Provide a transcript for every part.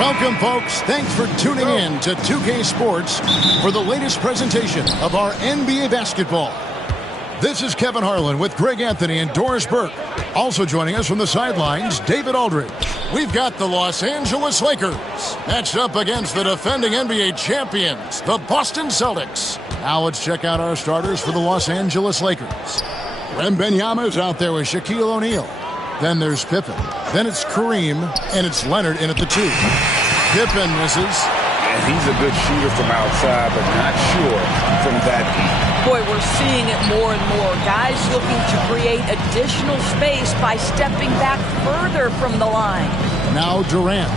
Welcome, folks. Thanks for tuning in to 2K Sports for the latest presentation of our NBA basketball. This is Kevin Harlan with Greg Anthony and Doris Burke. Also joining us from the sidelines, David Aldridge. We've got the Los Angeles Lakers matched up against the defending NBA champions, the Boston Celtics. Now let's check out our starters for the Los Angeles Lakers. Wembanyama's out there with Shaquille O'Neal. Then there's Pippen. Then it's Kareem, and it's Leonard in at the 2. Pippen misses. And he's a good shooter from outside, but not sure from that deep. Boy, we're seeing it more and more. Guys looking to create additional space by stepping back further from the line. Now Durant.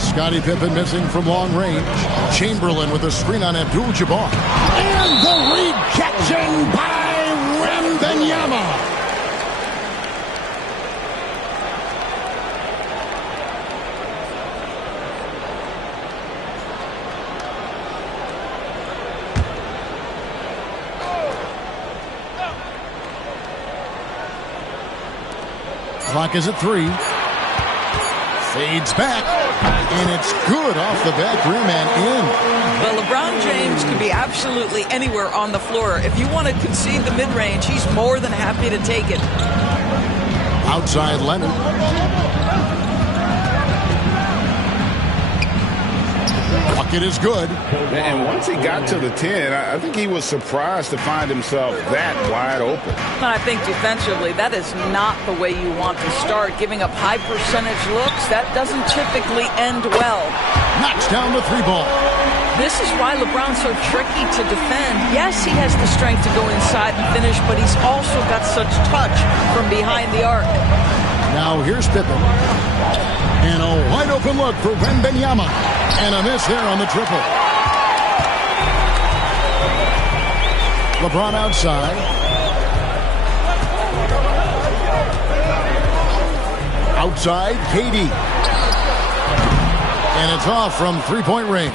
Scottie Pippen missing from long range. Chamberlain with a screen on Abdul-Jabbar. And the rejection by Wembanyama. Clock is at 3. Fades back, and it's good off the back rim and in. Well, LeBron James can be absolutely anywhere on the floor. If you want to concede the mid-range, he's more than happy to take it. Outside Leonard. Bucket is good. And once he got to the 10, I think he was surprised to find himself that wide open. I think defensively, that is not the way you want to start. Giving up high percentage looks, that doesn't typically end well. Knocks down the 3 ball. This is why LeBron's so tricky to defend. Yes, he has the strength to go inside and finish, but he's also got such touch from behind the arc. Now here's Pippen. And a wide open look for Wembanyama. And a miss there on the triple. LeBron outside. Outside, KD. And it's off from three-point range.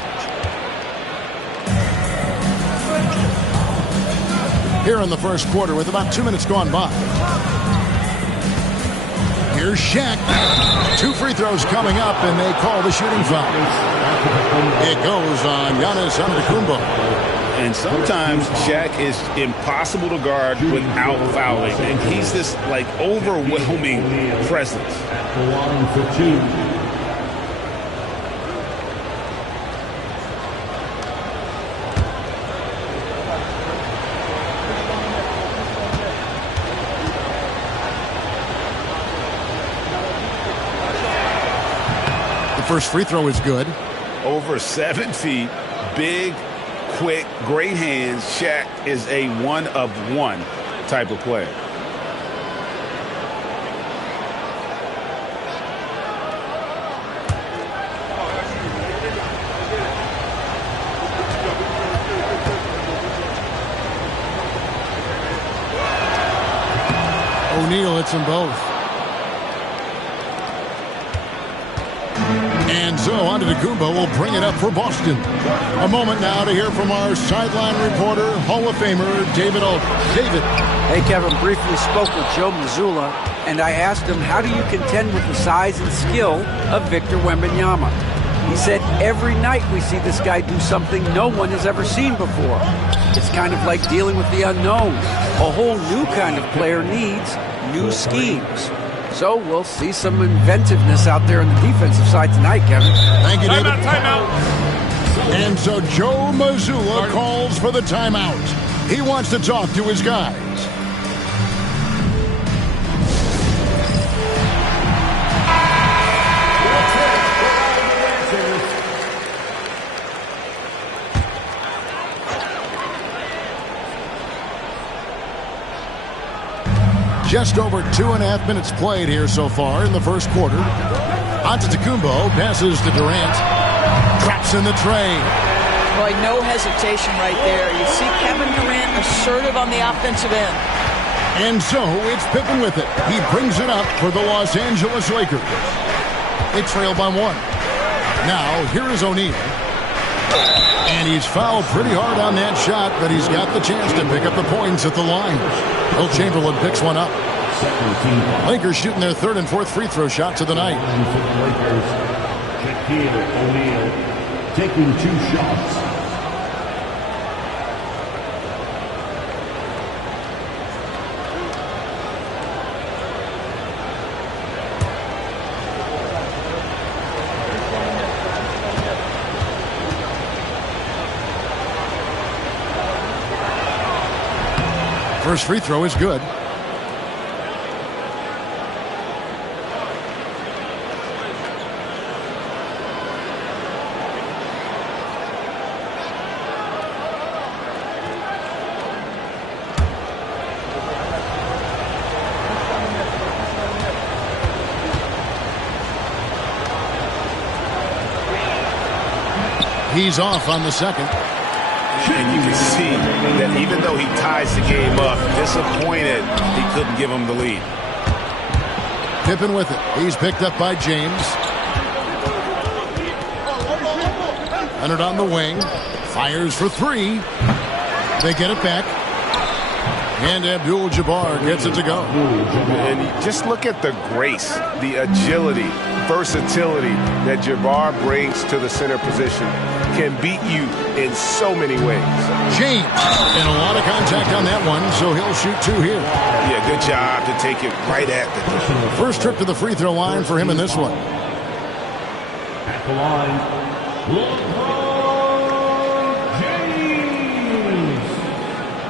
Here in the first quarter with about 2 minutes gone by. Here's Shaq. 2 free throws coming up, and they call the shooting foul. It goes on Giannis Antetokounmpo. And sometimes Shaq is impossible to guard without fouling. And he's this, like, overwhelming presence. First free throw is good. Over 7 feet, big, quick, great hands. Shaq is a one-of-one type of player. O'Neal hits them both. And so Antetokounmpo will bring it up for Boston. A moment now to hear from our sideline reporter, Hall of Famer David Aldridge. David. Hey, Kevin, briefly spoke with Joe Mazzulla, and I asked him, how do you contend with the size and skill of Victor Wembanyama? He said, every night we see this guy do something no one has ever seen before. It's kind of like dealing with the unknown. A whole new kind of player needs new schemes. So we'll see some inventiveness out there on the defensive side tonight, Kevin. Thank you, David. Timeout. And so Joe Mazzulla calls for the timeout. He wants to talk to his guys. Just over 2.5 minutes played here so far in the first quarter. Antetokounmpo passes to Durant. Traps in the tray. Boy, no hesitation right there. You see Kevin Durant assertive on the offensive end. And so it's Pippen with it. He brings it up for the Los Angeles Lakers. They trail by 1. Now, here is O'Neal. And he's fouled pretty hard on that shot, but he's got the chance to pick up the points at the line. Will Chamberlain picks one up. Lakers shooting their 3rd and 4th free throw shots of the night. Shaquille O'Neal taking 2 shots. First free throw is good. He's off on the second. And you can see that even though he ties the game up, disappointed he couldn't give him the lead. Pippen with it. He's picked up by James. Leonard on the wing. Fires for 3. They get it back. And Abdul-Jabbar gets it to go. And just look at the grace, the agility, versatility that Jabbar brings to the center position. Can beat you in so many ways. James, and a lot of contact on that one, so he'll shoot 2 here. Yeah, good job to take it right at the defender. First trip to the free throw line for him in this one. At the line, LeBron James.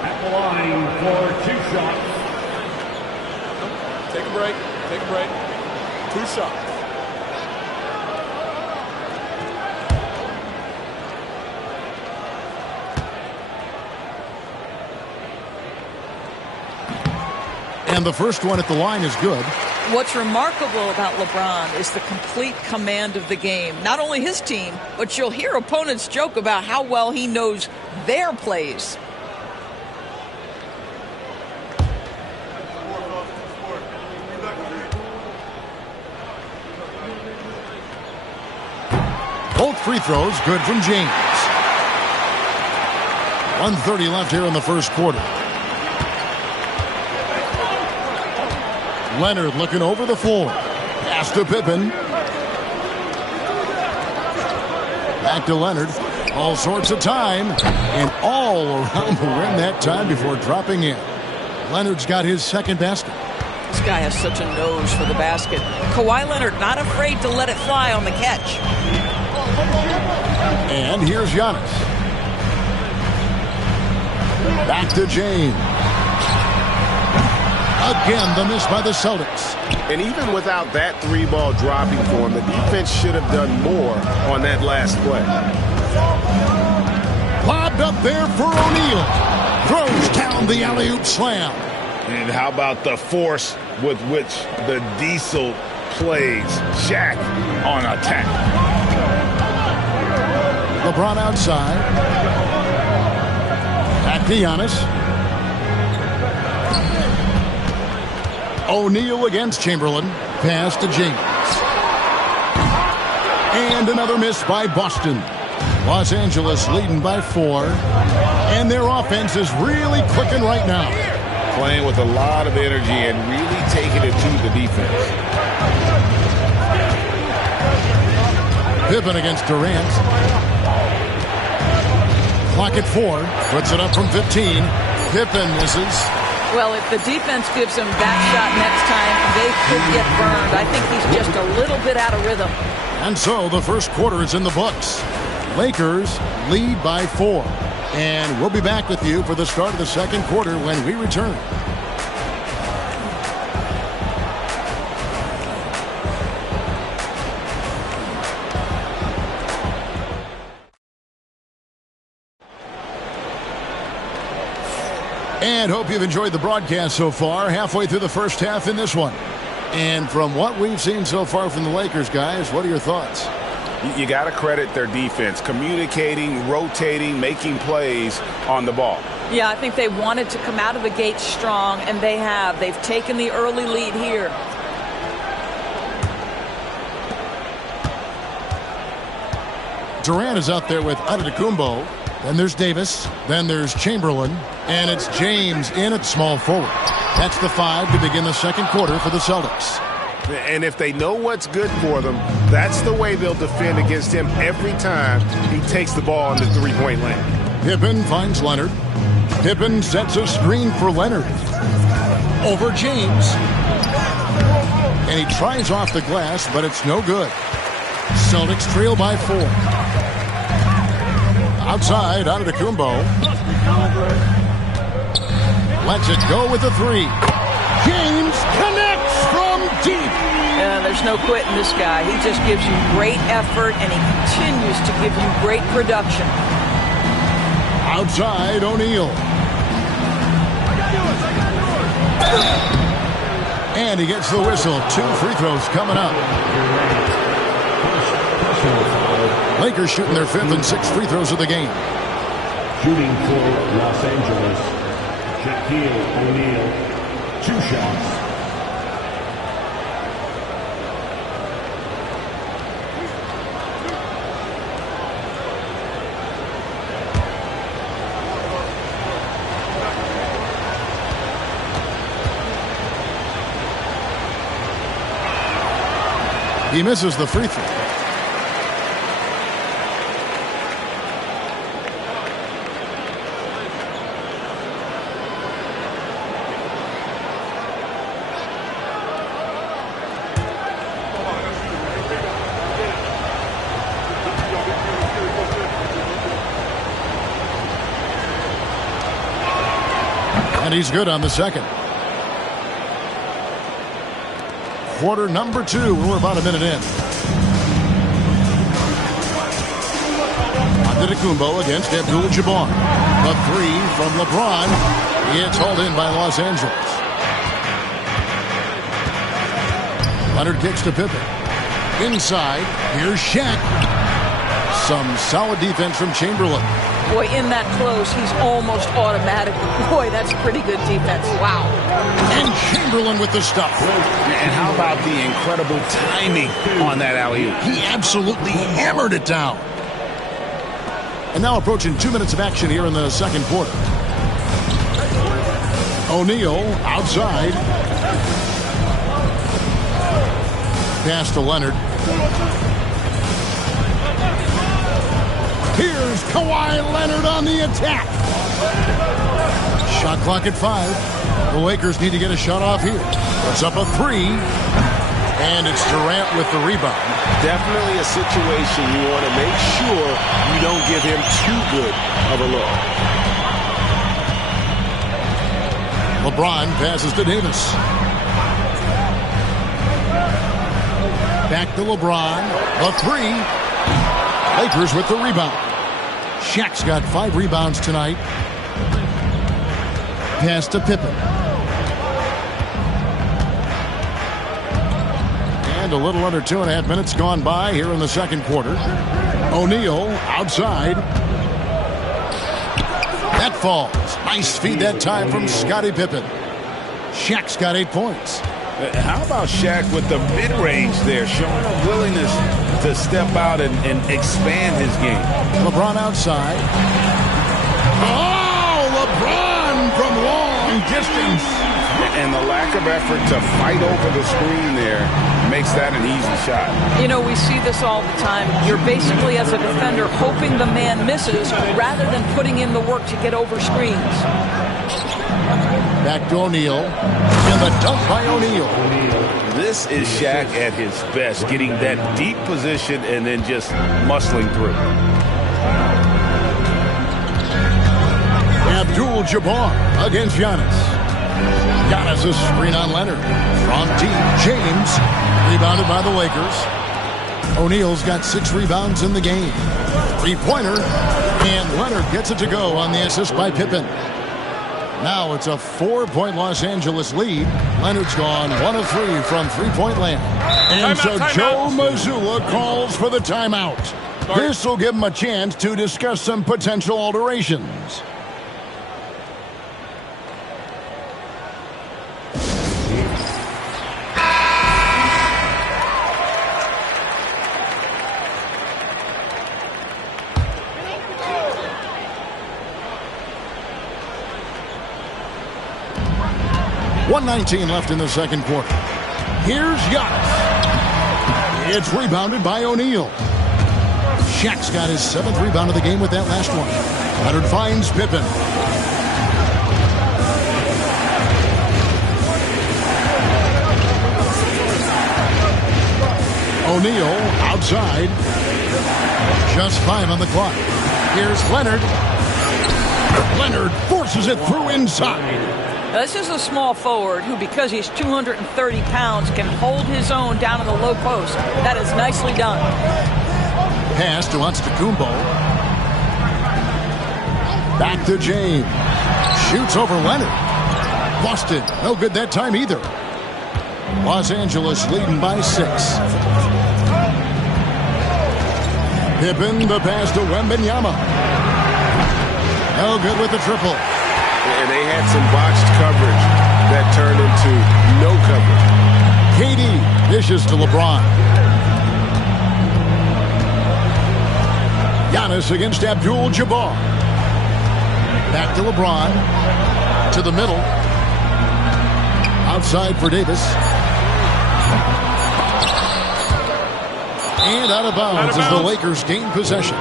At the line for 2 shots. Take a break. Take a break. 2 shots. And the first one at the line is good. What's remarkable about LeBron is the complete command of the game. Not only his team, but you'll hear opponents joke about how well he knows their plays. Both free throws good from James. 1:30 left here in the first quarter. Leonard looking over the floor. Pass to Pippen. Back to Leonard. All sorts of time. And all around the rim that time before dropping in. Leonard's got his second basket. This guy has such a nose for the basket. Kawhi Leonard not afraid to let it fly on the catch. And here's Giannis. Back to James. Again, the miss by the Celtics. And even without that 3-ball dropping for him, the defense should have done more on that last play. Lobbed up there for O'Neal. Throws down the alley-oop slam. And how about the force with which the Diesel plays Shaq on attack? LeBron outside. Back to Giannis. O'Neal against Chamberlain. Pass to James. And another miss by Boston. Los Angeles leading by 4. And their offense is really clicking right now. Playing with a lot of energy and really taking it to the defense. Pippen against Durant. Clock at 4. Puts it up from 15. Pippen misses. Well, if the defense gives him that shot next time, they could get burned. I think he's just a little bit out of rhythm. And so the first quarter is in the books. Lakers lead by 4. And we'll be back with you for the start of the second quarter when we return. And hope you've enjoyed the broadcast so far. Halfway through the first half in this one. And from what we've seen so far from the Lakers, guys, what are your thoughts? You got to credit their defense, communicating, rotating, making plays on the ball. Yeah, I think they wanted to come out of the gate strong, and they have. They've taken the early lead here. Durant is out there with Antetokounmpo. Then there's Davis. Then there's Chamberlain. And it's James in at small forward. That's the 5 to begin the second quarter for the Celtics. And if they know what's good for them, that's the way they'll defend against him every time he takes the ball in the three-point lane. Pippen finds Leonard. Pippen sets a screen for Leonard. Over James. And he tries off the glass, but it's no good. Celtics trail by 4. Outside, Antetokounmpo. Lets it go with the 3. James connects from deep. There's no quitting this guy. He just gives you great effort, and he continues to give you great production. Outside, O'Neal. And he gets the whistle. 2 free throws coming up. Lakers shooting their 5th and 6th free throws of the game. Shooting for Los Angeles, Shaquille O'Neal, 2 shots. He misses the free throw. And he's good on the second. Quarter number 2. We're about a minute in. Antetokounmpo against Abdul-Jabbar. A 3 from LeBron. It's hauled in by Los Angeles. Leonard kicks to Pippen. Inside, here's Shaq. Some solid defense from Chamberlain. Boy, in that close, he's almost automatic. Boy, that's pretty good defense. Wow. And Chamberlain with the stuff. And how about the incredible timing on that alley-oop? He absolutely hammered it down. And now approaching 2 minutes of action here in the second quarter. O'Neal outside. Pass to Leonard. Here's Kawhi Leonard on the attack. Shot clock at 5. The Lakers need to get a shot off here. It's up a 3. And it's Durant with the rebound. Definitely a situation you want to make sure you don't give him too good of a look. LeBron passes to Davis. Back to LeBron. A 3. Lakers with the rebound. Shaq's got 5 rebounds tonight. Pass to Pippen. And a little under 2.5 minutes gone by here in the second quarter. O'Neal outside. That falls. Nice feed that time from Scottie Pippen. Shaq's got 8 points. How about Shaq with the mid-range there, showing a willingness to step out and expand his game. LeBron outside. Oh, LeBron from long distance. And the lack of effort to fight over the screen there makes that an easy shot. You know, we see this all the time. You're basically, as a defender, hoping the man misses rather than putting in the work to get over screens. Back to O'Neal. And the dunk by O'Neal. This is Shaq at his best, getting that deep position and then just muscling through. Abdul-Jabbar against Giannis. Giannis a screen on Leonard. From deep, James. Rebounded by the Lakers. O'Neal's got 6 rebounds in the game. 3-pointer. And Leonard gets it to go on the assist by Pippen. Now it's a 4-point Los Angeles lead. Leonard's gone 1 of 3 from 3-point land. And so Joe Mazzulla calls for the timeout. This will give him a chance to discuss some potential alterations. .119 left in the second quarter. Here's Giannis. It's rebounded by O'Neal. Shaq's got his 7th rebound of the game with that last one. Leonard finds Pippen. O'Neal outside. Just 5 on the clock. Here's Leonard. Leonard forces it through inside. This is a small forward who, because he's 230 pounds, can hold his own down in the low post. That is nicely done. Pass to Antetokounmpo. Back to James. Shoots over Leonard. Lost it. No good that time either. Los Angeles leading by 6. Pippen, the pass to Wembanyama. No good with the triple. And they had some botched coverage that turned into no coverage. KD dishes to LeBron. Giannis against Abdul-Jabbar. Back to LeBron. To the middle. Outside for Davis. And out of bounds as the Lakers gain possession.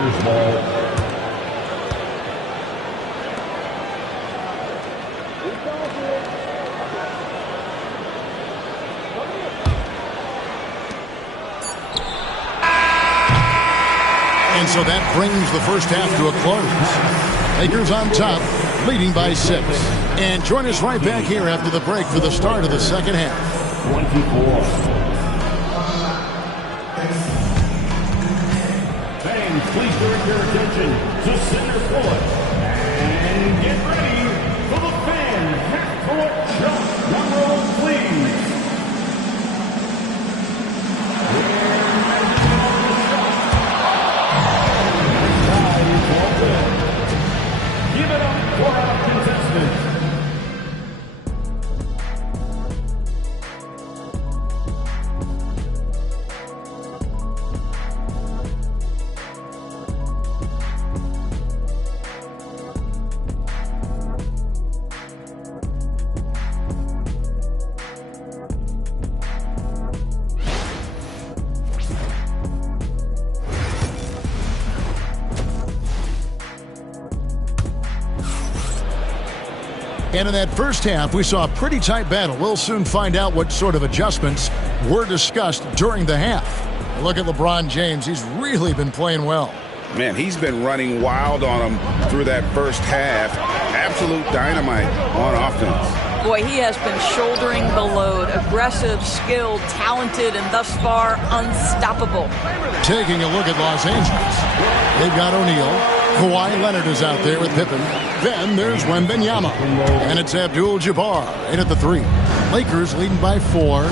And so that brings the first half to a close. Lakers on top, leading by 6. And join us right back here after the break for the start of the second half. 24. Fans, please direct your attention to center court. And get ready for the fan half-court shot. Number 1, please. Give it up for our contestants. And in that first half, we saw a pretty tight battle. We'll soon find out what sort of adjustments were discussed during the half. Look at LeBron James. He's really been playing well. Man, he's been running wild on him through that first half. Absolute dynamite on offense. Boy, he has been shouldering the load. Aggressive, skilled, talented, and thus far unstoppable. Taking a look at Los Angeles. They've got O'Neal. Kawhi Leonard is out there with Pippen. Then there's Wembanyama. And it's Abdul-Jabbar in at the 3. Lakers leading by 4.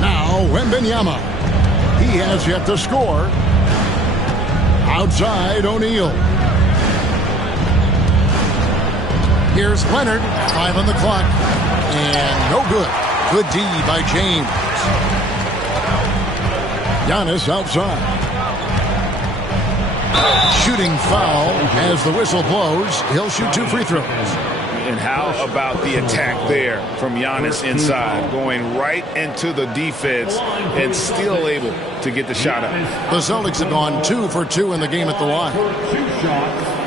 Now Wembanyama. He has yet to score. Outside O'Neal. Here's Leonard. 5 on the clock. And no good. Good D by James. Giannis outside. Shooting foul as the whistle blows. He'll shoot 2 free throws. And how about the attack there from Giannis inside, going right into the defense and still able to get the shot up. The Celtics have gone 2 for 2 in the game at the line. 2 shots.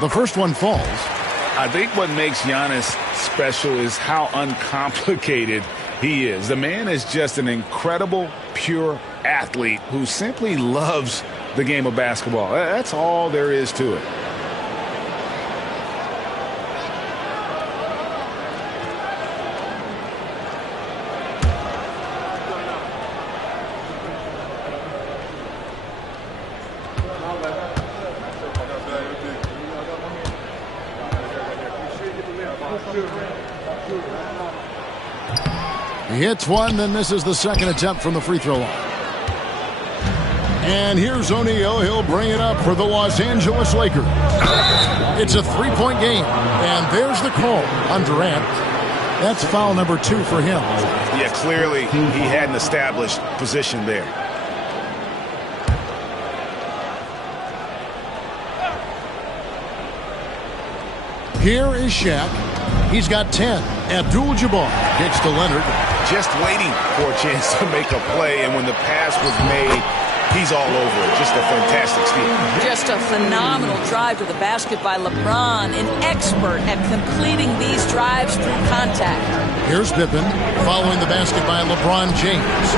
The first one falls. I think what makes Giannis special is how uncomplicated he is. The man is just an incredible, pure athlete who simply loves the game of basketball. That's all there is to it. He hits one, then misses the second attempt from the free throw line. And here's O'Neal. He'll bring it up for the Los Angeles Lakers. It's a three-point game. And there's the call on Durant. That's foul number 2 for him. Yeah, clearly he had an established position there. Here is Shaq. He's got 10. Abdul-Jabbar kicks to Leonard. Just waiting for a chance to make a play, and when the pass was made, he's all over it. Just a fantastic steal. Just a phenomenal drive to the basket by LeBron, an expert at completing these drives through contact. Here's Pippen following the basket by LeBron James.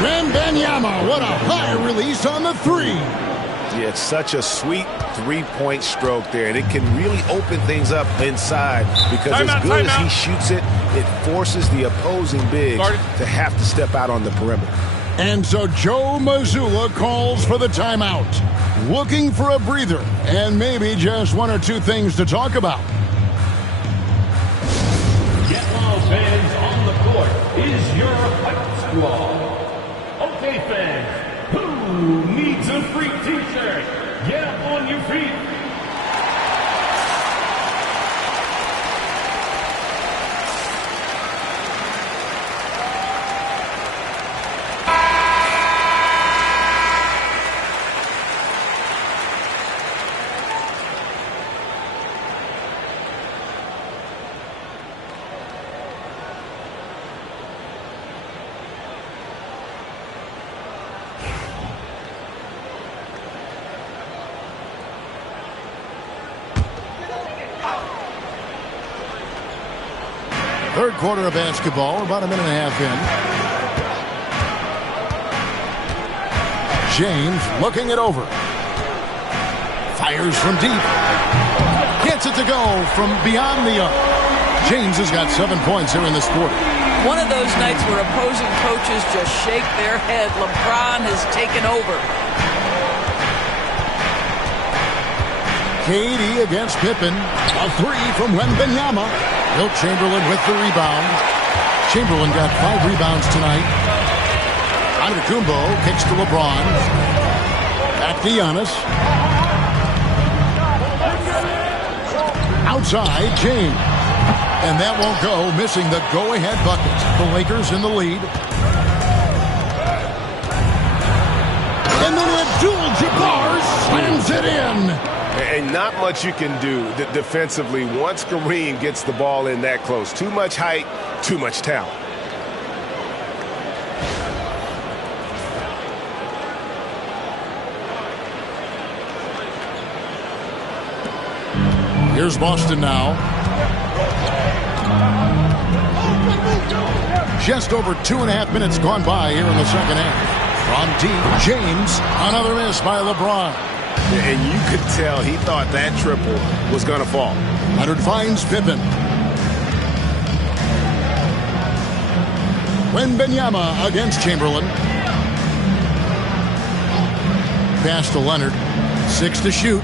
Wembanyama, what a high release on the 3. Yeah, it's such a sweet three-point stroke there, and it can really open things up inside because as good as he shoots it, it forces the opposing big to have to step out on the perimeter. And so Joe Mazzulla calls for the timeout, looking for a breather and maybe just one or two things to talk about. Get Wild fans on the court is your Fight Squad. Okay, fans, who needs a free t-shirt? Get up on your feet. Third quarter of basketball, about a minute and a half in. James looking it over. Fires from deep. Gets it to go from beyond the arc. James has got 7 points here in this quarter. One of those nights where opposing coaches just shake their head. LeBron has taken over. KD against Pippen. A 3 from Wembanyama. Wilt Chamberlain with the rebound. Chamberlain got 5 rebounds tonight. Antetokounmpo kicks to LeBron. Back to Giannis. Outside, James. And that won't go, missing the go-ahead bucket. The Lakers in the lead. And then Abdul-Jabbar slams it in. And not much you can do defensively once Kareem gets the ball in that close. Too much height, too much talent. Here's Boston now. Just over 2.5 minutes gone by here in the second half. From deep, James, another miss by LeBron. And you could tell he thought that triple was going to fall. Leonard finds Pippen. Wembanyama against Chamberlain. Pass to Leonard. 6 to shoot.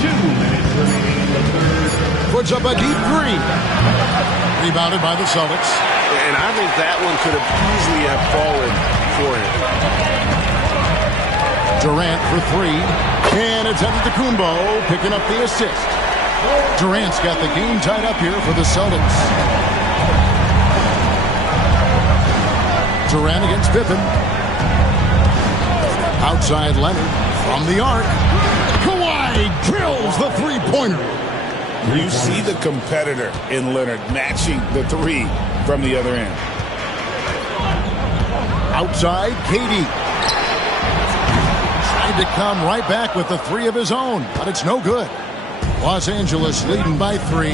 2 minutes remaining in the third. Puts up a deep 3. Rebounded by the Celtics. And I think that one could have easily have fallen for him. Durant for 3. And it's Antetokounmpo picking up the assist. Durant's got the game tied up here for the Celtics. Durant against Pippen. Outside Leonard from the arc. Kawhi drills the three-pointer. You see the competitor in Leonard matching the 3 from the other end. Outside, KD. Tried to come right back with the 3 of his own, but it's no good. Los Angeles leading by 3.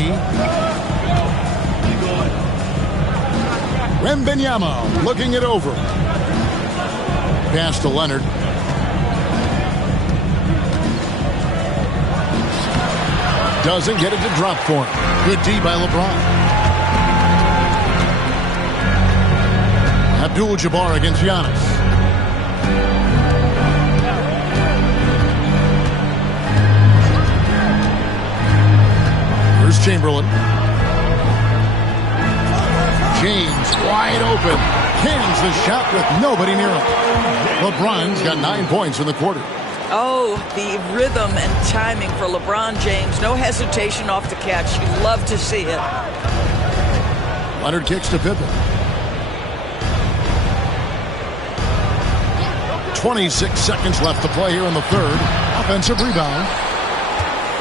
Wembanyama looking it over. Pass to Leonard. Doesn't get it to drop for him. Good D by LeBron. Abdul-Jabbar against Giannis. Here's Chamberlain. James wide open. Cans the shot with nobody near him. LeBron's got 9 points in the quarter. Oh, the rhythm and timing for LeBron James. No hesitation off the catch. You love to see it. Leonard kicks to Pippen. 26 seconds left to play here in the third. Offensive rebound.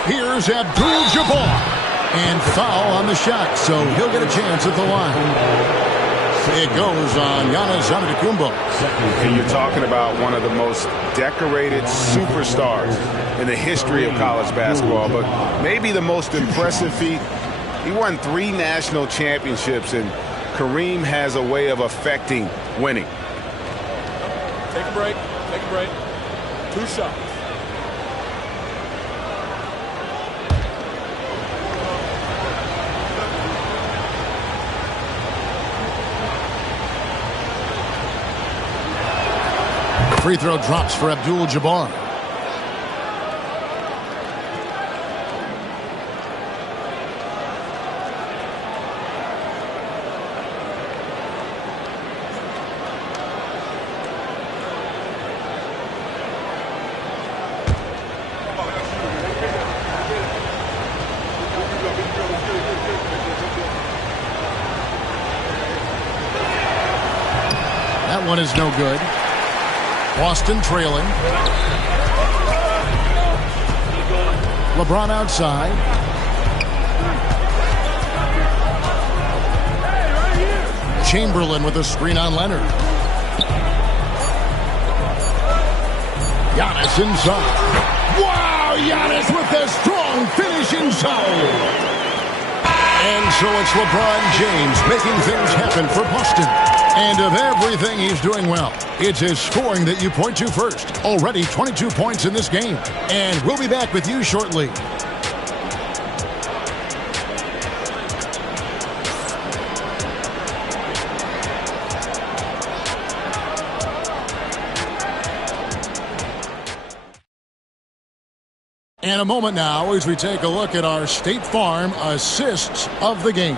Here's Abdul-Jabbar. And foul on the shot, so he'll get a chance at the line. It goes on Giannis Antetokounmpo. And you're talking about one of the most decorated superstars in the history of college basketball, but maybe the most impressive feat. He won 3 national championships, and Kareem has a way of affecting winning. Take a break. Take a break. 2 shots. Free throw drops for Abdul-Jabbar. That one is no good. Boston trailing. LeBron outside. Chamberlain with a screen on Leonard. Giannis inside. Wow, Giannis with a strong finish inside. And so it's LeBron James making things happen for Boston. And of everything he's doing well, it's his scoring that you point to first. Already 22 points in this game. And we'll be back with you shortly. In a moment now as we take a look at our State Farm assists of the game.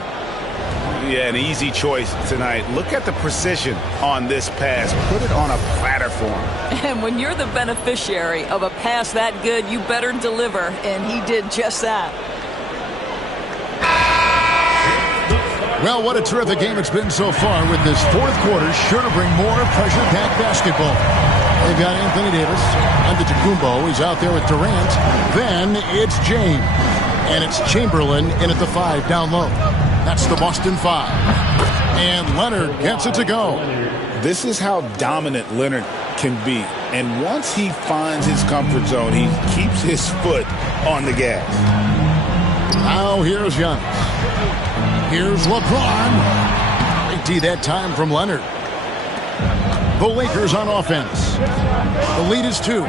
Yeah, an easy choice tonight. Look at the precision on this pass. Put it on a platter for him. And when you're the beneficiary of a pass that good, you better deliver. And he did just that. Well, what a terrific game it's been so far with this fourth quarter. Sure to bring more pressure-packed basketball. They've got Anthony Davis. Antetokounmpo. He's out there with Durant. Then it's James. And it's Chamberlain in at the 5 down low. That's the Boston 5. And Leonard gets it to go. This is how dominant Leonard can be. And once he finds his comfort zone, he keeps his foot on the gas. Now here's Giannis. Here's LeBron. Great D that time from Leonard. The Lakers on offense. The lead is 2.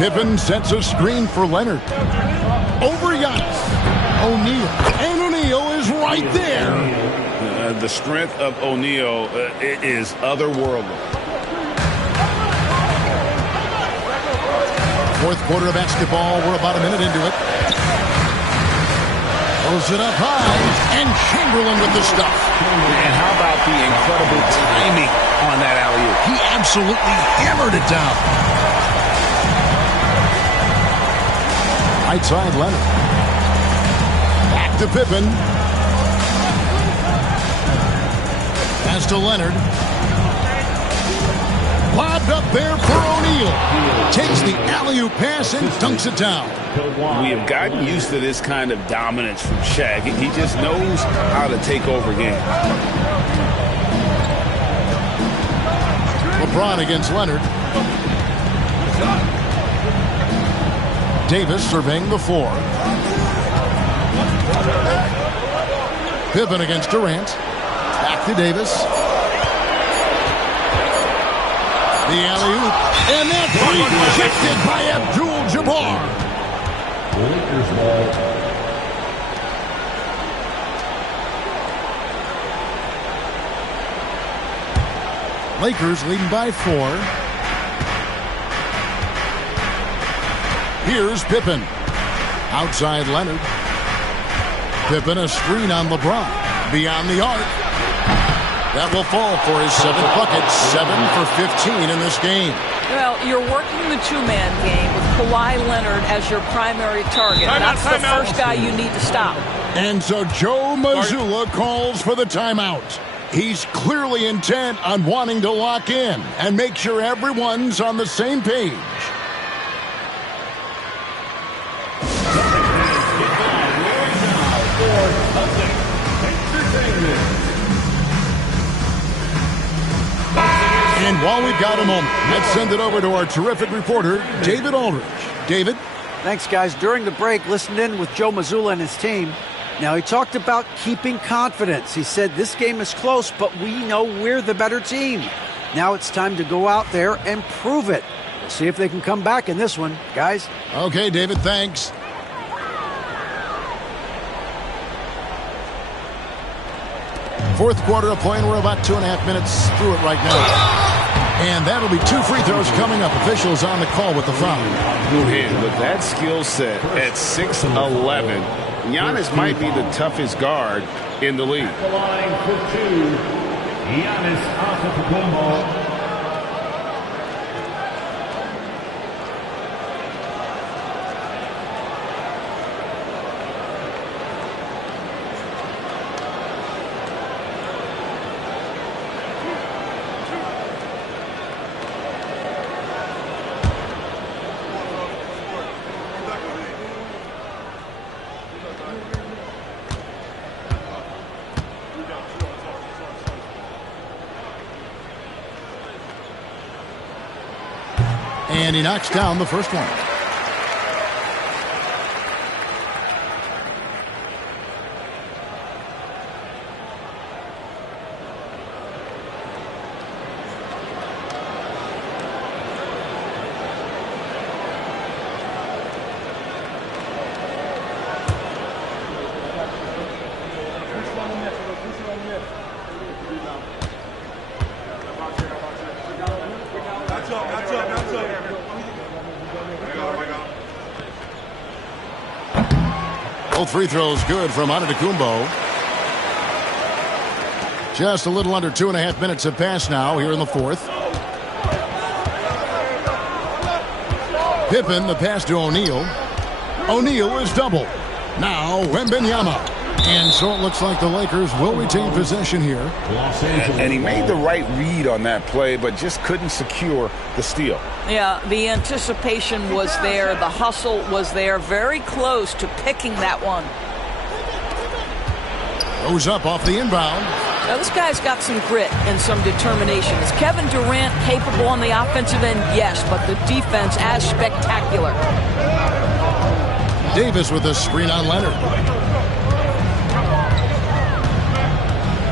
Pippen sets a screen for Leonard. Over Giannis. O'Neal. And O'Neal is right there. The strength of O'Neal is otherworldly. Fourth quarter of basketball. We're about a minute into it. Throws it up high. And Chamberlain with the stuff. And how about the incredible timing on that alley-oop? He absolutely hammered it down. Right side, Leonard. Back to Pippen. Pass to Leonard. Lobbed up there for O'Neal. Takes the alley-oop pass and dunks it down. We have gotten used to this kind of dominance from Shaq. He just knows how to take over games. LeBron against Leonard. Davis surveying the floor. Pippen against Durant. Back to Davis. The alley-oop. And that's rejected by Abdul-Jabbar. Lakers leading by 4. Here's Pippen. Outside Leonard. Pippen a screen on LeBron. Beyond the arc. That will fall for his 7th bucket. 7 for 15 in this game. Well, you're working the two-man game with Kawhi Leonard as your primary target. That's the first guy you need to stop. And so Joe Mazzulla calls for the timeout. He's clearly intent on wanting to lock in and make sure everyone's on the same page. And while we've got a moment, let's send it over to our terrific reporter, David Aldridge. David? Thanks, guys. During the break, listened in with Joe Mazzulla and his team. Now, he talked about keeping confidence. He said this game is close, but we know we're the better team. Now it's time to go out there and prove it. We'll see if they can come back in this one, guys. Okay, David, thanks. Fourth quarter of play, and we're about 2.5 minutes through it right now. And that'll be 2 free throws coming up. Officials on the call with the foul. And with that skill set at 6'11", Giannis might be the toughest guard in the league. The line for 2, Giannis Antetokounmpo. And he knocks down the first one. Both free throws good from Antetokounmpo. Just a little under 2.5 minutes have passed now here in the fourth. Pippen, the pass to O'Neal. O'Neal is double. Now Wembanyama. And so it looks like the Lakers will retain possession here. And he made the right read on that play, but just couldn't secure the steal. Yeah, the anticipation was there. The hustle was there. Very close to picking that one. Goes up off the inbound. Now, this guy's got some grit and some determination. Is Kevin Durant capable on the offensive end? Yes, but the defense as spectacular. Davis with a screen on Leonard.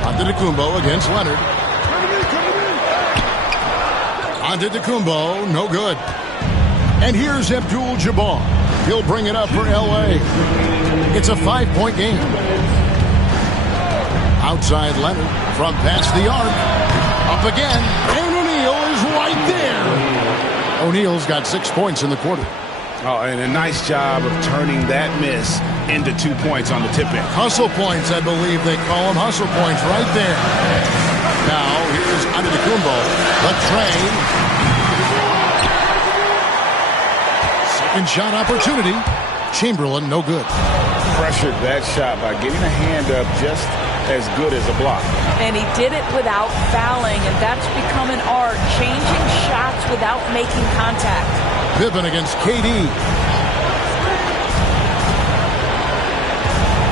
Antetokounmpo against Leonard. Antetokounmpo, no good. And here's Abdul-Jabbar. He'll bring it up for L.A. It's a 5-point game. Outside Leonard from past the arc. Up again. And O'Neal is right there. O'Neal's got 6 points in the quarter. Oh, and a nice job of turning that miss into 2 points on the tip-in. Hustle points, I believe they call them. Hustle points right there. Now, here's Antetokounmpo. The train. Second shot opportunity. Chamberlain, no good. Pressured that shot by getting a hand up just as good as a block. And he did it without fouling, and that's become an art. Changing shots without making contact. Pippen against KD.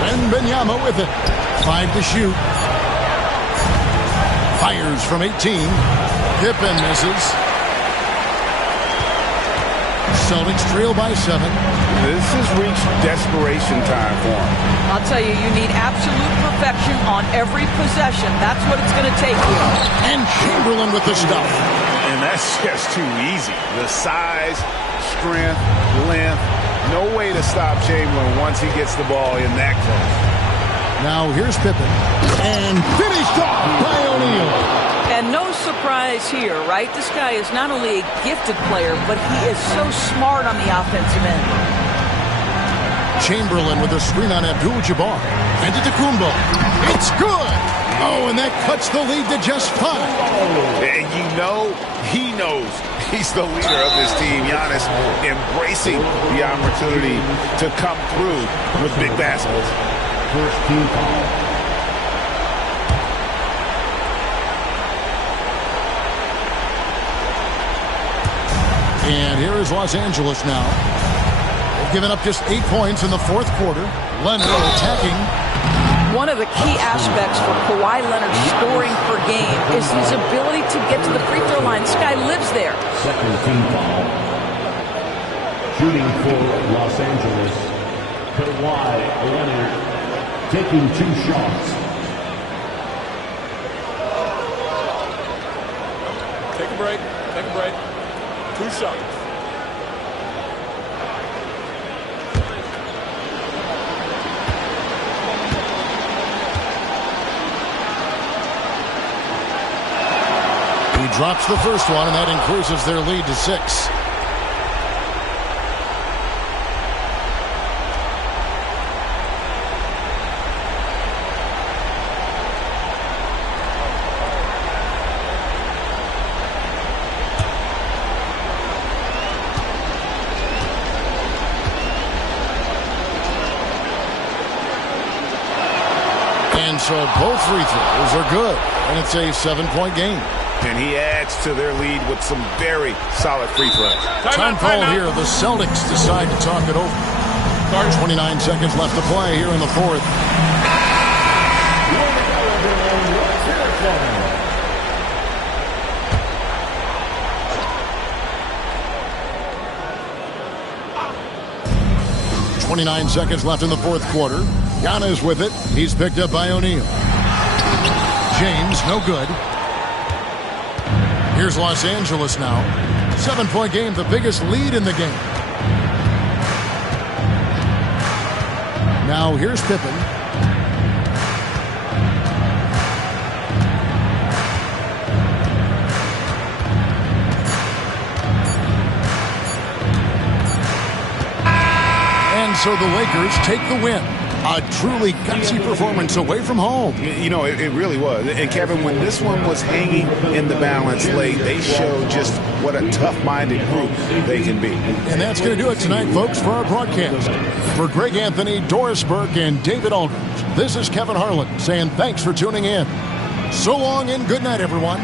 Wembanyama with it. 5 to shoot. Fires from 18. Pippen misses. Celtics trail by 7. This has reached desperation time for him. I'll tell you, you need absolute perfection on every possession. That's what it's going to take you. And Chamberlain with the stuff. And that's just too easy. The size, strength, length. No way to stop Chamberlain once he gets the ball in that close. Now here's Pippen. And finished off by O'Neal. And no surprise here, right? This guy is not only a gifted player, but he is so smart on the offensive end. Chamberlain with a screen on Abdul-Jabbar. Antetokounmpo. It's good. Oh, and that cuts the lead to just 5. And you know, he knows he's the leader of this team. Giannis embracing the opportunity to come through with big baskets. First team foul. And here is Los Angeles now. They've given up just 8 points in the fourth quarter. Leonard attacking. One of the key aspects for Kawhi Leonard's scoring per game is his ability to get to the free throw line. This guy lives there. Second team foul. Shooting for Los Angeles, Kawhi Leonard taking 2 shots. Take a break. Take a break. 2 shots. He drops the first one, and that increases their lead to 6. And so both free throws are good, and it's a 7-point game. And he adds to their lead with some very solid free throws. Time call here. The Celtics decide to talk it over. 29 seconds left to play here in the fourth. .29 seconds left in the fourth quarter. Giannis with it. He's picked up by O'Neal. James, no good. Here's Los Angeles now. 7-point game, the biggest lead in the game. Now here's Pippen. And so the Lakers take the win. A truly gutsy performance away from home. You know, it really was. And, Kevin, when this one was hanging in the balance late, they showed just what a tough-minded group they can be. And that's going to do it tonight, folks, for our broadcast. For Greg Anthony, Doris Burke, and David Aldridge, this is Kevin Harlan saying thanks for tuning in. So long and good night, everyone.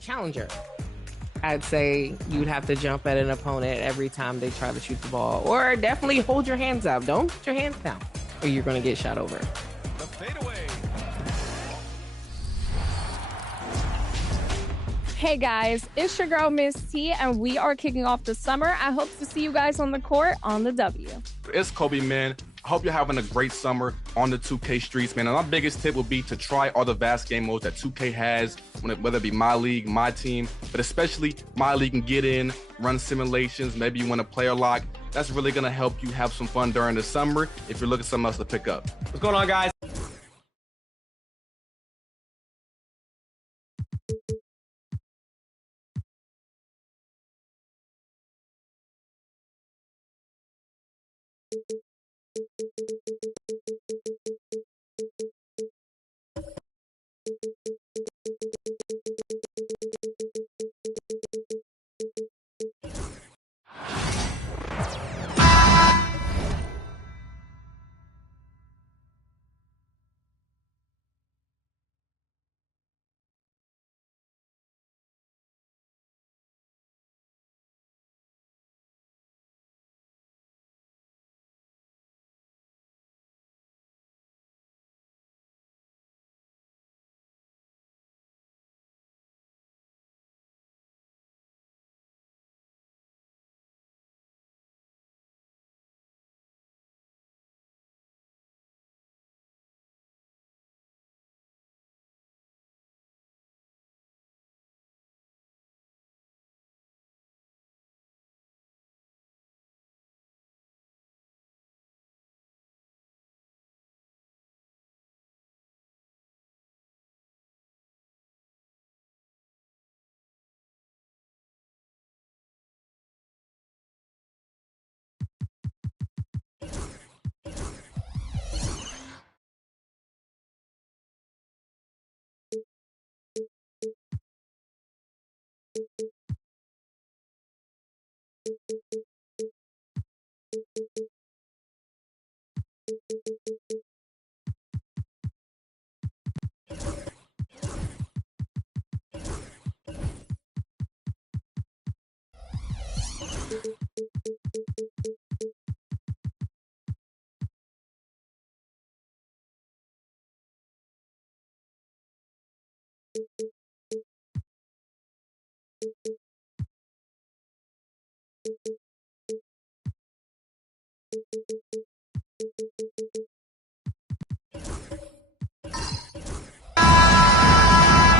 Challenger. I'd say you'd have to jump at an opponent every time they try to shoot the ball, or definitely hold your hands up. Don't put your hands down, or you're going to get shot over. The fadeaway. Hey guys, it's your girl Miss T, and we are kicking off the summer. I hope to see you guys on the court on the W. It's Kobe, man. I hope you're having a great summer on the 2K streets, man. And my biggest tip would be to try all the vast game modes that 2K has, whether it be My League, My Team, but especially My League and get in, run simulations, maybe you want a player lock. That's really going to help you have some fun during the summer if you're looking for something else to pick up. What's going on, guys?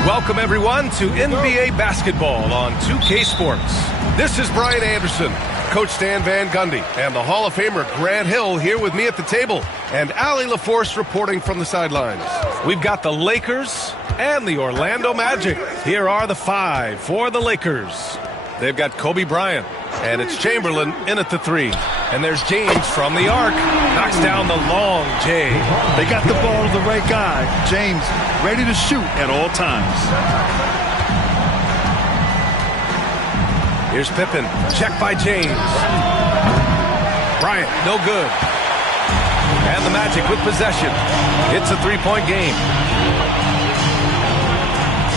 Welcome, everyone, to NBA basketball on 2K Sports. This is Brian Anderson, Coach Stan Van Gundy, and the Hall of Famer Grant Hill here with me at the table, and Allie LaForce reporting from the sidelines. We've got the Lakers and the Orlando Magic. Here are the five for the Lakers. They've got Kobe Bryant, and it's Chamberlain in at the three. And there's James from the arc. Knocks down the long J. They got the ball to the right guy. James ready to shoot at all times. Here's Pippen. Check by James. Bryant, no good. And the Magic with possession. It's a three-point game.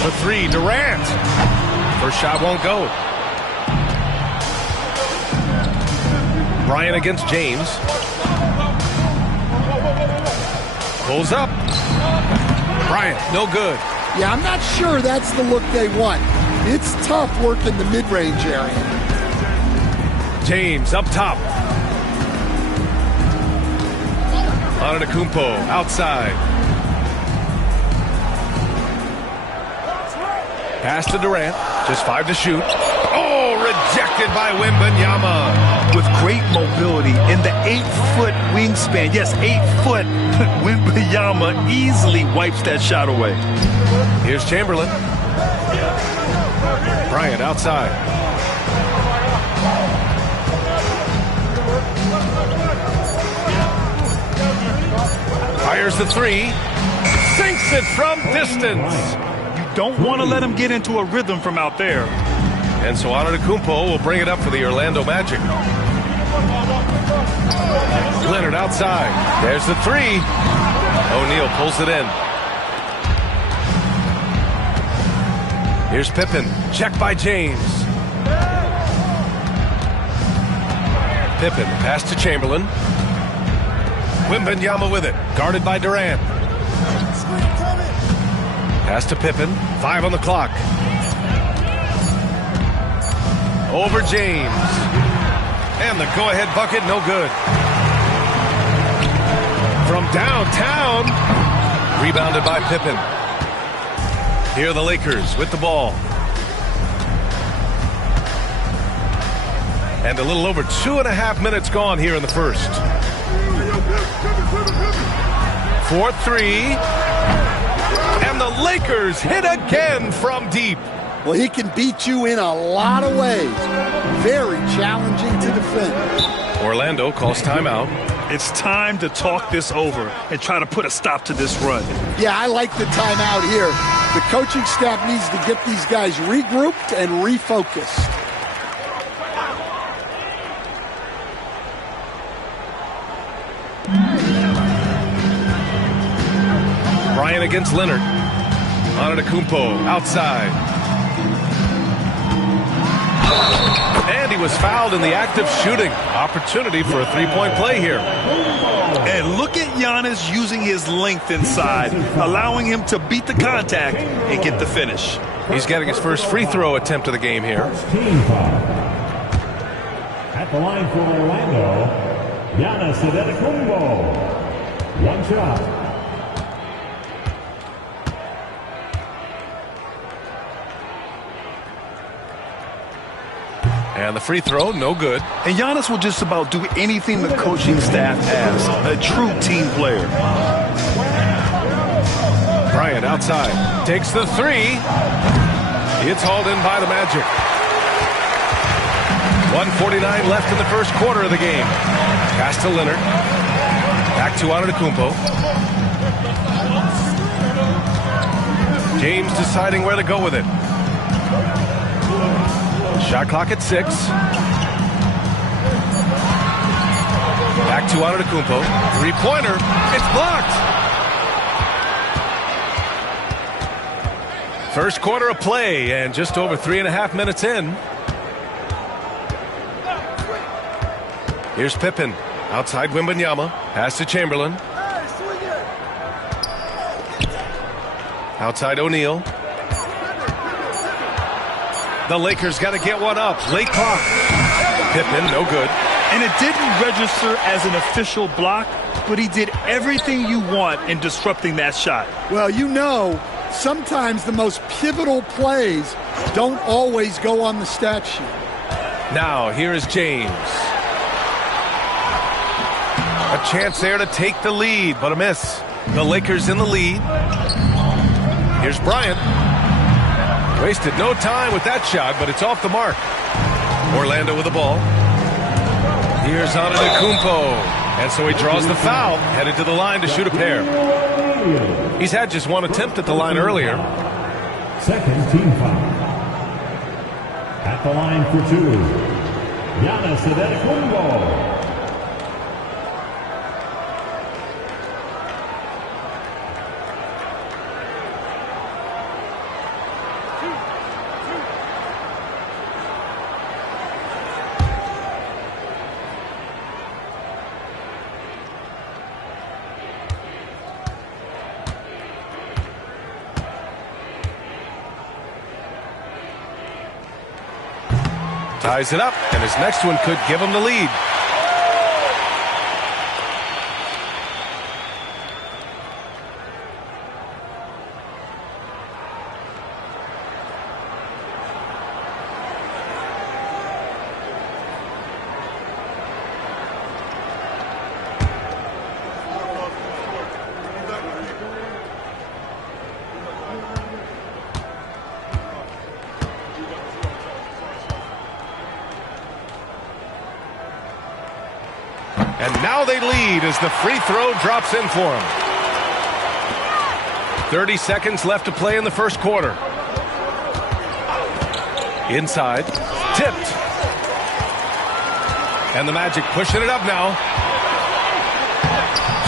The three, Durant. First shot won't go. Bryant against James. Pulls up. Bryant, no good. Yeah, I'm not sure that's the look they want. It's tough working the mid-range area. James up top. Antetokounmpo outside. Pass to Durant. Just 5 to shoot. Oh, rejected by Wembanyama. With great mobility in the 8-foot wingspan. Yes, 8 foot. Wembanyama easily wipes that shot away. Here's Chamberlain. Bryant outside. Fires the 3. Sinks it from distance. Don't want to let him get into a rhythm from out there. And so Antetokounmpo will bring it up for the Orlando Magic. Leonard outside. There's the 3. O'Neal pulls it in. Here's Pippen. Check by James. Pippen. Pass to Chamberlain. Wembanyama with it. Guarded by Durant. Pass to Pippen. 5 on the clock. Over James. And the go-ahead bucket, no good. From downtown. Rebounded by Pippen. Here are the Lakers with the ball. And a little over 2.5 minutes gone here in the first. 4-3. And the Lakers hit again from deep. Well, he can beat you in a lot of ways. Very challenging to defend. Orlando calls timeout. It's time to talk this over and try to put a stop to this run. Yeah, I like the timeout here. The coaching staff needs to get these guys regrouped and refocused. Bryant against Leonard. Antetokounmpo outside. And he was fouled in the act of shooting. Opportunity for a three-point play here. And look at Giannis using his length inside, allowing him to beat the contact and get the finish. He's getting his first free throw attempt of the game here. At the line for Orlando, Giannis Antetokounmpo. One shot. And the free throw, no good. And Giannis will just about do anything the coaching staff asks. A true team player. Bryant outside. Takes the 3. It's hauled in by the Magic. 1:49 left in the first quarter of the game. Pass to Leonard. Back to Antetokounmpo. James deciding where to go with it. Shot clock at 6. Back to Antetokounmpo. Three-pointer. It's blocked. First quarter of play and just over 3.5 minutes in. Here's Pippen. Outside Wembanyama. Pass to Chamberlain. Outside O'Neal. The Lakers got to get one up. Late clock. Pippen, no good. And it didn't register as an official block, but he did everything you want in disrupting that shot. Well, you know, sometimes the most pivotal plays don't always go on the stat sheet. Now, here is James. A chance there to take the lead, but a miss. The Lakers in the lead. Here's Bryant. Wasted no time with that shot, but it's off the mark. Orlando with the ball. Here's Antetokounmpo. And so he draws the foul, headed to the line to shoot a pair. He's had just one attempt at the line earlier. Second team foul. At the line for 2, Giannis Antetokounmpo. Ties it up, and his next one could give him the lead. And now they lead as the free throw drops in for him. 30 seconds left to play in the first quarter. Inside, tipped. And the Magic pushing it up now.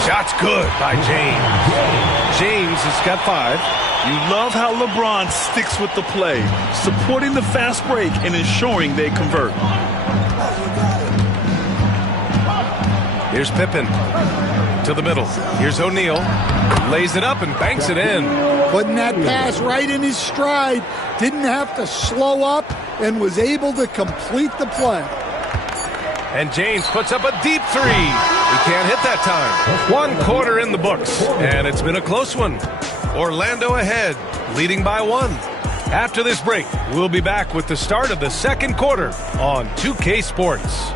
Shot's good by James. James has got 5. You love how LeBron sticks with the play, supporting the fast break and ensuring they convert. Here's Pippen to the middle. Here's O'Neal. Lays it up and banks it in. Putting that pass right in his stride. Didn't have to slow up and was able to complete the play. And James puts up a deep 3. He can't hit that time. 1 quarter in the books, and it's been a close one. Orlando ahead, leading by 1. After this break, we'll be back with the start of the second quarter on 2K Sports.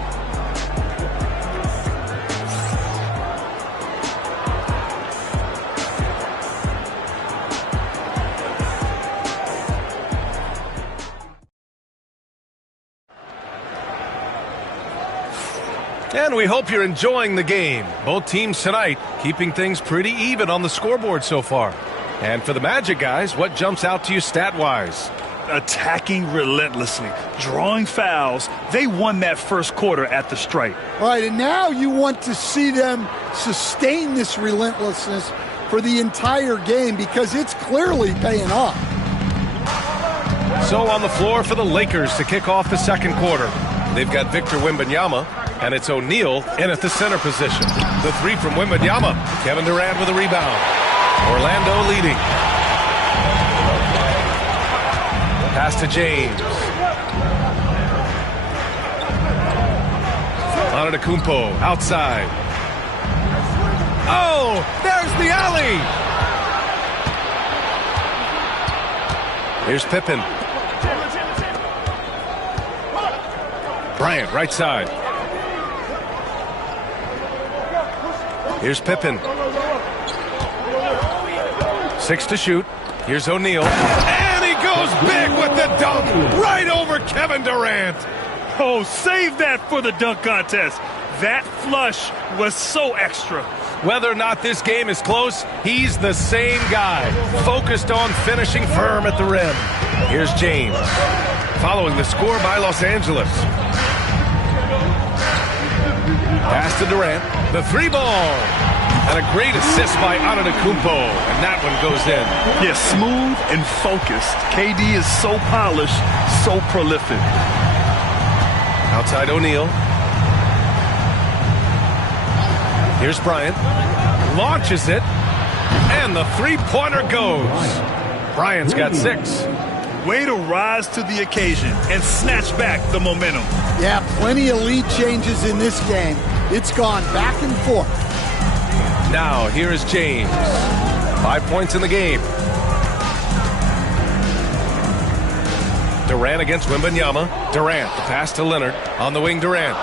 And we hope you're enjoying the game. Both teams tonight keeping things pretty even on the scoreboard so far. And for the Magic guys, what jumps out to you stat-wise? Attacking relentlessly, drawing fouls. They won that first quarter at the stripe. All right, and now you want to see them sustain this relentlessness for the entire game because it's clearly paying off. So on the floor for the Lakers to kick off the second quarter. They've got Victor Wembanyama, and it's O'Neal in at the center position. The 3 from Wembanyama. Kevin Durant with a rebound. Orlando leading. Pass to James. Antetokounmpo outside. Oh, there's the alley. Here's Pippen. Bryant, right side. Here's Pippen. 6 to shoot. Here's O'Neal. And he goes big with the dunk right over Kevin Durant. Oh, save that for the dunk contest. That flush was so extra. Whether or not this game is close, he's the same guy, focused on finishing firm at the rim. Here's James, following the score by Los Angeles. Pass to Durant, the 3-ball, and a great assist by Antetokounmpo, and that one goes in. Yeah, smooth and focused. KD is so polished, so prolific. Outside O'Neal. Here's Bryant, launches it, and the 3-pointer goes. Bryant's got 6. Way to rise to the occasion and snatch back the momentum. Yeah, plenty of lead changes in this game. It's gone back and forth. Now, here is James. 5 points in the game. Durant against Wembanyama. Durant, the pass to Leonard. On the wing, Durant.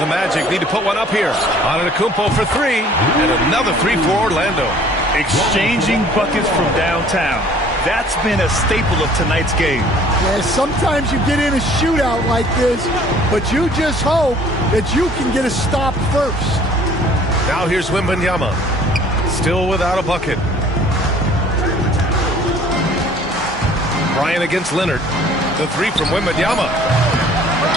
The Magic need to put one up here. Antetokounmpo for 3, and another 3 for Orlando. Exchanging buckets from downtown. That's been a staple of tonight's game. Yeah, sometimes you get in a shootout like this, but you just hope that you can get a stop first. Now here's Wembanyama. Still without a bucket. Bryant against Leonard. The 3 from Wembanyama.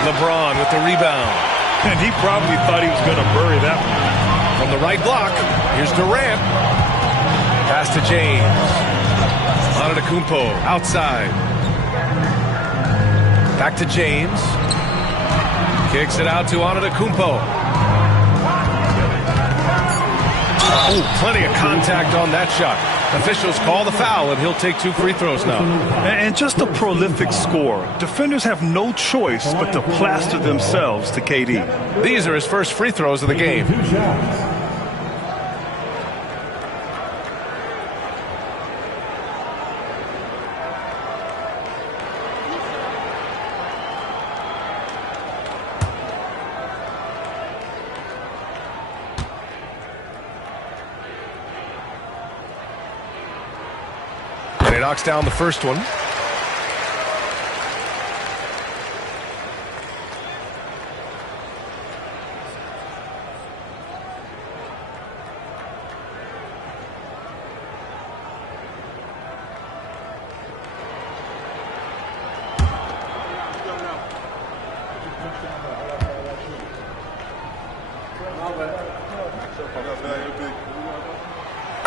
LeBron with the rebound. And he probably thought he was going to bury that one. From the right block, here's Durant. Pass to James. Antetokounmpo outside. Back to James. Kicks it out to Antetokounmpo. Oh, plenty of contact on that shot. Officials call the foul, and he'll take 2 free throws now. And just a prolific scorer. Defenders have no choice but to plaster themselves to KD. These are his first free throws of the game. He knocks down the first one.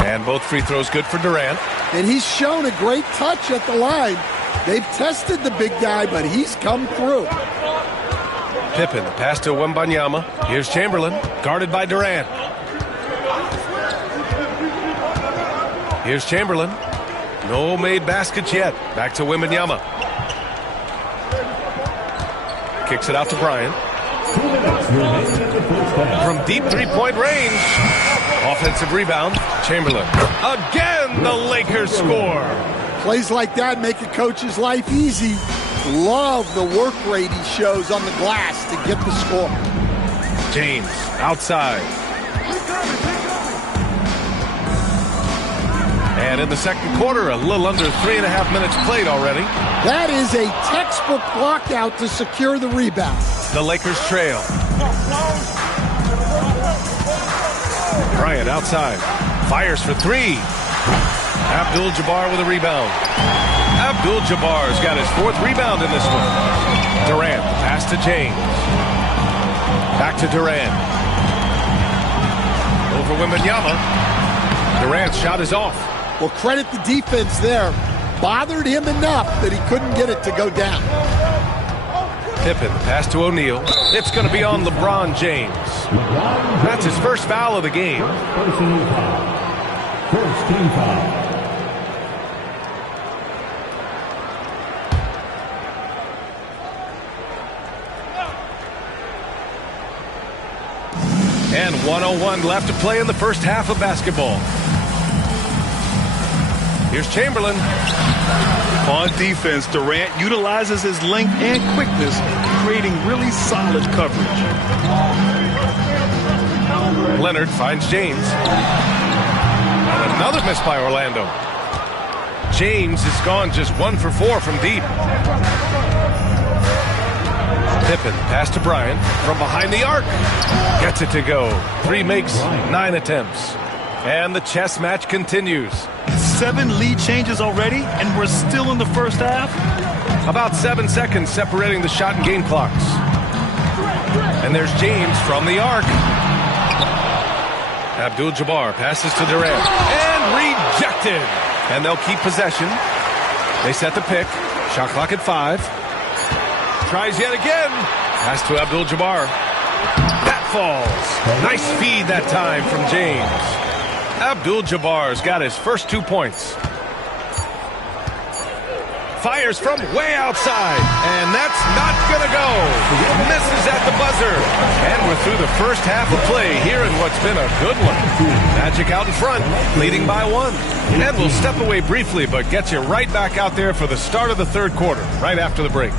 And both free throws good for Durant. And he's shown a great touch at the line. They've tested the big guy, but he's come through. Pippen, the pass to Wembanyama. Here's Chamberlain, guarded by Durant. Here's Chamberlain. No made baskets yet. Back to Wembanyama. Kicks it out to Bryant. From deep three-point range. Offensive rebound. Chamberlain. Again, the Lakers score. Plays like that make a coach's life easy. Love the work rate he shows on the glass to get the score. James outside. And in the second quarter, a little under 3.5 minutes played already. That is a textbook lockout to secure the rebound. The Lakers trail. Bryant outside. Fires for 3. Abdul-Jabbar with a rebound. Abdul-Jabbar's got his 4th rebound in this one. Durant, pass to James. Back to Durant. Over Wembanyama. Durant's shot is off. Well, credit the defense there. Bothered him enough that he couldn't get it to go down. Pippen, pass to O'Neal. It's going to be on LeBron James. That's his first foul of the game. First team foul. And 1:01 left to play in the first half of basketball. Here's Chamberlain. On defense, Durant utilizes his length and quickness, creating really solid coverage. Leonard finds James. And another miss by Orlando. James is gone just 1 for 4 from deep. Pippen, pass to Bryant from behind the arc. Gets it to go. 3 makes, 9 attempts. And the chess match continues. 7 lead changes already, and we're still in the first half? About 7 seconds separating the shot and game clocks. And there's James from the arc. Abdul-Jabbar passes to Durant. And rejected. And they'll keep possession. They set the pick. Shot clock at 5. Tries yet again. Pass to Abdul-Jabbar. That falls. Nice feed that time from James. Abdul-Jabbar's got his first 2 points. Fires from way outside. And that's not going to go. Misses at the buzzer. And we're through the first half of play here in what's been a good one. Magic out in front, leading by 1. And we'll step away briefly, but get you right back out there for the start of the third quarter, right after the break.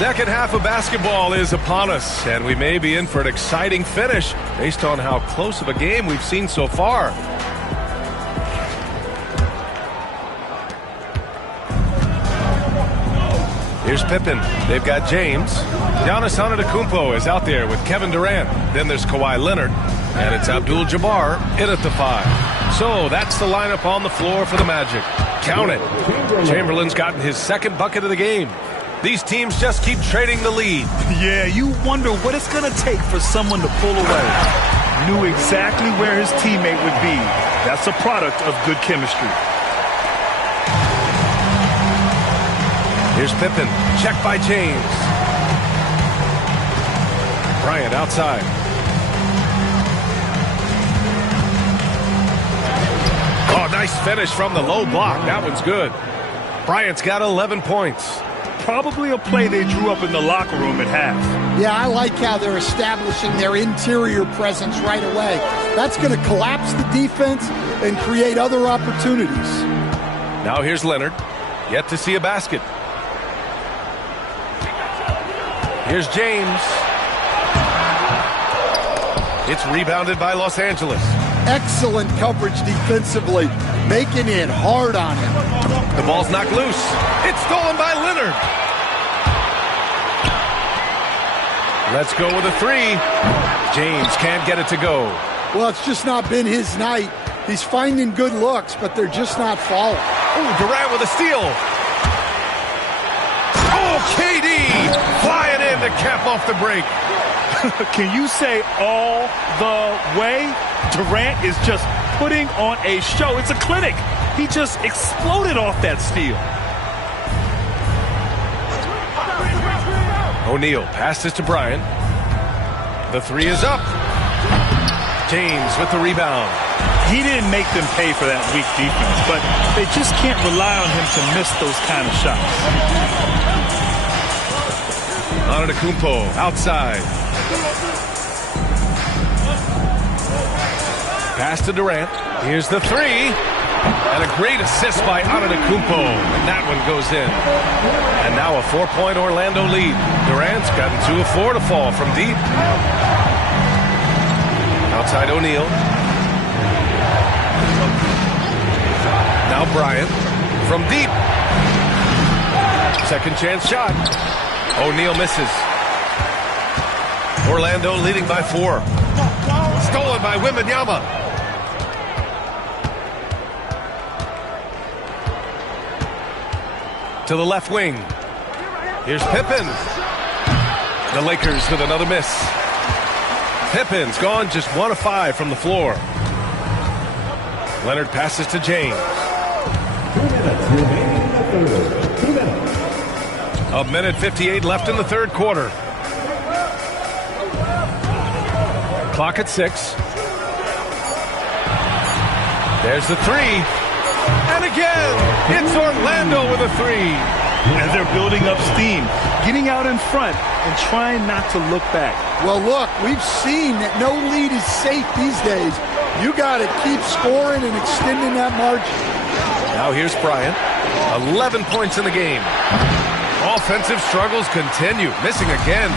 Second half of basketball is upon us, and we may be in for an exciting finish based on how close of a game we've seen so far. Here's Pippen. They've got James. Giannis Antetokounmpo is out there with Kevin Durant. Then there's Kawhi Leonard. And it's Abdul-Jabbar in at the 5. So that's the lineup on the floor for the Magic. Count it. Chamberlain's gotten his second bucket of the game. These teams just keep trading the lead. Yeah, you wonder what it's going to take for someone to pull away. Knew exactly where his teammate would be. That's a product of good chemistry. Here's Pippen. Check by James. Bryant outside. Oh, nice finish from the low block. That one's good. Bryant's got 11 points. Probably a play they drew up in the locker room at half. Yeah, I like how they're establishing their interior presence right away. That's going to collapse the defense and create other opportunities. Now here's Leonard. Yet to see a basket. Here's James. It's rebounded by Los Angeles. Excellent coverage defensively, making it hard on him. The ball's knocked loose. It's stolen by Leonard. Let's go with a 3. James can't get it to go. Well, it's just not been his night. He's finding good looks, but they're just not falling. Oh, Durant with a steal. Oh, KD flying in to cap off the break. Can you say all the way? Durant is just putting on a show. It's a clinic. He just exploded off that steal. O'Neal passes to Bryant. The 3 is up. James with the rebound. He didn't make them pay for that weak defense, but they just can't rely on him to miss those kind of shots. Antetokounmpo outside. Pass to Durant. Here's the 3. And a great assist by Antetokounmpo. And that one goes in. And now a 4-point Orlando lead. Durant's gotten 2 of 4 to fall from deep. Outside O'Neal. Now Bryant from deep. Second chance shot. O'Neal misses. Orlando leading by 4. Stolen by Wembanyama. To the left wing. Here's Pippen. The Lakers with another miss. Pippen's gone just 1 of 5 from the floor. Leonard passes to James. 1:58 left in the third quarter. Clock at 6. There's the 3. And again, it's Orlando with a 3. And they're building up steam, getting out in front and trying not to look back. Well, look, we've seen that no lead is safe these days. You got to keep scoring and extending that margin. Now here's Bryant. 11 points in the game. Offensive struggles continue. Missing again.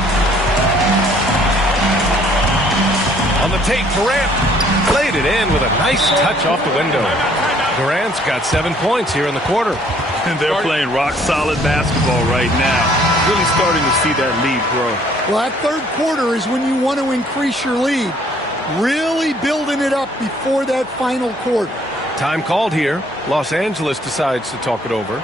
On the take, Durant played it in with a nice touch off the window. Durant's got 7 points here in the quarter. And they're playing rock-solid basketball right now. Really starting to see that lead grow. Well, that third quarter is when you want to increase your lead. Really building it up before that final quarter. Time called here. Los Angeles decides to talk it over.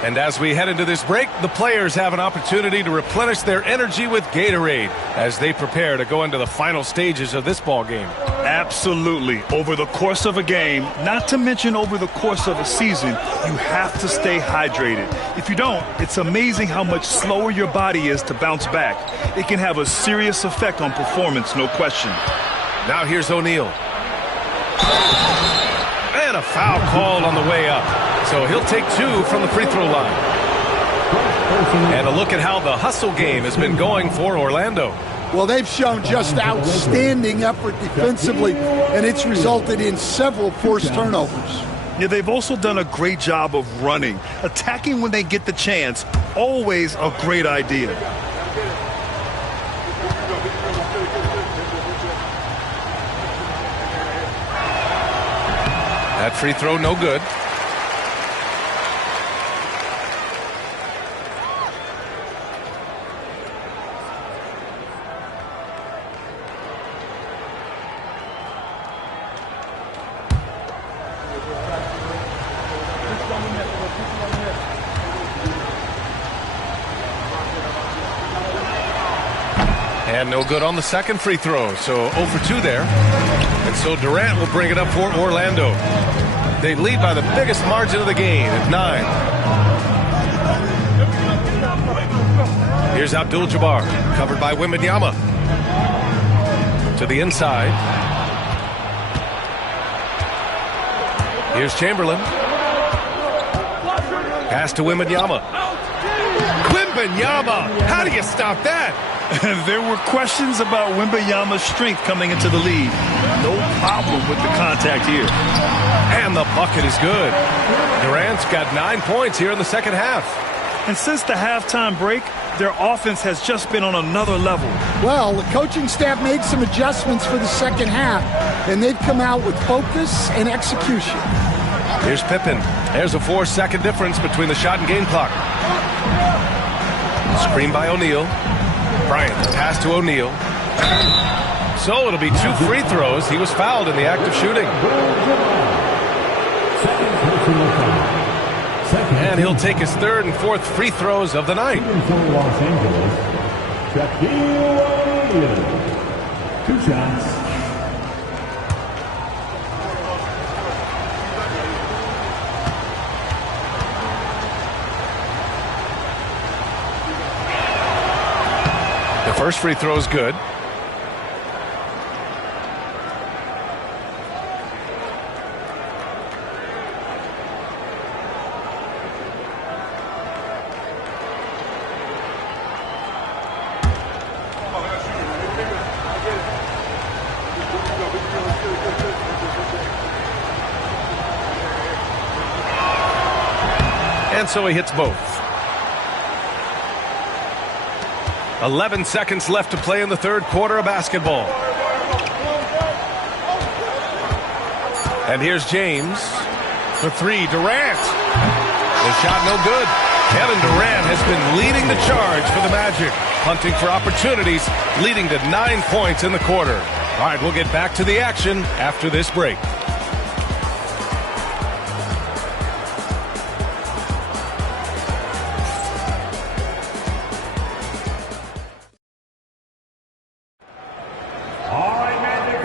And as we head into this break, the players have an opportunity to replenish their energy with Gatorade as they prepare to go into the final stages of this ball game. Absolutely. Over the course of a game, not to mention over the course of a season, you have to stay hydrated. If you don't, it's amazing how much slower your body is to bounce back. It can have a serious effect on performance, no question. Now here's O'Neal. And a foul called on the way up. So he'll take 2 from the free throw line. And a look at how the hustle game has been going for Orlando. Well, they've shown just outstanding effort defensively, and it's resulted in several forced turnovers. Yeah, they've also done a great job of running, attacking when they get the chance, always a great idea. That free throw no good. And no good on the second free throw, so 0 for 2 there. And so Durant will bring it up for Orlando. They lead by the biggest margin of the game at 9. Here's Abdul-Jabbar, covered by Wembanyama. To the inside. Here's Chamberlain. Pass to Wembanyama. Wembanyama! How do you stop that? There were questions about Wembanyama's strength coming into the lead. No problem with the contact here. And the bucket is good. Durant's got 9 points here in the second half. And since the halftime break, their offense has just been on another level. Well, the coaching staff made some adjustments for the second half, and they've come out with focus and execution. Here's Pippen. There's a 4-second difference between the shot and game clock. Screen by O'Neal. Bryant, pass to O'Neal. So it'll be 2 free throws. He was fouled in the act of shooting. And he'll take his 3rd and 4th free throws of the night. Los Angeles, Shaquille O'Neal. 2 shots. The first free throw is good. And so he hits both. 11 seconds left to play in the third quarter of basketball. And here's James for 3. Durant. The shot no good. Kevin Durant has been leading the charge for the Magic, punting for opportunities, leading to 9 points in the quarter. All right, we'll get back to the action after this break.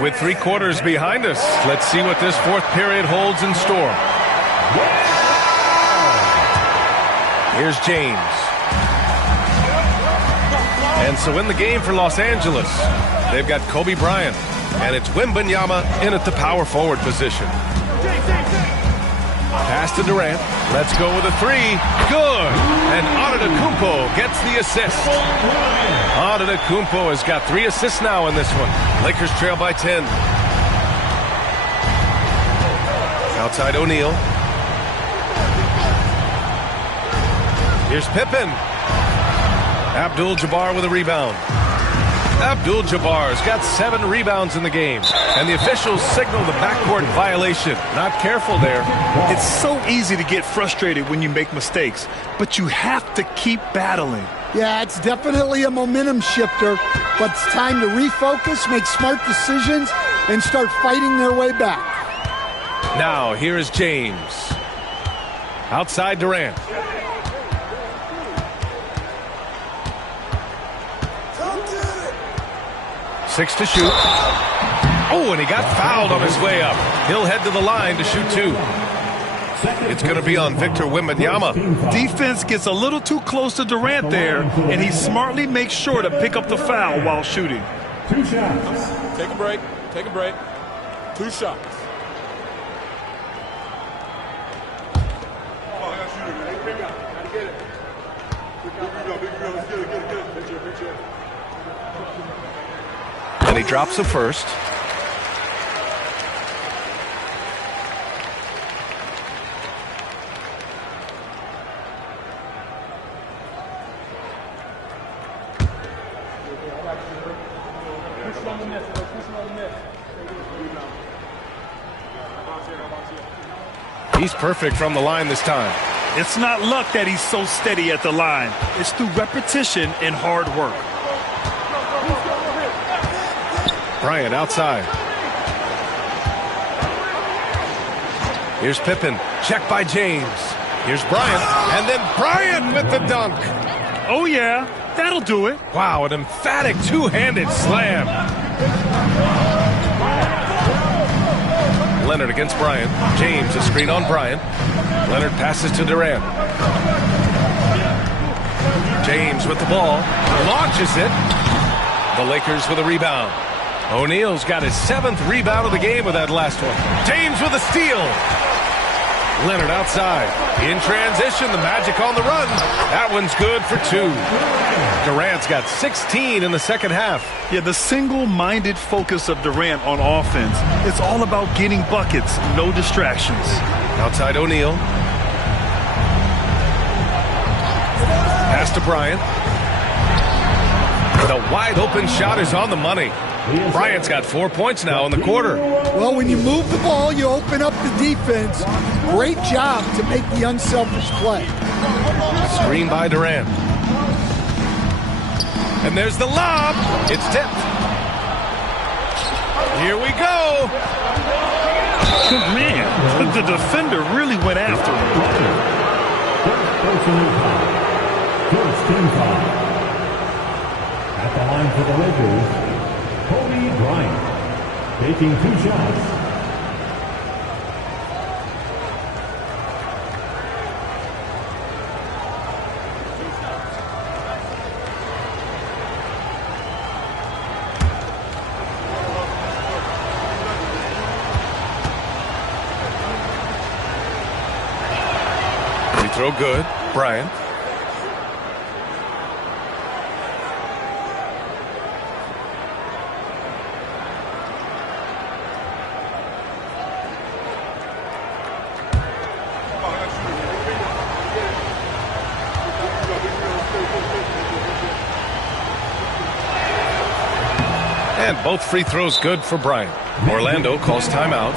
With 3 quarters behind us, let's see what this fourth period holds in store. Here's James. And so in the game for Los Angeles, they've got Kobe Bryant, and it's Wembanyama in at the power forward position. Pass to Durant. Let's go with a 3. Good. And Antetokounmpo gets the assist. Antetokounmpo has got 3 assists now in this one. Lakers trail by 10. Outside O'Neal. Here's Pippen. Abdul-Jabbar with a rebound. Abdul-Jabbar's got 7 rebounds in the game. And the officials signal the backcourt violation. Not careful there. It's so easy to get frustrated when you make mistakes, but you have to keep battling. Yeah, it's definitely a momentum shifter, but it's time to refocus, make smart decisions, and start fighting their way back. Now, here is James. Outside Durant. Six to shoot. Oh, and he got fouled on his way up. He'll head to the line to shoot 2. It's going to be on Victor Wembanyama. Defense gets a little too close to Durant there, and he smartly makes sure to pick up the foul while shooting. 2 shots. Take a break. Take a break. 2 shots. And he drops the first. He's perfect from the line this time. It's not luck that he's so steady at the line. It's through repetition and hard work. Bryant outside. Here's Pippen. Check by James. Here's Bryant. And then Bryant with the dunk. Oh, yeah. That'll do it. Wow, an emphatic two-handed slam. Leonard against Bryant. James, a screen on Bryant. Leonard passes to Durant. James with the ball. Launches it. The Lakers with a rebound. O'Neal's got his 7th rebound of the game with that last one. James with a steal. Leonard outside. In transition, the Magic on the run. That one's good for 2. Durant's got 16 in the second half. Yeah, the single-minded focus of Durant on offense. It's all about getting buckets, no distractions. Outside O'Neal. Pass to Bryant. The wide-open shot is on the money. Bryant's got 4 points now in the quarter. Well, when you move the ball, you open up the defense. Great job to make the unselfish play. Screen by Durant. And there's the lob. It's tipped. Here we go. Man, the defender really went after him. First team foul. At the line for the Lakers, Kobe Bryant, taking 2 shots. Free throw good. Bryant. And both free throws good for Bryant. Orlando calls timeout.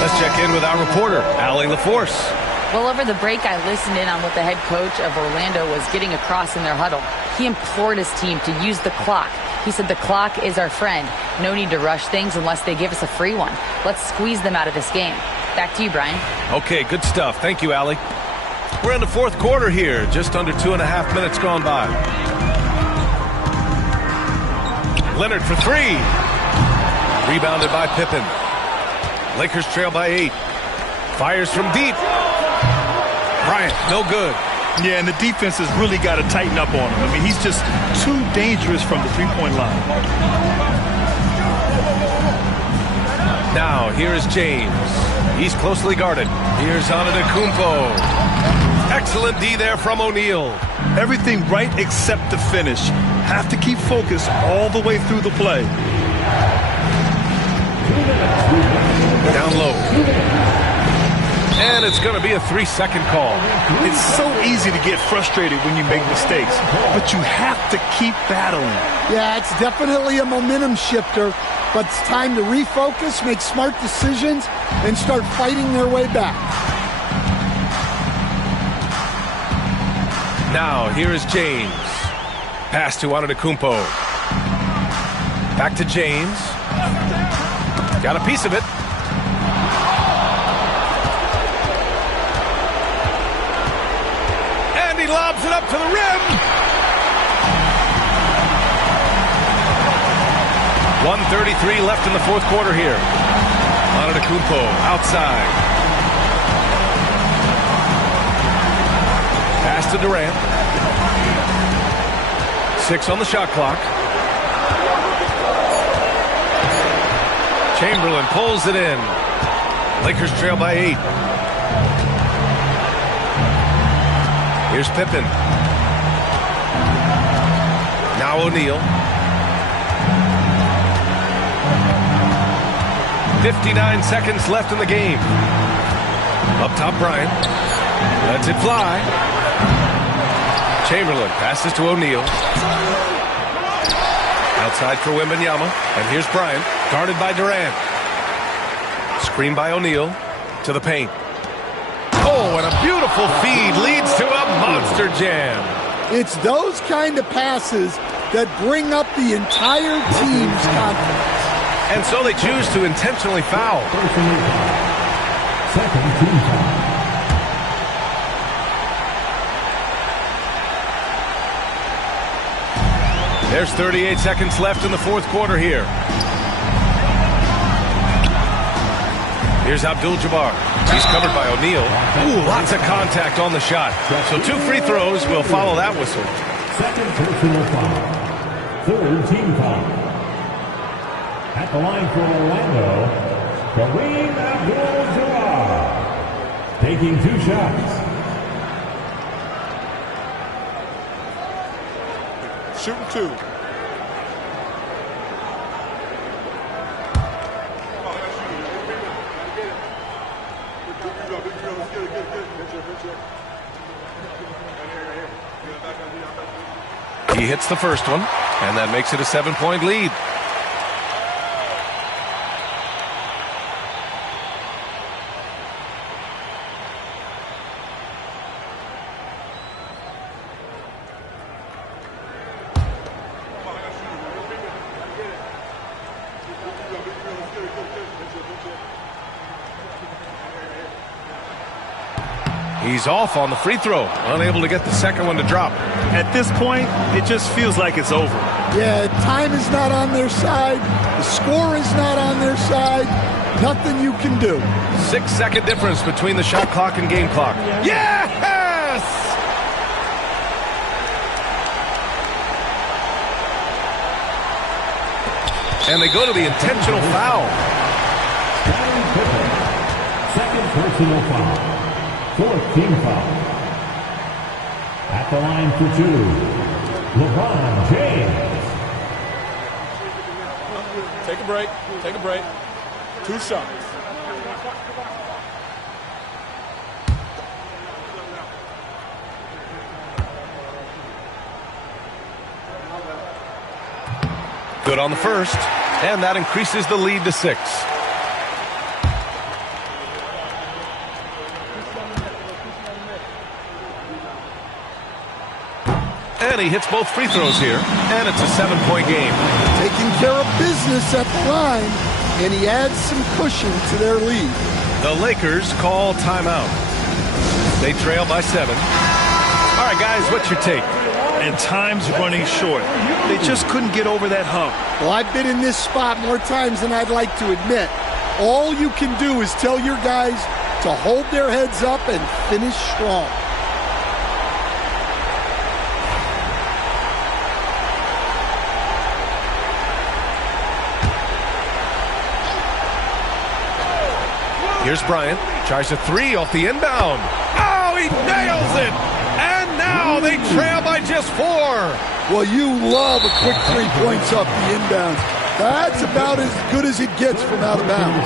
Let's check in with our reporter, Allie LaForce. Well, over the break, I listened in on what the head coach of Orlando was getting across in their huddle. He implored his team to use the clock. He said the clock is our friend. No need to rush things unless they give us a free one. Let's squeeze them out of this game. Back to you, Brian. Okay, good stuff. Thank you, Allie. We're in the fourth quarter here. Just under 2.5 minutes gone by. Leonard for 3. Rebounded by Pippen. Lakers trail by 8. Fires from deep. Bryant, no good. Yeah, and the defense has really got to tighten up on him. I mean, he's just too dangerous from the three-point line. Now, here is James. He's closely guarded. Here's Antetokounmpo. Excellent D there from O'Neal. Everything right except the finish. Have to keep focused all the way through the play. Down low. And it's going to be a 3-second call. It's so easy to get frustrated when you make mistakes, but you have to keep battling. Yeah, it's definitely a momentum shifter, but it's time to refocus, make smart decisions, and start fighting their way back. Now, here is James. Pass to Antetokounmpo. Back to James. Got a piece of it. And he lobs it up to the rim. 1:33 left in the fourth quarter here. Antetokounmpo outside. Pass to Durant. 6 on the shot clock. Chamberlain pulls it in. Lakers trail by 8. Here's Pippen. Now O'Neal. 59 seconds left in the game. Up top, Bryant. Lets it fly. Chamberlain passes to O'Neal. Outside for Wembanyama. And here's Bryant, guarded by Durant. Screen by O'Neal to the paint. Oh, and a beautiful feed leads to a monster jam. It's those kind of passes that bring up the entire team's confidence. And so they choose to intentionally foul. Second team foul. There's 38 seconds left in the fourth quarter here. Here's Abdul-Jabbar. He's covered by O'Neal. Ooh, lots of contact on the shot. So 2 free throws will follow that whistle. Second personal foul. Third team foul. At the line for Orlando, Kareem Abdul-Jabbar. Taking 2 shots. Shooting 2. He hits the first one, and that makes it a 7-point lead. He's off on the free throw, unable to get the second one to drop. At this point, it just feels like it's over. Yeah, time is not on their side. The score is not on their side. Nothing you can do. 6-second difference between the shot clock and game clock. Yes! And they go to the intentional foul. Second personal foul. Fourth team foul. At the line for 2, LeBron James. Take a break. Take a break. 2 shots. Good on the first, and that increases the lead to 6. And he hits both free throws here, and it's a 7-point game. Taking care of business at the line, and he adds some cushion to their lead. The Lakers call timeout. They trail by 7. All right, guys, what's your take? And time's running short. They just couldn't get over that hump. Well, I've been in this spot more times than I'd like to admit. All you can do is tell your guys to hold their heads up and finish strong. Here's Bryant. Tries a 3 off the inbound. Oh, he nails it! And now they trail by just 4. Well, you love a quick 3 points off the inbound. That's about as good as it gets from out of bounds.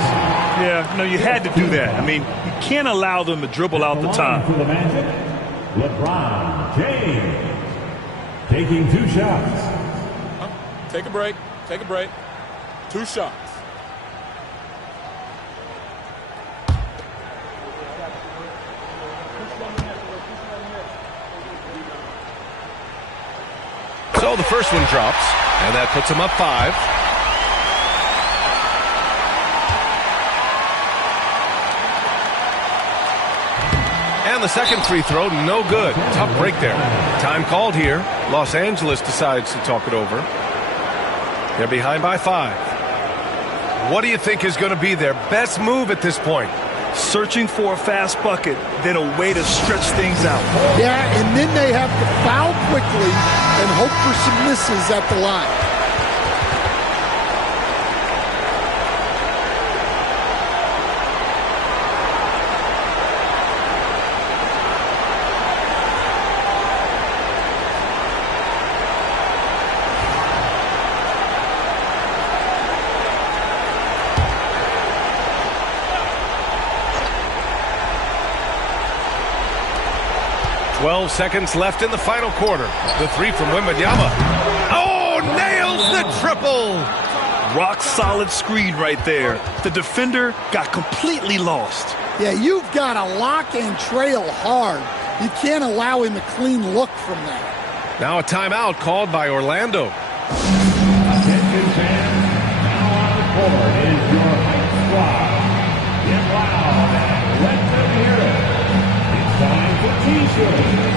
Yeah, no, you had to do that. I mean, you can't allow them to dribble out the time. For the Magic, LeBron James. Taking 2 shots. Take a break. Take a break. 2 shots. So the first one drops, and that puts him up 5. And the second free throw, no good. Tough break there. Time called here. Los Angeles decides to talk it over. They're behind by 5. What do you think is going to be their best move at this point? Searching for a fast bucket, then a way to stretch things out. Yeah, and then they have to foul quickly and hope for some misses at the line. 12 seconds left in the final quarter. The three from Wembanyama. Oh, nails the triple. Rock solid screen right there. The defender got completely lost. Yeah, you've got to lock and trail hard. You can't allow him a clean look from that. Now a timeout called by Orlando. Attention fans, now on the court is your Heights squad. Get loud and let them hear it. It's time for T-shirts.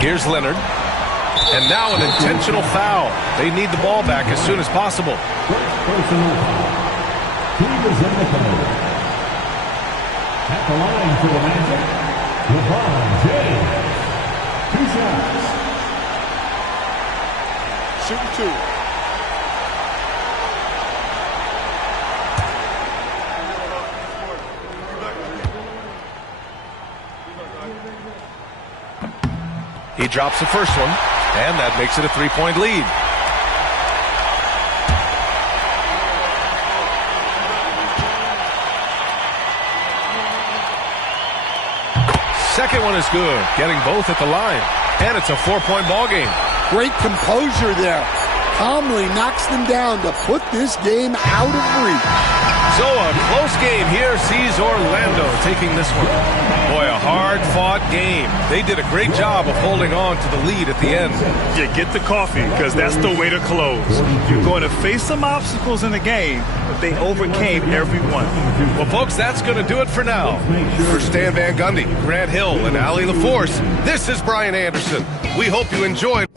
Here's Leonard. And now an intentional foul. They need the ball back as soon as possible. Personal foul. He was in the penalty. At the line for the Magic, LeBron James. 2 shots. Shooting 2. He drops the first one, and that makes it a 3-point lead. Second one is good, getting both at the line, and it's a 4-point ball game. Great composure there. Calmly knocks them down to put this game out of reach. So a close game here sees Orlando taking this one. Boy, a hard-fought game. They did a great job of holding on to the lead at the end. Yeah, get the coffee, because that's the way to close. You're going to face some obstacles in the game, but they overcame every one. Well, folks, that's going to do it for now. For Stan Van Gundy, Grant Hill, and Ali LaForce, this is Brian Anderson. We hope you enjoyed.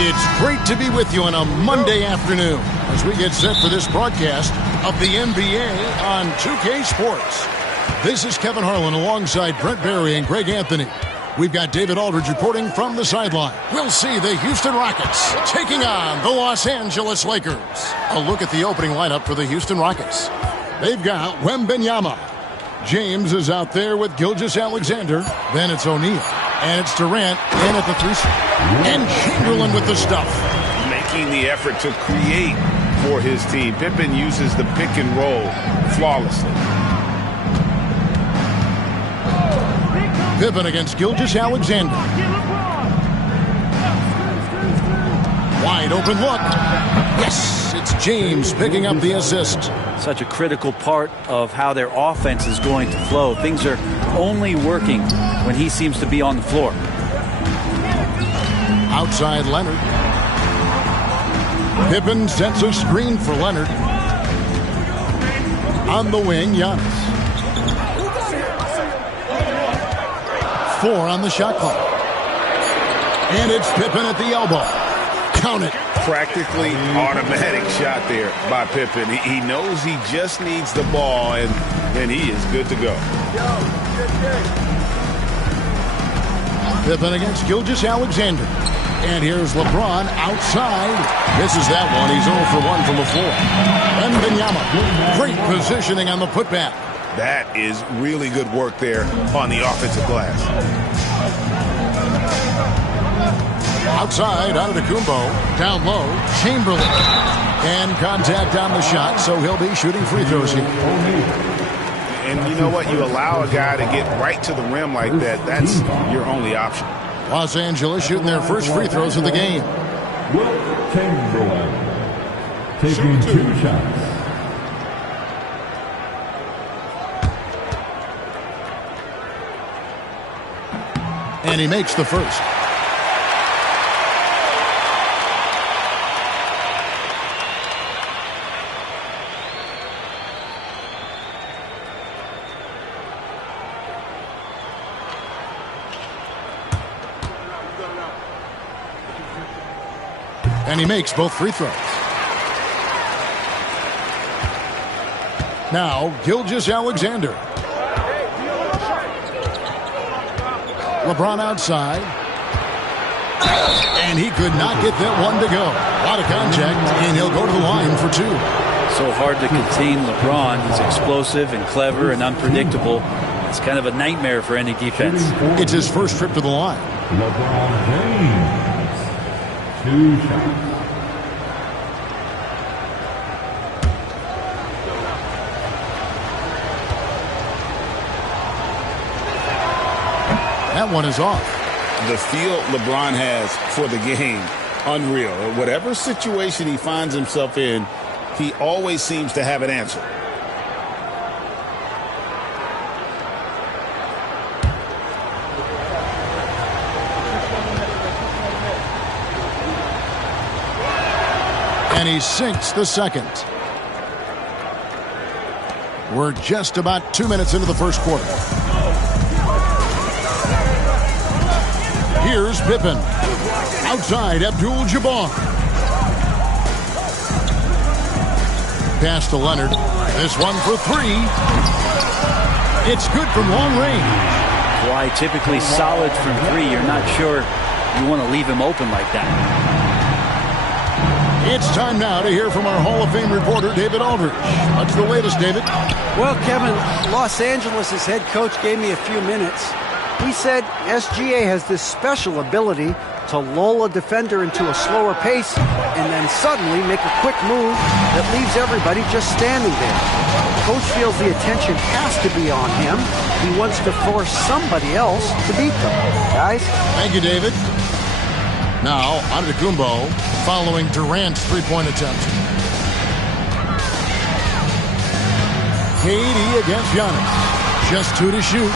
It's great to be with you on a Monday afternoon as we get set for this broadcast of the NBA on 2K Sports. This is Kevin Harlan alongside Brent Barry and Greg Anthony. We've got David Aldridge reporting from the sideline. We'll see the Houston Rockets taking on the Los Angeles Lakers. A look at the opening lineup for the Houston Rockets. They've got Wembanyama. James is out there with Gilgeous-Alexander. Then it's O'Neal. And it's Durant in at the 3 spot. And Chamberlain with the stuff. Making the effort to create for his team. Pippen uses the pick and roll flawlessly. Pippen against Gilgeous-Alexander. Wide open look. Yes, it's James picking up the assist. Such a critical part of how their offense is going to flow. Things are only working when he seems to be on the floor. Outside Leonard. Pippen sets a screen for Leonard. On the wing, Giannis. 4 on the shot clock. And it's Pippen at the elbow. Count it. Practically automatic shot there by Pippen. He knows he just needs the ball, and he is good to go. Pippen against Gilgeous-Alexander. And here's LeBron outside. Misses that one. He's 0 for 1 from the floor. Wembanyama. Great positioning on the putback. That is really good work there on the offensive glass. Outside, Antetokounmpo. Down low, Chamberlain. And contact on the shot, so he'll be shooting free throws here. And you know what? You allow a guy to get right to the rim like that. That's your only option. Los Angeles shooting their first free throws of the game. Wilt Chamberlain taking 2 shots. And he makes the first. And he makes both free throws. Now, Gilgeous-Alexander. LeBron outside. And he could not get that one to go. A lot of contact, and he'll go to the line for 2. So hard to contain LeBron. He's explosive and clever and unpredictable. It's kind of a nightmare for any defense. It's his first trip to the line. LeBron James. 2 shots. That one is off. The feel LeBron has for the game, unreal. Whatever situation he finds himself in, he always seems to have an answer. And he sinks the second. We're just about 2 minutes into the first quarter. Here's Pippen. Outside, Abdul-Jabbar. Pass to Leonard. This one for three. It's good from long range. Why typically solid from three. You're not sure you want to leave him open like that. It's time now to hear from our Hall of Fame reporter, David Aldridge. What's the latest, David? Well, Kevin, Los Angeles' head coach gave me a few minutes. He said SGA has this special ability to lull a defender into a slower pace and then suddenly make a quick move that leaves everybody just standing there. Coach feels the attention has to be on him. He wants to force somebody else to beat them. Guys? Thank you, David. Now, Antetokounmpo following Durant's three-point attempt. KD against Giannis. Just two to shoot.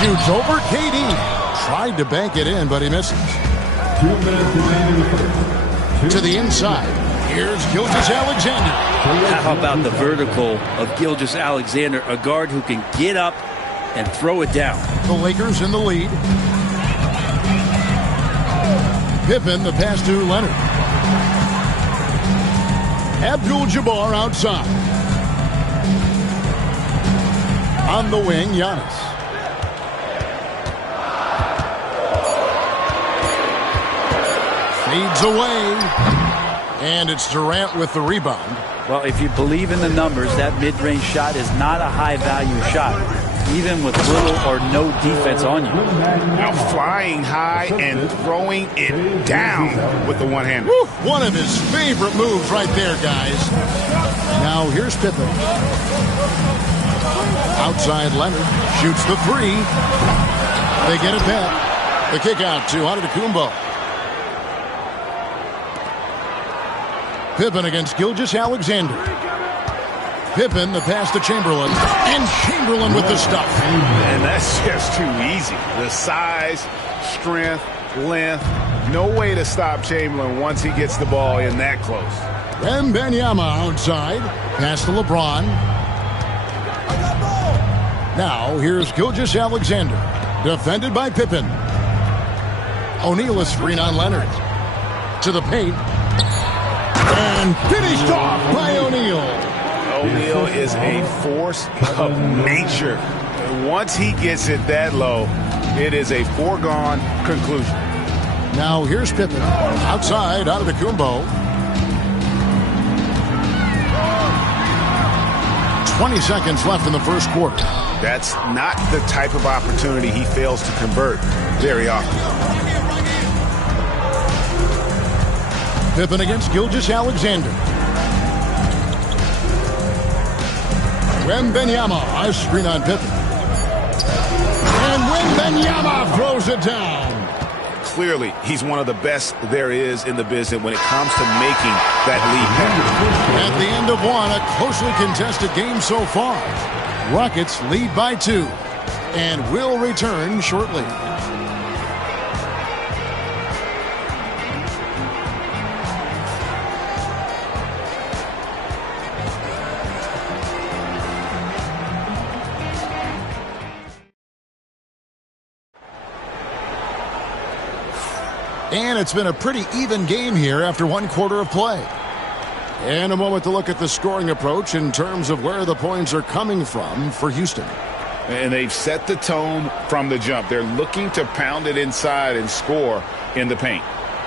Shoots over KD. Tried to bank it in, but he misses. 2 minutes remaining. To the inside. Here's Gilgeous-Alexander. How about the vertical of Gilgeous-Alexander, a guard who can get up and throw it down. The Lakers in the lead. Pippen, the pass to Leonard. Abdul-Jabbar outside. On the wing, Giannis. Fades away. And it's Durant with the rebound. Well, if you believe in the numbers, that mid-range shot is not a high-value shot, even with little or no defense on you. Now flying high and throwing it down with the one-hander. One of his favorite moves right there, guys. Now here's Pippen. Outside Leonard. Shoots the three. They get it back. The kick out to Antetokounmpo. Pippen against Gilgeous-Alexander. Pippen, the pass to Chamberlain. And Chamberlain with the stuff. And that's just too easy. The size, strength, length. No way to stop Chamberlain once he gets the ball in that close. Wembanyama outside. Pass to LeBron. Now, here's Gilgeous-Alexander. Defended by Pippen. O'Neal is screen on Leonard. To the paint. And finished off by O'Neal. O'Neal is a force of nature. And once he gets it that low, it is a foregone conclusion. Now here's Pippen. Outside, Antetokounmpo. 20 seconds left in the first quarter. That's not the type of opportunity he fails to convert very often. Pippen against Gilgeous-Alexander. Wembanyama, a screen on Pippen. And Wembanyama throws it down. Clearly, he's one of the best there is in the business when it comes to making that lead pass. At the end of one, a closely contested game so far. Rockets lead by 2 and will return shortly. And it's been a pretty even game here after one quarter of play. And a moment to look at the scoring approach in terms of where the points are coming from for Houston. And they've set the tone from the jump. They're looking to pound it inside and score in the paint.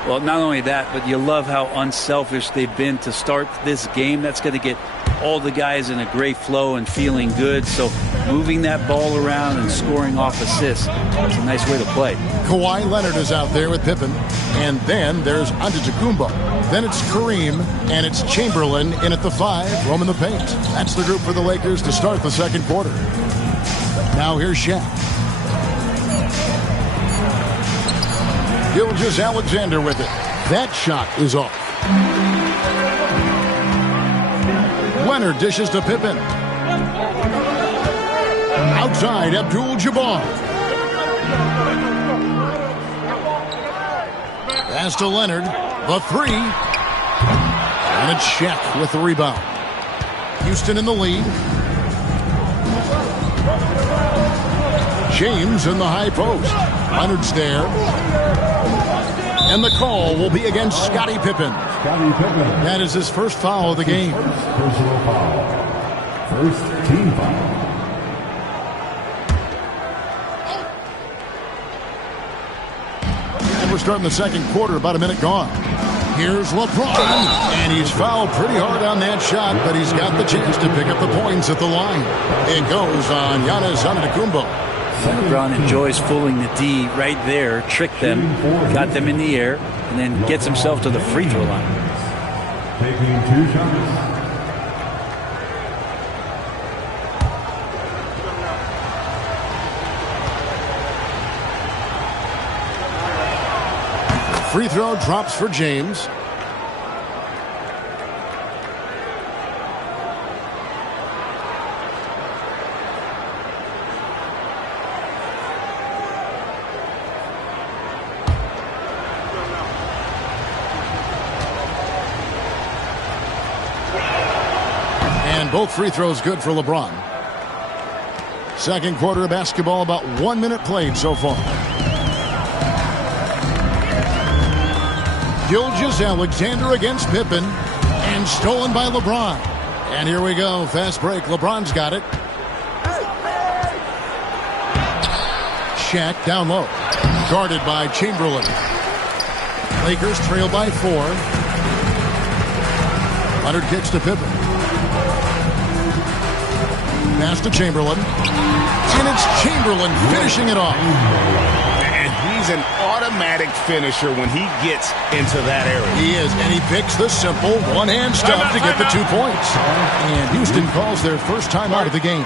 Well, not only that, but you love how unselfish they've been to start this game. That's going to get all the guys in a great flow and feeling good. So moving that ball around and scoring off assists, it's a nice way to play. Kawhi Leonard is out there with Pippen. And then there's Antetokounmpo. Then it's Kareem, and it's Chamberlain in at the 5, roaming the paint. That's the group for the Lakers to start the second quarter. Now here's Shaq. Gilgeous-Alexander with it. That shot is off. Leonard dishes to Pippen. Outside, Abdul-Jabbar. Pass to Leonard. The three. And it's Shaq with the rebound. Houston in the lead. James in the high post. Leonard's there. And the call will be against Scottie Pippen. That is his first foul of the game. Personal foul. First team foul. And we're starting the second quarter, about a minute gone. Here's LeBron, and he's fouled pretty hard on that shot, but he's got the chance to pick up the points at the line. It goes on Giannis Antetokounmpo. LeBron enjoys fooling the D right there, tricked them, got them in the air, and then gets himself to the free throw line. Taking 2 shots. Free throw drops for James. And both free throws good for LeBron. Second quarter of basketball, about 1 minute played so far. Gilgeous-Alexander against Pippen, and stolen by LeBron. And here we go, fast break. LeBron's got it. Shaq down low, guarded by Chamberlain. Lakers trail by 4. Leonard kicks to Pippen. Pass to Chamberlain, and it's Chamberlain finishing it off. He's an automatic finisher when he gets into that area. He is, and he picks the simple one-hand stuff to get the 2 points. And Houston calls their first time out of the game.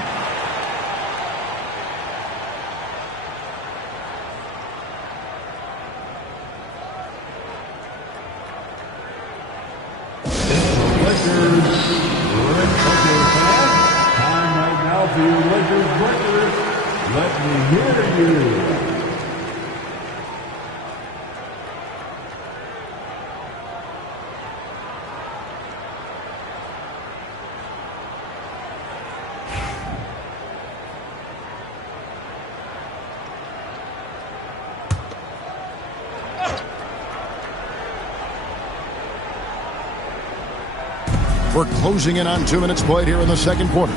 Time right now for you Lakers breakers. Let me hear you. We're closing in on 2 minutes played here in the second quarter.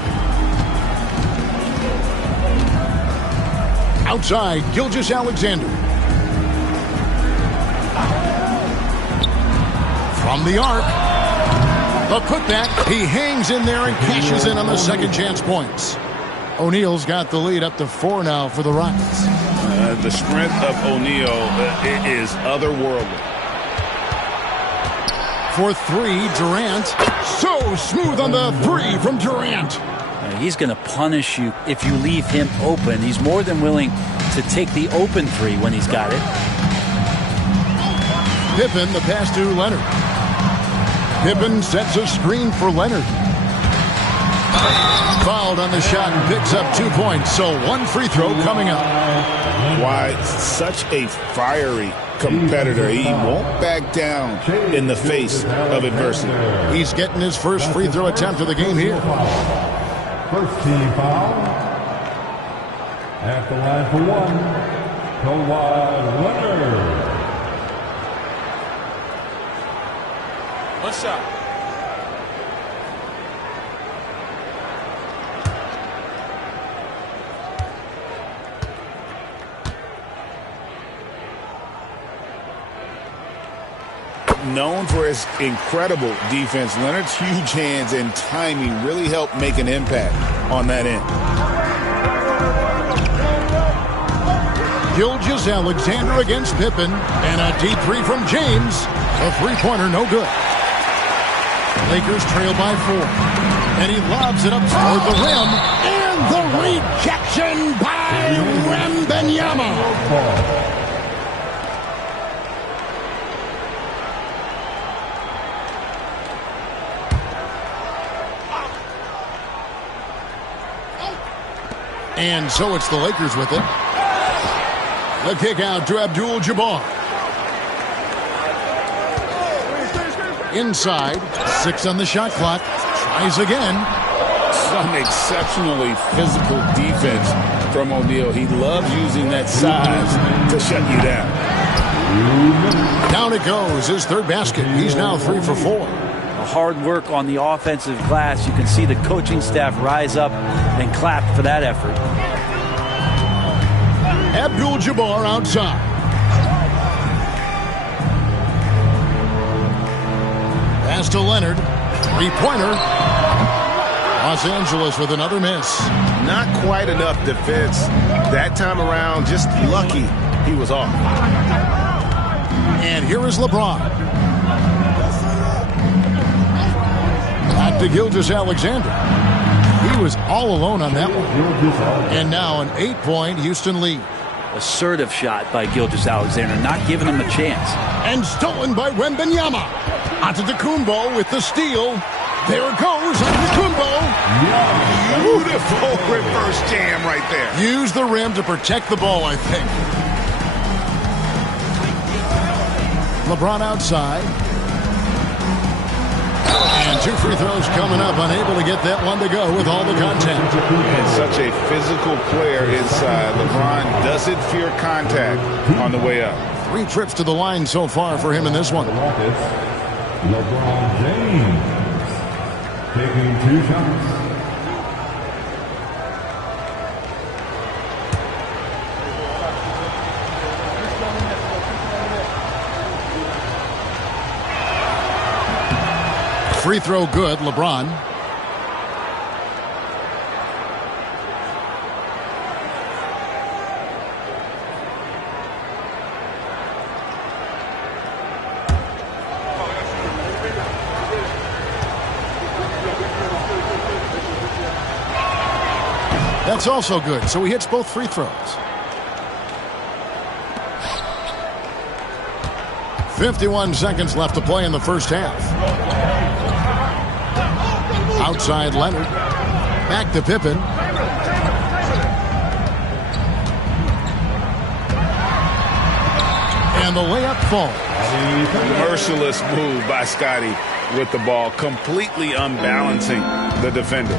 Outside, Gilgeous-Alexander. From the arc. The putback. He hangs in there and cashes in on the second chance points. O'Neal's got the lead up to 4 now for the Rockets. The strength of O'Neal is otherworldly. For 3, Durant. So smooth on the 3 from Durant. He's going to punish you if you leave him open. He's more than willing to take the open 3 when he's got it. Pippen, the pass to Leonard. Pippen sets a screen for Leonard. Fouled on the shot and picks up 2 points. So 1 free throw coming up. Why, such a fiery competitor. He won't back down in the face of adversity. He's getting his first free throw attempt of the game here. First team foul. At the line for 1, Kawhi Leonard. 1 shot. Known for his incredible defense, Leonard's huge hands and timing really helped make an impact on that end. Gilgeous-Alexander against Pippen, and a deep 3 from James. A three-pointer, no good. Lakers trail by 4, and he lobs it up toward the rim, and the rejection by Wembanyama. And so it's the Lakers with it. The kick out to Abdul-Jabbar. Inside, 6 on the shot clock. Tries again. Some exceptionally physical defense from O'Neal. He loves using that size to shut you down. Down it goes. His third basket. He's now 3 for 4. Hard work on the offensive glass. You can see the coaching staff rise up and clap for that effort. Abdul-Jabbar outside. Pass to Leonard. Three-pointer. Los Angeles with another miss. Not quite enough defense that time around. Just lucky he was off. And here is LeBron. Back to Gilgeous-Alexander. He was all alone on that one. And now an 8-point Houston lead. Assertive shot by Gilgeous-Alexander, not giving him a chance. And stolen by Wembanyama. Antetokounmpo with the steal. There it goes, Antetokounmpo. Beautiful reverse jam right there. Use the rim to protect the ball, I think. LeBron outside. And 2 free throws coming up. Unable to get that one to go with all the contact. And such a physical player inside. LeBron doesn't fear contact on the way up. 3 trips to the line so far for him in this one. LeBron James taking 2 shots. Free throw good, LeBron. That's also good, so he hits both free throws. 51 seconds left to play in the first half. Outside Leonard. Back to Pippen. And the layup falls. Merciless move by Scotty with the ball, completely unbalancing the defender.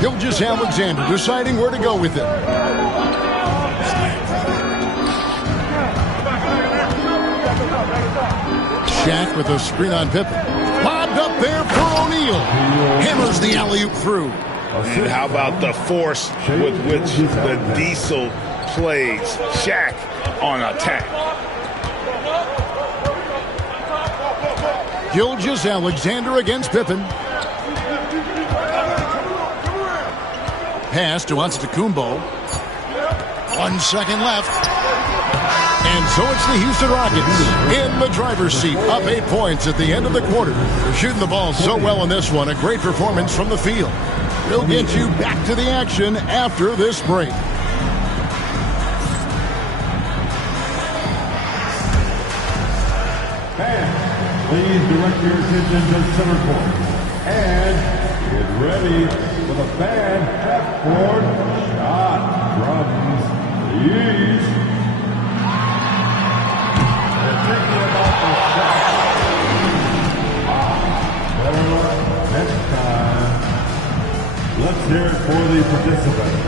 Gilgeous-Alexander deciding where to go with it. Shaq with a screen on Pippen. Lobbed up there for O'Neal. Hammers the alley-oop through. And how about the force with which the Diesel plays Shaq on attack? Gilgeous-Alexander against Pippen. Pass to Antetokounmpo. 1 second left. And so it's the Houston Rockets in the driver's seat, up 8 points at the end of the quarter. They're shooting the ball so well in this one. A great performance from the field. We'll get you back to the action after this break. And please direct your attention to center court. And get ready for the band half-court shot drums. Please. Thinking about the shot. Better next time. Let's hear it for the participants.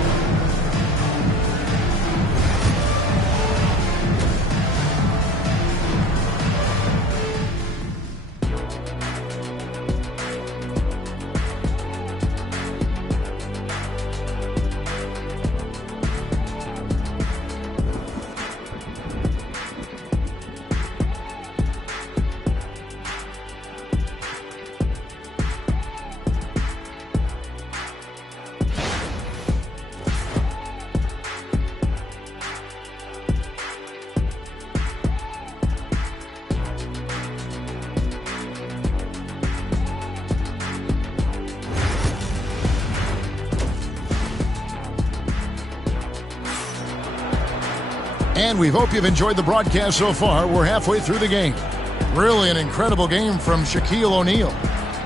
And we hope you've enjoyed the broadcast so far. We're halfway through the game. Really an incredible game from Shaquille O'Neal.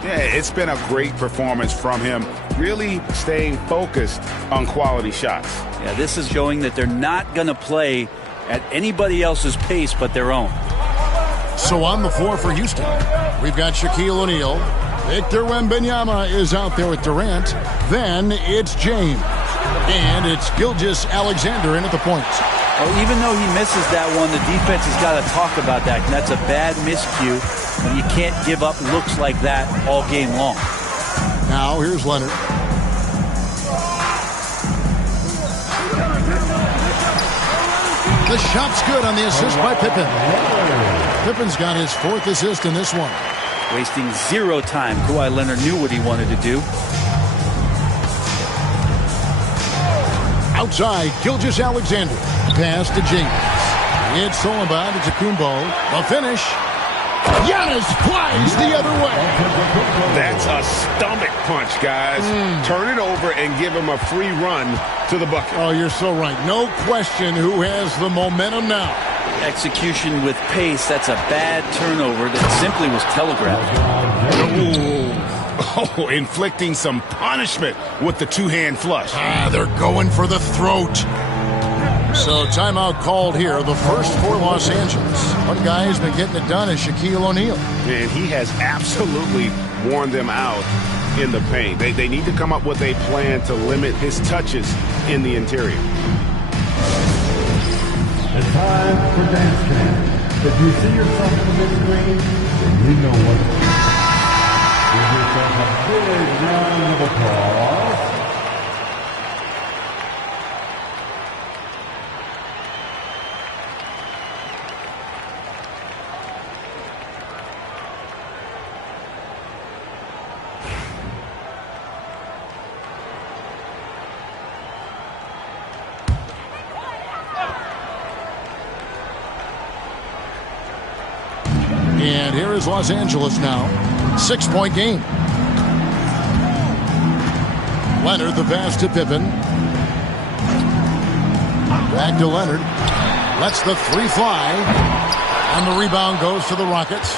Yeah, it's been a great performance from him, really staying focused on quality shots. Yeah, this is showing that they're not going to play at anybody else's pace but their own. So on the floor for Houston, we've got Shaquille O'Neal. Victor Wembanyama is out there with Durant. Then it's James. And it's Gilgeous-Alexander in at the point. Well, even though he misses that one, the defense has got to talk about that. And that's a bad miscue. And you can't give up looks like that all game long. Now here's Leonard. The shot's good on the assist by Pippen. Pippen's got his 4th assist in this one. Wasting 0 time. Kawhi Leonard knew what he wanted to do. Outside, Gilgeous-Alexander. Pass to James. It's stolen by Antetokounmpo. The finish. Giannis flies the other way. That's a stomach punch, guys. Turn it over and give him a free run to the bucket. Oh, you're so right. No question who has the momentum now. Execution with pace. That's a bad turnover that simply was telegraphed. Oh, inflicting some punishment with the two-hand flush. They're going for the throat. So timeout called here, the first for Los Angeles. One guy who's been getting it done is Shaquille O'Neal. And he has absolutely worn them out in the paint. They need to come up with a plan to limit his touches in the interior. It's time for Dance Cam. If you see yourself on the big screen, then you know what to do. Give yourself a big round of applause. And here is Los Angeles now. 6-point game. Leonard, the pass to Pippen. Back to Leonard. Lets the 3 fly. And the rebound goes to the Rockets.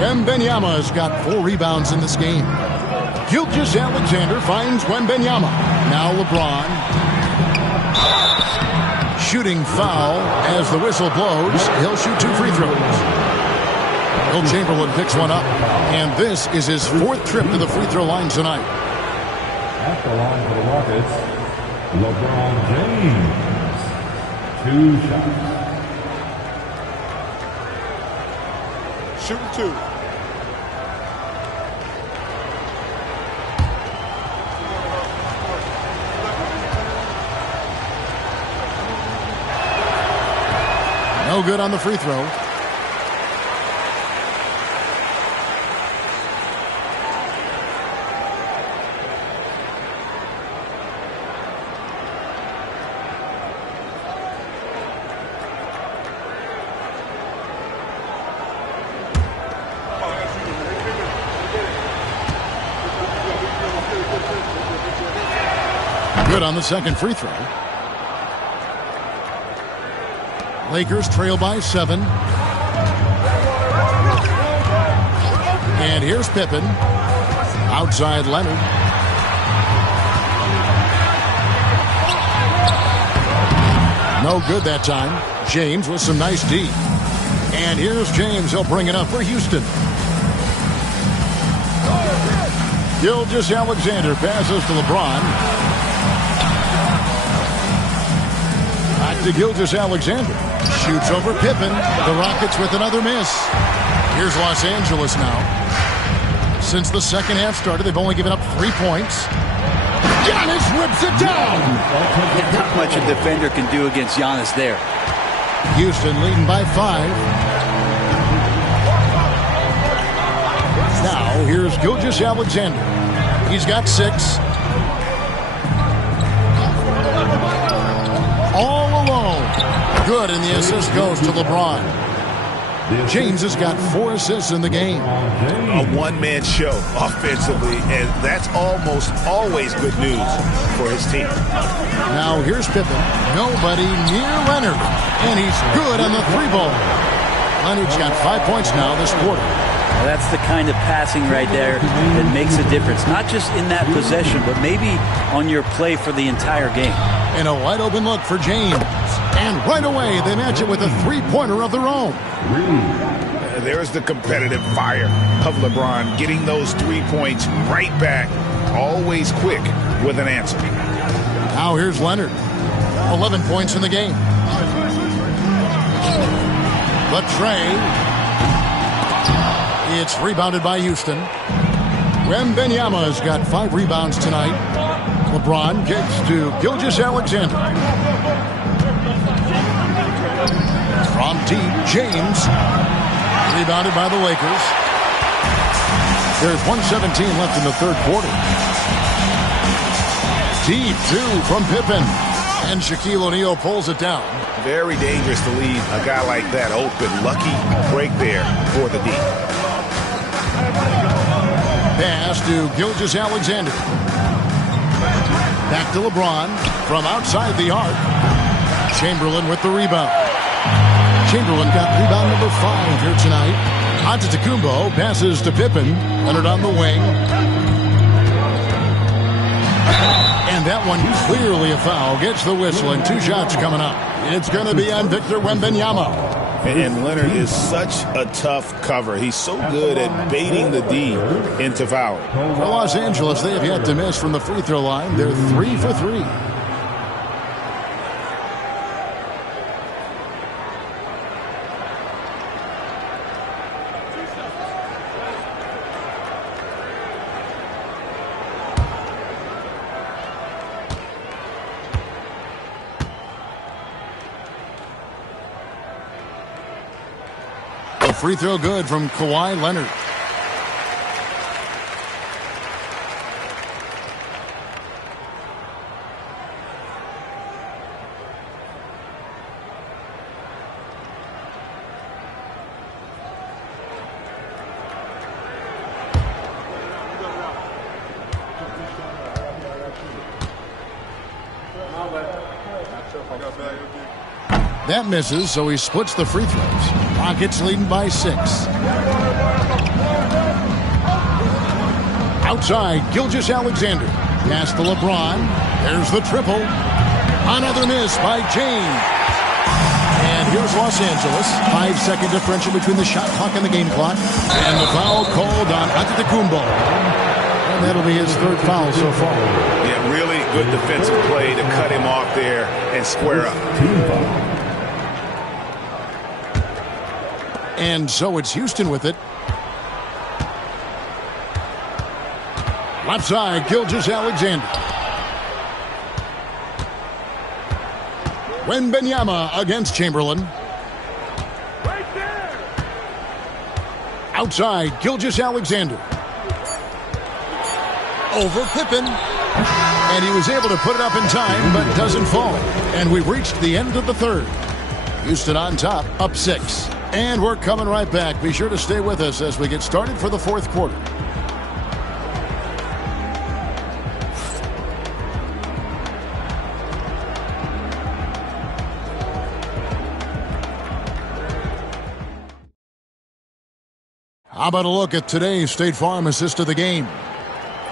Wembanyama has got 4 rebounds in this game. Gilgeous-Alexander finds Wembanyama. Now LeBron. Shooting foul as the whistle blows. He'll shoot 2 free throws. Will Chamberlain picks one up, and this is his 4th trip to the free throw line tonight. At the line for the Rockets, LeBron James. 2 shots. Shooting 2. No good on the free throw. Good on the second free throw. Lakers trail by 7. And here's Pippen. Outside Leonard. No good that time. James with some nice D. And here's James. He'll bring it up for Houston. Gilgeous-Alexander passes to LeBron. Back to Gilgeous-Alexander. Shoots over Pippen. The Rockets with another miss. Here's Los Angeles now. Since the second half started, they've only given up 3 points. Giannis whips it down. Not much a defender can do against Giannis there. Houston leading by 5. Now here's Gilgeous-Alexander. He's got 6. All alone. Good, and the assist goes to LeBron. James has got 4 assists in the game. A one-man show offensively, and that's almost always good news for his team. Now here's Pippen. Nobody near Leonard. And he's good on the 3 ball. Leonard's got 5 points now this quarter. That's the kind of passing right there that makes a difference, not just in that possession, but maybe on your play for the entire game. And a wide open look for James. And right away, they match it with a three-pointer of their own. There's the competitive fire of LeBron, getting those 3 points right back, always quick with an answer. Now here's Leonard. 11 points in the game. But Trey. It's rebounded by Houston. Wembanyama's got 5 rebounds tonight. LeBron kicks to Gilgeous-Alexander. From deep, James. Rebounded by the Lakers. There's 1:17 left in the third quarter. Deep, two from Pippen. And Shaquille O'Neal pulls it down. Very dangerous to leave a guy like that open. Lucky break there for the D. Pass to Gilgeous-Alexander. Back to LeBron from outside the arc. Chamberlain with the rebound. Chamberlain got rebound number 5 here tonight. Antetokounmpo passes to Pippen. Leonard on the wing. And that one clearly a foul. Gets the whistle and 2 shots coming up. It's going to be on Victor Wembanyama. And Leonard is such a tough cover. He's so good at baiting the D into fouling. For Los Angeles, they have yet to miss from the free throw line. They're 3 for 3. Free throw good from Kawhi Leonard. That misses, so he splits the free throws. Rockets leading by 6. Outside, Gilgeous-Alexander. Pass to LeBron. There's the triple. Another miss by James. And here's Los Angeles. 5-second differential between the shot clock and the game clock. And the foul called on Antetokounmpo. And that'll be his 3rd foul so far. Yeah, really good defensive play to cut him off there and square up. And so it's Houston with it. Left side, Gilgeous-Alexander. Wembanyama against Chamberlain. Outside, Gilgeous-Alexander. Over Pippen. And he was able to put it up in time, but doesn't fall. And we've reached the end of the 3rd. Houston on top, up 6. And we're coming right back. Be sure to stay with us as we get started for the 4th quarter. How about a look at today's State Farm assist of the game?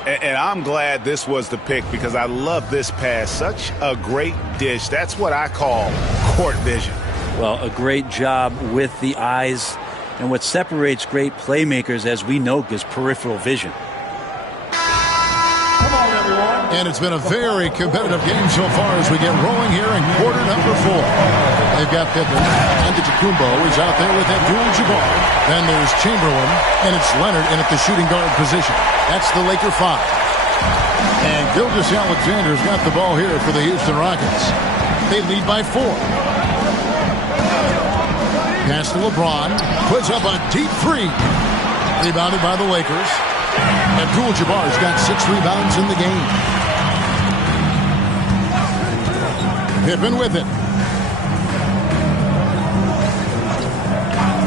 And I'm glad this was the pick because I love this pass. Such a great dish. That's what I call court vision. Well, a great job with the eyes. And what separates great playmakers, as we know, is peripheral vision. And it's been a very competitive game so far as we get rolling here in quarter number 4. They've got Pippen. Antetokounmpo is out there with Abdul-Jabbar. Then there's Chamberlain, and it's Leonard in at the shooting guard position. That's the Laker 5. And Gilgeous-Alexander's got the ball here for the Houston Rockets. They lead by 4. Pass to LeBron. Puts up a deep 3. Rebounded by the Lakers. Abdul-Jabbar's got 6 rebounds in the game. Pippen with it.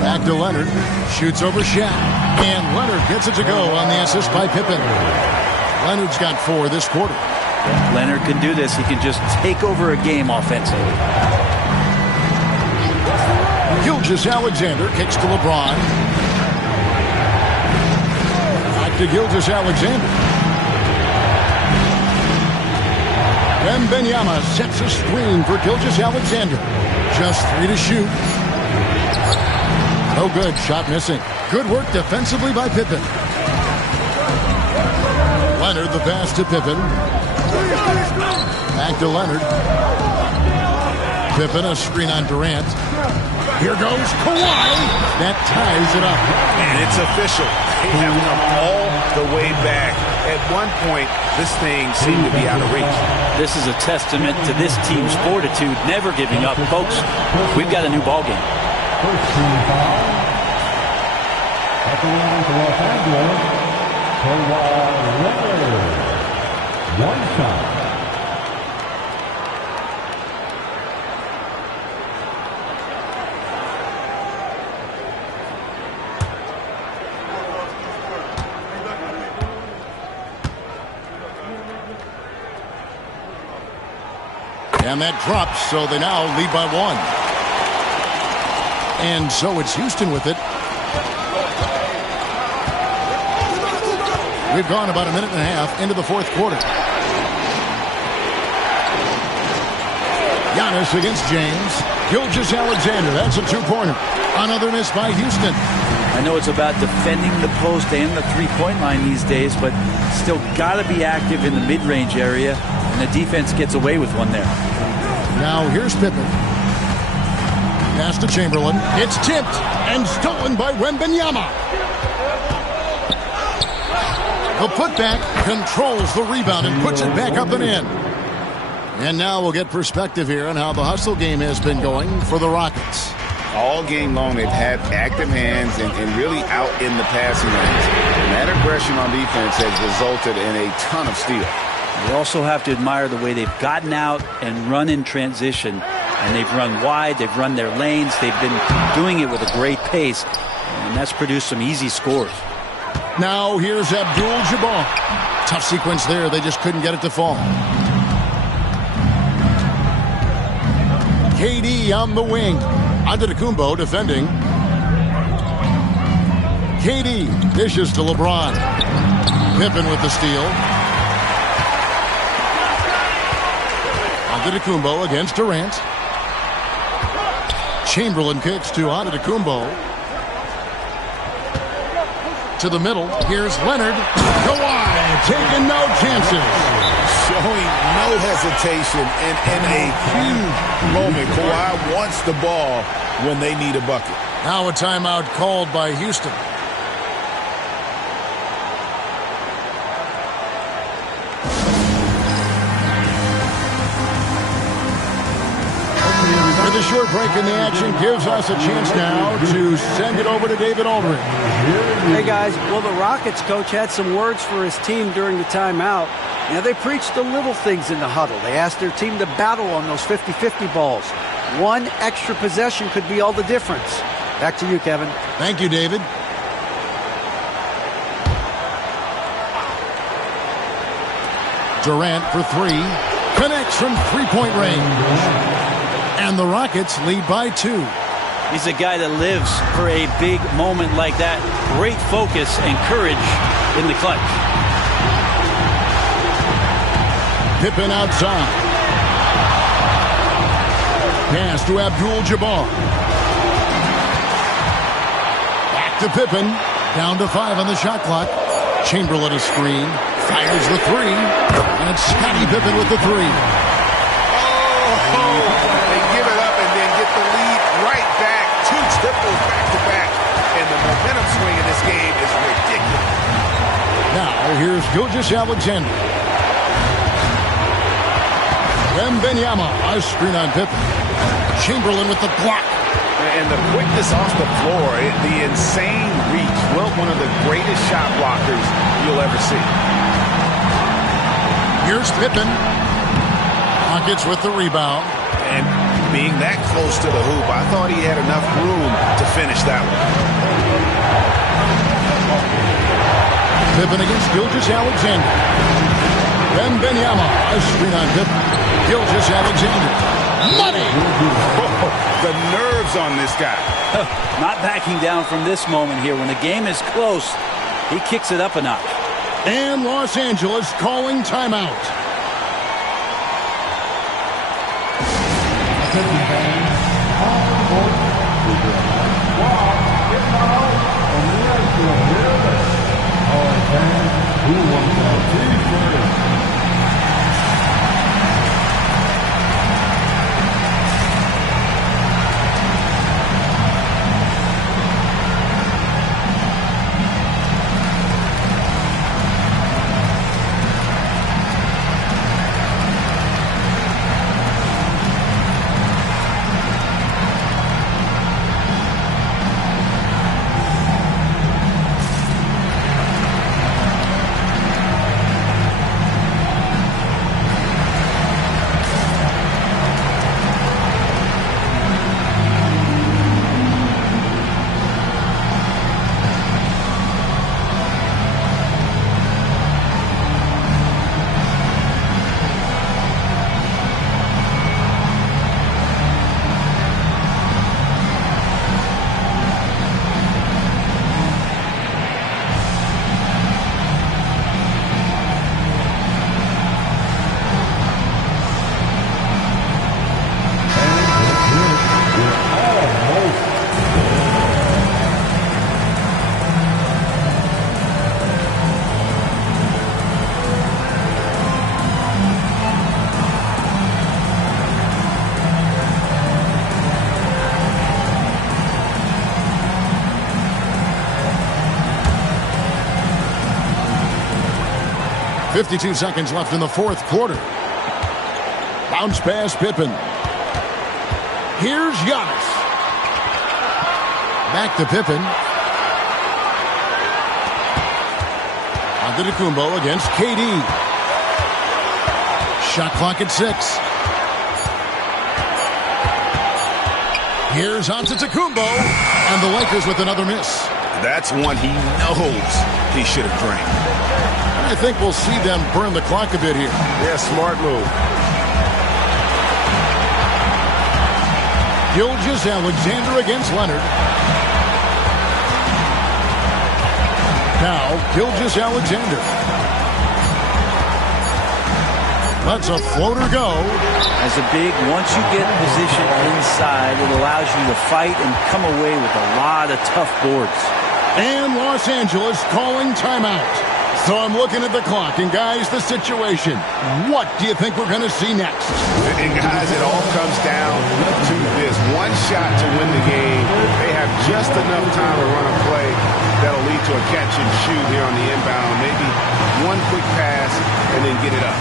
Back to Leonard. Shoots over Shaq. And Leonard gets it to go on the assist by Pippen. Leonard's got 4 this quarter. Leonard can do this. He can just take over a game offensively. Gilgeous-Alexander kicks to LeBron. to Gilgeous-Alexander. Wembanyama sets a screen for Gilgeous-Alexander. Just 3 to shoot. No good. Shot missing. Good work defensively by Pippen. Leonard the pass to Pippen. Back to Leonard. Pippen a screen on Durant. Here goes Kawhi. That ties it up. And it's official. They have come all the way back. At one point, this thing seemed to be out of reach. This is a testament to this team's fortitude, never giving up. Folks, we've got a new ball game. First team foul. At the line for Los Angeles, Kawhi Leonard. One shot. And that drops, so they now lead by 1. And so it's Houston with it. We've gone about a minute and a half into the fourth quarter. Giannis against James. Gilgeous-Alexander, that's a two-pointer. Another miss by Houston. I know it's about defending the post and the three-point line these days, but still got to be active in the mid-range area, and the defense gets away with one there. Now here's Pippen. Pass to Chamberlain. It's tipped and stolen by Wembanyama. The putback controls the rebound and puts it back up and in. And now we'll get perspective here on how the hustle game has been going for the Rockets. All game long, they've had active hands and really out in the passing lanes. And that aggression on defense has resulted in a ton of steals. You also have to admire the way they've gotten out and run in transition. And they've run wide, they've run their lanes, they've been doing it with a great pace. And that's produced some easy scores. Now here's Abdul-Jabbar. Tough sequence there, they just couldn't get it to fall. KD on the wing. Antetokounmpo defending. KD dishes to LeBron. Pippen with the steal. Antetokounmpo against Durant. Chamberlain kicks to Antetokounmpo. To the middle. Here's Leonard. Kawhi taking no chances. Showing no hesitation and in a huge moment. Kawhi wants the ball when they need a bucket. Now a timeout called by Houston. With a short break in the action gives us a chance now to send it over to David Aldridge. Hey guys, well the Rockets coach had some words for his team during the timeout. Now they preached the little things in the huddle. They asked their team to battle on those 50-50 balls. One extra possession could be all the difference. Back to you, Kevin. Thank you, David. Durant for three. Connects from three-point range. And the Rockets lead by 2. He's a guy that lives for a big moment like that. Great focus and courage in the clutch. Pippen outside. Pass to Abdul-Jabbar. Back to Pippen. Down to 5 on the shot clock. Chamberlain a screen. Fires the 3. And it's Scottie Pippen with the 3. Triples back-to-back, and the momentum swing in this game is ridiculous. Now, here's Gilgeous-Alexander. Wembanyama, a screen on Pippen. Chamberlain with the block. And the quickness off the floor, the insane reach. Well, one of the greatest shot blockers you'll ever see. Here's Pippen. Rockets with the rebound. And being that close to the hoop, I thought he had enough room to finish that one. Pippen against Gilgeous-Alexander. Wembanyama, a screen on Pippen. Gilgeous-Alexander. Money! Oh, the nerves on this guy. Not backing down from this moment here. When the game is close, he kicks it up a notch. And Los Angeles calling timeout. Who wants a t-shirt? 52 seconds left in the fourth quarter. Bounce pass, Pippen. Here's Giannis. Back to Pippen. Antetokounmpo against KD. Shot clock at 6. Here's Antetokounmpo, and the Lakers with another miss. That's one he knows he should have drained. I think we'll see them burn the clock a bit here. Yeah, smart move. Gilgeous-Alexander against Leonard. Now, Gilgeous-Alexander. Lets a floater go. As a big, once you get positioned inside, it allows you to fight and come away with a lot of tough boards. And Los Angeles calling timeout. So I'm looking at the clock, and guys, the situation. What do you think we're going to see next? And guys, it all comes down to this. One shot to win the game. They have just enough time to run a play that'll lead to a catch and shoot here on the inbound. Maybe one quick pass and then get it up.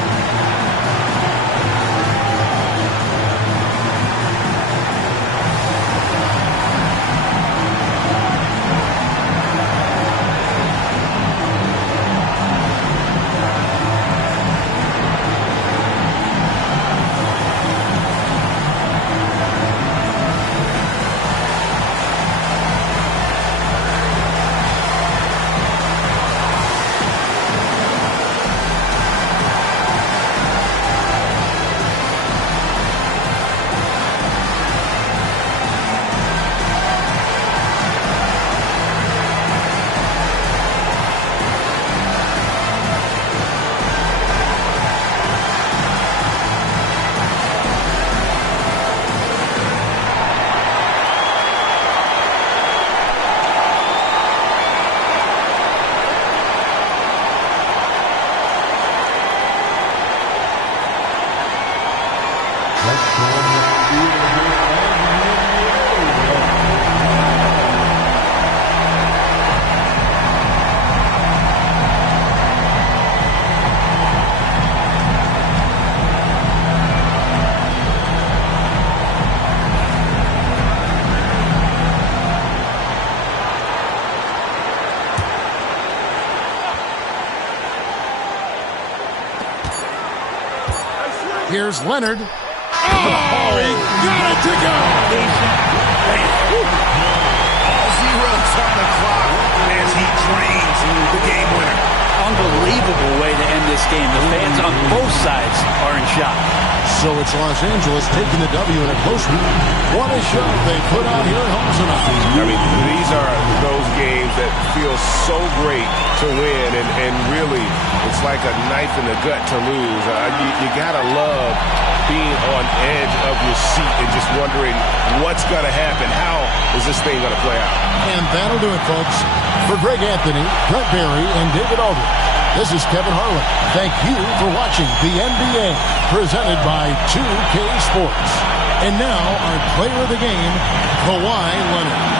Here's Leonard. Oh, he got it to go! All zeros on the clock as he drains the game winner. Unbelievable way to end this game. The fans on both sides are in shock. So it's Los Angeles taking the W in a close one. What a show they put on here at home tonight. I mean, these are those games that feel so great to win, and really, it's like a knife in the gut to lose. You gotta love being on edge of your seat and just wondering what's gonna happen. How is this thing gonna play out? And that'll do it, folks. For Greg Anthony, Brett Barry, and David Aldridge, this is Kevin Harlan. Thank you for watching the NBA, presented by 2K Sports. And now, our player of the game, Kawhi Leonard.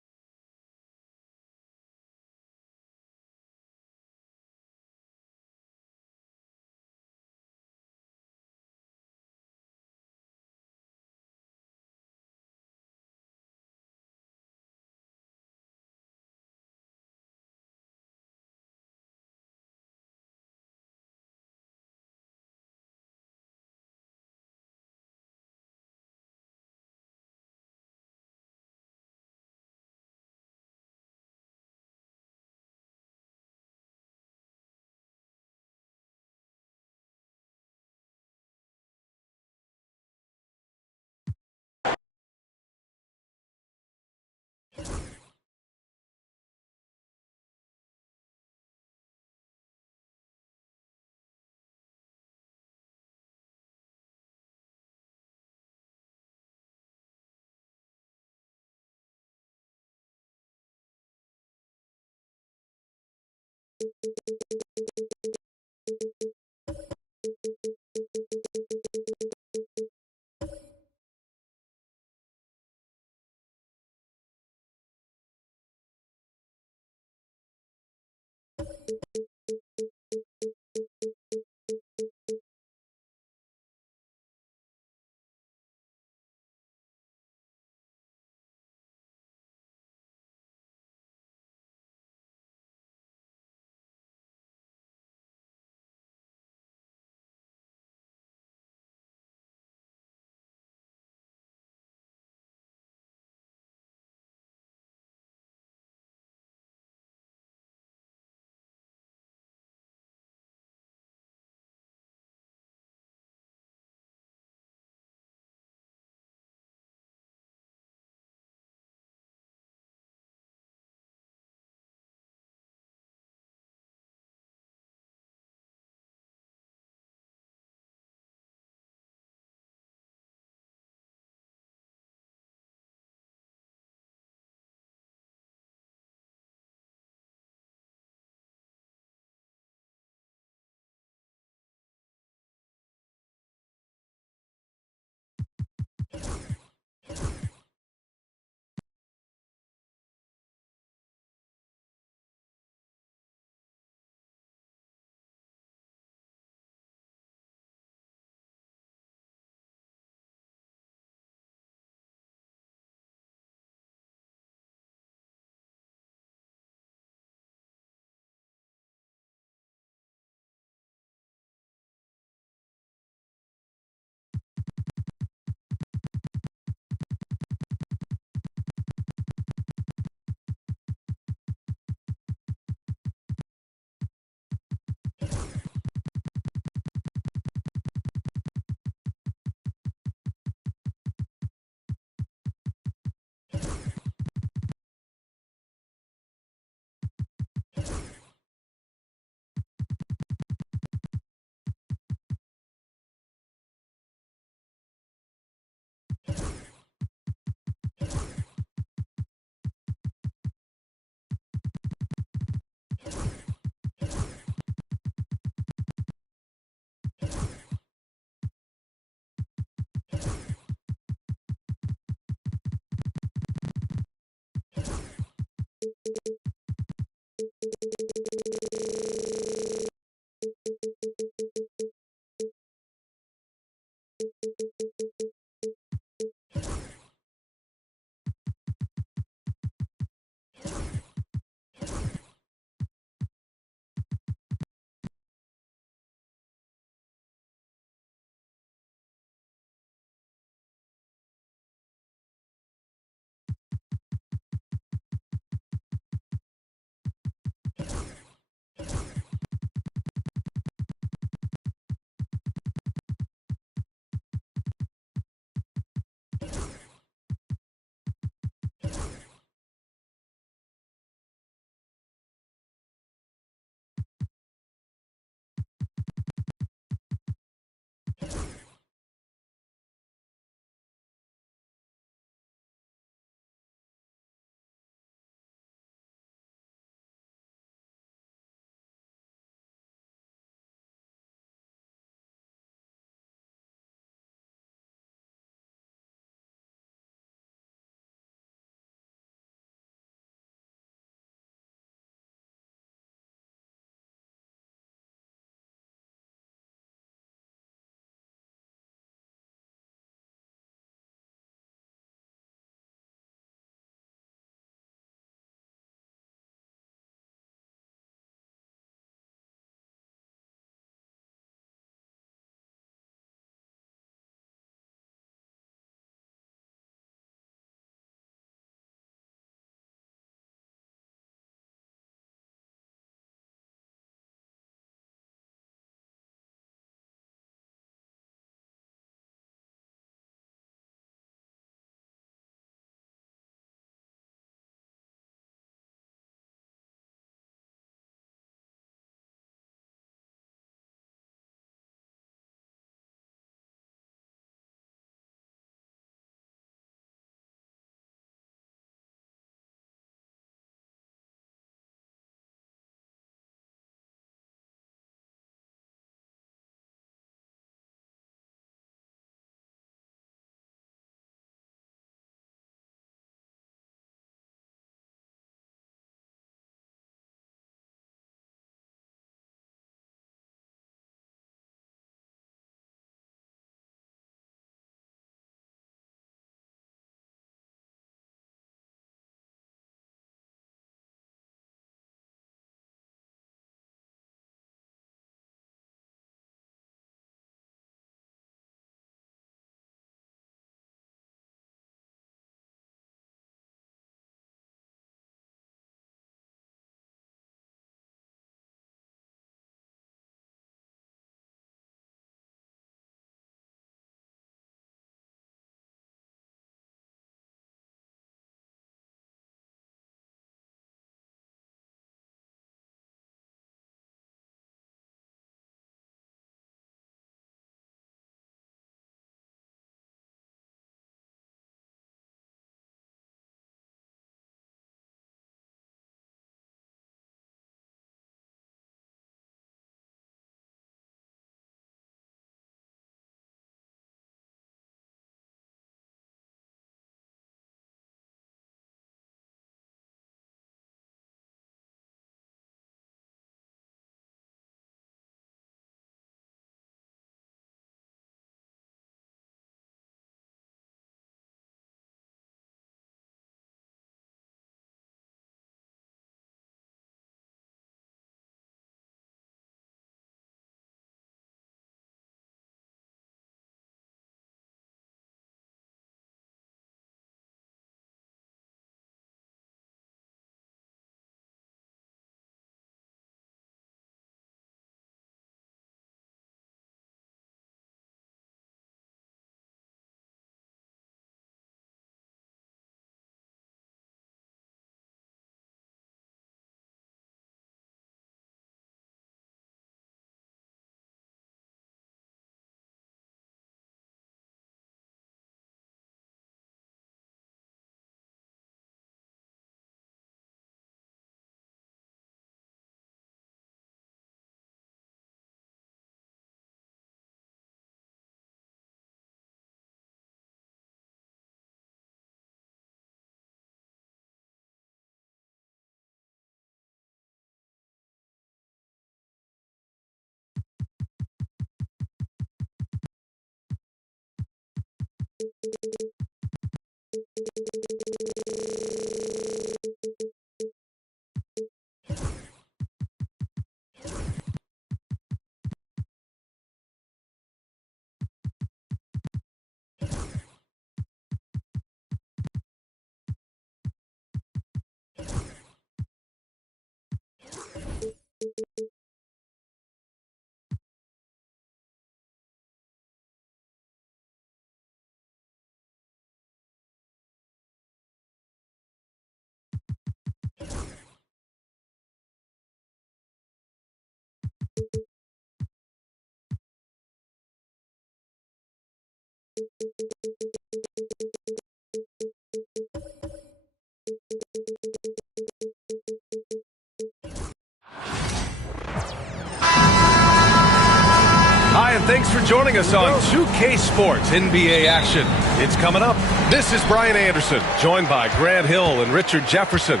Hi, and thanks for joining us on 2K Sports NBA action. It's coming up. This is Brian Anderson, joined by Grant Hill and Richard Jefferson.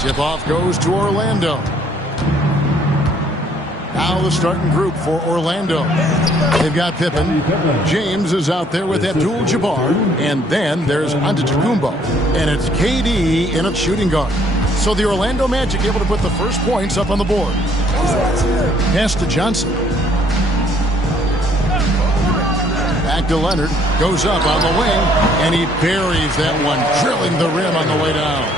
Tip-off goes to Orlando. Now the starting group for Orlando. They've got Pippen. James is out there with Abdul-Jabbar. And then there's Antetokounmpo. And it's KD in a shooting guard. So the Orlando Magic able to put the first points up on the board. Pass to Johnson. Back to Leonard. Goes up on the wing. And he buries that one, drilling the rim on the way down.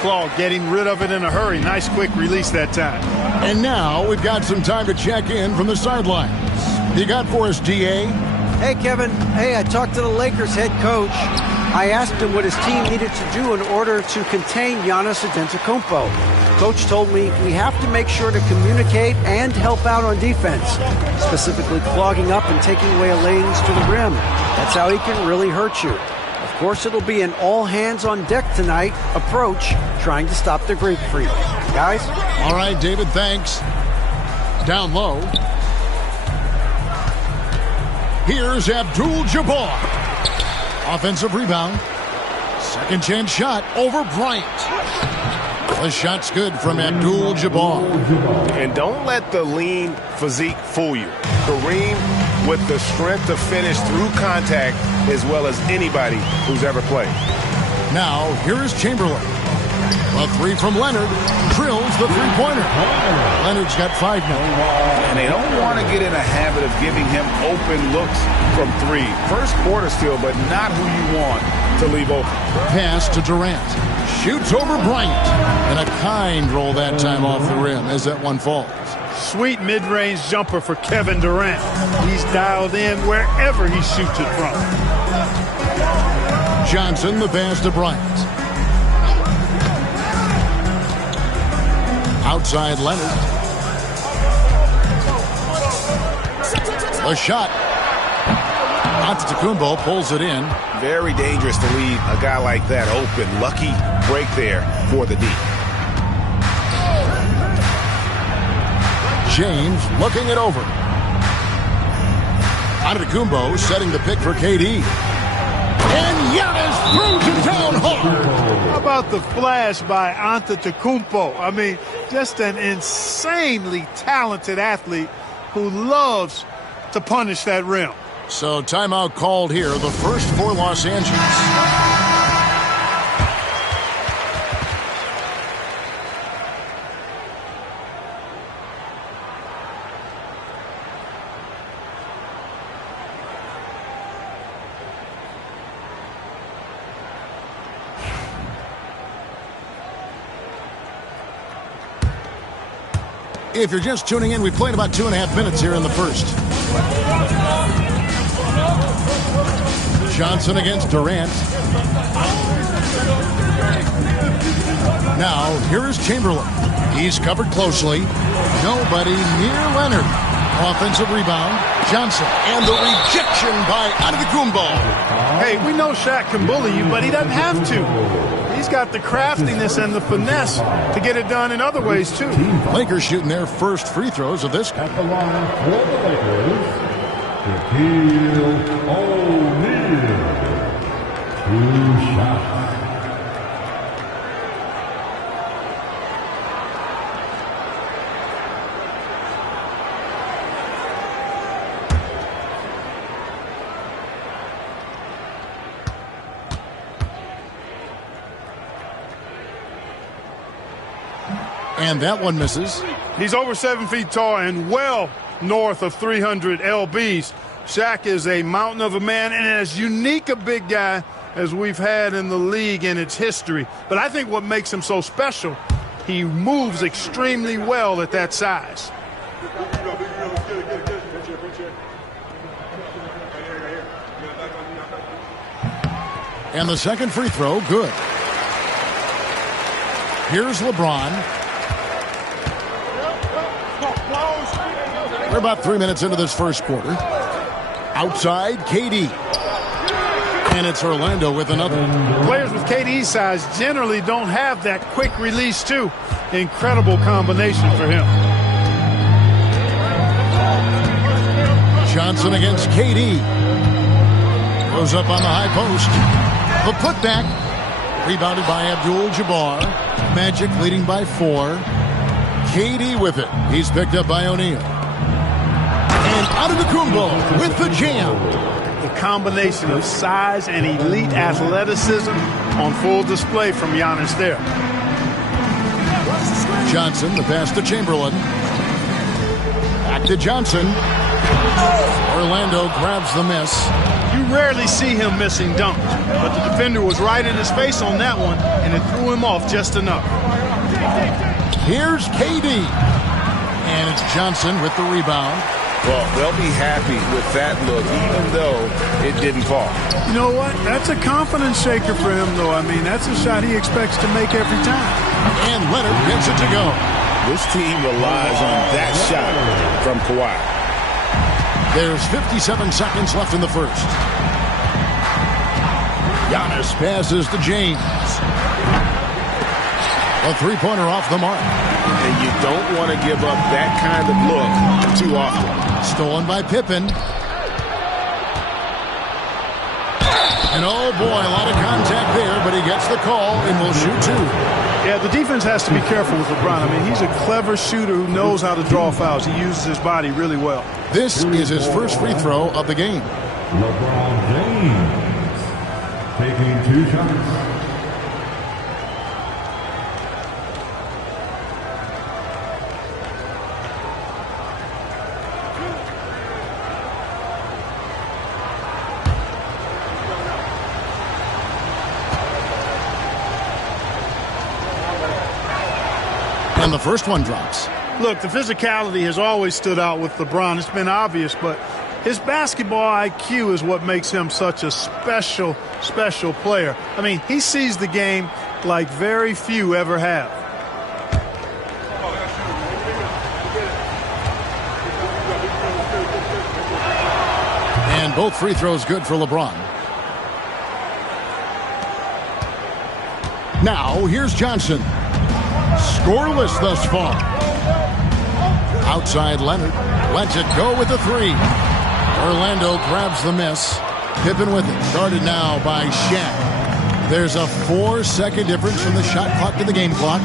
Claw getting rid of it in a hurry. Nice quick release that time. And now we've got some time to check in from the sidelines. You got for us, DA? Hey, Kevin. Hey, I talked to the Lakers head coach. I asked him what his team needed to do in order to contain Giannis Antetokounmpo. Coach told me we have to make sure to communicate and help out on defense, specifically clogging up and taking away lanes to the rim. That's how he can really hurt you. Of course, it'll be an all-hands-on-deck tonight approach, trying to stop the grapefruit. Guys? All right, David, thanks. Down low. Here's Abdul-Jabbar. Offensive rebound. Second chance shot over Bryant. The shot's good from Abdul-Jabbar. And don't let the lean physique fool you. Kareem with the strength to finish through contact as well as anybody who's ever played. Now, here is Chamberlain. A three from Leonard. Drills the three-pointer. Leonard's got 5 now. And they don't want to get in a habit of giving him open looks from three. First quarter still, but not who you want to leave open. Pass to Durant. Shoots over Bryant. And a kind roll that time off the rim as that one falls. Sweet mid-range jumper for Kevin Durant. He's dialed in wherever he shoots it from. Johnson, the pass to Bryant. Outside Leonard. A shot. Antetokounmpo pulls it in. Very dangerous to leave a guy like that open. Lucky break there for the D. James looking it over. Antetokounmpo setting the pick for KD. And Giannis throws it down hard. How about the flash by Antetokounmpo? I mean, just an insanely talented athlete who loves to punish that rim. So timeout called here, the first for Los Angeles. If you're just tuning in, we played about 2.5 minutes here in the first. Johnson against Durant. Now, here is Chamberlain. He's covered closely. Nobody near Leonard. Offensive rebound. Johnson. And the rejection by Antetokounmpo. Hey, we know Shaq can bully you, but he doesn't have to. He's got the craftiness and the finesse to get it done in other ways, too. Lakers shooting their first free throws of this game. At the line for the Lakers, Shaquille O'Neal. 2 shots. And that one misses. He's over 7 feet tall and well north of 300 lbs. Shaq is a mountain of a man and as unique a big guy as we've had in the league in its history. But I think what makes him so special, he moves extremely well at that size. And the second free throw, good. Here's LeBron. We're about 3 minutes into this first quarter. Outside, KD. And it's Orlando with another. Players with KD's size generally don't have that quick release, too. incredible combination for him. Johnson against KD. Goes up on the high post. The putback. Rebounded by Abdul-Jabbar. Magic leading by 4. KD with it. He's picked up by O'Neal. And Antetokounmpo with the jam. The combination of size and elite athleticism on full display from Giannis there. Johnson, the pass to Chamberlain. Back to Johnson. Orlando grabs the miss. You rarely see him missing dunks, but the defender was right in his face on that one, and it threw him off just enough. Here's KD. And it's Johnson with the rebound. Well, they'll be happy with that look, even though it didn't fall. You know what? That's a confidence shaker for him, though. I mean, that's a shot he expects to make every time. And Leonard gets it to go. This team relies on that shot from Kawhi. There's 57 seconds left in the first. Giannis passes to James. A three-pointer off the mark. And you don't want to give up that kind of look too often. Stolen by Pippen. And oh boy, a lot of contact there, but he gets the call and will shoot 2. Yeah, the defense has to be careful with LeBron. I mean, he's a clever shooter who knows how to draw fouls. He uses his body really well. This is his first free throw of the game. LeBron James taking 2 shots. And the first one drops. Look, the physicality has always stood out with LeBron. It's been obvious, but his basketball IQ is what makes him such a special, special player. I mean, he sees the game like very few ever have. And both free throws good for LeBron. Now, here's Johnson. Scoreless thus far. Outside Leonard. Lets it go with the 3. Orlando grabs the miss. Pippen with it. Guarded now by Shaq. There's a 4-second difference from the shot clock to the game clock.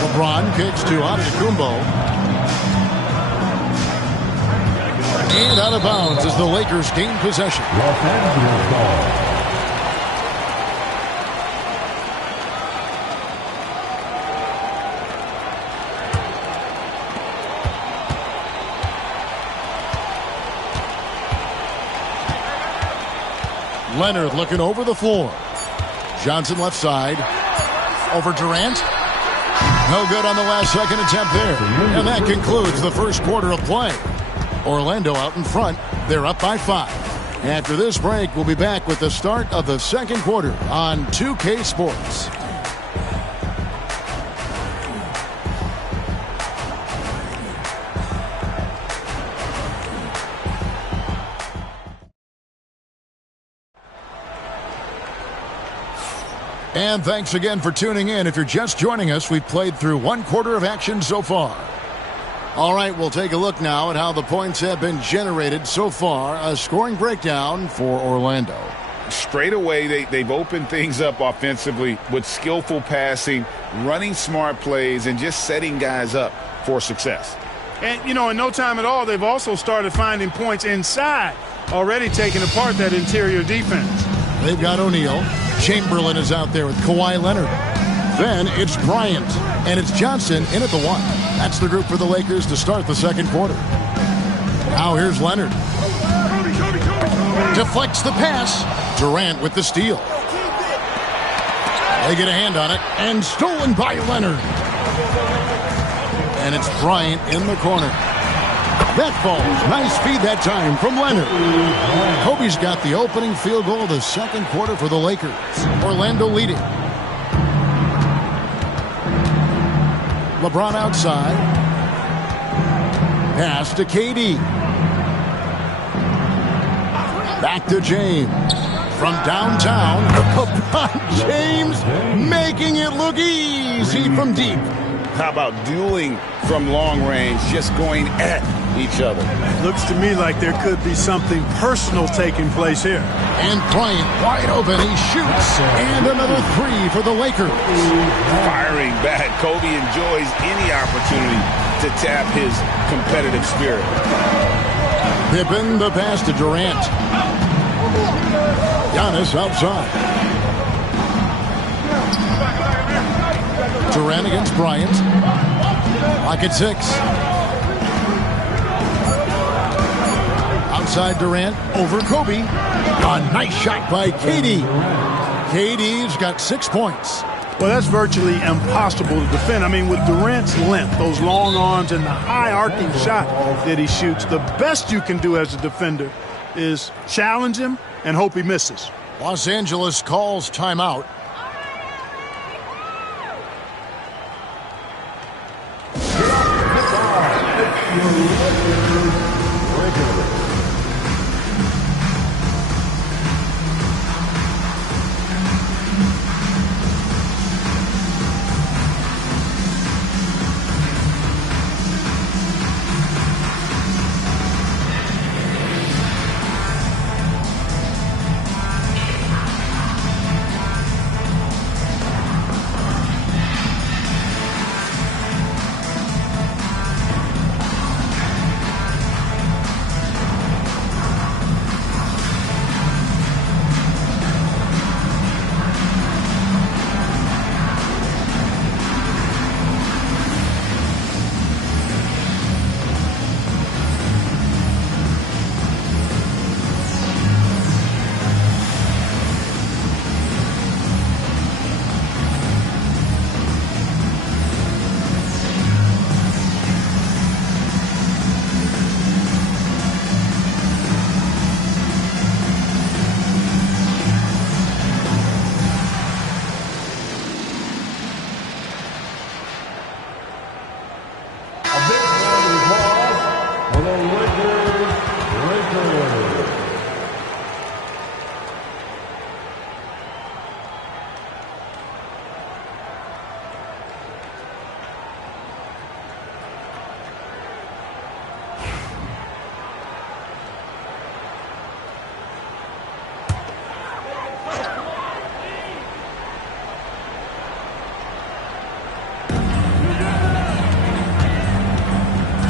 LeBron kicks to Antetokounmpo. And out of bounds as the Lakers gain possession. Los Angeles ball. Leonard looking over the floor. Johnson left side. Over Durant. No good on the last second attempt there. And that concludes the first quarter of play. Orlando out in front. They're up by 5. After this break, we'll be back with the start of the second quarter on 2K Sports. And thanks again for tuning in. If you're just joining us, we've played through 1 quarter of action so far. All right, we'll take a look now at how the points have been generated so far. A scoring breakdown for Orlando. Straight away, they've opened things up offensively with skillful passing, running smart plays, and just setting guys up for success. And, you know, in no time at all, they've also started finding points inside, already taking apart that interior defense. They've got O'Neal. Chamberlain is out there with Kawhi Leonard. Then it's Bryant. And it's Johnson in at the 1. That's the group for the Lakers to start the second quarter. Now here's Leonard. Deflects the pass. Durant with the steal. They get a hand on it. And stolen by Leonard. And it's Bryant in the corner. That falls. Nice feed that time from Leonard. Kobe's got the opening field goal of the second quarter for the Lakers. Orlando leading. LeBron outside. Pass to KD. Back to James. From downtown, LeBron James making it look easy from deep. How about dueling from long range, just going at each other? Looks to me like there could be something personal taking place here. And Bryant wide open, he shoots, and another three for the Lakers. Firing back, Kobe enjoys any opportunity to tap his competitive spirit. Pippen the pass to Durant. Giannis outside. Durant against Bryant. Lock at 6. Outside Durant over Kobe. A nice shot by KD. KD's got 6 points. Well, that's virtually impossible to defend. I mean, with Durant's length, those long arms, and the high arcing shot that he shoots, the best you can do as a defender is challenge him and hope he misses. Los Angeles calls timeout.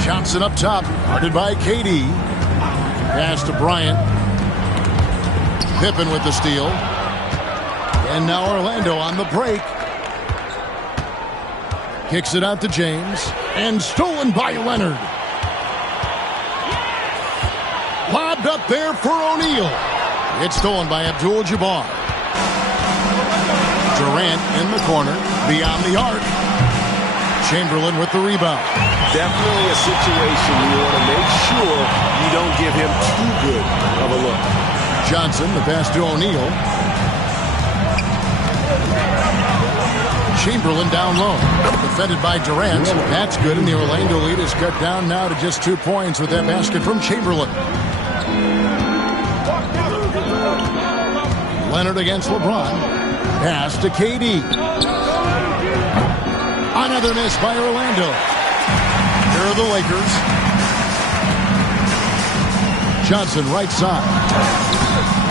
Johnson up top, guarded by KD. Pass to Bryant. Pippen with the steal. And now Orlando on the break. Kicks it out to James. And stolen by Leonard. Lobbed up there for O'Neal. It's stolen by Abdul-Jabbar. Durant in the corner, beyond the arc. Chamberlain with the rebound. Definitely a situation you want to make sure you don't give him too good of a look. Johnson, the pass to O'Neal. Chamberlain down low. Defended by Durant. That's good, and the Orlando lead is cut down now to just 2 points with that basket from Chamberlain. Leonard against LeBron. Pass to KD. Another miss by Orlando. Here are the Lakers. Johnson right side.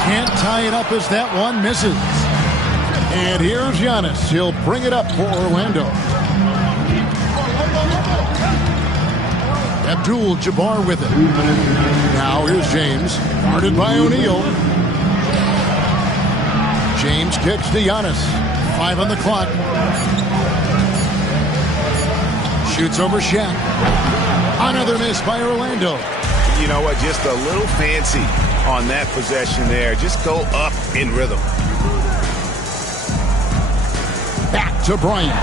Can't tie it up as that one misses. And here's Giannis. He'll bring it up for Orlando. Abdul-Jabbar with it. Now here's James. Guarded by O'Neal. James kicks to Giannis. 5 on the clock. Shoots over Shaq. Another miss by Orlando. You know what? Just a little fancy on that possession there. Just go up in rhythm. Back to Bryant.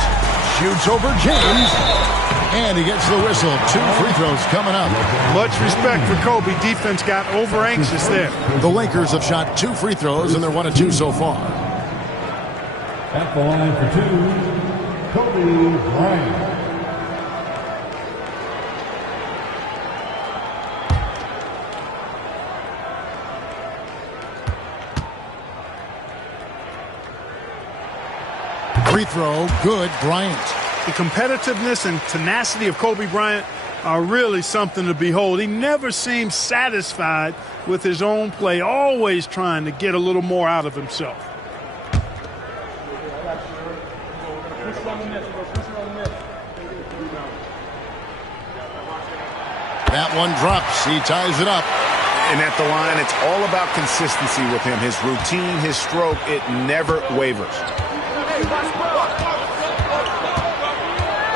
Shoots over James. And he gets the whistle. 2 free throws coming up. Much respect for Kobe. Defense got over anxious there. The Lakers have shot 2 free throws, and they're 1 of 2 so far. At the line for 2, Kobe Bryant. Free throw, good, Bryant. The competitiveness and tenacity of Kobe Bryant are really something to behold. He never seems satisfied with his own play, always trying to get a little more out of himself. That one drops. He ties it up. And at the line, it's all about consistency with him. His routine, his stroke, it never wavers.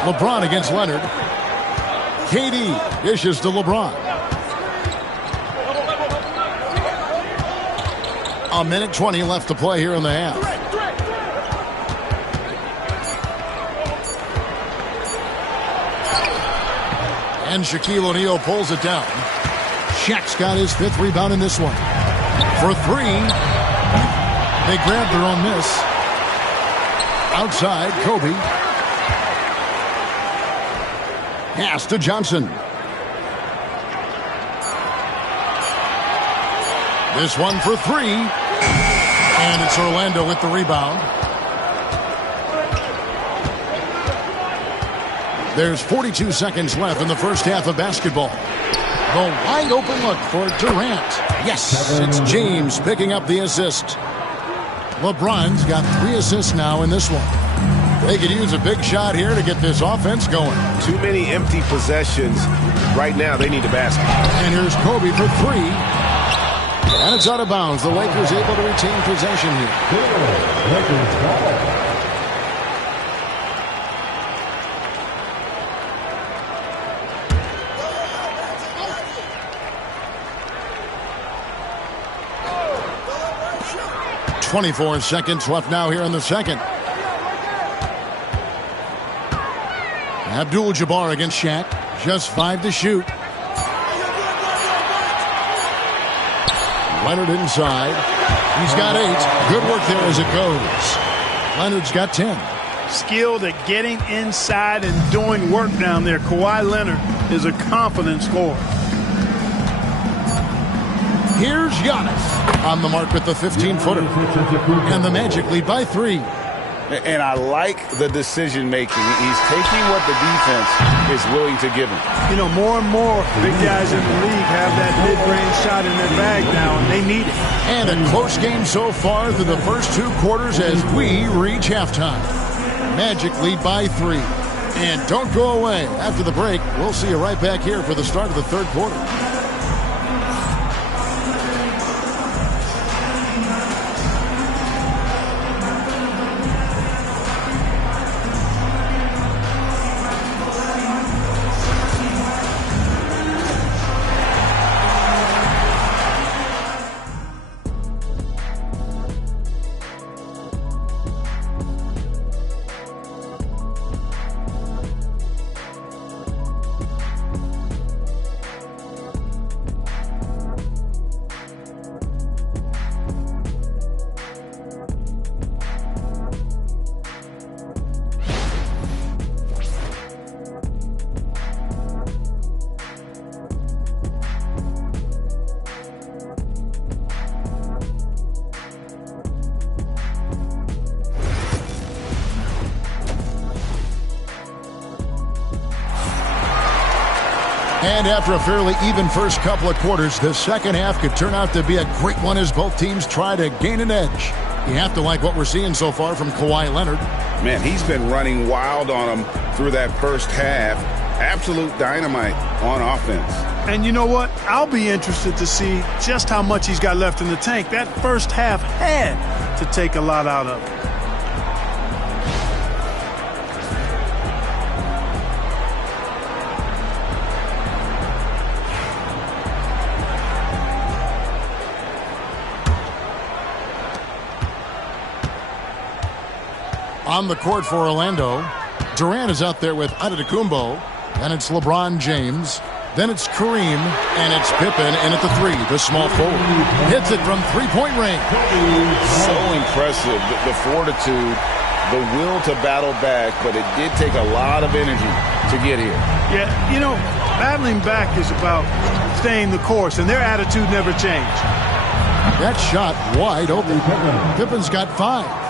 LeBron against Leonard. KD dishes to LeBron. A minute 20 left to play here in the half. And Shaquille O'Neal pulls it down. Shaq's got his 5th rebound in this one. For 3. They grab their own miss. Outside, Kobe. Pass to Johnson. This one for 3. And it's Orlando with the rebound. There's 42 seconds left in the first half of basketball. The wide open look for Durant. Yes, it's James picking up the assist. LeBron's got 3 assists now in this one. They could use a big shot here to get this offense going. Too many empty possessions. Right now, they need a basket. And here's Kobe for 3. And it's out of bounds. The Lakers able to retain possession here. 24 seconds left now here in the second. Abdul-Jabbar against Shaq. Just 5 to shoot. Leonard inside. He's got 8. Good work there as it goes. Leonard's got 10. Skilled at getting inside and doing work down there. Kawhi Leonard is a confident scorer. Here's Giannis on the mark with the 15-footer. And the Magic lead by 3. And I like the decision-making. He's taking what the defense is willing to give him. You know, more and more big guys in the league have that mid-range shot in their bag now, and they need it. And a close game so far through the first 2 quarters as we reach halftime. Magic lead by 3. And don't go away. After the break, we'll see you right back here for the start of the 3rd quarter. And after a fairly even first couple of quarters, the second half could turn out to be a great one as both teams try to gain an edge. You have to like what we're seeing so far from Kawhi Leonard. Man, he's been running wild on him through that first half. Absolute dynamite on offense. And you know what? I'll be interested to see just how much he's got left in the tank. That first half had to take a lot out of it. On the court for Orlando, Durant is out there with Antetokounmpo. Then it's LeBron James. Then it's Kareem. And it's Pippen in at the 3, the small forward. Hits it from three-point range. So impressive, the fortitude, the will to battle back, but it did take a lot of energy to get here. Yeah, you know, battling back is about staying the course, and their attitude never changed. That shot wide open. Pippen's got 5.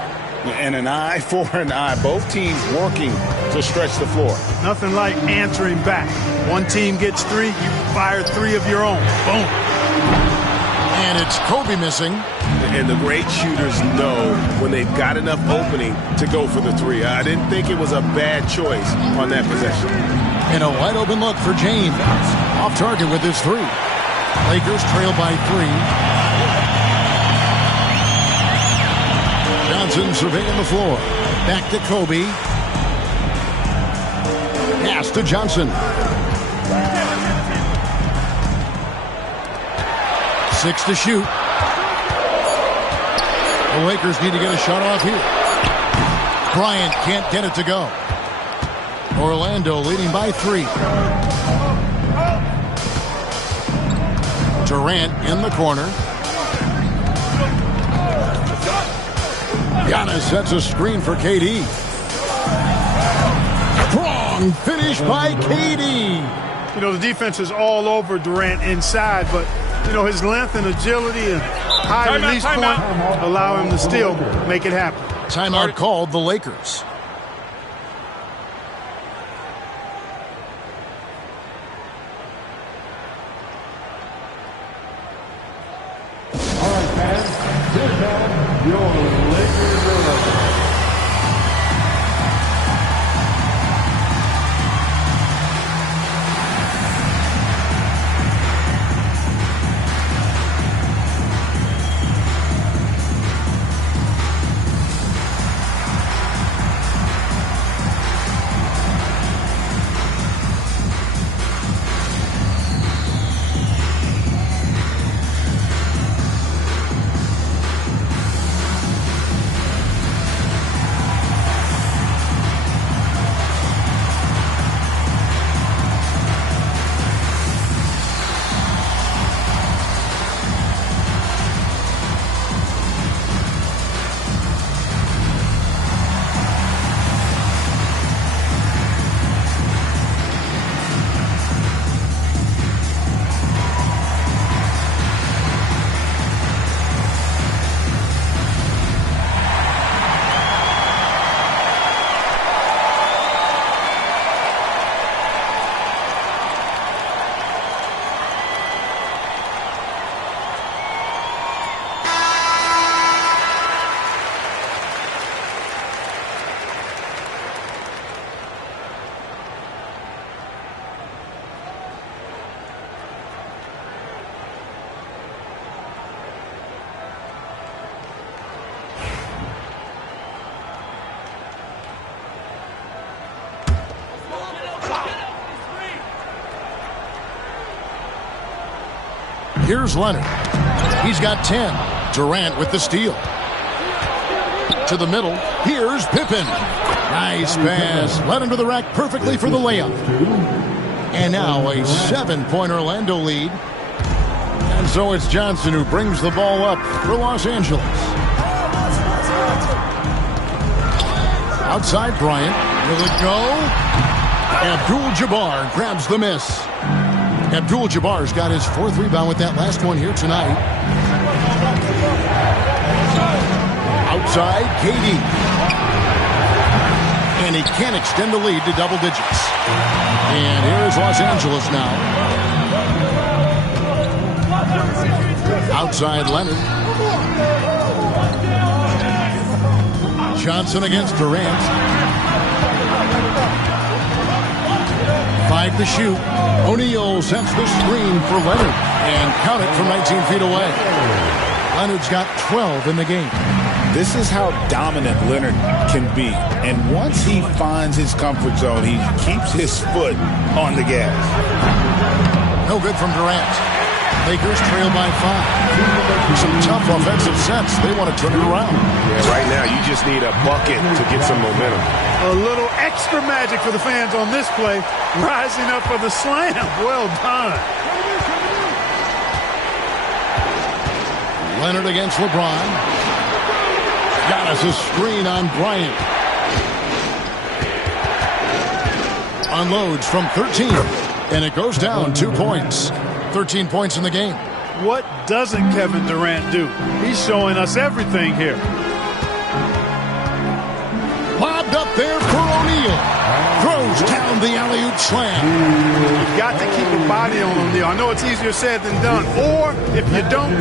And an eye for an eye. Both teams working to stretch the floor. Nothing like answering back. One team gets 3, you fire 3 of your own. Boom. And it's Kobe missing. And the great shooters know when they've got enough opening to go for the 3. I didn't think it was a bad choice on that possession. And a wide open look for James. Off target with his 3. Lakers trail by 3. Johnson surveying the floor. Back to Kobe. Pass to Johnson. 6 to shoot. The Lakers need to get a shot off here. Bryant can't get it to go. Orlando leading by 3. Durant in the corner. Giannis sets a screen for KD. Strong finish by KD. You know, the defense is all over Durant inside, but, you know, his length and agility and high release point allow him to still make it happen. Timeout called the Lakers. All right, fans, this is your Lakers are Here's Leonard. He's got 10. Durant with the steal. To the middle. Here's Pippen. Nice pass. Led into the rack perfectly for the layup. And now a 7-point Orlando lead. And so it's Johnson who brings the ball up for Los Angeles. Outside Bryant. Will it go? Abdul-Jabbar grabs the miss. Abdul-Jabbar's got his 4th rebound with that last one here tonight. Outside, KD. And he can't extend the lead to double digits. And here's Los Angeles now. Outside Leonard. Johnson against Durant. 5 to shoot. O'Neal sets the screen for Leonard and count it from 19 feet away. Leonard's got 12 in the game. This is how dominant Leonard can be. And once he finds his comfort zone, he keeps his foot on the gas. No good from Durant. Lakers trail by 5. Some tough offensive sets. They want to turn it around. Yeah, right now you just need a bucket to get some momentum. A little extra magic for the fans on this play. Rising up for the slam. Well done. Leonard against LeBron. Giannis a screen on Bryant. Unloads from 13. And it goes down 2 points. 13 points in the game. What doesn't Kevin Durant do? He's showing us everything here. O'Neal throws down the alley-oop slam. You've got to keep a body on O'Neal. I know it's easier said than done. Or, if you don't,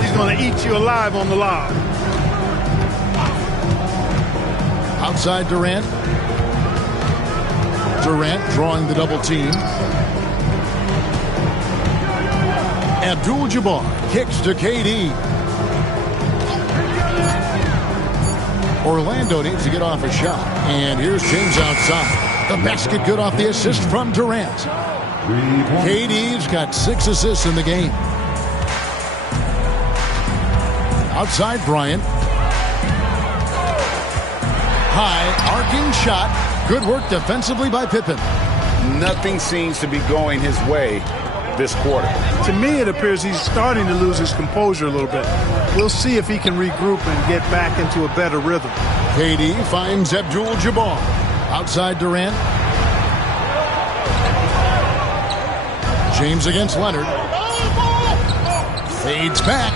he's going to eat you alive on the lob. Outside Durant. Durant drawing the double team. Abdul-Jabbar kicks to KD. Orlando needs to get off a shot. And here's James outside. The basket good off the assist from Durant. KD's got 6 assists in the game. Outside Bryant. High arcing shot. Good work defensively by Pippen. Nothing seems to be going his way this quarter. To me, it appears he's starting to lose his composure a little bit. We'll see if he can regroup and get back into a better rhythm. KD finds Abdul-Jabbar. Outside Durant. James against Leonard. Fades back.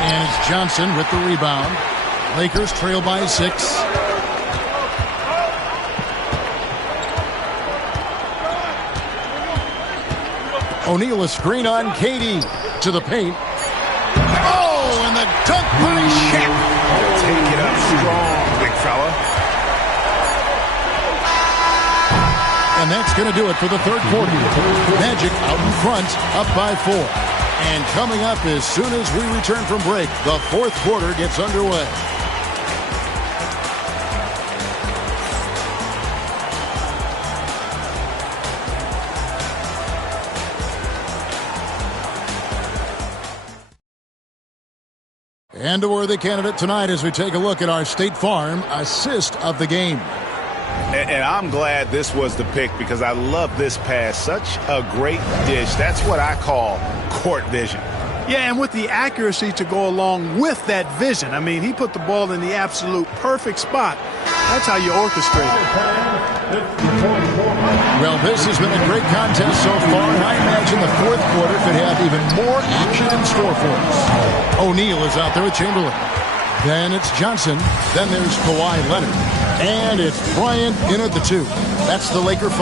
And it's Johnson with the rebound. Lakers trail by 6. O'Neal a screen on KD to the paint. Oh, and the dunk by Shaq. Take it up strong, big fella. And that's going to do it for the third quarter. Magic out in front, up by 4. And coming up as soon as we return from break, the fourth quarter gets underway. And a worthy candidate tonight as we take a look at our State Farm assist of the game. And I'm glad this was the pick because I love this pass. Such a great dish. That's what I call court vision. Yeah, and with the accuracy to go along with that vision. I mean, he put the ball in the absolute perfect spot. That's how you orchestrate it. Well, this has been a great contest so far. I imagine the fourth quarter could have even more action in store for us. O'Neal is out there with Chamberlain. Then it's Johnson. Then there's Kawhi Leonard. And it's Bryant in at the 2. That's the Laker 5.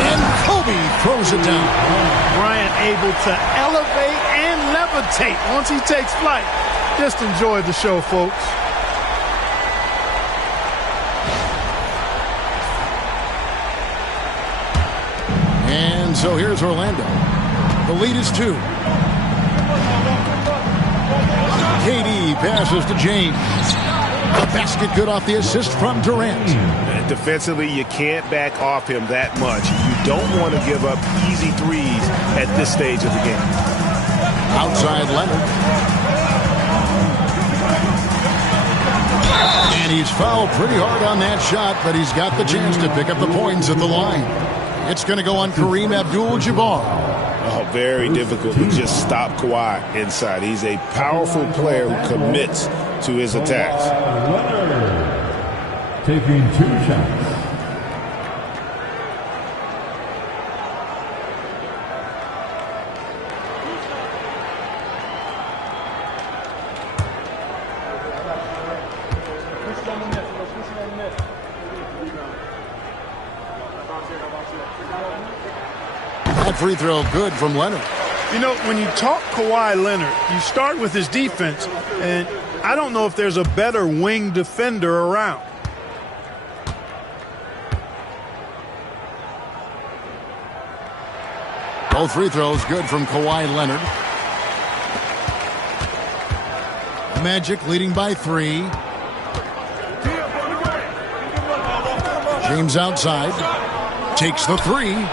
And Kobe throws it down. Bryant able to elevate and levitate once he takes flight. Just enjoy the show, folks. And so here's Orlando. The lead is 2. KD passes to James. The basket good off the assist from Durant. Defensively, you can't back off him that much. You don't want to give up easy threes at this stage of the game. Outside Leonard. And he's fouled pretty hard on that shot, but he's got the chance to pick up the points at the line. It's going to go on Kareem Abdul-Jabbar. Oh, very difficult to just stop Kawhi inside. He's a powerful player who commits to his attacks. Taking 2 shots. That free throw good from Leonard. You know, when you talk Kawhi Leonard, you start with his defense, and I don't know if there's a better wing defender around. Both free throws good from Kawhi Leonard. Magic leading by 3. James outside. Takes the 3.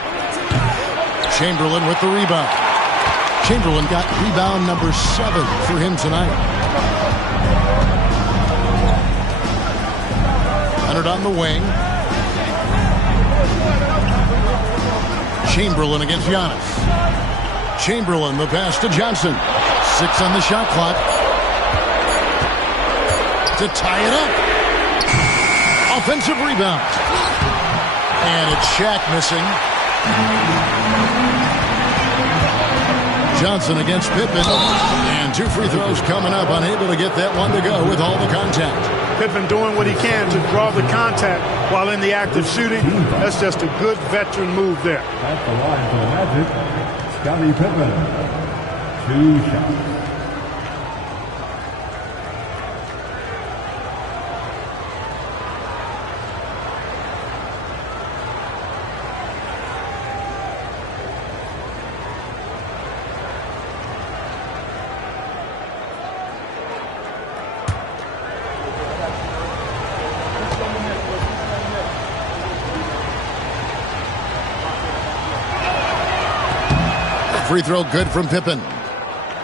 Chamberlain with the rebound. Chamberlain got rebound number 7 for him tonight. Leonard on the wing. Chamberlain against Giannis. Chamberlain, the pass to Johnson. 6 on the shot clock. To tie it up. Offensive rebound. And it's Shaq missing. Johnson against Pippen. And 2 free throws coming up, unable to get that one to go with all the contact. Pippen doing what he can to draw the contact while in the act of shooting. That's just a good veteran move there. At the line for the Magic, Scottie Pippen. 2 shots. Free throw good from Pippen.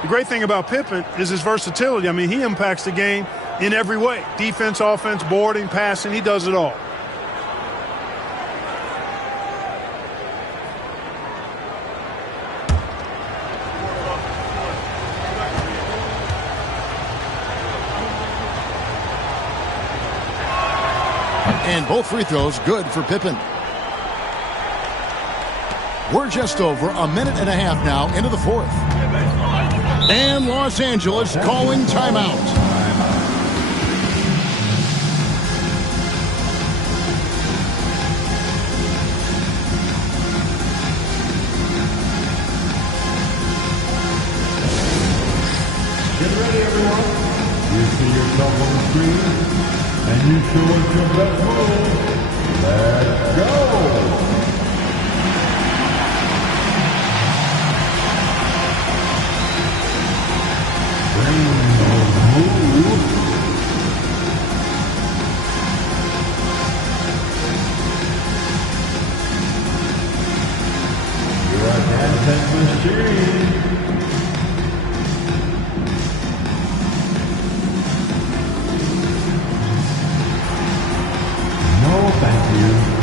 The great thing about Pippen is his versatility. I mean, he impacts the game in every way. Defense, offense, boarding, passing, he does it all. And both free throws good for Pippen. We're just over a minute and a half now into the fourth. And Los Angeles calling timeout. Get ready, everyone. You see yourself on the screen, and you show us your best move. Let's go. No, thank you.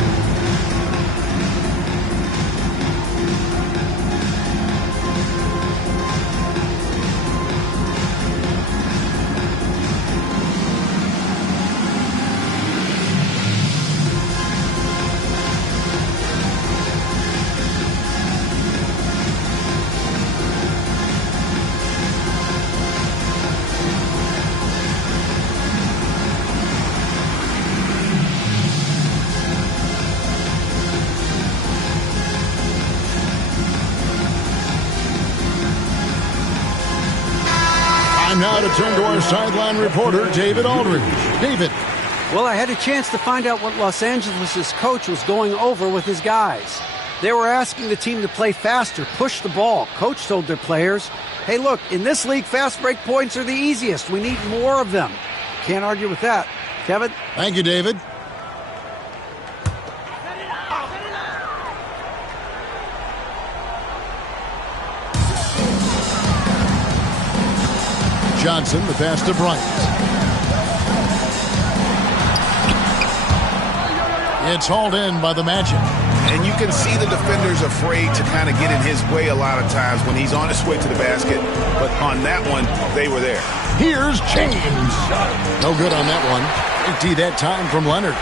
Now to turn to our sideline reporter, David Aldridge. David. Well, I had a chance to find out what Los Angeles' coach was going over with his guys. They were asking the team to play faster, push the ball. Coach told their players, hey, look, in this league, fast break points are the easiest. We need more of them. Can't argue with that. Kevin? Thank you, David. Johnson, the pass to Bryant. It's hauled in by the Magic. And you can see the defenders afraid to kind of get in his way a lot of times when he's on his way to the basket. But on that one, they were there. Here's James. No good on that one. Empty that time from Leonard.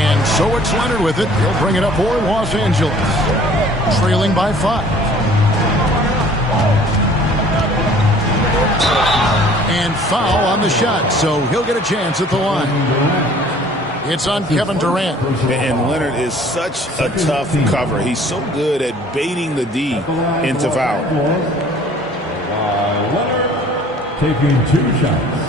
And so it's Leonard with it. He'll bring it up for Los Angeles. Trailing by 5. And foul on the shot, so he'll get a chance at the line. It's on Kevin Durant. And Leonard is such a tough cover. He's so good at baiting the D into foul. Leonard taking 2 shots.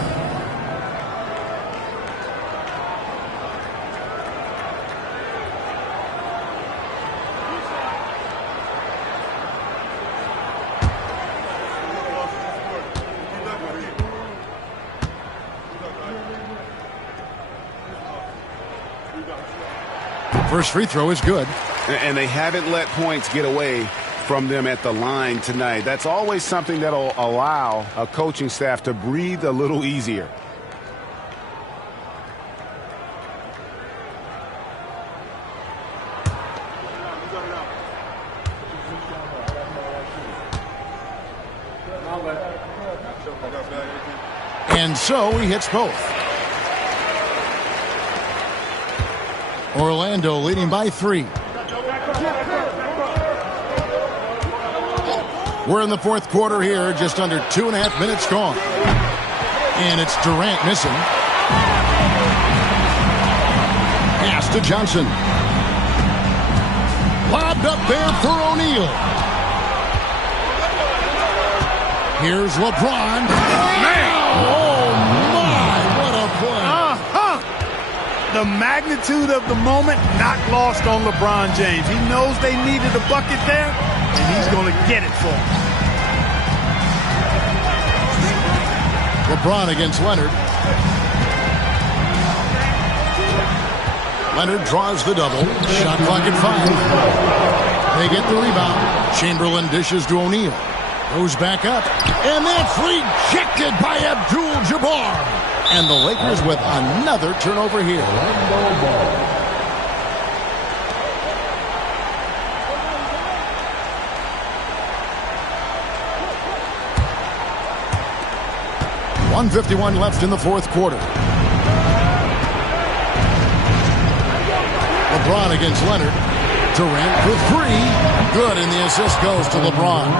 First free throw is good. And they haven't let points get away from them at the line tonight. That's always something that'll allow a coaching staff to breathe a little easier. And so he hits both. Orlando leading by 3. We're in the fourth quarter here, just under 2.5 minutes gone. And it's Durant missing. Pass to Johnson. Lobbed up there for O'Neal. Here's LeBron. Man! Oh, my! What a play. The magnitude of the moment not lost on LeBron James. He knows they needed a bucket there, and he's going to get it for them. LeBron against Leonard. Leonard draws the double. Shot clock at 5. They get the rebound. Chamberlain dishes to O'Neal. Goes back up. And that's rejected by Abdul-Jabbar. And the Lakers with another turnover here. .151 left in the fourth quarter. LeBron against Leonard. Durant for 3. Good, and the assist goes to LeBron.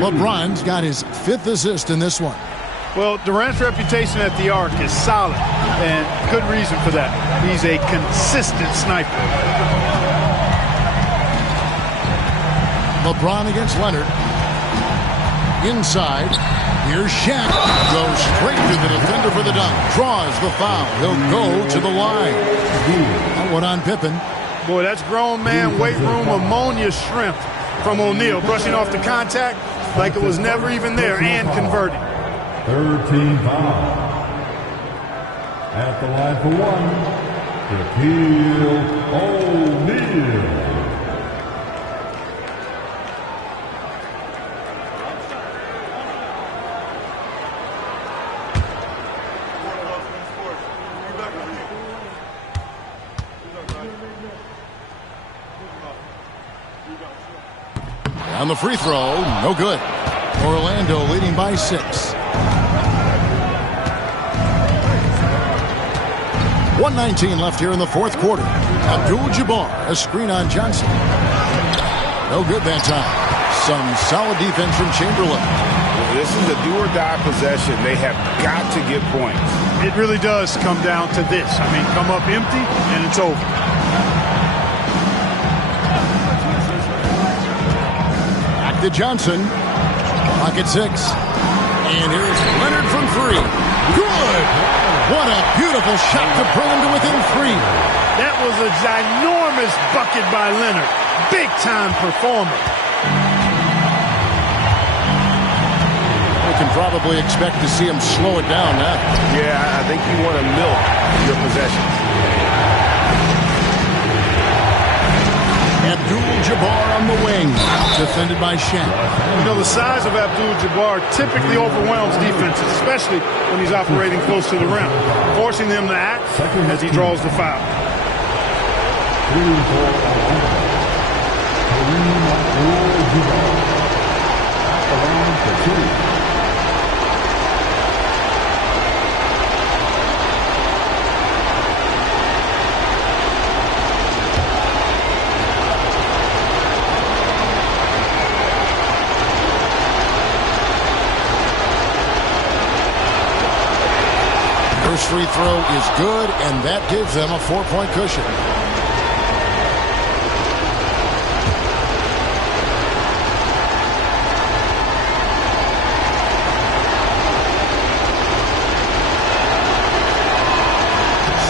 LeBron's got his 5th assist in this one. Well, Durant's reputation at the arc is solid, and good reason for that. He's a consistent sniper. LeBron against Leonard. Inside. Here's Shaq. Goes straight to the defender for the dunk. Draws the foul. He'll go to the line. That one on Pippen. Boy, that's grown man weight room ammonia shrimp from O'Neal. Brushing off the contact like it was never even there and converting. 13 foul. At the line for 1, Shaquille O'Neal. On the free throw, no good. Orlando leading by 6. 1:19 left here in the fourth quarter. Abdul-Jabbar, a screen on Johnson. No good that time. Some solid defense from Chamberlain. This is a do-or-die possession. They have got to get points. It really does come down to this. I mean, come up empty, and it's over. Back to Johnson. Clock at 6. And here's Leonard from 3. Good! What a beautiful shot to bring him to within 3. That was a ginormous bucket by Leonard. Big-time performer. We can probably expect to see him slow it down now. Yeah, I think you want to milk your possessions. Abdul-Jabbar on the wing. Defended by Shaq. You know, the size of Abdul-Jabbar typically overwhelms defenses, especially when he's operating close to the rim, forcing them to act as he draws the foul. First free throw is good, and that gives them a 4-point cushion.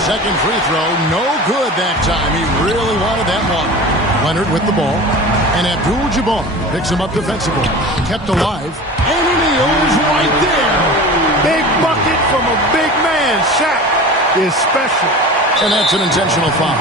Second free throw, no good that time. He really wanted that one. Leonard with the ball, and Abdul-Jabbar picks him up defensively. Kept alive, and O'Neal's right there. Big bucket from a big man. Shaq is special. And that's an intentional foul.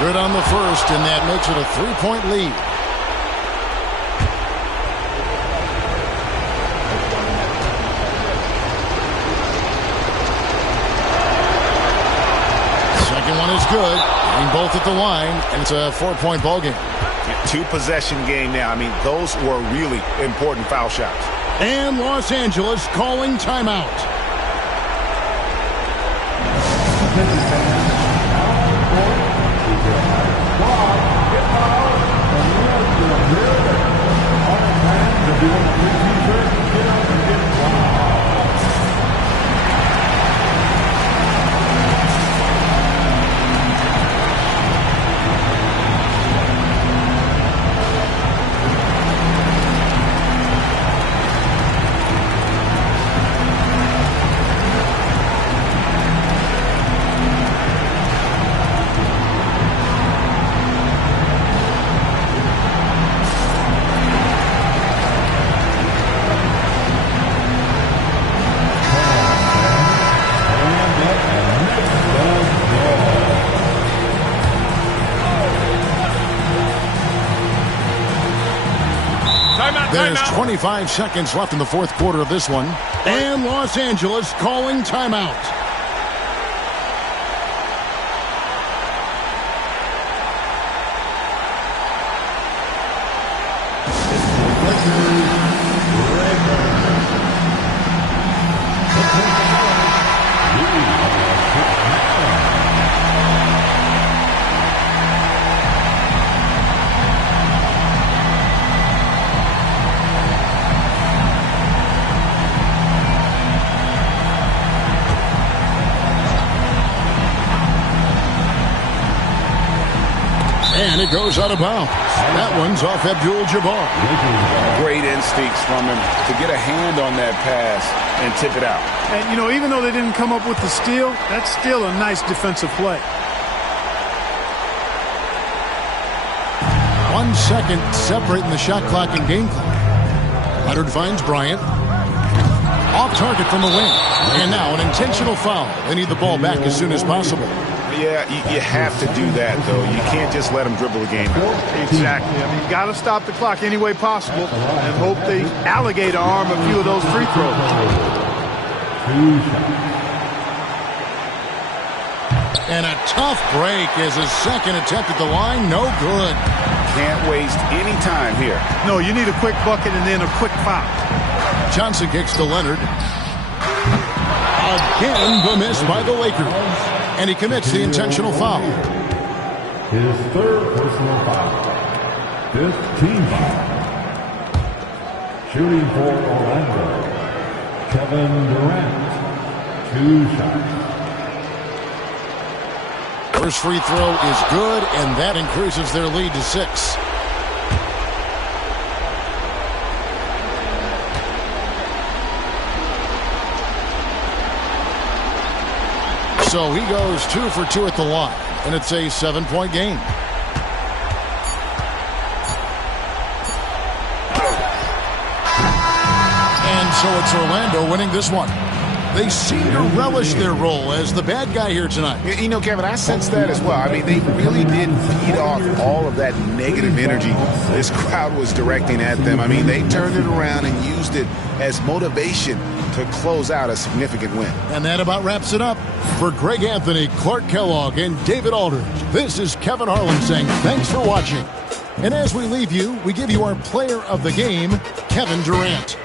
Good on the first, and that makes it a 3-point lead. good. Getting both at the line, and it's a 4-point ball game. 2-possession game now. I mean, those were really important foul shots. And Los Angeles calling timeout. There's 25 seconds left in the fourth quarter of this one. And Los Angeles calling timeout. And it goes out of bounds. That one's off Abdul-Jabbar. Great instincts from him to get a hand on that pass and tip it out. And, you know, even though they didn't come up with the steal, that's still a nice defensive play. 1 second separating the shot clock and game clock. Leonard finds Bryant. Off target from the wing. And now an intentional foul. They need the ball back as soon as possible. Yeah, you have to do that, though. You can't just let them dribble the game out. Exactly. I mean, you got to stop the clock any way possible and hope they alligator arm a few of those free throws. And a tough break is his second attempt at the line. No good. Can't waste any time here. No, you need a quick bucket and then a quick foul. Johnson kicks to Leonard. Again, the miss by the Lakers. And he commits the intentional foul. His third personal foul. Fifth team foul. Shooting for Orlando, Kevin Durant. 2 shots. First free throw is good, and that increases their lead to 6. So he goes 2 for 2 at the line, and it's a 7-point game. And so it's Orlando winning this one. They seem to relish their role as the bad guy here tonight. You know, Kevin, I sense that as well. I mean, they really did feed off all of that negative energy this crowd was directing at them. I mean, they turned it around and used it as motivation to close out a significant win. And that about wraps it up. For Greg Anthony, Clark Kellogg, and David Aldridge, this is Kevin Harlan saying thanks for watching. And as we leave you, we give you our player of the game, Kevin Durant.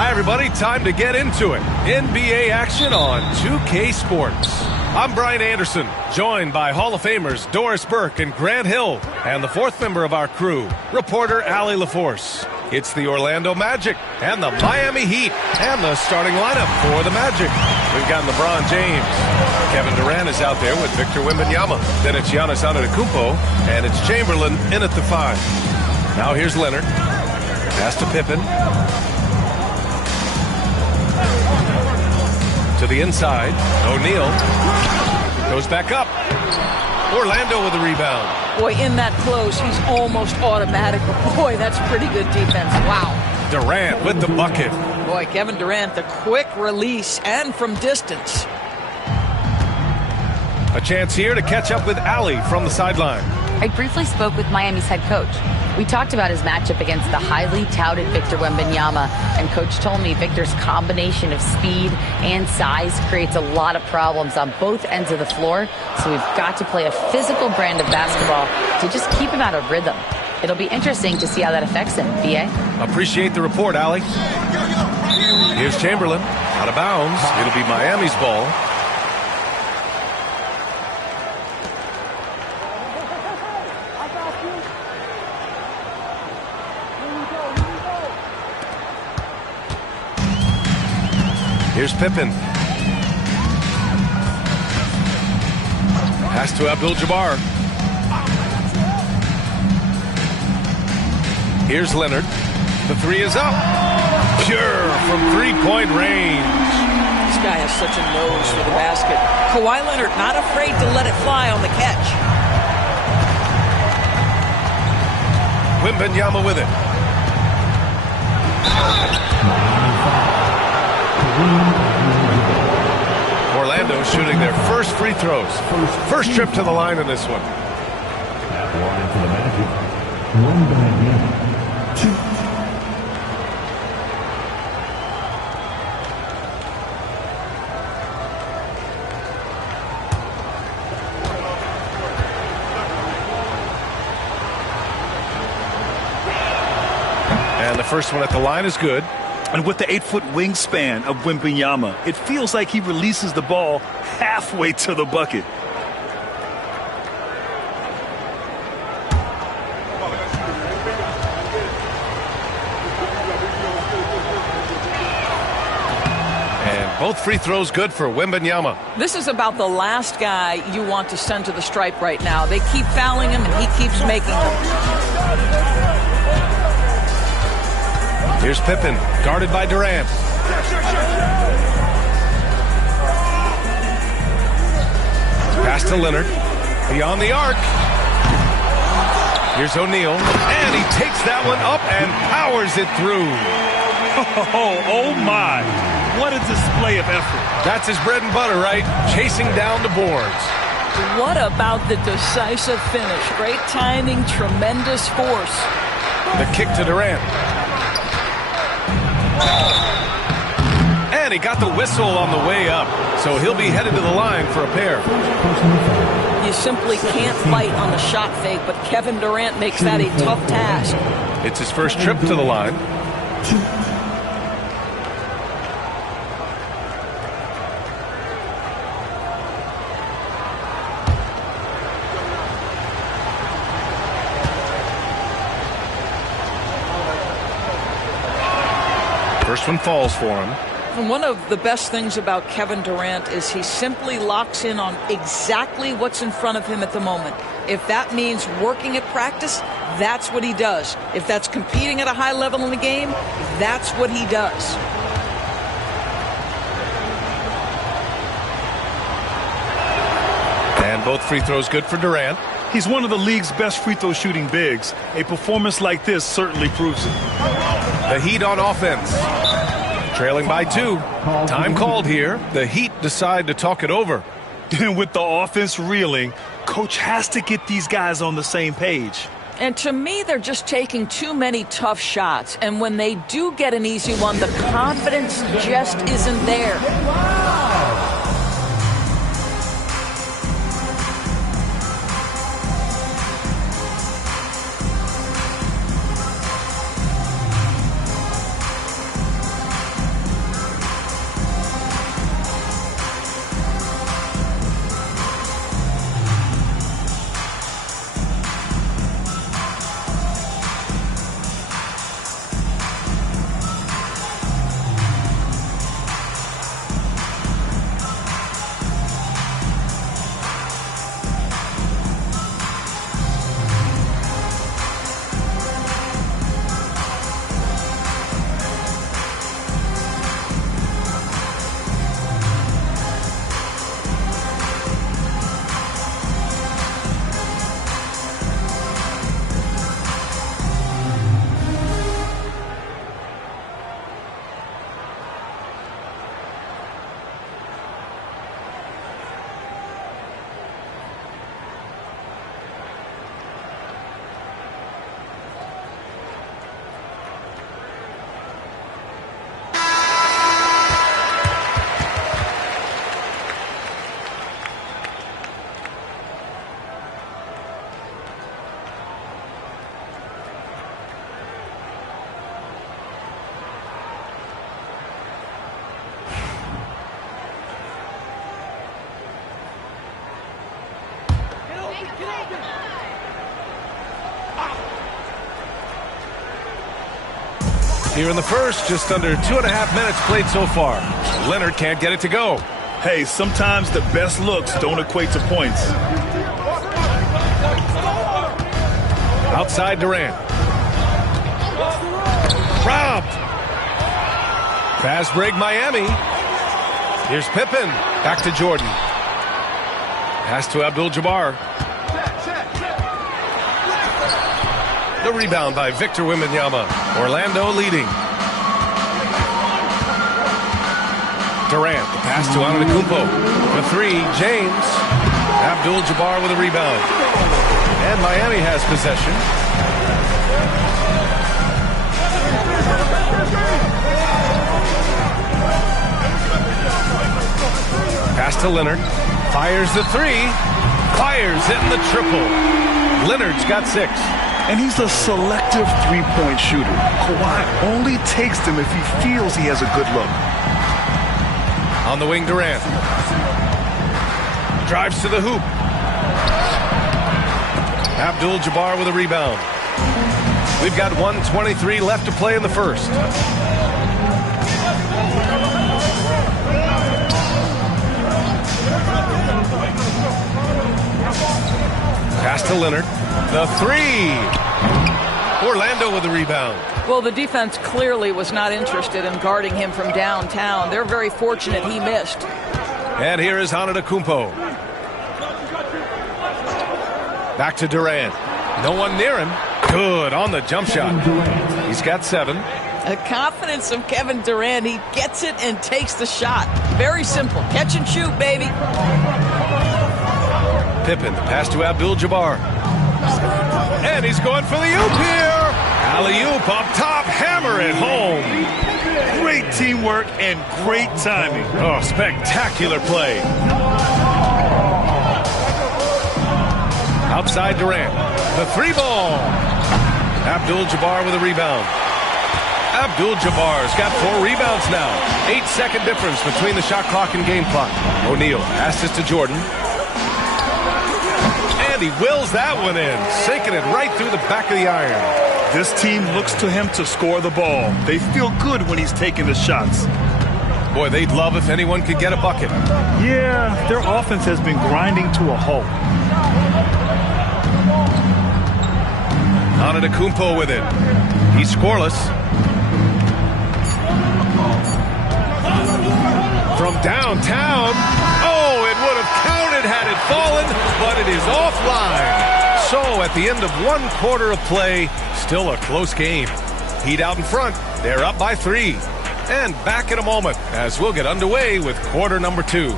Hi, everybody. Time to get into it. NBA action on 2K Sports. I'm Brian Anderson, joined by Hall of Famers Doris Burke and Grant Hill, and the fourth member of our crew, reporter Allie LaForce. It's the Orlando Magic and the Miami Heat and the starting lineup for the Magic. We've got LeBron James. Kevin Durant is out there with Victor Wembanyama. Then it's Giannis Antetokounmpo, and it's Chamberlain in at the 5. Now here's Leonard. Pass to Pippen. To the inside. O'Neal goes back up. Orlando with the rebound. Boy, in that close, he's almost automatic. Boy, that's pretty good defense. Wow. Durant with the bucket. Boy, Kevin Durant, the quick release and from distance. A chance here to catch up with Allie from the sideline. I briefly spoke with Miami's head coach. We talked about his matchup against the highly touted Victor Wembanyama, and Coach told me Victor's combination of speed and size creates a lot of problems on both ends of the floor, so we've got to play a physical brand of basketball to just keep him out of rhythm. It'll be interesting to see how that affects him, B.A. Appreciate the report, Allie. Here's Chamberlain, out of bounds. It'll be Miami's ball. Here's Pippen. Pass to Abdul-Jabbar. Here's Leonard. The three is up. Pure from three-point range. This guy has such a nose for the basket. Kawhi Leonard not afraid to let it fly on the catch. Wembanyama with it. Orlando shooting their first free throws. First trip to the line in this one. At the line for the Magic, Wembanyama. 2. And the first one at the line is good. And with the 8-foot wingspan of Wembanyama, it feels like he releases the ball halfway to the bucket. And both free throws good for Wembanyama. This is about the last guy you want to send to the stripe right now. They keep fouling him, and he keeps making them. Here's Pippen, guarded by Durant. Pass to Leonard, beyond the arc. Here's O'Neal, and he takes that one up and powers it through. Oh my, what a display of effort. That's his bread and butter, right? Chasing down the boards. What about the decisive finish? Great timing, tremendous force. The kick to Durant. And he got the whistle on the way up, so he'll be headed to the line for a pair. You simply can't fight on the shot fake, but Kevin Durant makes that a tough task. It's his first trip to the line. First one falls for him. And one of the best things about Kevin Durant is he simply locks in on exactly what's in front of him at the moment. If that means working at practice, that's what he does. If that's competing at a high level in the game, that's what he does. And both free throws good for Durant. He's one of the league's best free throw shooting bigs. A performance like this certainly proves it. The Heat on offense. Trailing by 2. Time called here. The Heat decide to talk it over. And with the offense reeling, coach has to get these guys on the same page. And to me, they're just taking too many tough shots. And when they do get an easy one, the confidence just isn't there. Here in the first, just under 2.5 minutes played so far. Leonard can't get it to go. Hey, sometimes the best looks don't equate to points. Outside Durant. Robbed. Fast break Miami. Here's Pippen. Back to Jordan. Pass to Abdul-Jabbar. The rebound by Victor Wembanyama. Orlando leading. Durant, the pass to Antetokounmpo. The three, James. Abdul-Jabbar with a rebound. And Miami has possession. Pass to Leonard. Fires the three. Fires it in the triple. Leonard's got 6. And he's a selective three-point shooter. Kawhi only takes them if he feels he has a good look. On the wing, Durant. Drives to the hoop. Abdul-Jabbar with a rebound. We've got 1:23 left to play in the first. Pass to Leonard. The three. Orlando with the rebound. Well, the defense clearly was not interested in guarding him from downtown. They're very fortunate he missed. And here is Antetokounmpo. Back to Durant. No one near him. Good on the jump shot. He's got 7. The confidence of Kevin Durant. He gets it and takes the shot. Very simple. Catch and shoot, baby. Pippen, the pass to Abdul-Jabbar. And he's going for the oop here. Alley-oop up top, hammer it home. Great teamwork and great timing. Oh, spectacular play. Outside Durant. The 3 ball. Abdul-Jabbar with a rebound. Abdul-Jabbar's got 4 rebounds now. 8-second difference between the shot clock and game clock. O'Neal passes to Jordan. And he wills that one in, sinking it right through the back of the iron. This team looks to him to score the ball. They feel good when he's taking the shots. Boy, they'd love if anyone could get a bucket. Yeah, their offense has been grinding to a halt. Antetokounmpo with it. He's scoreless. From downtown. Oh, it would have counted had it fallen, but it is offline. So at the end of 1 quarter of play, still a close game. Heat out in front. They're up by 3. And back in a moment as we'll get underway with quarter number 2.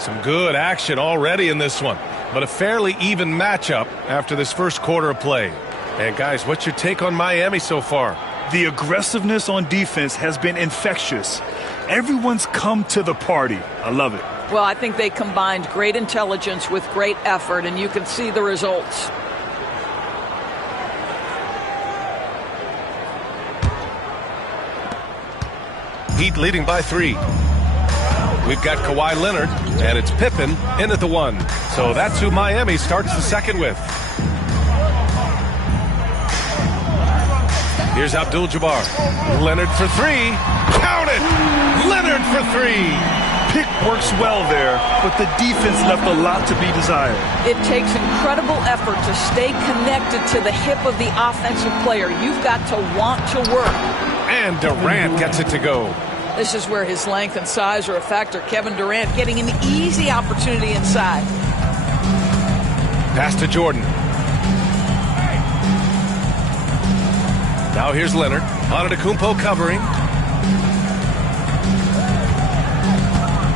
Some good action already in this one, but a fairly even matchup after this first quarter of play. And guys, what's your take on Miami so far? The aggressiveness on defense has been infectious. Everyone's come to the party. I love it. Well, I think they combined great intelligence with great effort, and you can see the results. Heat leading by 3. We've got Kawhi Leonard, and it's Pippen in at the 1. So that's who Miami starts the second with. Here's Abdul-Jabbar. Leonard for 3. Count it! Leonard for 3. Pick works well there, but the defense left a lot to be desired. It takes incredible effort to stay connected to the hip of the offensive player. You've got to want to work. And Durant gets it to go. This is where his length and size are a factor. Kevin Durant getting an easy opportunity inside. Pass to Jordan. Now here's Leonard. Antetokounmpo covering.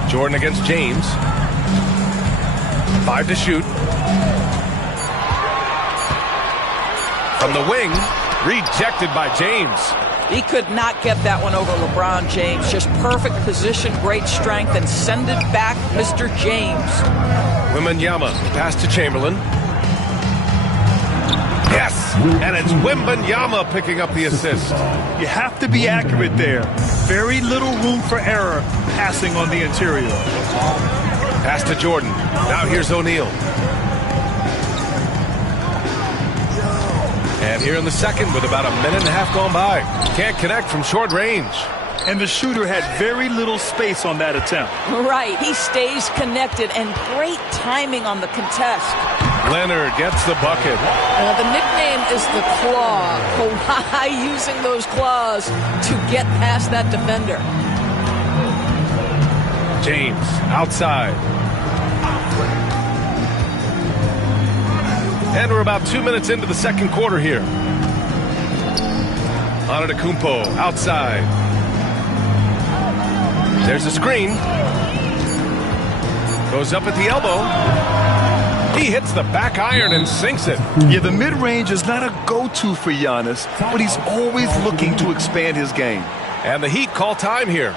Jordan against James. 5 to shoot. From the wing, rejected by James. He could not get that one over LeBron James. Just perfect position, great strength, and send it back, Mr. James. Wembanyama, pass to Chamberlain. Yes, and it's Wembanyama picking up the assist. You have to be accurate there. Very little room for error passing on the interior. Pass to Jordan. Now here's O'Neal. And here in the second with about a minute and a half gone by. Can't connect from short range. And the shooter had very little space on that attempt. Right. He stays connected, and great timing on the contest. Leonard gets the bucket. The nickname is the Claw. Kawhi using those claws to get past that defender. James outside. And we're about 2 minutes into the second quarter here. Antetokounmpo outside. There's a screen. Goes up at the elbow. He hits the back iron and sinks it. Yeah, the mid-range is not a go-to for Giannis, but he's always looking to expand his game. And the Heat call time here.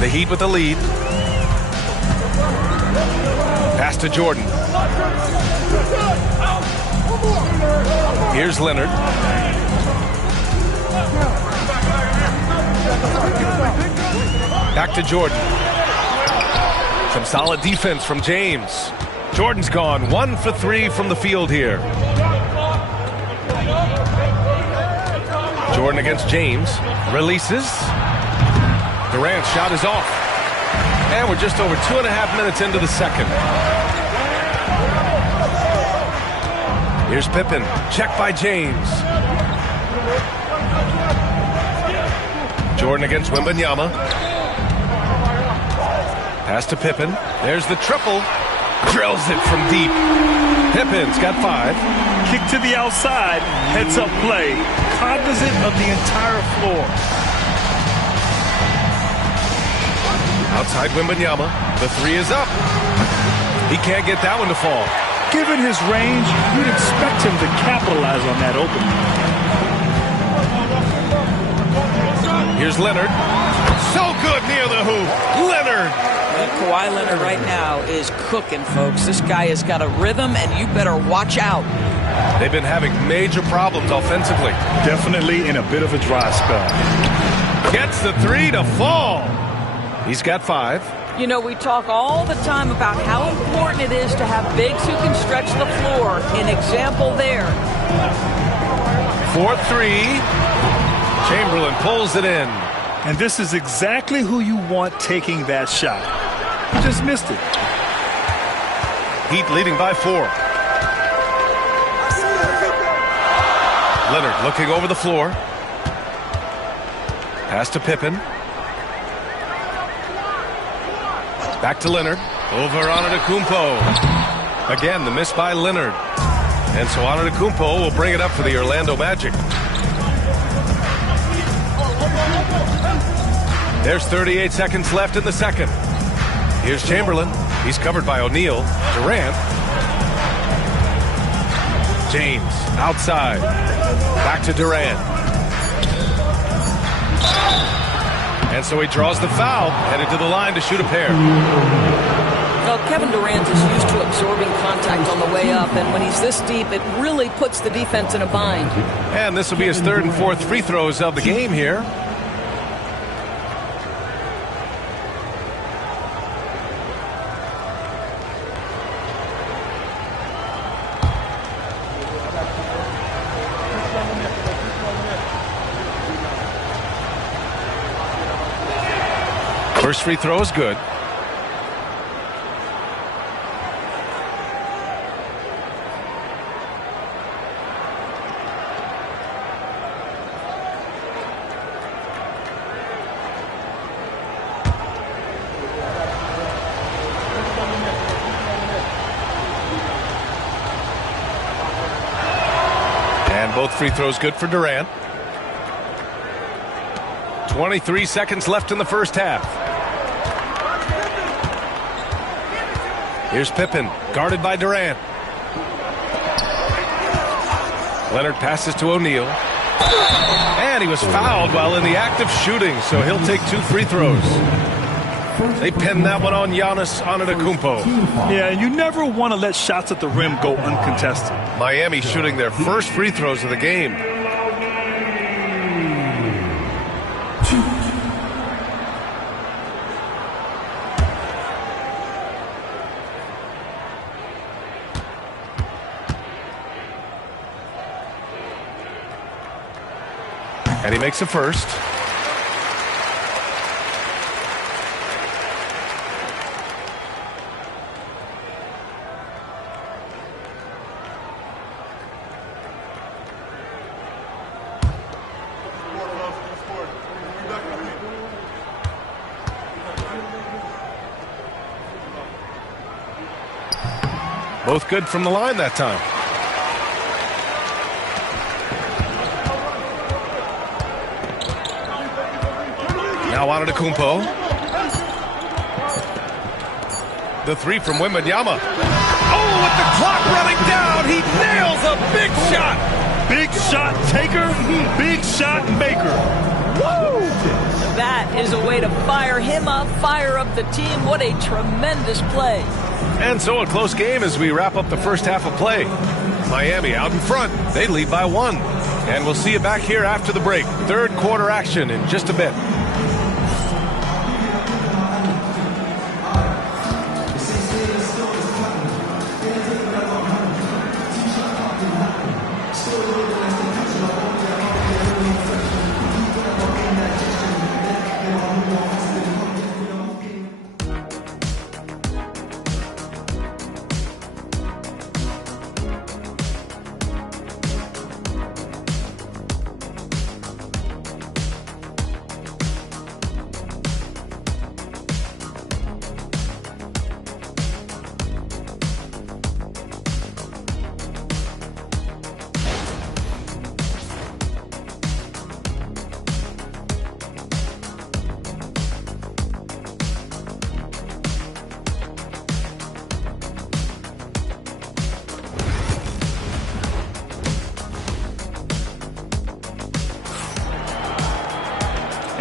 The Heat with the lead. Pass to Jordan. Here's Leonard. Back to Jordan. Some solid defense from James. Jordan's gone 1 for 3 from the field here. Jordan against James. Releases. Durant's shot is off. And we're just over 2.5 minutes into the second. Here's Pippen. Check by James. Jordan against Wembanyama. Pass to Pippen. There's the triple. Drills it from deep. Pippen's got 5. Kick to the outside. Heads up play. Cognizant of the entire floor. Outside Wembanyama. The 3 is up. He can't get that one to fall. Given his range, you'd expect him to capitalize on that opening. Here's Leonard. So good near the hoop. Leonard. And Kawhi Leonard right now is cooking, folks. This guy has got a rhythm, and you better watch out. They've been having major problems offensively. Definitely in a bit of a dry spell. Gets the 3 to fall. He's got 5. You know, we talk all the time about how important it is to have bigs who can stretch the floor. An example there. 4-3. Chamberlain pulls it in. And this is exactly who you want taking that shot. He just missed it. Heat leading by 4. Leonard looking over the floor. Pass to Pippen. Back to Leonard. Over Antetokounmpo. Again, the miss by Leonard. And so Antetokounmpo will bring it up for the Orlando Magic. There's 38 seconds left in the second. Here's Chamberlain. He's covered by O'Neal. Durant. James outside. Back to Durant. And so he draws the foul, headed to the line to shoot a pair. Well, Kevin Durant is used to absorbing contact on the way up, and when he's this deep, it really puts the defense in a bind. And this will be his third and fourth free throws of the game here. First free throw is good. And both free throws good for Durant. 23 seconds left in the first half. Here's Pippen, guarded by Durant. Leonard passes to O'Neal. And he was fouled while in the act of shooting, so he'll take 2 free throws. They pinned that one on Giannis Antetokounmpo. Yeah, and you never want to let shots at the rim go uncontested. Miami shooting their first free throws of the game. And he makes a first. Both good from the line that time. Now Antetokounmpo. The three from Wembanyama. Oh, with the clock running down, he nails a big shot. Big shot taker, big shot maker. Woo! That is a way to fire him up, fire up the team. What a tremendous play. And so a close game as we wrap up the first half of play. Miami out in front. They lead by 1. And we'll see you back here after the break. Third quarter action in just a bit.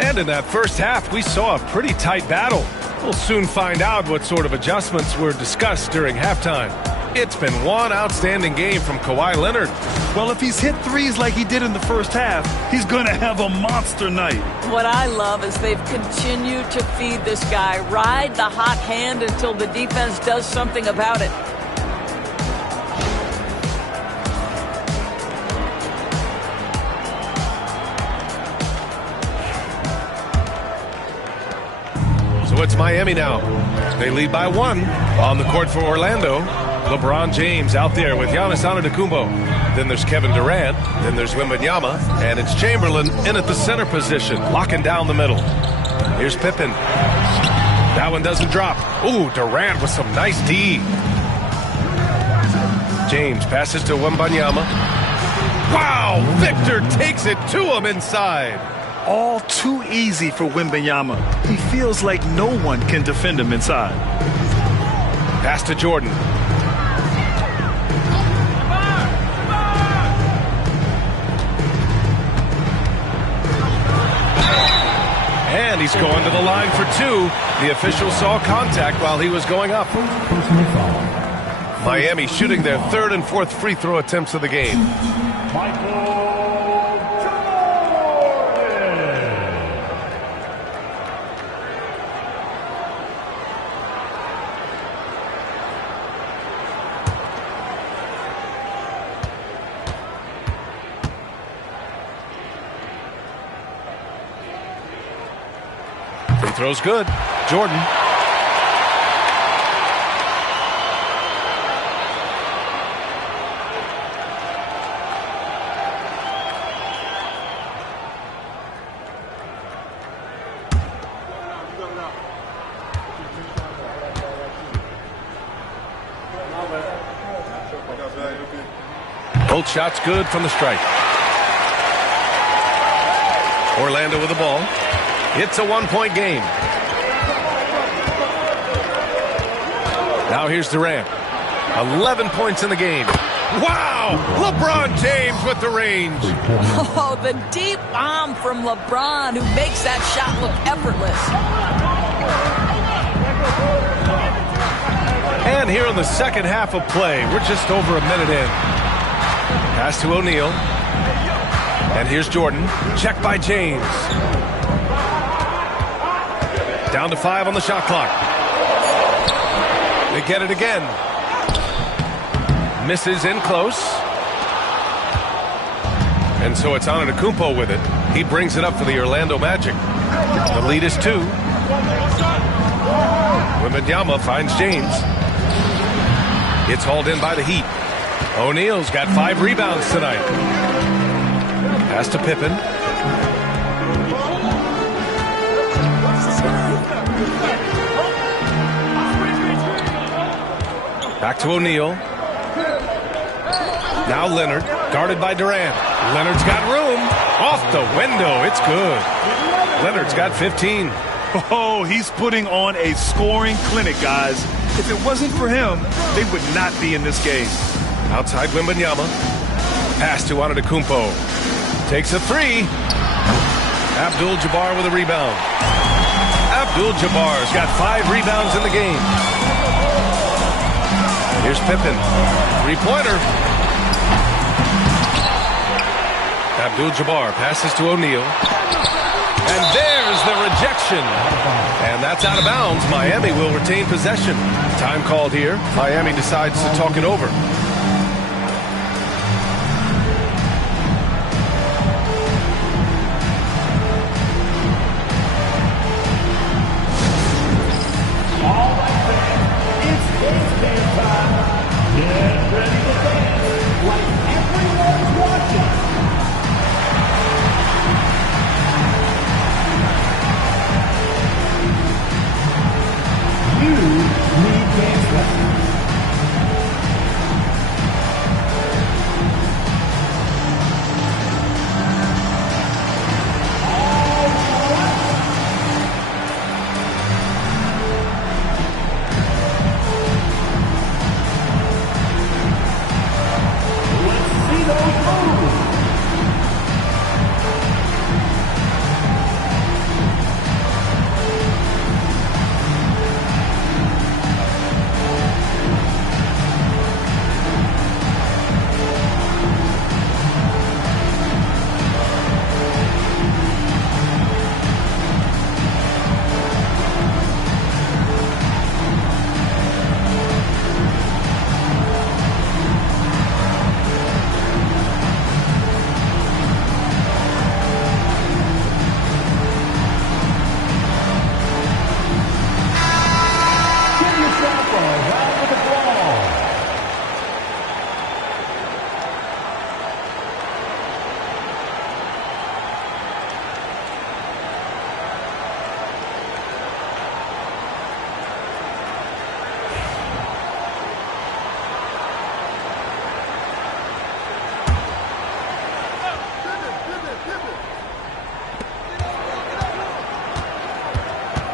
And in that first half, we saw a pretty tight battle. We'll soon find out what sort of adjustments were discussed during halftime. It's been one outstanding game from Kawhi Leonard. Well, if he's hit threes like he did in the first half, he's going to have a monster night. What I love is they've continued to feed this guy, ride the hot hand until the defense does something about it. So it's Miami now. They lead by 1 on the court for Orlando. LeBron James out there with Giannis Antetokounmpo. Then there's Kevin Durant. Then there's Wembanyama. And it's Chamberlain in at the center position, locking down the middle. Here's Pippen. That one doesn't drop. Ooh, Durant with some nice D. James passes to Wembanyama. Wow! Victor takes it to him inside. All too easy for Wembanyama. He feels like no one can defend him inside. Pass to Jordan. And he's going to the line for two. The official saw contact while he was going up. Miami shooting their third and fourth free throw attempts of the game. Free throw's good. Jordan. Both shots good from the stripe. Orlando with the ball. It's a one-point game. Now here's Durant. 11 points in the game. Wow! LeBron James with the range. Oh, the deep bomb from LeBron, who makes that shot look effortless. And here in the second half of play, we're just over a minute in. Pass to O'Neal. And here's Jordan. Checked by James. Down to 5 on the shot clock. They get it again. Misses in close. And so it's Antetokounmpo with it. He brings it up for the Orlando Magic. The lead is 2. Wembanyama finds James. It's hauled in by the Heat. O'Neal's got 5 rebounds tonight. Pass to Pippen. Back to O'Neal. Now Leonard, guarded by Durant. Leonard's got room. Off the window. It's good. Leonard's got 15. Oh, he's putting on a scoring clinic, guys. If it wasn't for him, they would not be in this game. Outside Wembanyama. Pass to Antetokounmpo. Takes a 3. Abdul-Jabbar with a rebound. Abdul-Jabbar's got 5 rebounds in the game. Here's Pippen. 3-pointer. Abdul-Jabbar passes to O'Neal. And there's the rejection. And that's out of bounds. Miami will retain possession. Time called here. Miami decides to talk it over.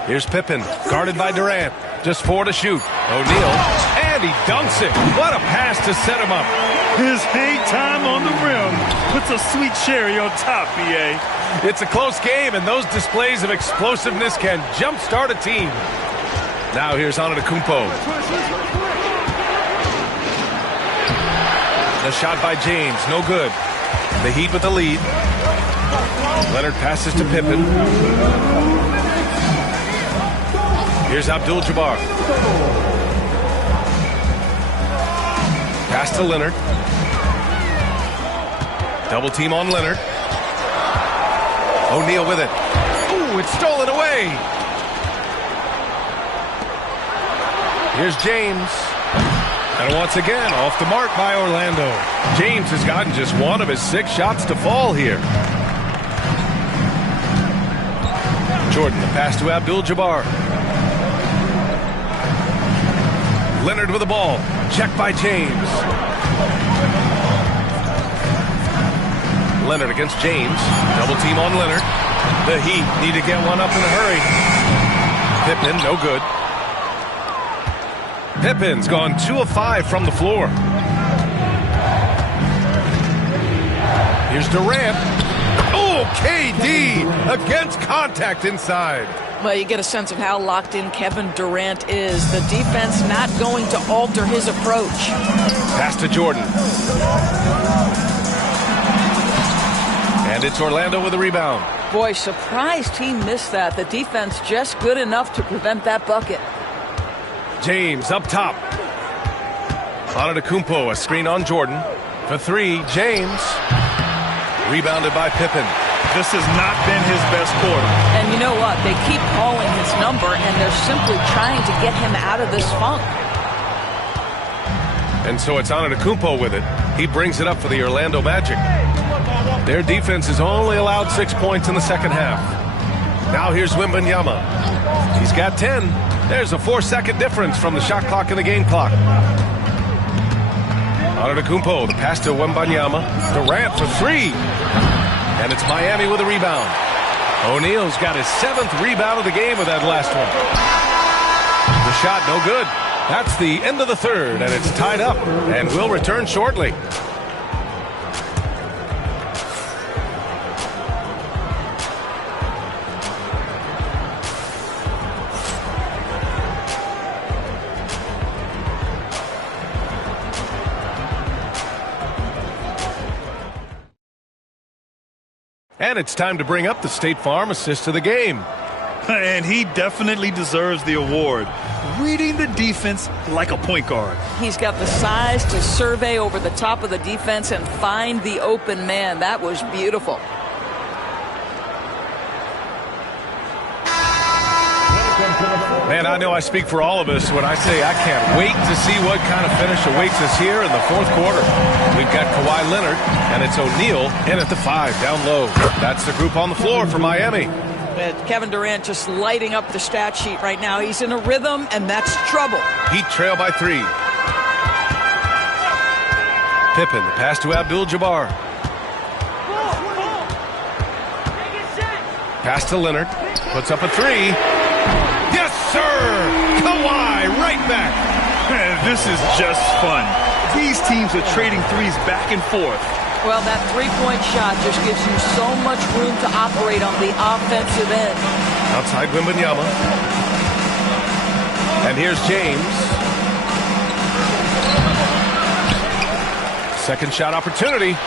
Here's Pippen, guarded by Durant. Just 4 to shoot. O'Neal, and he dunks it. What a pass to set him up. His hang time on the rim puts a sweet cherry on top, B.A. It's a close game, and those displays of explosiveness can jumpstart a team. Now here's Antetokounmpo. The shot by James, no good. The Heat with the lead. Leonard passes to Pippen. Here's Abdul-Jabbar. Pass to Leonard. Double team on Leonard. O'Neal with it. Ooh, it's stolen away. Here's James. And once again, off the mark by Orlando. James has gotten just one of his 6 shots to fall here. Jordan, the pass to Abdul-Jabbar. Leonard with the ball. Checked by James. Leonard against James. Double team on Leonard. The Heat need to get one up in a hurry. Pippen, no good. Pippen's gone 2 of 5 from the floor. Here's Durant. Oh, KD against contact inside. Well, you get a sense of how locked in Kevin Durant is. The defense not going to alter his approach. Pass to Jordan. And it's Orlando with a rebound. Boy, surprised he missed that. The defense just good enough to prevent that bucket. James up top. Antetokounmpo, a screen on Jordan. For 3, James. Rebounded by Pippen. This has not been his best quarter. And you know what? They keep calling his number, and they're simply trying to get him out of this funk. And so it's Antetokounmpo with it. He brings it up for the Orlando Magic. Their defense has only allowed 6 points in the second half. Now here's Wembanyama. He's got 10. There's a 4-second difference from the shot clock and the game clock. Antetokounmpo, the pass to Wembanyama. Durant for 3. And it's Miami with a rebound. O'Neal's got his 7th rebound of the game with that last one. The shot no good. That's the end of the third, and it's tied up, and we'll return shortly. And it's time to bring up the State Farm assist of the game. And he definitely deserves the award. Reading the defense like a point guard. He's got the size to survey over the top of the defense and find the open man. That was beautiful. Man, I know I speak for all of us when I say I can't wait to see what kind of finish awaits us here in the 4th quarter. We've got Kawhi Leonard, and it's O'Neal in at the 5, down low. That's the group on the floor for Miami. Kevin Durant just lighting up the stat sheet right now. He's in a rhythm, and that's trouble. Heat trail by 3. Pippen, the pass to Abdul-Jabbar. Pass to Leonard. Puts up a 3. Yes, sir! Kawhi right back. This is just fun. These teams are trading threes back and forth. Well, that three-point shot just gives you so much room to operate on the offensive end. Outside Wembanyama. And here's James. Second shot opportunity.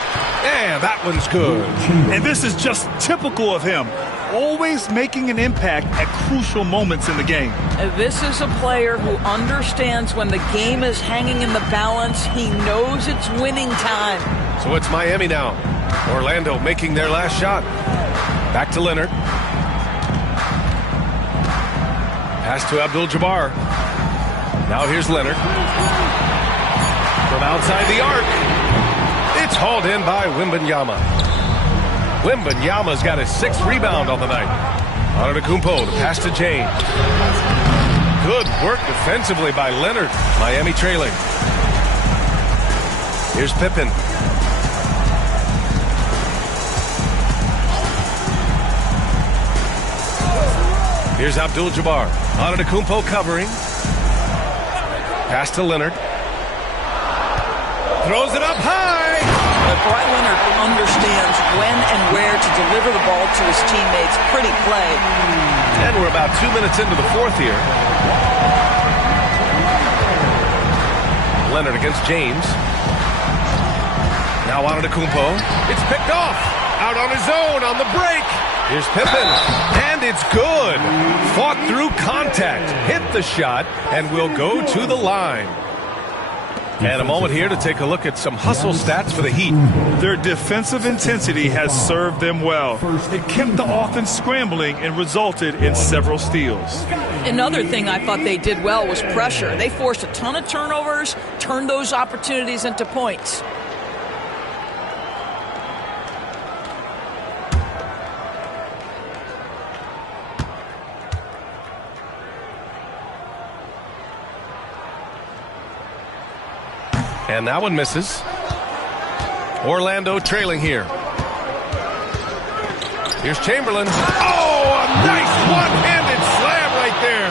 And that one's good. And this is just typical of him. Always making an impact at crucial moments in the game. This is a player who understands when the game is hanging in the balance. He knows it's winning time. So it's Miami now. Orlando making their last shot. Back to Leonard. Pass to Abdul-Jabbar. Now here's Leonard. From outside the arc. It's hauled in by Wembanyama. Wembanyama's got his 6th rebound on the night. Antetokounmpo, the pass to James. Good work defensively by Leonard. Miami trailing. Here's Pippen. Here's Abdul-Jabbar. Antetokounmpo covering. Pass to Leonard. Throws it up high. Kawhi Leonard understands when and where to deliver the ball to his teammates. Pretty play. And we're about 2 minutes into the fourth here. Leonard against James. Now Antetokounmpo. It's picked off. Out on his own on the break. Here's Pippen. And it's good. Fought through contact. Hit the shot and will go to the line. And a moment here to take a look at some hustle stats for the Heat. Their defensive intensity has served them well. It kept the offense scrambling and resulted in several steals. Another thing I thought they did well was pressure. They forced a ton of turnovers, turned those opportunities into points. And that one misses. Orlando trailing here. Here's Chamberlain. Oh, a nice one-handed slam right there.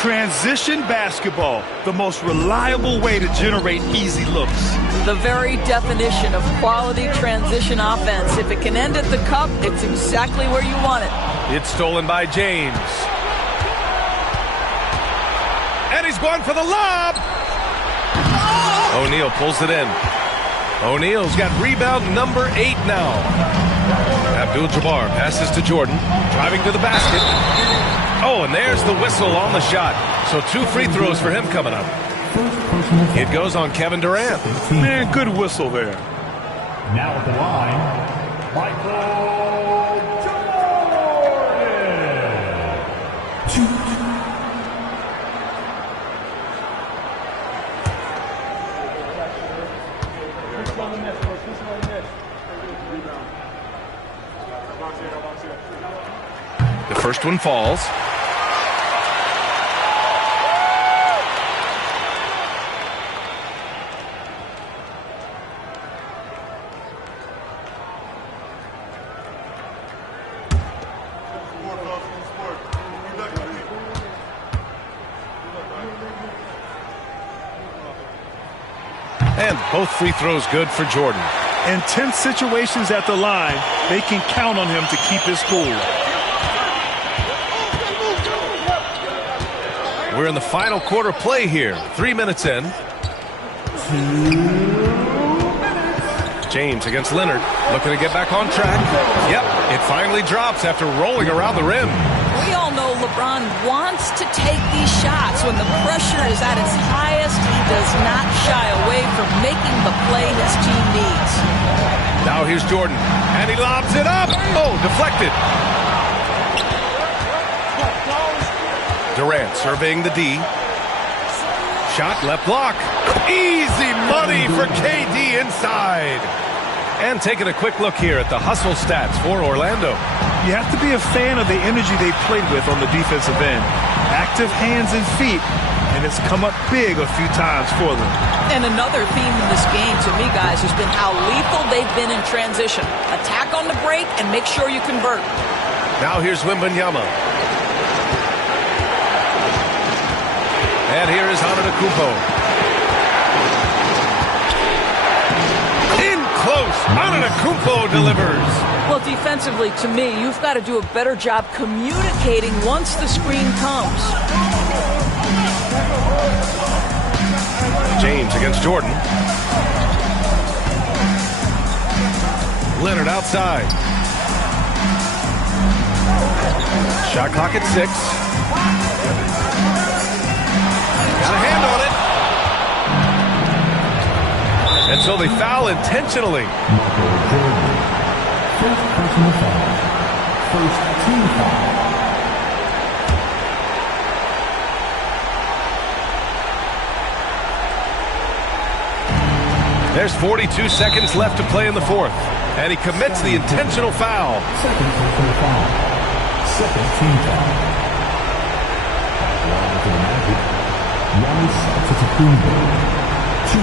Transition basketball, the most reliable way to generate easy looks. The very definition of quality transition offense. If it can end at the cup, it's exactly where you want it. It's stolen by James. And he's going for the lob. O'Neal pulls it in. O'Neal's got rebound number 8 now. Abdul-Jabbar passes to Jordan, driving to the basket. Oh, and there's the whistle on the shot. So 2 free throws for him coming up. It goes on Kevin Durant. Man, good whistle there. Now at the line, Michael The first one falls. And both free throws good for Jordan. In tense situations at the line, they can count on him to keep his cool. We're in the final quarter play here. 3 minutes in. James against Leonard. Looking to get back on track. Yep, it finally drops after rolling around the rim. We all know LeBron wants to take these shots. When the pressure is at its highest, he does not shy away from making the play his team needs. Now here's Jordan, and he lobs it up. Oh, deflected. Durant surveying the D. Shot left block. Easy money for KD inside. And taking a quick look here at the hustle stats for Orlando. You have to be a fan of the energy they played with on the defensive end. Active hands and feet, and it's come up big a few times for them. And another theme in this game, to me, guys, has been how lethal they've been in transition. Attack on the break and make sure you convert. Now here's Wembanyama. And here is Antetokounmpo. In close. Antetokounmpo delivers. Well, defensively, to me, you've got to do a better job communicating once the screen comes. James against Jordan. Leonard outside. Shot clock at 6. Got a hand on it. And so they foul intentionally. First personal foul. First team foul. There's 42 seconds left to play in the fourth. And he commits the intentional foul. Second personal foul. Second team foul. Line to the Magic. Giannis Antetokounmpo. 2.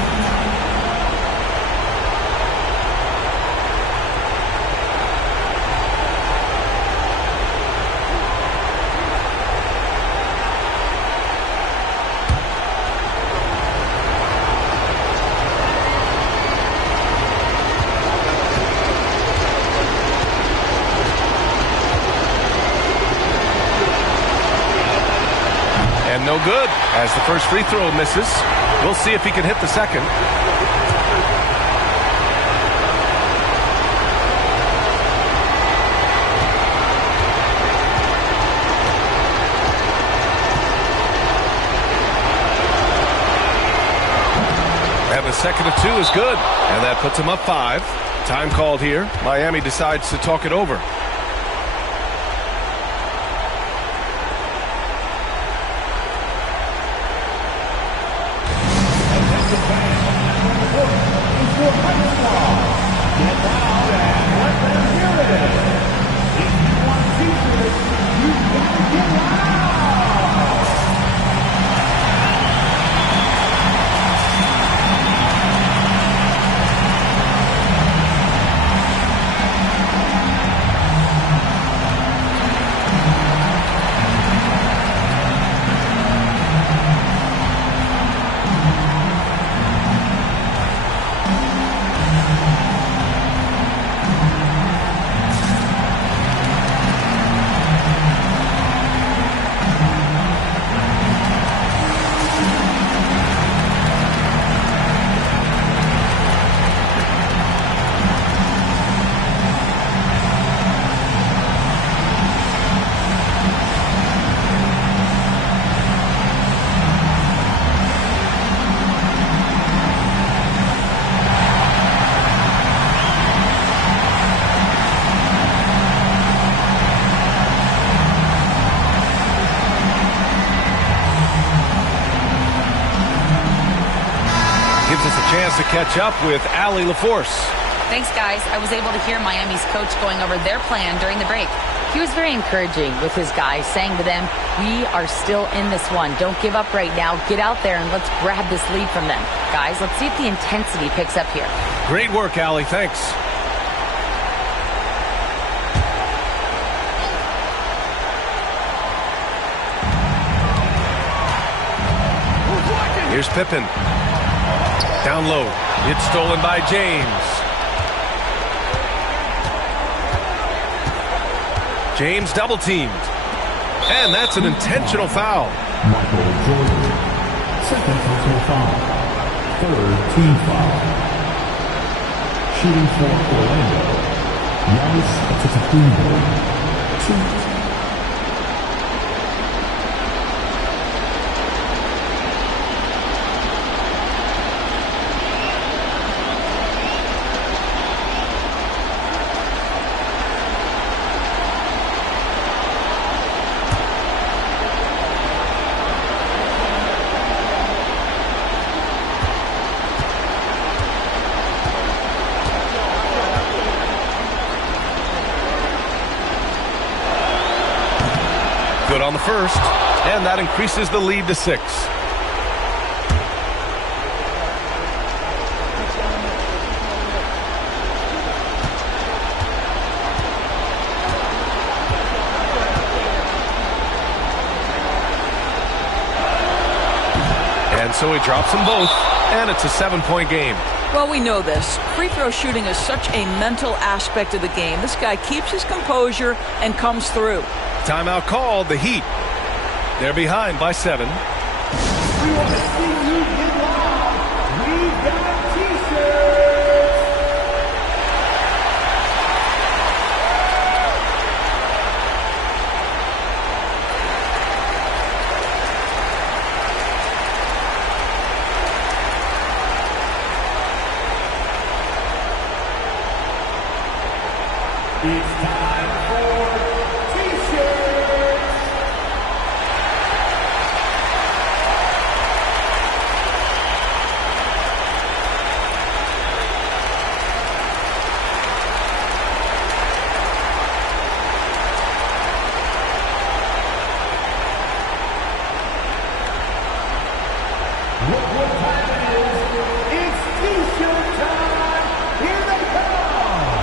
good as the first free throw misses. We'll see if he can hit the second. And the second of 2 is good. And that puts him up 5. Time called here. Miami decides to talk it over. To catch up with Allie LaForce. Thanks, guys. I was able to hear Miami's coach going over their plan during the break. He was very encouraging with his guys, saying to them, we are still in this one. Don't give up right now. Get out there and let's grab this lead from them. Guys, let's see if the intensity picks up here. Great work, Allie. Thanks. Here's Pippen. Down low. It's stolen by James. James double teamed. And that's an intentional foul. Michael Jordan. Second personal foul. Third team foul. Shooting for Orlando. Giannis Antetokounmpo. 2. Good on the first, and that increases the lead to 6. And so he drops them both, and it's a 7-point game. Well, we know this. Free throw shooting is such a mental aspect of the game. This guy keeps his composure and comes through. Timeout called, the Heat. They're behind by 7. We want to see you get loud. We got T-shirts. It's time for T-shirts. Look what time it is. It's T-shirt time. Here they come.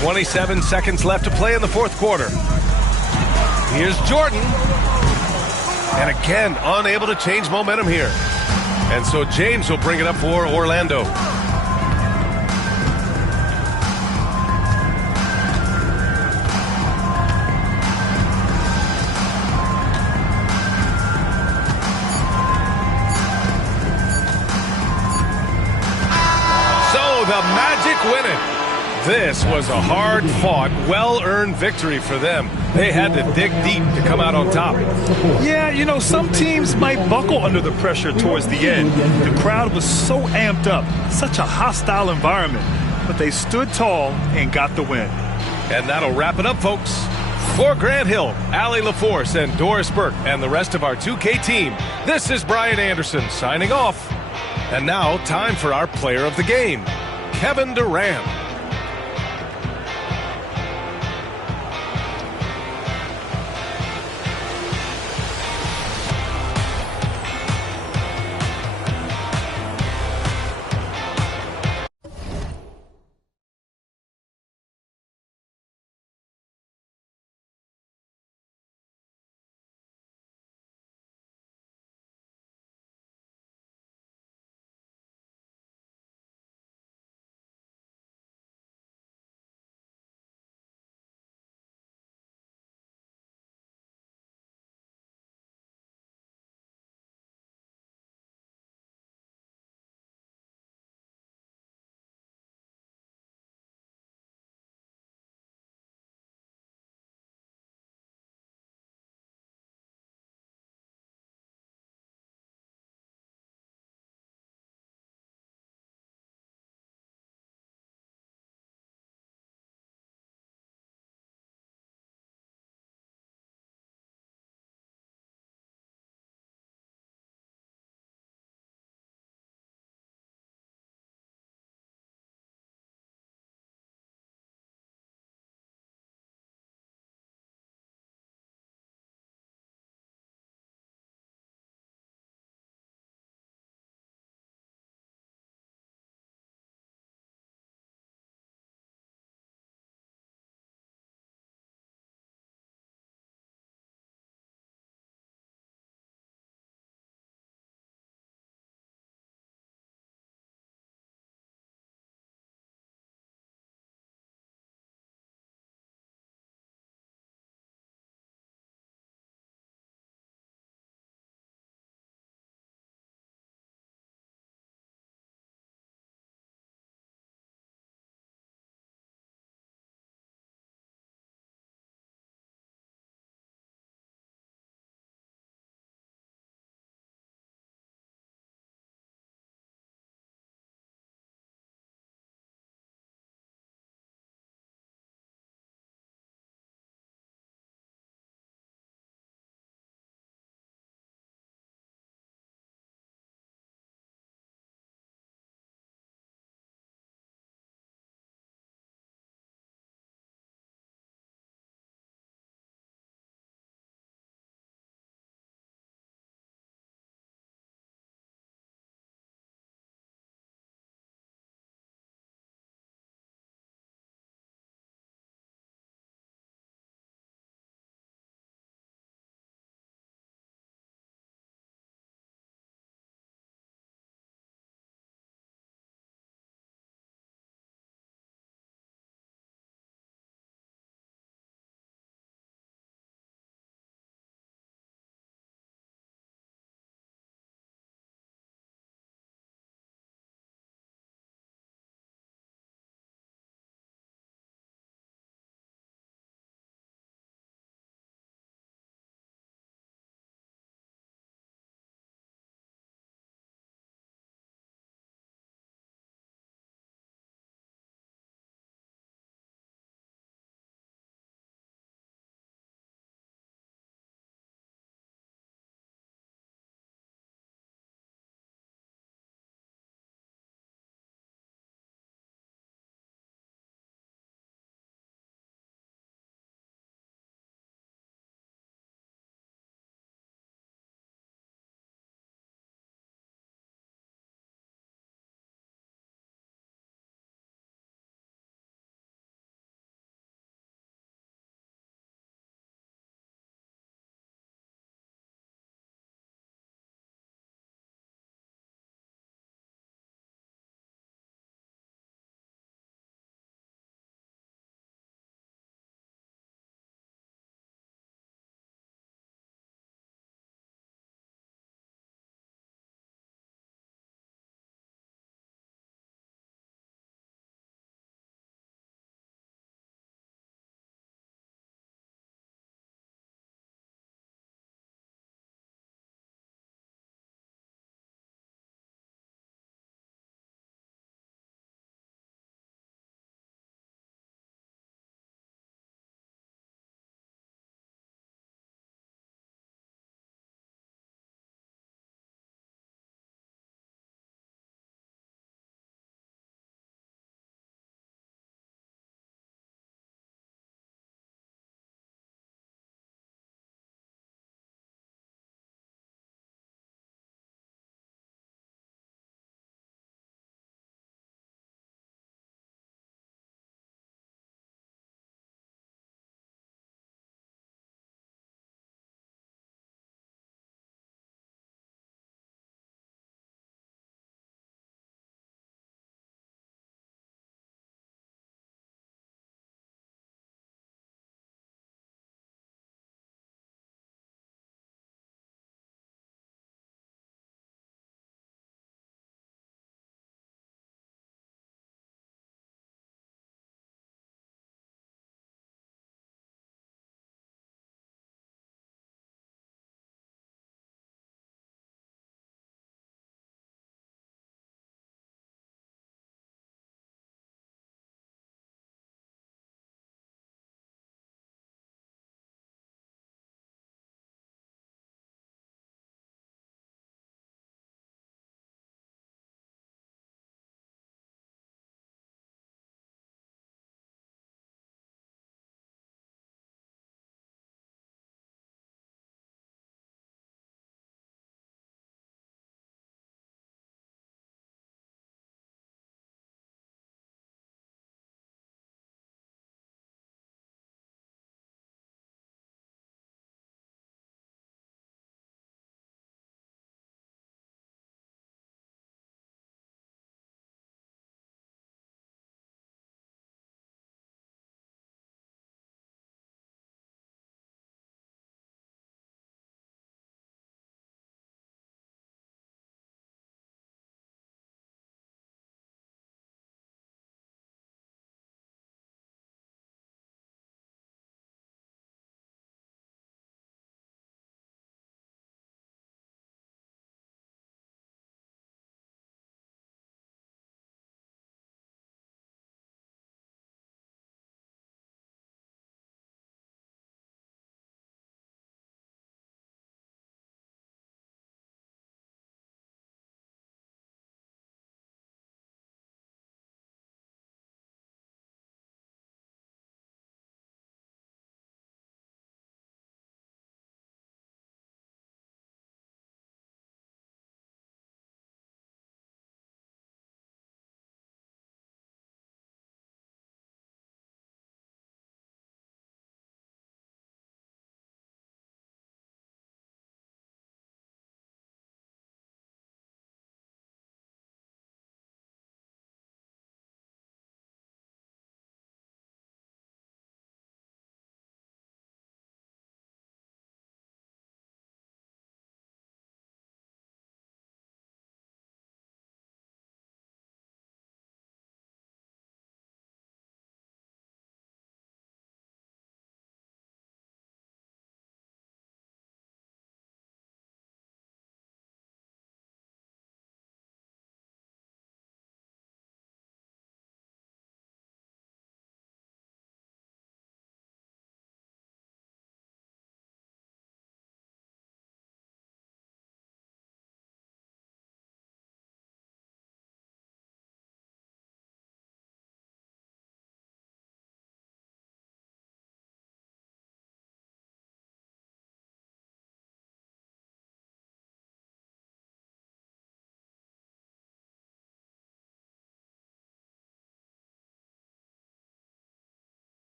27 seconds left to play in the fourth quarter. Here's Jordan. And again, unable to change momentum here. And so James will bring it up for Orlando. So the Magic win it. This was a hard-fought, well-earned victory for them. They had to dig deep to come out on top. Yeah, you know, some teams might buckle under the pressure towards the end. The crowd was so amped up, such a hostile environment. But they stood tall and got the win. And that'll wrap it up, folks. For Grant Hill, Allie LaForce, and Doris Burke, and the rest of our 2K team, this is Brian Anderson signing off. And now, time for our player of the game, Kevin Durant.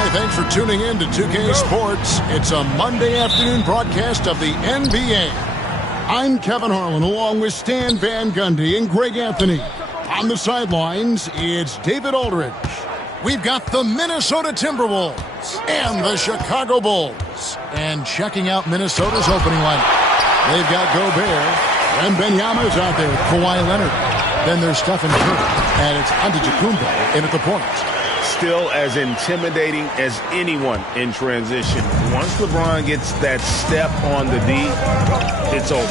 I Hey, thanks for tuning in to 2K Sports. It's a Monday afternoon broadcast of the NBA. I'm Kevin Harlan along with Stan Van Gundy and Greg Anthony. On the sidelines, it's David Aldridge. We've got the Minnesota Timberwolves and the Chicago Bulls. And checking out Minnesota's opening lineup, they've got Gobert. And Wembanyama's out there with Kawhi Leonard. Then there's Stephen Curry. And it's Antetokounmpo in at the point. Still as intimidating as anyone in transition. Once LeBron gets that step on the D, it's over.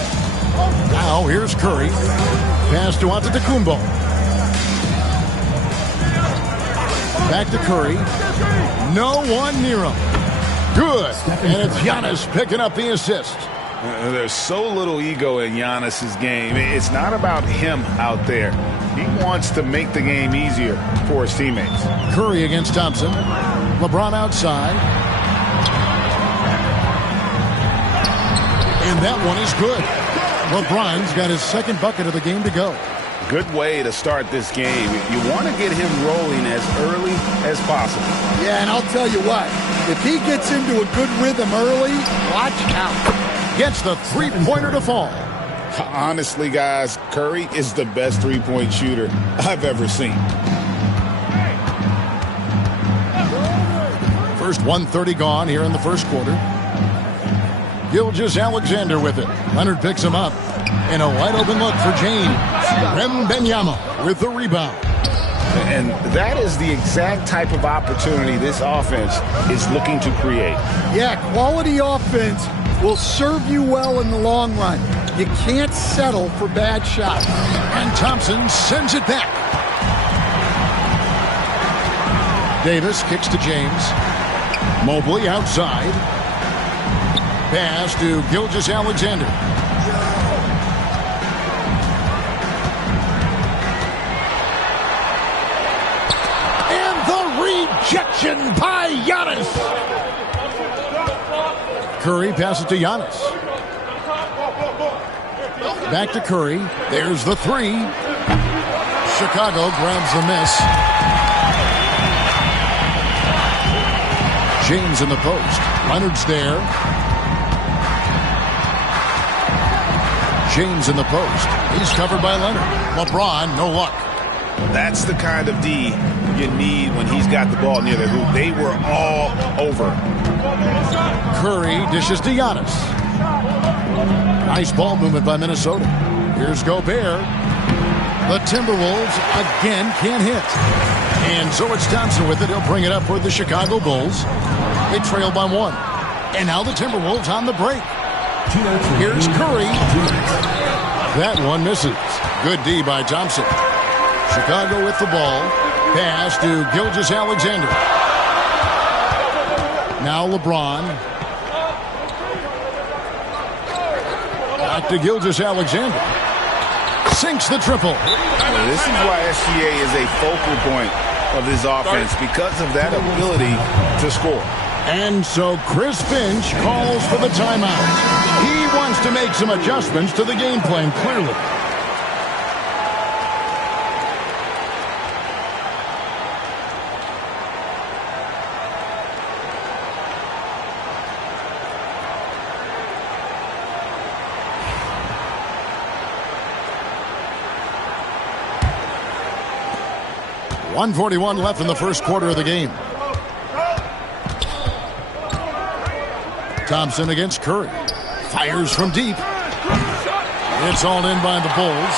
Now here's Curry. Pass to Antetokounmpo. Back to Curry. No one near him. Good. And it's Giannis picking up the assist. There's so little ego in Giannis's game. It's not about him out there. He wants to make the game easier for his teammates. Curry against Thompson. LeBron outside. And that one is good. LeBron's got his second bucket of the game to go. Good way to start this game. You want to get him rolling as early as possible. Yeah, and I'll tell you what. If he gets into a good rhythm early, watch out. Gets the three-pointer to fall. Honestly, guys, Curry is the best three-point shooter I've ever seen. First 1:30 gone here in the first quarter. Gilgeous-Alexander with it. Leonard picks him up. And a wide-open look for James. Wembanyama with the rebound. And that is the exact type of opportunity this offense is looking to create. Yeah, quality offense will serve you well in the long run. You can't settle for bad shots. And Thompson sends it back. Davis kicks to James. Mobley outside. Pass to Gilgeous-Alexander. And the rejection by Giannis. Curry passes to Giannis. Back to Curry. There's the three. Chicago grabs the miss. James in the post. Leonard's there. James in the post. He's covered by Leonard. LeBron, no luck. That's the kind of D you need when he's got the ball near the hoop. They were all over. Curry dishes to Giannis. Nice ball movement by Minnesota. Here's Gobert. The Timberwolves again can't hit. And so it's Thompson with it. He'll bring it up for the Chicago Bulls. They trail by one. And now the Timberwolves on the break. Here's Curry. That one misses. Good D by Thompson. Chicago with the ball. Pass to Gilgeous-Alexander. Now LeBron. Back to Gilgeous-Alexander. Sinks the triple. This is why SGA is a focal point of this offense, because of that ability to score. And so Chris Finch calls for the timeout. He wants to make some adjustments to the game plan, clearly. .141 left in the first quarter of the game. Thompson against Curry. Fires from deep. It's all in by the Bulls.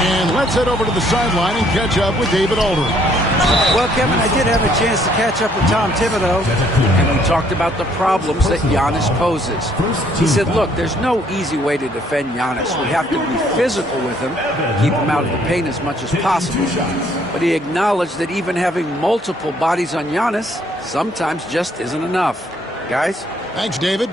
And let's head over to the sideline and catch up with David Aldridge. Well, Kevin, I did have a chance to catch up with Tom Thibodeau, and we talked about the problems that Giannis poses. He said, look, there's no easy way to defend Giannis. We have to be physical with him, keep him out of the paint as much as possible. But he acknowledged that even having multiple bodies on Giannis sometimes just isn't enough. Guys? Thanks, David.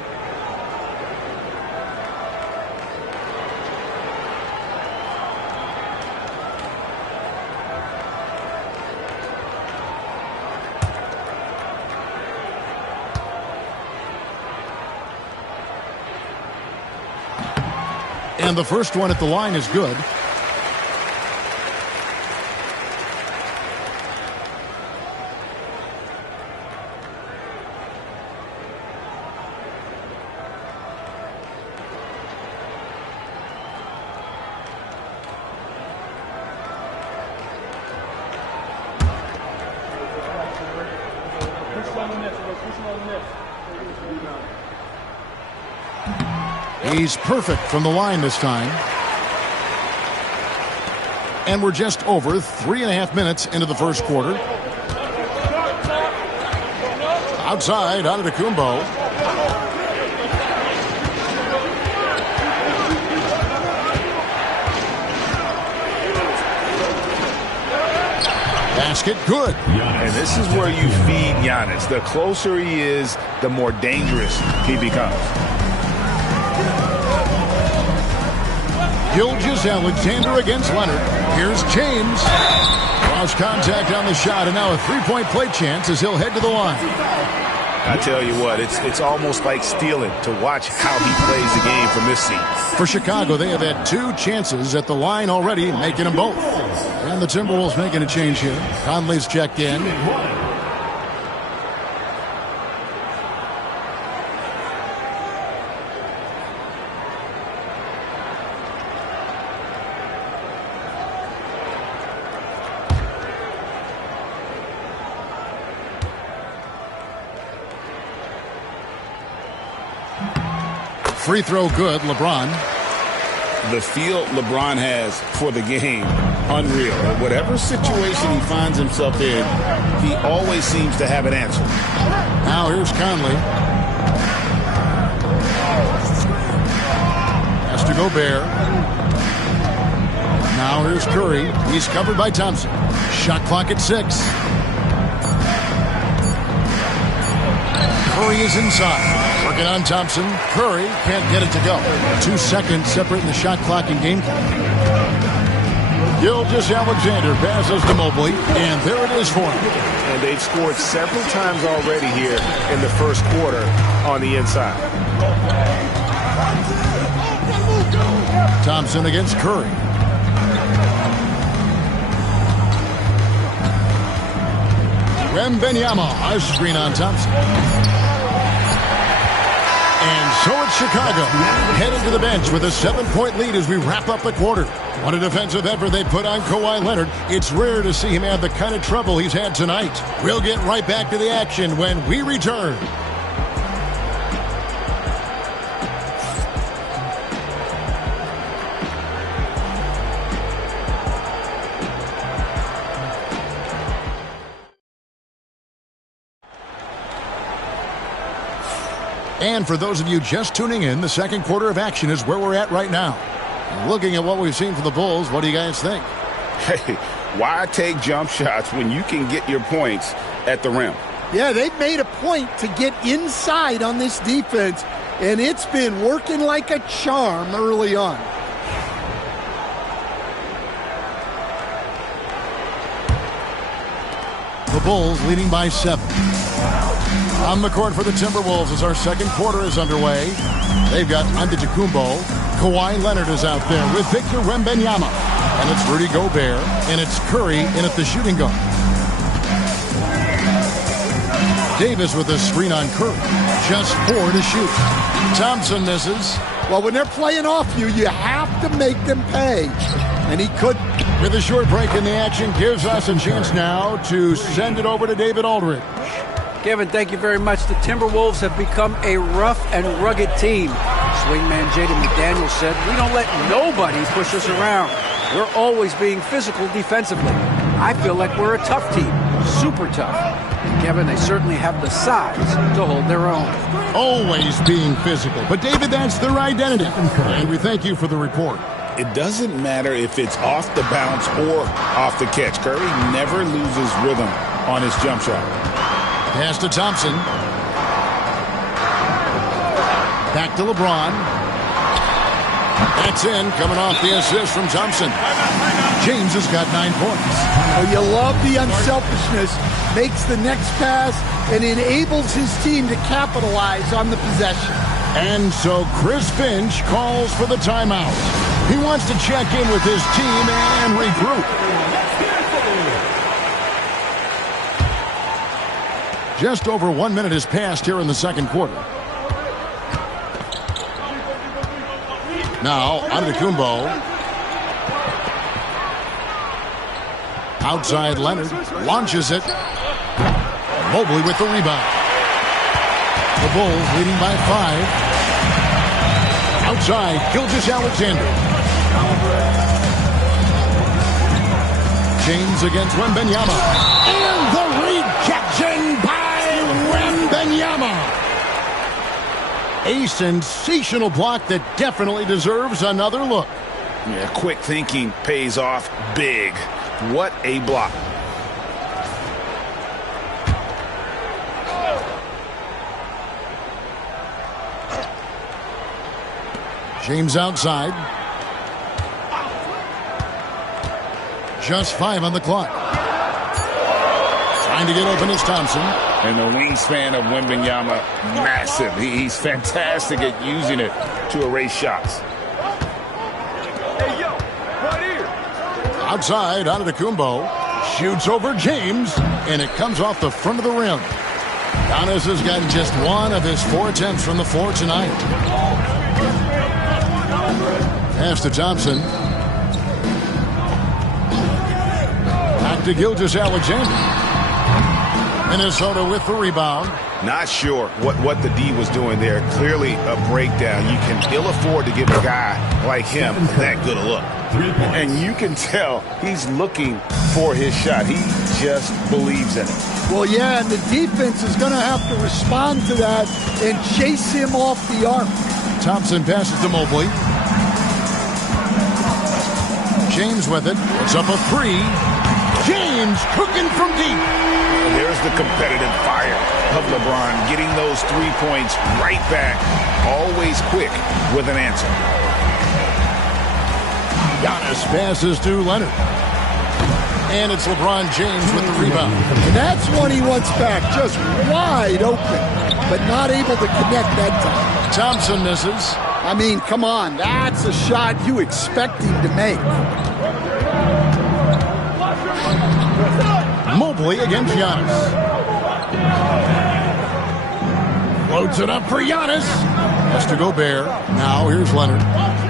And the first one at the line is good. He's perfect from the line this time. And we're just over 3.5 minutes into the first quarter. Outside, Antetokounmpo. Basket, good. And this is where you feed Giannis. The closer he is, the more dangerous he becomes. Gilgeous-Alexander against Leonard. Here's James. Lost contact on the shot, and now a three-point play chance as he'll head to the line. I tell you what, it's almost like stealing to watch how he plays the game from this seat. For Chicago, they have had 2 chances at the line already, making them both. And the Timberwolves making a change here. Conley's checked in. Free throw good, LeBron. The feel LeBron has for the game, unreal. Whatever situation he finds himself in, he always seems to have an answer. Now here's Conley. Has to Gobert. Now here's Curry. He's covered by Thompson. Shot clock at 6. Curry is inside. Working on Thompson. Curry can't get it to go. 2 seconds separating the shot clock and game clock. Gilgeous-Alexander passes to Mobley, and there it is for him. And they've scored several times already here in the first quarter on the inside. Thompson against Curry. Wembanyama, a screen on Thompson. And so it's Chicago, heading to the bench with a 7-point lead as we wrap up the quarter. What a defensive effort they put on Kawhi Leonard. It's rare to see him have the kind of trouble he's had tonight. We'll get right back to the action when we return. And for those of you just tuning in, the second quarter of action is where we're at right now. And looking at what we've seen from the Bulls, what do you guys think? Hey, why take jump shots when you can get your points at the rim? Yeah, they've made a point to get inside on this defense, and it's been working like a charm early on. The Bulls leading by 7. On the court for the Timberwolves as our second quarter is underway. They've got Antetokounmpo. Kawhi Leonard is out there with Victor Wembanyama. And it's Rudy Gobert. And it's Curry in at the shooting guard. Davis with a screen on Curry. Just 4 to shoot. Thompson misses. Well, when they're playing off you, you have to make them pay. And he couldn't. With a short break in the action, gives us a chance now to send it over to David Aldridge. Kevin, thank you very much. The Timberwolves have become a rough and rugged team. Swingman Jaden McDaniels said, "We don't let nobody push us around. We're always being physical defensively. I feel like we're a tough team, super tough." And Kevin, they certainly have the size to hold their own. Always being physical. But David, that's their identity. And we thank you for the report. It doesn't matter if it's off the bounce or off the catch. Curry never loses rhythm on his jump shot. Pass to Thompson. Back to LeBron. That's in, coming off the assist from Thompson. James has got 9 points. Oh, you love the unselfishness. Makes the next pass and enables his team to capitalize on the possession. And so Chris Finch calls for the timeout. He wants to check in with his team and regroup. Just over 1 minute has passed here in the second quarter. Now, Antetokounmpo. Outside Leonard. Launches it. Mobley with the rebound. The Bulls leading by 5. Outside, Gilgeous-Alexander. James against Wembanyama. And the rejection by Wembanyama. A sensational block that definitely deserves another look. Yeah, quick thinking pays off big. What a block. James outside. Just 5 on the clock. Trying to get open is Thompson. And the wingspan of Wembanyama, massive. He's fantastic at using it to erase shots. Outside, Antetokounmpo. Shoots over James, and it comes off the front of the rim. Giannis has gotten just 1 of his 4 attempts from the floor tonight. Pass to Thompson. Back to Gilgeous-Alexander. Minnesota with the rebound. Not sure what the D was doing there. Clearly a breakdown. You can ill afford to give a guy like him that good a look. And you can tell he's looking for his shot. He just believes in it. Well, yeah, and the defense is going to have to respond to that and chase him off the arc. Thompson passes to Mobley. James with it. It's up a 3. James cooking from deep. There's the competitive fire of LeBron, getting those 3 points right back, always quick with an answer. Giannis passes to Leonard. And it's LeBron James with the rebound. And that's one he wants back, just wide open, but not able to connect that time. Thompson misses. I mean, come on, that's a shot you expect him to make. Mobley against Giannis. Floats it up for Giannis. Has to Gobert. Now here's Leonard.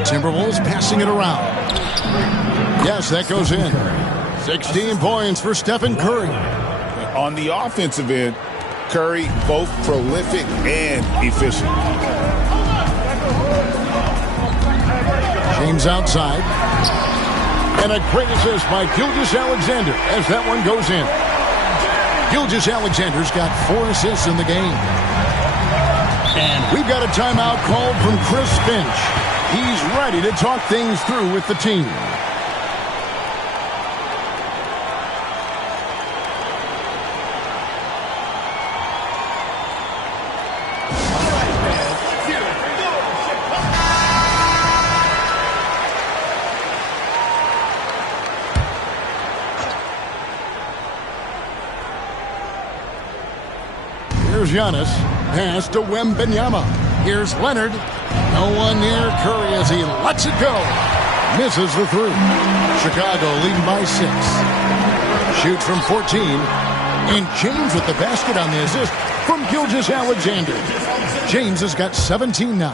Timberwolves passing it around. Yes, that goes in. 16 points for Stephen Curry. On the offensive end, Curry both prolific and efficient. James outside. And a great assist by Gilgeous-Alexander as that one goes in. Gilgeous-Alexander's got 4 assists in the game. And we've got a timeout called from Chris Finch. He's ready to talk things through with the team. Here's Giannis. Pass to Wembanyama. Here's Leonard. No one near Curry as he lets it go. Misses the 3. Chicago leading by 6. Shoot from 14. And James with the basket on the assist from Gilgeous-Alexander. James has got 17 now.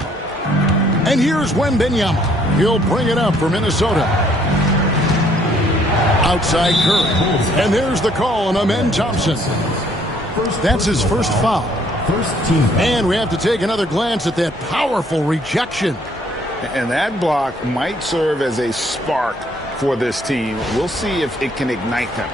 And here's Wembanyama. He'll bring it up for Minnesota. Outside Curry. And there's the call on Amen Thompson. That's his first foul. And we have to take another glance at that powerful rejection. And that block might serve as a spark for this team. We'll see if it can ignite them.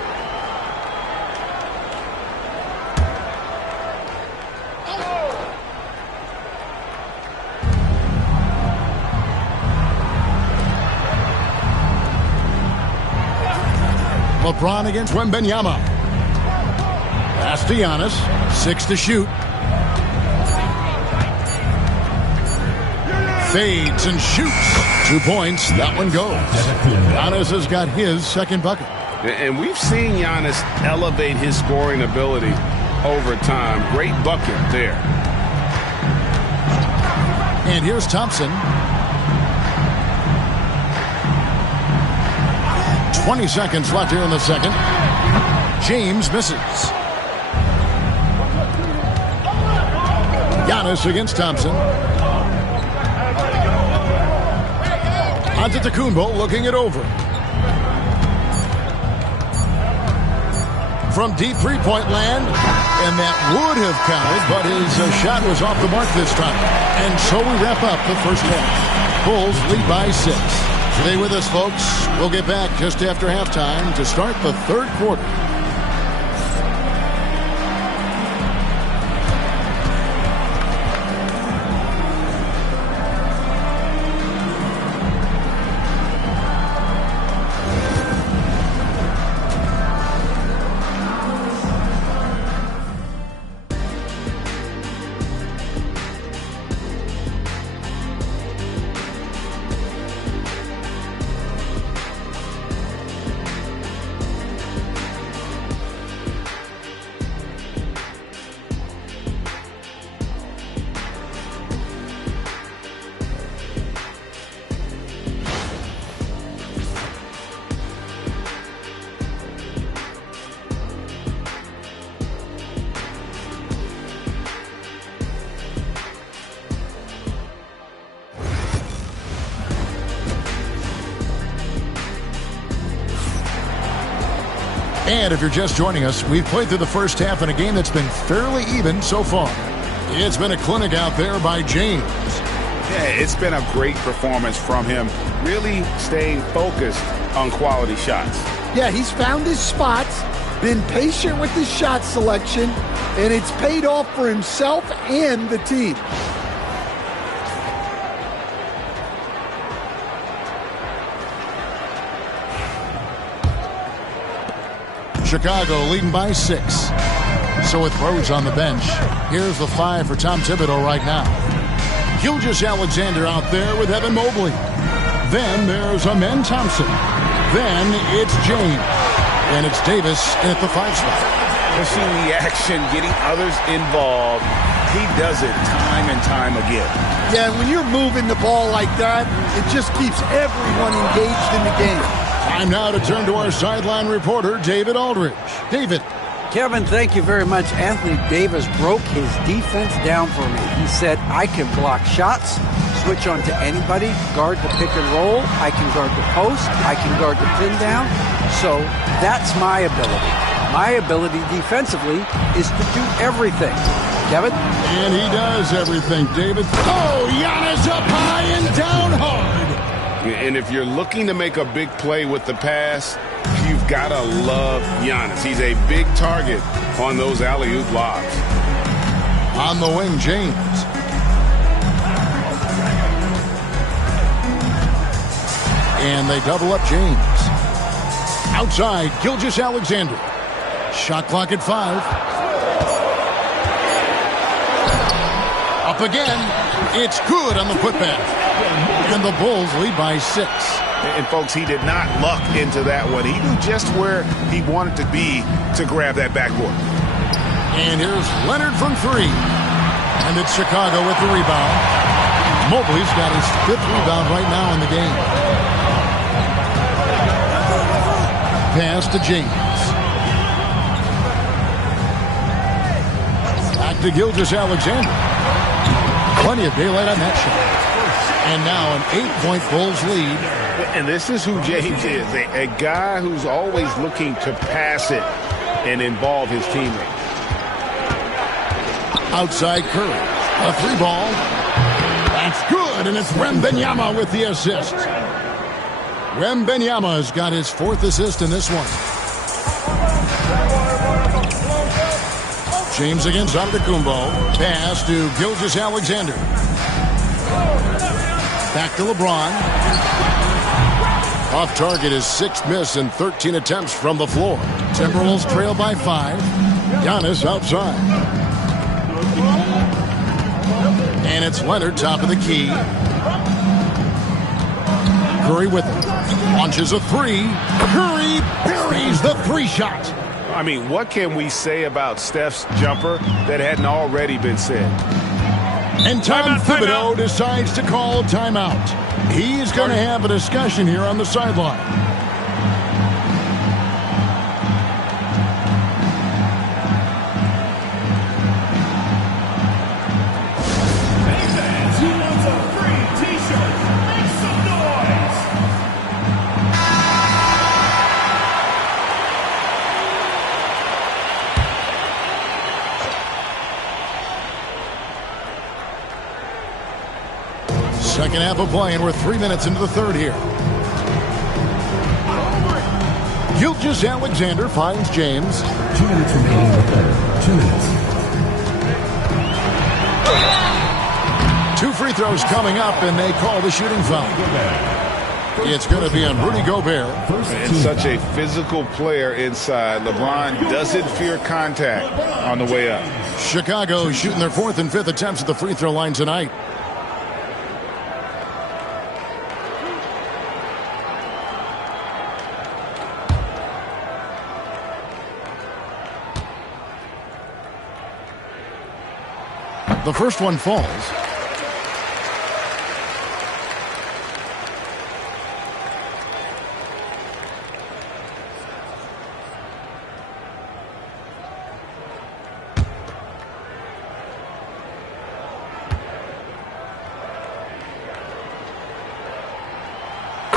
LeBron against Wembanyama. Pass to Giannis. 6 to shoot. Fades and shoots. 2 points. That one goes. Giannis has got his second bucket. And we've seen Giannis elevate his scoring ability over time. Great bucket there. And here's Thompson. 20 seconds left here in the second. James misses. Giannis against Thompson. Antetokounmpo looking it over. from deep three-point land, and that would have counted, but his shot was off the mark this time. And so we wrap up the first half. Bulls lead by 6. Stay with us, folks. We'll get back just after halftime to start the third quarter. And if you're just joining us, we've played through the first half in a game that's been fairly even so far. It's been a clinic out there by James. Yeah, it's been a great performance from him, really staying focused on quality shots. Yeah, he's found his spots, been patient with his shot selection, and it's paid off for himself and the team. Chicago leading by 6. So with Rhodes on the bench, here's the 5 for Tom Thibodeau right now. Gilgeous-Alexander out there with Evan Mobley. Then there's Amen Thompson. Then it's James. And it's Davis at the 5 spot. Pushing the action, getting others involved. He does it time and time again. Yeah, when you're moving the ball like that, it just keeps everyone engaged in the game. Time now to turn to our sideline reporter, David Aldridge. David. Kevin, thank you very much. Anthony Davis broke his defense down for me. He said, I can block shots, switch on to anybody, guard the pick and roll, I can guard the post, I can guard the pin down. So that's my ability. My ability defensively is to do everything. Kevin? And he does everything, David. Oh, Giannis up high and down hard. And if you're looking to make a big play with the pass, you've got to love Giannis. He's a big target on those alley-oop lobs. On the wing, James. And they double up James. Outside, Gilgeous-Alexander. Shot clock at 5. Up again. It's good on the putback. And the Bulls lead by 6. And folks, he did not luck into that one. He knew just where he wanted to be to grab that backboard. And here's Leonard from 3. And it's Chicago with the rebound. Mobley's got his 5th rebound right now in the game. Pass to James. Back to Gilgeous-Alexander. Plenty of daylight on that shot. And now an 8-point Bulls lead. And this is who James is, a guy who's always looking to pass it and involve his teammates. Outside Curry. A 3-ball. That's good, and it's Wembanyama with the assist. Wembanyama's got his 4th assist in this one. James against Antetokounmpo. Pass to Gilgeous-Alexander. Back to LeBron. Off target is 6th miss and 13 attempts from the floor. Timberwolves trail by 5. Giannis outside. And it's Leonard top of the key. Curry with it. Launches a 3. Curry buries the 3-shot. I mean, what can we say about Steph's jumper that hadn't already been said? And Tom Thibodeau decides to call a timeout. He's going to have a discussion here on the sideline. Who wants a free t-shirt? Make some noise! Second half of play, and we're 3 minutes into the third here. Gilgeous-Alexander finds James. 2 minutes remaining in the third. 2 minutes. 2 free throws coming up, and they call the shooting foul. It's going to be on Rudy Gobert. And such a physical player inside. LeBron doesn't fear contact on the way up. Chicago shooting their 4th and 5th attempts at the free throw line tonight. The first one falls.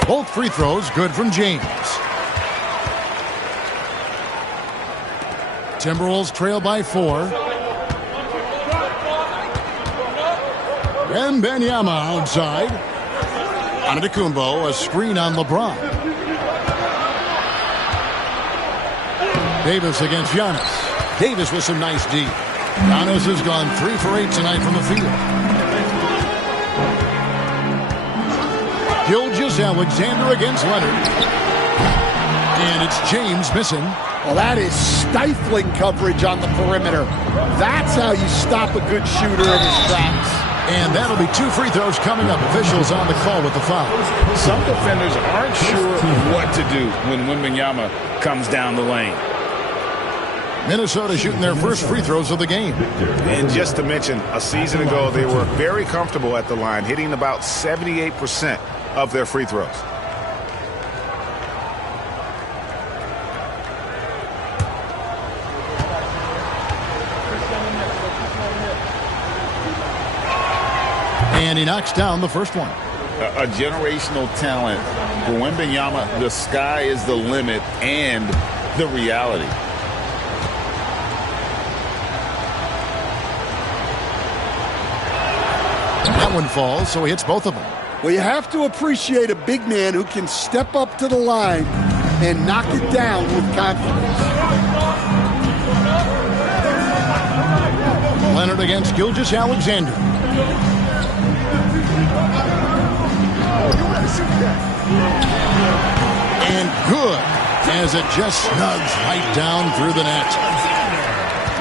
Both free throws good from James. Timberwolves trail by 4. Wembanyama outside. Antetokounmpo, a screen on LeBron. Davis against Giannis. Davis with some nice D. Giannis has gone 3 for 8 tonight from the field. Gilgeous-Alexander against Leonard. And it's James missing. Well, that is stifling coverage on the perimeter. That's how you stop a good shooter in his tracks. And that'll be 2 free throws coming up. Officials on the call with the foul. Some defenders aren't sure what to do when Wembanyama comes down the lane. Minnesota shooting their first free throws of the game. And just to mention, a season ago, they were very comfortable at the line, hitting about 78% of their free throws. And he knocks down the first one. A generational talent. For Wembanyama, the sky is the limit and the reality. That one falls, so he hits both of them. Well, you have to appreciate a big man who can step up to the line and knock it down with confidence. Leonard against Gilgeous-Alexander. And good, as it just snugs right down through the net.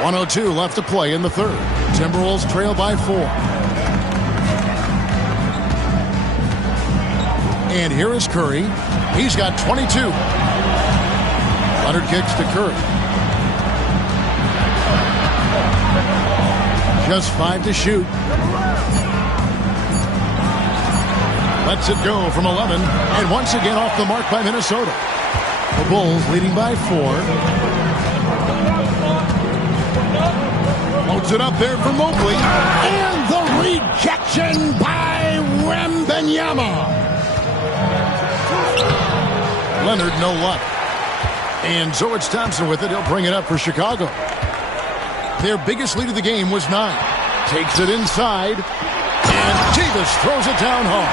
1:02 left to play in the third. Timberwolves trail by 4. And here is Curry. He's got 22. Leonard kicks to Curry. Just 5 to shoot. Lets it go from 11. And once again off the mark by Minnesota. The Bulls leading by 4. Loads it up there for Mobley. And the rejection by Wembanyama. Leonard, no luck. And George Thompson with it. He'll bring it up for Chicago. Their biggest lead of the game was 9. Takes it inside. And Davis throws it down hard.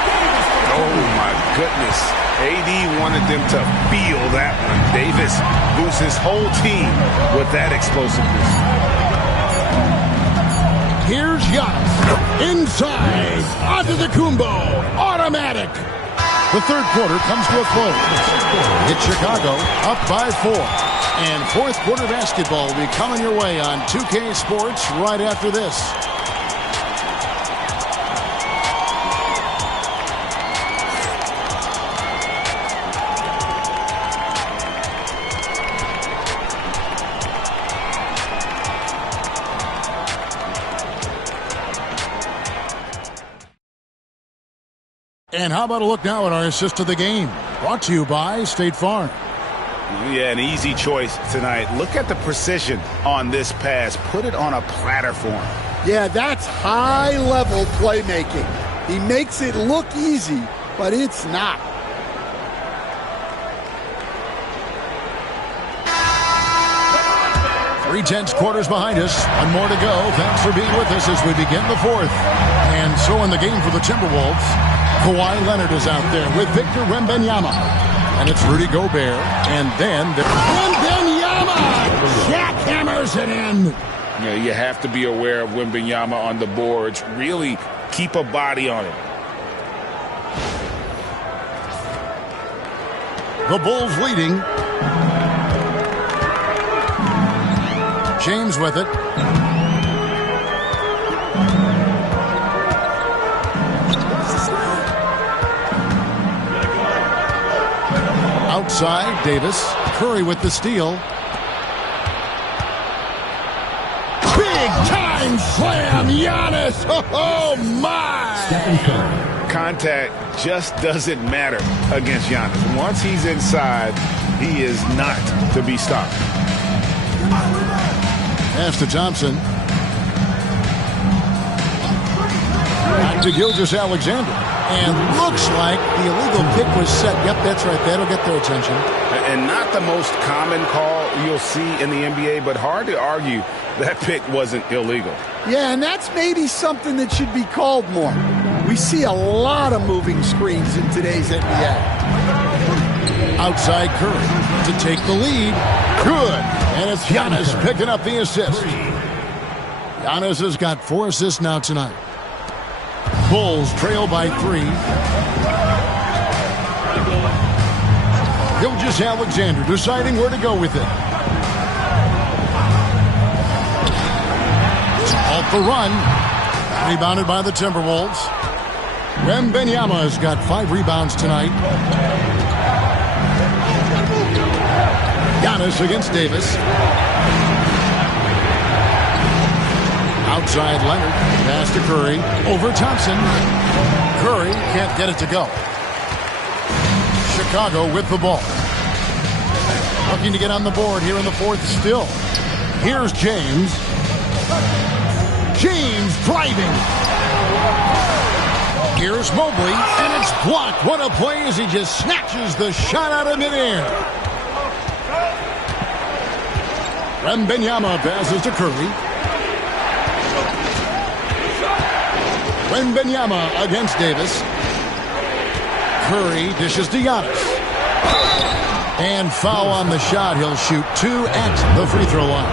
Oh, my goodness. AD wanted them to feel that one. Davis boosts his whole team with that explosiveness. Here's Giannis. Inside. Antetokounmpo. Automatic. The third quarter comes to a close. It's Chicago up by 4. And fourth quarter basketball will be coming your way on 2K Sports right after this. And how about a look now at our assist of the game? Brought to you by State Farm. Yeah, an easy choice tonight. Look at the precision on this pass. Put it on a platter for him. Yeah, that's high-level playmaking. He makes it look easy, but it's not. 3 quarters behind us. One more to go. Thanks for being with us as we begin the fourth. And so in the game for the Timberwolves, Kawhi Leonard is out there with Victor Wembanyama. And it's Rudy Gobert. And then Wembanyama jackhammers it in. You know, you have to be aware of Wembanyama on the boards. Really keep a body on him. The Bulls leading. James with it. Outside, Davis. Curry with the steal. Big time slam, Giannis. Oh my! Stephen Curry. Contact just doesn't matter against Giannis. Once he's inside, he is not to be stopped. Pass to Thompson. Back to Gilgeous-Alexander. And looks like the illegal pick was set. Yep, that's right. That'll get their attention. And not the most common call you'll see in the NBA, but hard to argue that pick wasn't illegal. Yeah, and that's maybe something that should be called more. We see a lot of moving screens in today's NBA. Outside Curry to take the lead. Good. And it's Giannis picking up the assist. Giannis has got 4 assists now tonight. Bulls trail by 3. Gilgeous-Alexander deciding where to go with it. Off the run. Rebounded by the Timberwolves. Wembanyama has got 5 rebounds tonight. Giannis against Davis. Outside Leonard. Pass to Curry. Over Thompson. Curry can't get it to go. Chicago with the ball. Looking to get on the board here in the fourth still. Here's James. James driving. Here's Mobley, and it's blocked. What a play as he just snatches the shot out of midair. Wembanyama passes to Curry. Wembanyama against Davis. Curry dishes to Giannis. And foul on the shot. He'll shoot 2 at the free throw line.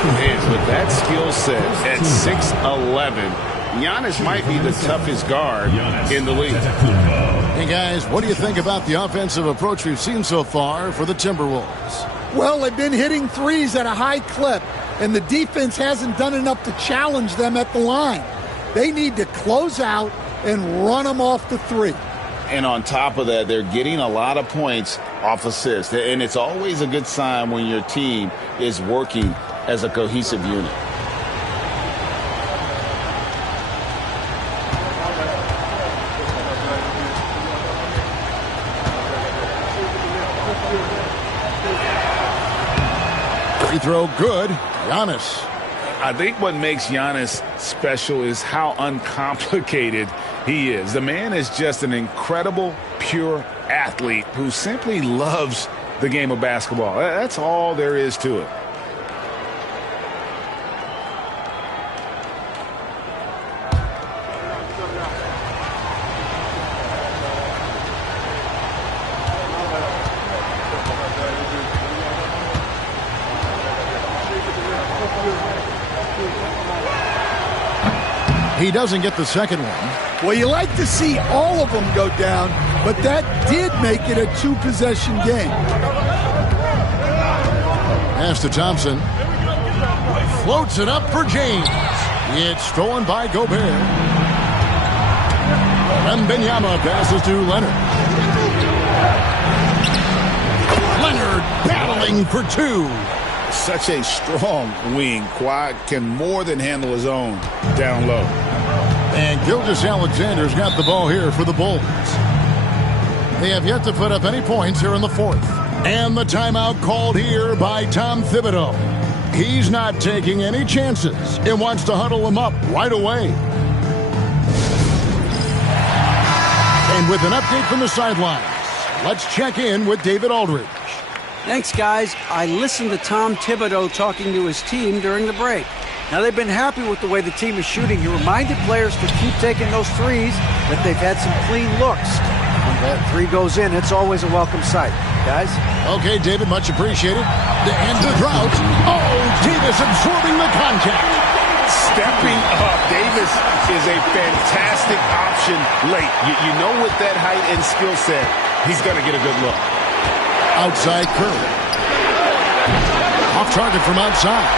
And with that skill set at 6'11", Giannis might be the toughest guard in the league. Hey, guys, what do you think about the offensive approach we've seen so far for the Timberwolves? Well, they've been hitting threes at a high clip, and the defense hasn't done enough to challenge them at the line. They need to close out and run them off the 3. And on top of that, they're getting a lot of points off assists. And it's always a good sign when your team is working as a cohesive unit. Free throw good. Giannis. I think what makes Giannis special is how uncomplicated he is. The man is just an incredible, pure athlete who simply loves the game of basketball. That's all there is to it. He doesn't get the second one. Well, you like to see all of them go down, but that did make it a 2-possession game. Pass to Thompson. Floats it up for James. It's stolen by Gobert. Wembanyama passes to Leonard. Leonard battling for 2. Such a strong wing. Kawhi can more than handle his own down low. And Gilgeous-Alexander's got the ball here for the Bulls. They have yet to put up any points here in the fourth. And the timeout called here by Tom Thibodeau. He's not taking any chances. He wants to huddle them up right away. And with an update from the sidelines, let's check in with David Aldridge. Thanks, guys. I listened to Tom Thibodeau talking to his team during the break. Now, they've been happy with the way the team is shooting. He reminded players to keep taking those threes, that they've had some clean looks. When that three goes in, it's always a welcome sight. Guys? Okay, David, much appreciated. And the drought. Oh, Davis absorbing the contact. Stepping up. Davis is a fantastic option late. You know, with that height and skill set, he's going to get a good look. Outside Curry. Off target from outside.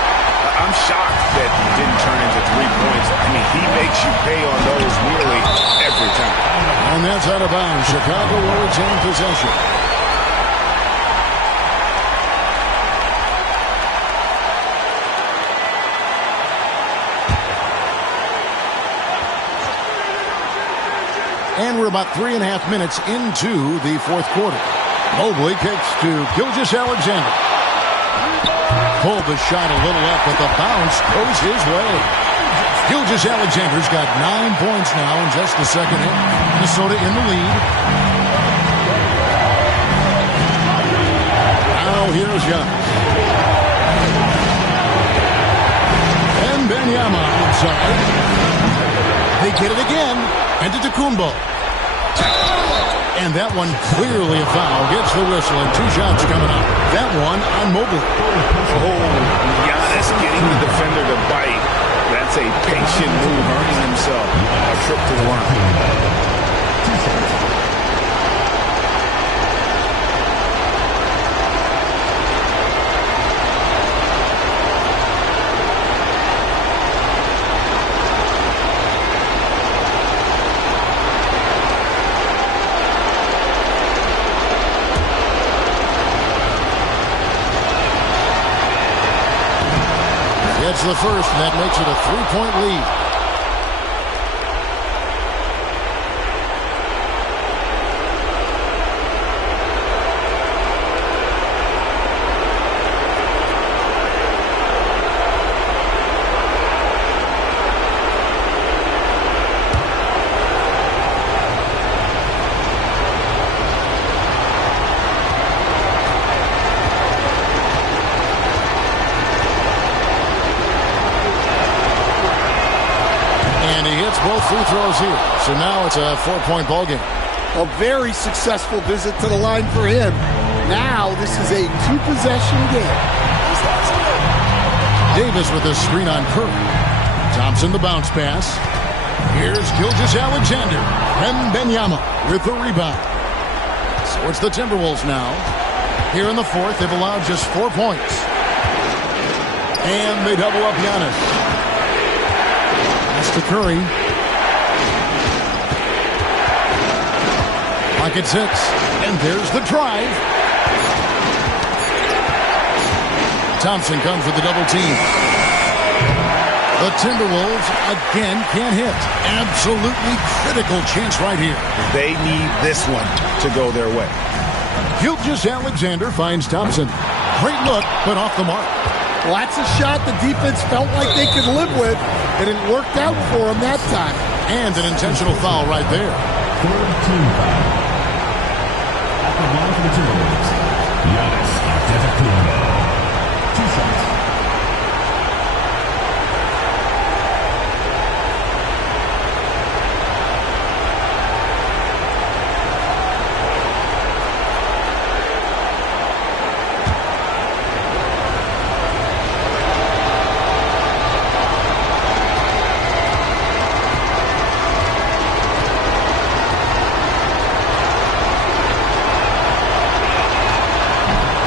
I'm shocked that it didn't turn into 3 points. I mean, he makes you pay on those nearly every time. And that's out of bounds. Chicago will retain possession. And we're about 3.5 minutes into the fourth quarter. Mobley kicks to Gilgeous-Alexander. Pulled the shot a little up, but the bounce goes his way. Gilgeous-Alexander's got 9 points now in just the second hit. Minnesota in the lead. Now here's Giannis. And Wembanyama outside. They get it again. And to Antetokounmpo. And that one clearly a foul. Gets the whistle and 2 shots coming up. That one on Mobley. Oh, Giannis getting the defender to bite. That's a patient move, earning himself a trip to the line. That's the first, and that makes it a 3-point lead. Both free throws here. So now it's a 4-point ball game. A very successful visit to the line for him. Now this is a 2-possession game. Davis with a screen on Curry. Thompson the bounce pass. Here's Gilgeous-Alexander. Wembanyama with the rebound. So it's the Timberwolves now. Here in the fourth, they've allowed just 4 points. And they double up Giannis. That's to Curry. Pocket 6, and there's the drive. Thompson comes with the double team. The Timberwolves again can't hit. Absolutely critical chance right here. They need this one to go their way. Gilgeous-Alexander finds Thompson. Great look, but off the mark. Well, that's a shot the defense felt like they could live with, and it worked out for them that time. And an intentional foul right there. Third team foul. At the line for the Timberwolves, Giannis Antetokounmpo. 2 shots.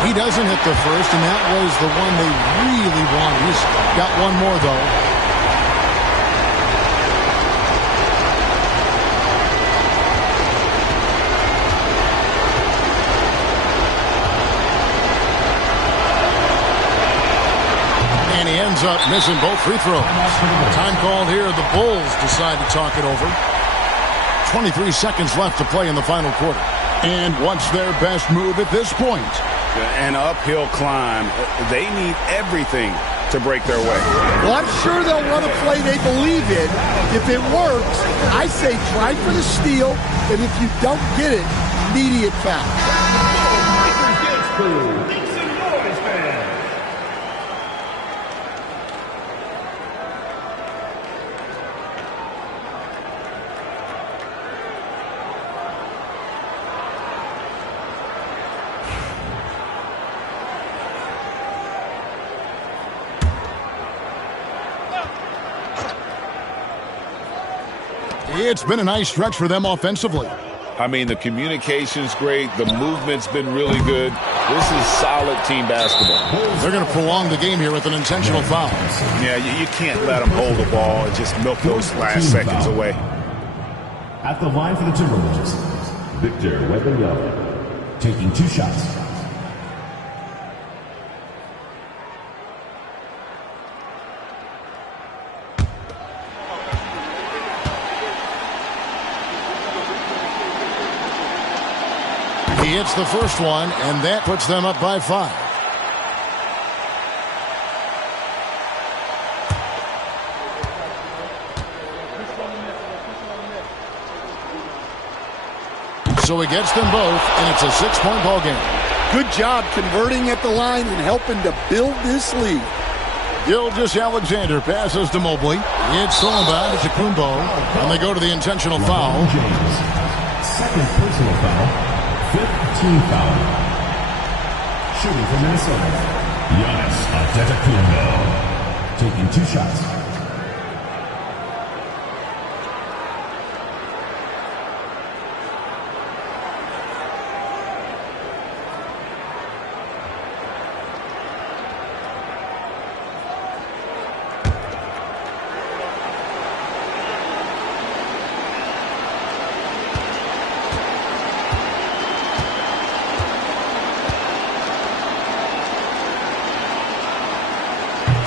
He doesn't hit the first, and that was the one they really wanted. He's got one more, though. And he ends up missing both free throws. Time called here. The Bulls decide to talk it over. 23 seconds left to play in the final quarter. And what's their best move at this point? An uphill climb. They need everything to break their way. Well, I'm sure they'll run a play they believe in. If it works, I say try for the steal, and if you don't get it, immediate foul. It's been a nice stretch for them offensively. I mean, the communication's great. The movement's been really good. This is solid team basketball. They're going to prolong the game here with an intentional foul. Yeah, you can't let them hold the ball and just milk those last seconds away. At the line for the Timberwolves, Victor Wembanyama, taking 2 shots. He hits the first one, and that puts them up by 5. So he gets them both, and it's a 6-point ball game. Good job converting at the line and helping to build this lead. Gilgeous-Alexander passes to Mobley. It's thrown back to Kumbo, and they go to the intentional foul. James, second personal foul. 5th team foul. Shooting for Minnesota, Giannis Antetokounmpo, taking 2 shots.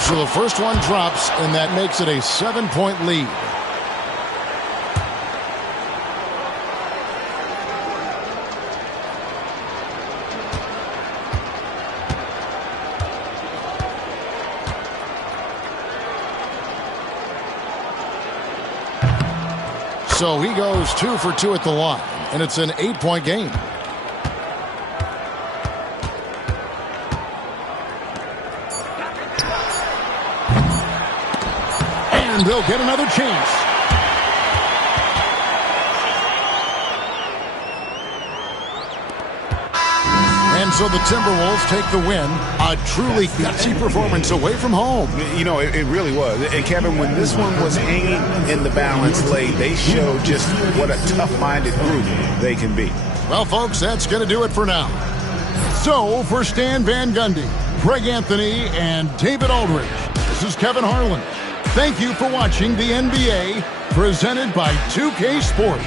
So the first one drops, and that makes it a 7-point lead. So he goes 2 for 2 at the line, and it's an 8-point game. And they'll get another chance. And so the Timberwolves take the win. A truly gutsy performance away from home. You know, it really was. And Kevin, when this one was hanging in the balance late, they showed just what a tough-minded group they can be. Well, folks, that's going to do it for now. So, for Stan Van Gundy, Greg Anthony, and David Aldridge, this is Kevin Harlan. Thank you for watching the NBA, presented by 2K Sports.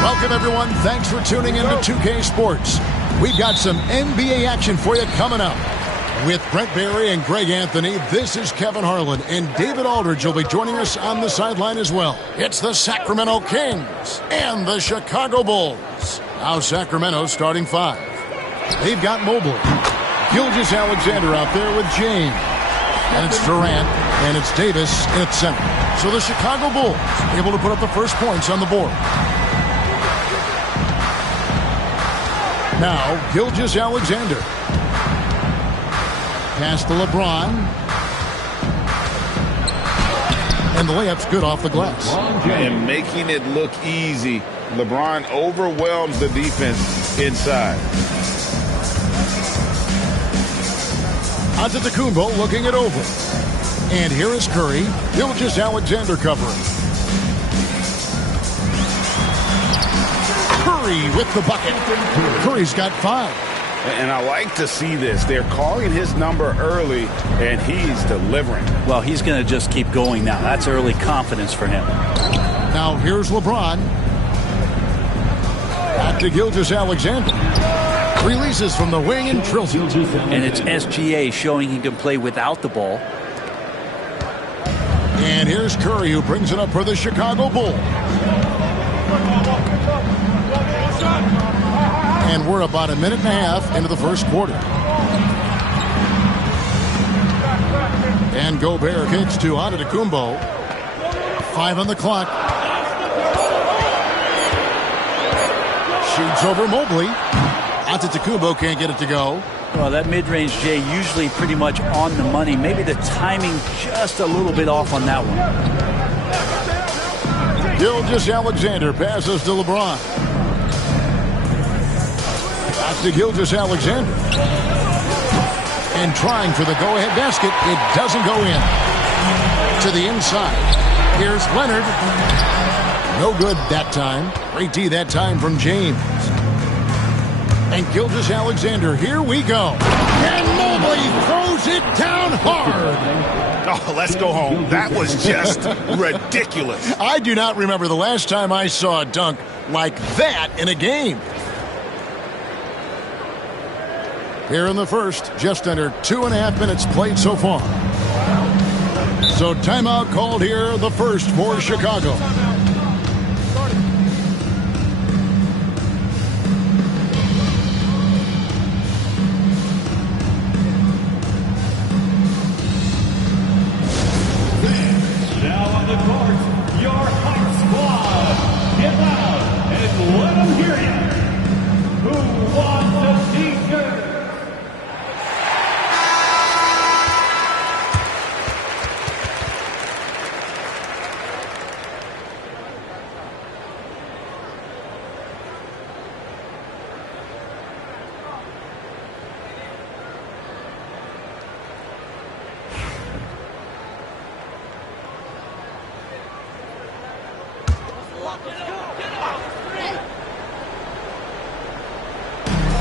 Welcome, everyone. Thanks for tuning in to 2K Sports. We've got some NBA action for you coming up. With Brent Barry and Greg Anthony, this is Kevin Harlan, and David Aldridge will be joining us on the sideline as well. It's the Sacramento Kings and the Chicago Bulls. Now Sacramento starting five. They've got Mobley. Gilgeous-Alexander out there with James. And it's Durant, and it's Davis at center. So the Chicago Bulls able to put up the first points on the board. Now, Gilgeous-Alexander. Pass to LeBron. And the layup's good off the glass. And making it look easy. LeBron overwhelms the defense inside. Antetokounmpo looking it over. And here is Curry. Gilgeous-Alexander covering. Curry with the bucket. Curry's got 5. And I like to see this. They're calling his number early, and he's delivering. Well, he's going to just keep going now. That's early confidence for him. Now here's LeBron. Back to Gilgeous-Alexander. Releases from the wing and drills it. And it's SGA showing he can play without the ball. And here's Curry, who brings it up for the Chicago Bulls. And we're about a minute and a half into the first quarter. And Gobert kicks to Antetokounmpo. 5 on the clock. Shoots over Mobley. Antetokounmpo can't get it to go. Well, that mid-range, Jay, usually pretty much on the money. Maybe the timing just a little bit off on that one. Gilgeous-Alexander passes to LeBron. Back to Gilgeous-Alexander. And trying for the go-ahead basket. It doesn't go in. To the inside. Here's Leonard. No good that time. Great D that time from James. And Gilgeous-Alexander, here we go. And Mobley throws it down hard. Oh, let's go home. That was just ridiculous. I do not remember the last time I saw a dunk like that in a game. Here in the first, just under 2.5 minutes played so far. So timeout called here, the first for Chicago.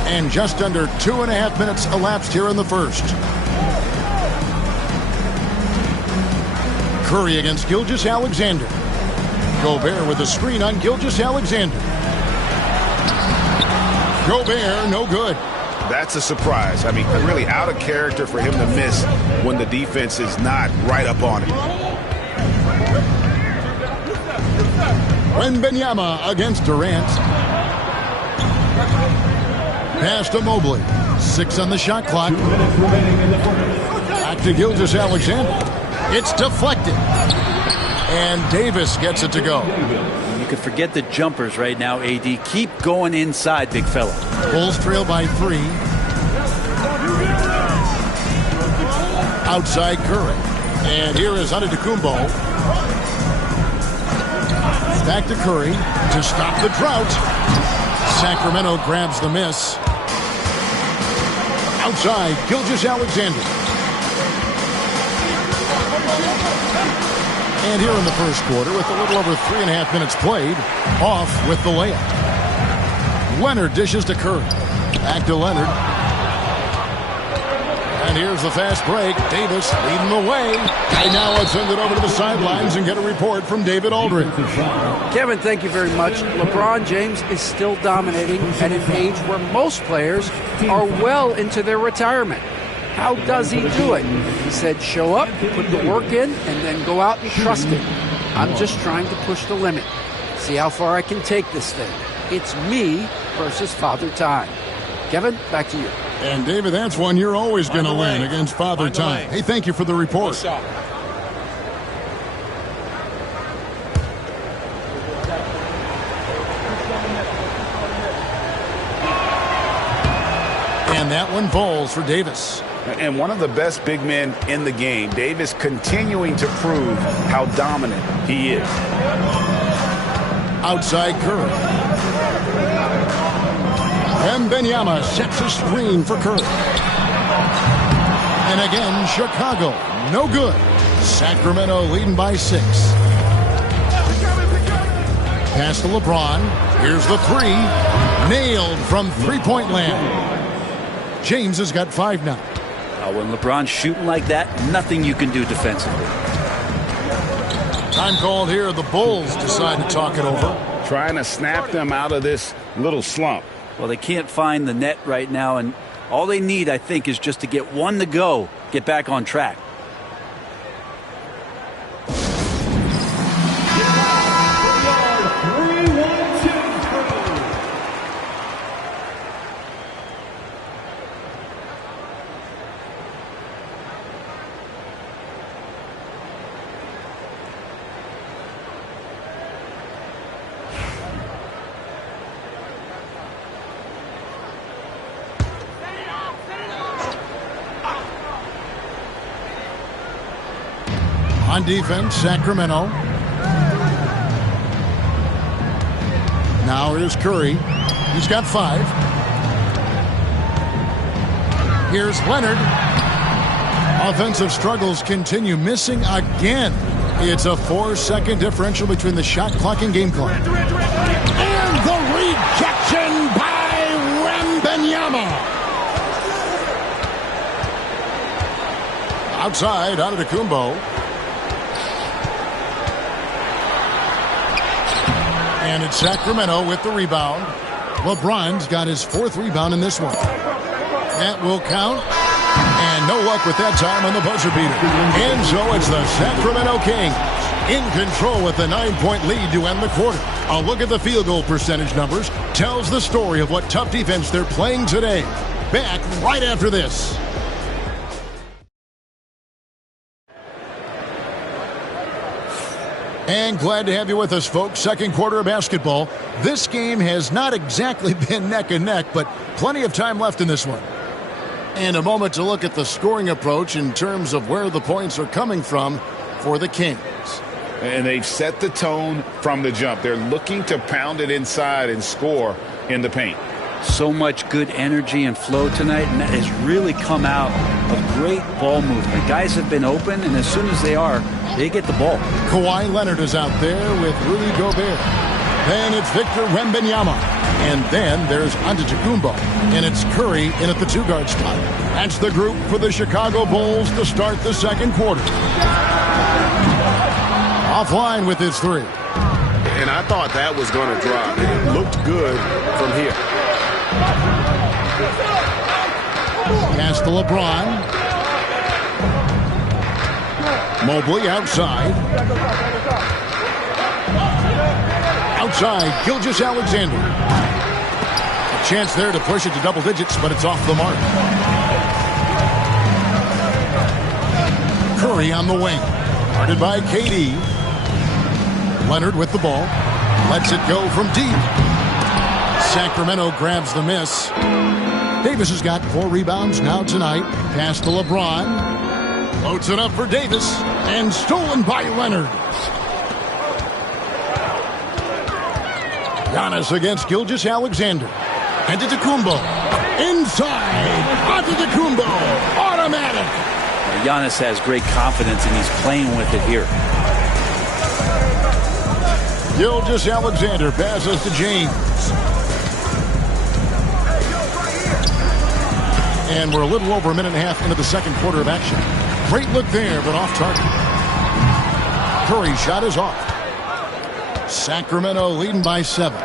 And just under 2.5 minutes elapsed here in the first. Curry against Gilgeous-Alexander. Gobert with a screen on Gilgeous-Alexander. Gobert, no good. That's a surprise. I mean, really out of character for him to miss when the defense is not right up on it. Wembanyama against Durant. Pass to Mobley. 6 on the shot clock. Back to Gilgeous-Alexander. It's deflected. And Davis gets it to go. You can forget the jumpers right now, AD. Keep going inside, big fella. Bulls trail by 3. Outside Curry. And here is Antetokounmpo. Back to Curry to stop the drought. Sacramento grabs the miss. Outside, Gilgeous-Alexander. And here in the first quarter, with a little over 3.5 minutes played, off with the layup. Leonard dishes to Curry. Back to Leonard. And here's the fast break. Davis leading the way. And now let's send it over to the sidelines and get a report from David Aldridge. Kevin, thank you very much. LeBron James is still dominating at an age where most players are well into their retirement. How does he do it? He said, show up, put the work in, and then go out and trust it. I'm just trying to push the limit. See how far I can take this thing. It's me versus Father Time. Kevin, back to you. And, David, that's one you're always going to win against Father Time. Hey, thank you for the report. And that one falls for Davis. And one of the best big men in the game, Davis, continuing to prove how dominant he is. Outside Curry. Wembanyama sets a screen for Curry. And again, Chicago, no good. Sacramento leading by 6. Pass to LeBron. Here's the 3. Nailed from three-point land. James has got 5 now. When LeBron's shooting like that, nothing you can do defensively. Time called here. The Bulls decide to talk it over. Trying to snap them out of this little slump. Well, they can't find the net right now, and all they need, I think, is just to get one to go, get back on track. On defense, Sacramento. Now here's Curry. He's got 5. Here's Leonard. Offensive struggles continue, missing again. It's a 4-second differential between the shot clock and game clock. And the rejection by Wembanyama. Outside, Antetokounmpo. And it's Sacramento with the rebound. LeBron's got his 4th rebound in this one. That will count. And no luck with that time on the buzzer beater. And so it's the Sacramento Kings in control with the 9-point lead to end the quarter. A look at the field goal percentage numbers tells the story of what tough defense they're playing today. Back right after this. And glad to have you with us, folks. Second quarter of basketball. This game has not exactly been neck and neck, but plenty of time left in this one. And a moment to look at the scoring approach in terms of where the points are coming from for the Kings. And they've set the tone from the jump. They're looking to pound it inside and score in the paint. So much good energy and flow tonight, and that has really come out of great ball movement. Guys have been open, and as soon as they are, they get the ball. Kawhi Leonard is out there with Rudy Gobert. Then it's Victor Wembanyama. And then there's Antetokounmpo. And it's Curry in at the 2-guard spot. That's the group for the Chicago Bulls to start the second quarter. Offline with his 3. And I thought that was going to drop. It looked good from here. Pass to LeBron. Mobley outside. Outside, Gilgeous-Alexander. A chance there to push it to double digits, but it's off the mark. Curry on the wing. Guarded by KD. Leonard with the ball. Lets it go from deep. Sacramento grabs the miss. Davis has got 4 rebounds now tonight. Pass to LeBron. Loads it up for Davis. And stolen by Leonard. Giannis against Gilgeous-Alexander. Antetokounmpo. Inside. Antetokounmpo. Automatic. Giannis has great confidence, and he's playing with it here. Gilgeous-Alexander passes to James. And we're a little over a minute and a half into the second quarter of action. Great look there, but off target. Curry's shot is off. Sacramento leading by 7.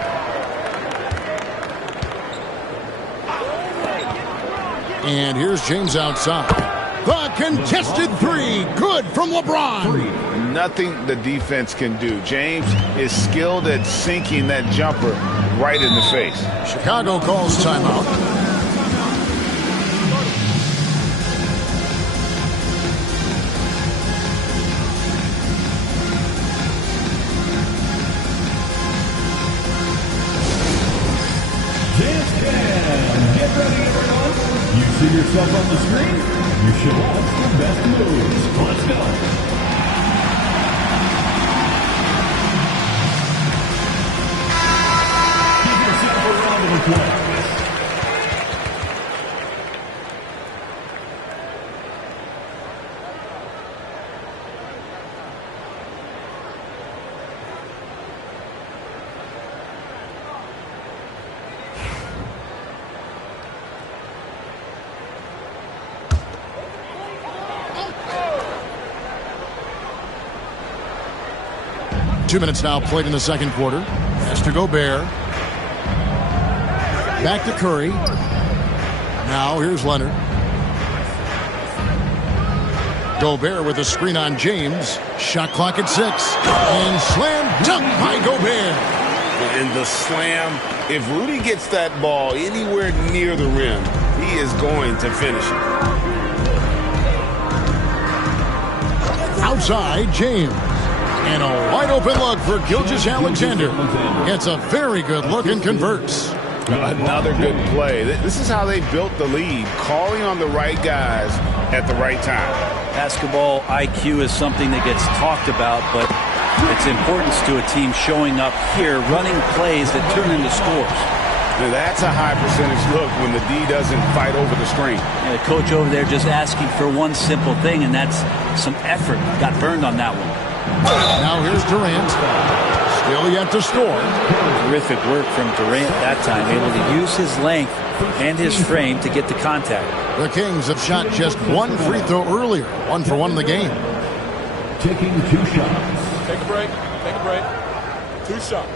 And here's James outside. The contested 3. Good from LeBron. Nothing the defense can do. James is skilled at sinking that jumper right in the face. Chicago calls timeout. See yourself on the screen? You should watch the best moves. Let's go. Give yourself a round of applause. Two minutes now played in the second quarter. Pass to Gobert. Back to Curry. Now here's Leonard. Gobert with a screen on James. Shot clock at 6. And slam dunk by Gobert. And the slam, if Rudy gets that ball anywhere near the rim, he is going to finish it. Outside, James. And a wide open look for Gilgeous-Alexander. Gets a very good look and converts. Another good play. This is how they built the lead, calling on the right guys at the right time. Basketball IQ is something that gets talked about, but it's importance to a team showing up here, running plays that turn into scores. Now that's a high percentage look when the D doesn't fight over the screen. The coach over there just asking for one simple thing, and that's some effort. Got burned on that one. Now here's Durant. Still yet to score. Terrific work from Durant that time, able to use his length and his frame to get the contact. The Kings have shot just one free throw earlier. 1 for 1 in the game. Taking 2 shots. Take a break. Take a break. 2 shots.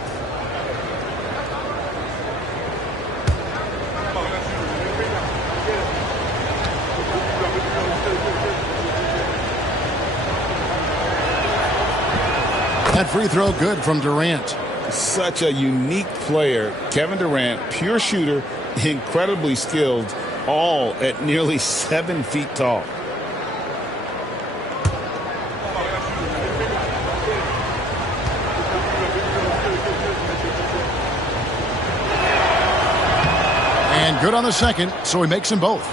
That free throw good from Durant. Such a unique player. Kevin Durant, pure shooter, incredibly skilled, all at nearly 7 feet tall. And good on the second, so he makes them both.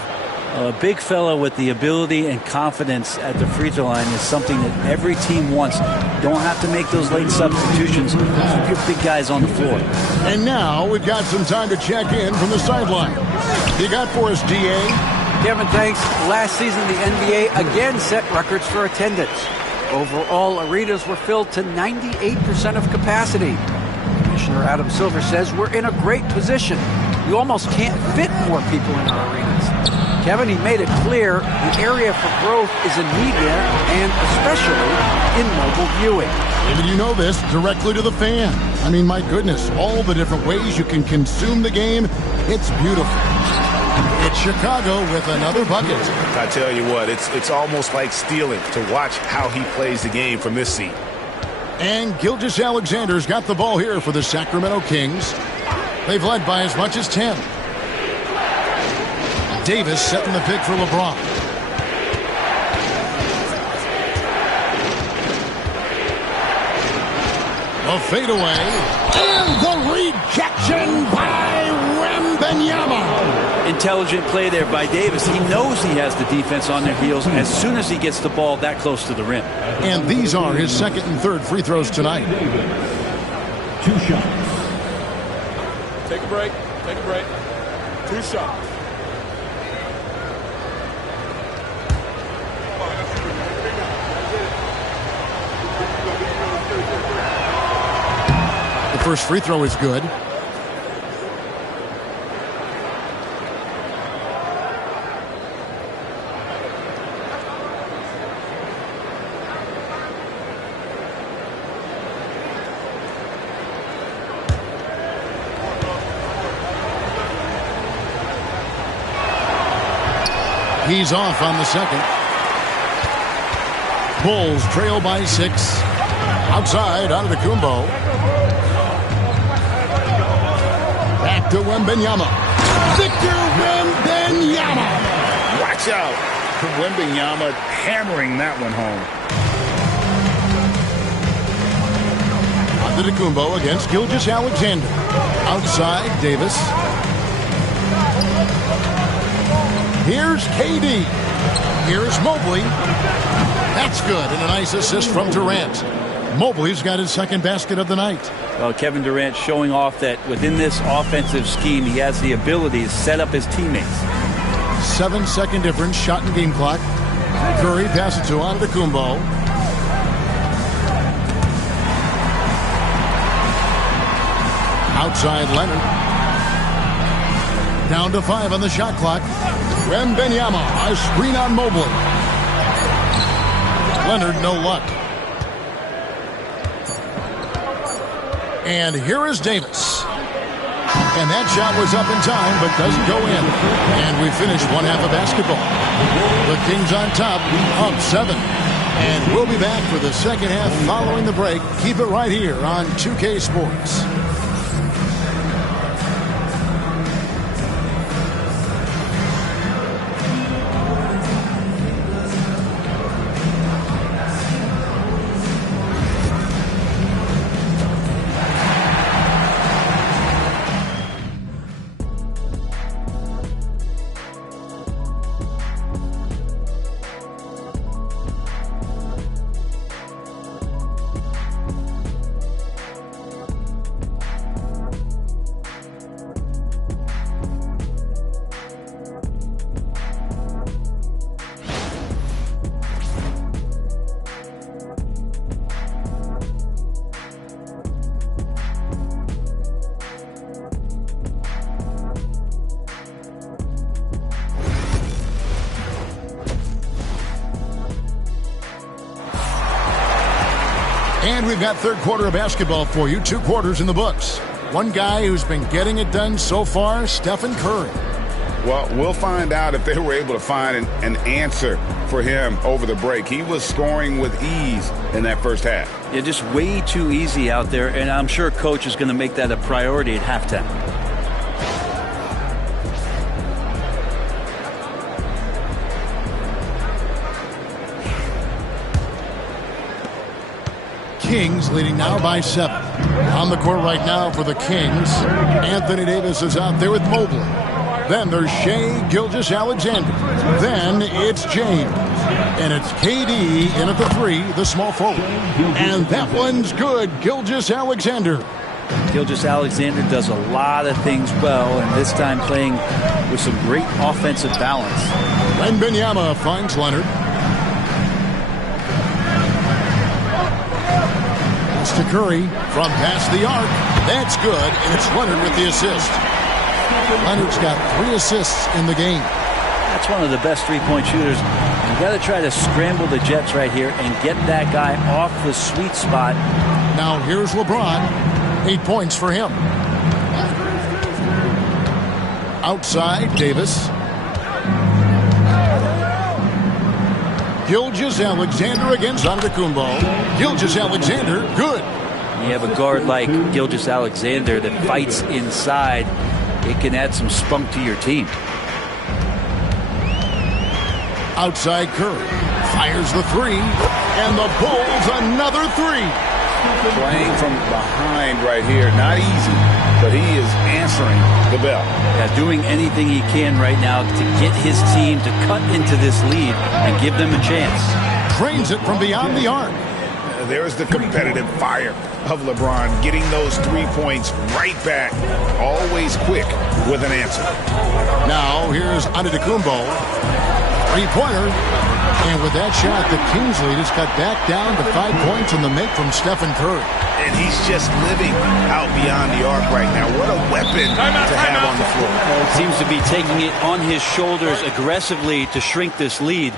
A big fella with the ability and confidence at the free throw line is something that every team wants. Don't have to make those late substitutions. Keep your big guys on the floor. And now we've got some time to check in from the sideline. You got for us, DA? Kevin, thanks. Last season, the NBA again set records for attendance. Overall, arenas were filled to 98% of capacity. Commissioner Adam Silver says we're in a great position. We almost can't fit more people in our arenas. Kevin, he made it clear the area for growth is in media and especially in mobile viewing. David, you know this, directly to the fan. I mean, my goodness, all the different ways you can consume the game. It's beautiful. It's Chicago with another bucket. I tell you what, it's almost like stealing to watch how he plays the game from this seat. And Gilgeous-Alexander's got the ball here for the Sacramento Kings. They've led by as much as 10. Davis setting the pick for LeBron. A fadeaway. And the rejection by Wembanyama. Intelligent play there by Davis. He knows he has the defense on their heels as soon as he gets the ball that close to the rim. And these are his second and third free throws tonight. 2 shots. Take a break. Take a break. 2 shots. The first free throw is good. He's off on the second. Bulls trail by 6. Outside, Antetokounmpo. Back to Wembanyama. Victor Wembanyama. Watch out. Wembanyama hammering that one home. Antetokounmpo against Gilgeous-Alexander. Outside, Davis. Here's KD. Here's Mobley. That's good, and a nice assist from Durant. Mobley's got his second basket of the night. Well, Kevin Durant showing off that within this offensive scheme, he has the ability to set up his teammates. 7-second difference, shot in game clock. Curry passes it to Antetokounmpo. Outside Leonard. Down to 5 on the shot clock. Wembanyama, a screen on Mobley. Leonard, no luck. And here is Davis. And that shot was up in time, but doesn't go in. And we finish one half of basketball. The Kings on top, up 7. And we'll be back for the second half following the break. Keep it right here on 2K Sports. And we've got third quarter of basketball for you. 2 quarters in the books. One guy who's been getting it done so far, Stephen Curry. Well, we'll find out if they were able to find an answer for him over the break. He was scoring with ease in that first half. Yeah, just way too easy out there, and I'm sure Coach is going to make that a priority at halftime. Kings leading now by 7. On the court right now for the Kings, Anthony Davis is out there with Mobley. Then there's Shai Gilgeous-Alexander. Then it's James. And it's KD in at the 3, the small forward. And that one's good, Gilgeous-Alexander. Gilgeous-Alexander does a lot of things well, and this time playing with some great offensive balance. Wembanyama finds Leonard. To Curry from past the arc. That's good, and it's Leonard with the assist. Leonard's got 3 assists in the game. That's one of the best three-point shooters. You got to try to scramble the Jets right here and get that guy off the sweet spot. Now here's LeBron. 8 points for him. Outside, Davis. Gilgeous-Alexander against Antetokounmpo. Gilgeous-Alexander, good. You have a guard like Gilgeous-Alexander that fights inside. It can add some spunk to your team. Outside Curry. Fires the 3. And the Bulls another 3. Playing from behind right here. Not easy, but he is answering the bell. Yeah, doing anything he can right now to get his team to cut into this lead and give them a chance. Drains it from beyond the arc. There's the competitive fire of LeBron, getting those 3 points right back, always quick with an answer. Now here's Antetokounmpo, 3-pointer, and with that shot, the Kings lead is cut back down to 5 points on the make from Stephen Curry. And he's just living out beyond the arc right now. What a weapon to have on the floor. Seems to be taking it on his shoulders aggressively to shrink this lead.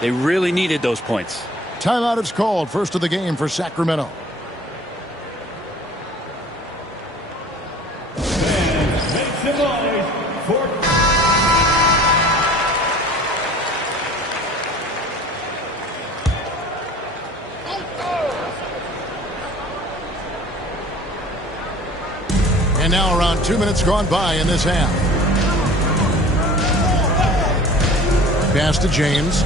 They really needed those points. Timeout is called, first of the game for Sacramento. And now around 2 minutes gone by in this half. Pass to James.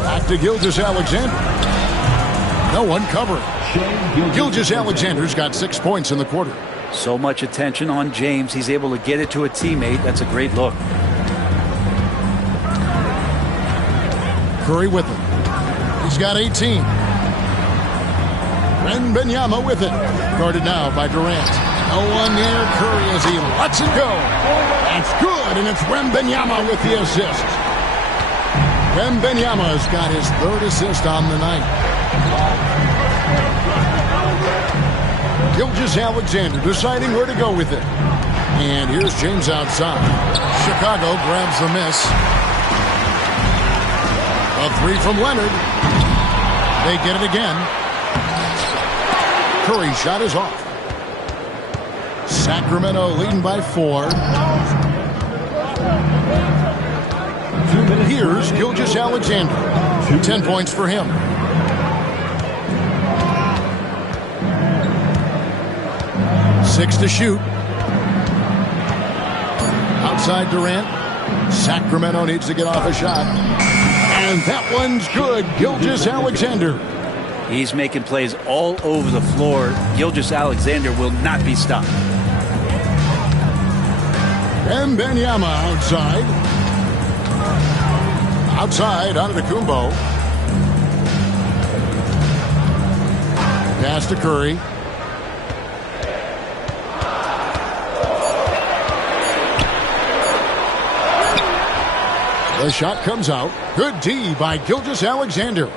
Back to Gilgeous-Alexander. No one covering. Gilgeous-Alexander's got 6 points in the quarter. So much attention on James. He's able to get it to a teammate. That's a great look. Curry with it. He's got 18. Wembanyama with it. Guarded now by Durant. No one near Curry as he lets it go. That's good, and it's Wembanyama with the assist. Wembanyama's got his 3rd assist on the night. Gilgeous-Alexander deciding where to go with it. And here's James outside. Chicago grabs the miss. A 3 from Leonard. They get it again. Curry's shot is off. Sacramento leading by 4. Here's Gilgeous-Alexander. 10 points for him. Six to shoot. Outside Durant. Sacramento needs to get off a shot. And that one's good. Gilgeous-Alexander. He's making plays all over the floor. Gilgeous-Alexander will not be stopped. Wembanyama outside. Outside, Antetokounmpo. Pass to Curry. The shot comes out. Good D by Gilgeous-Alexander.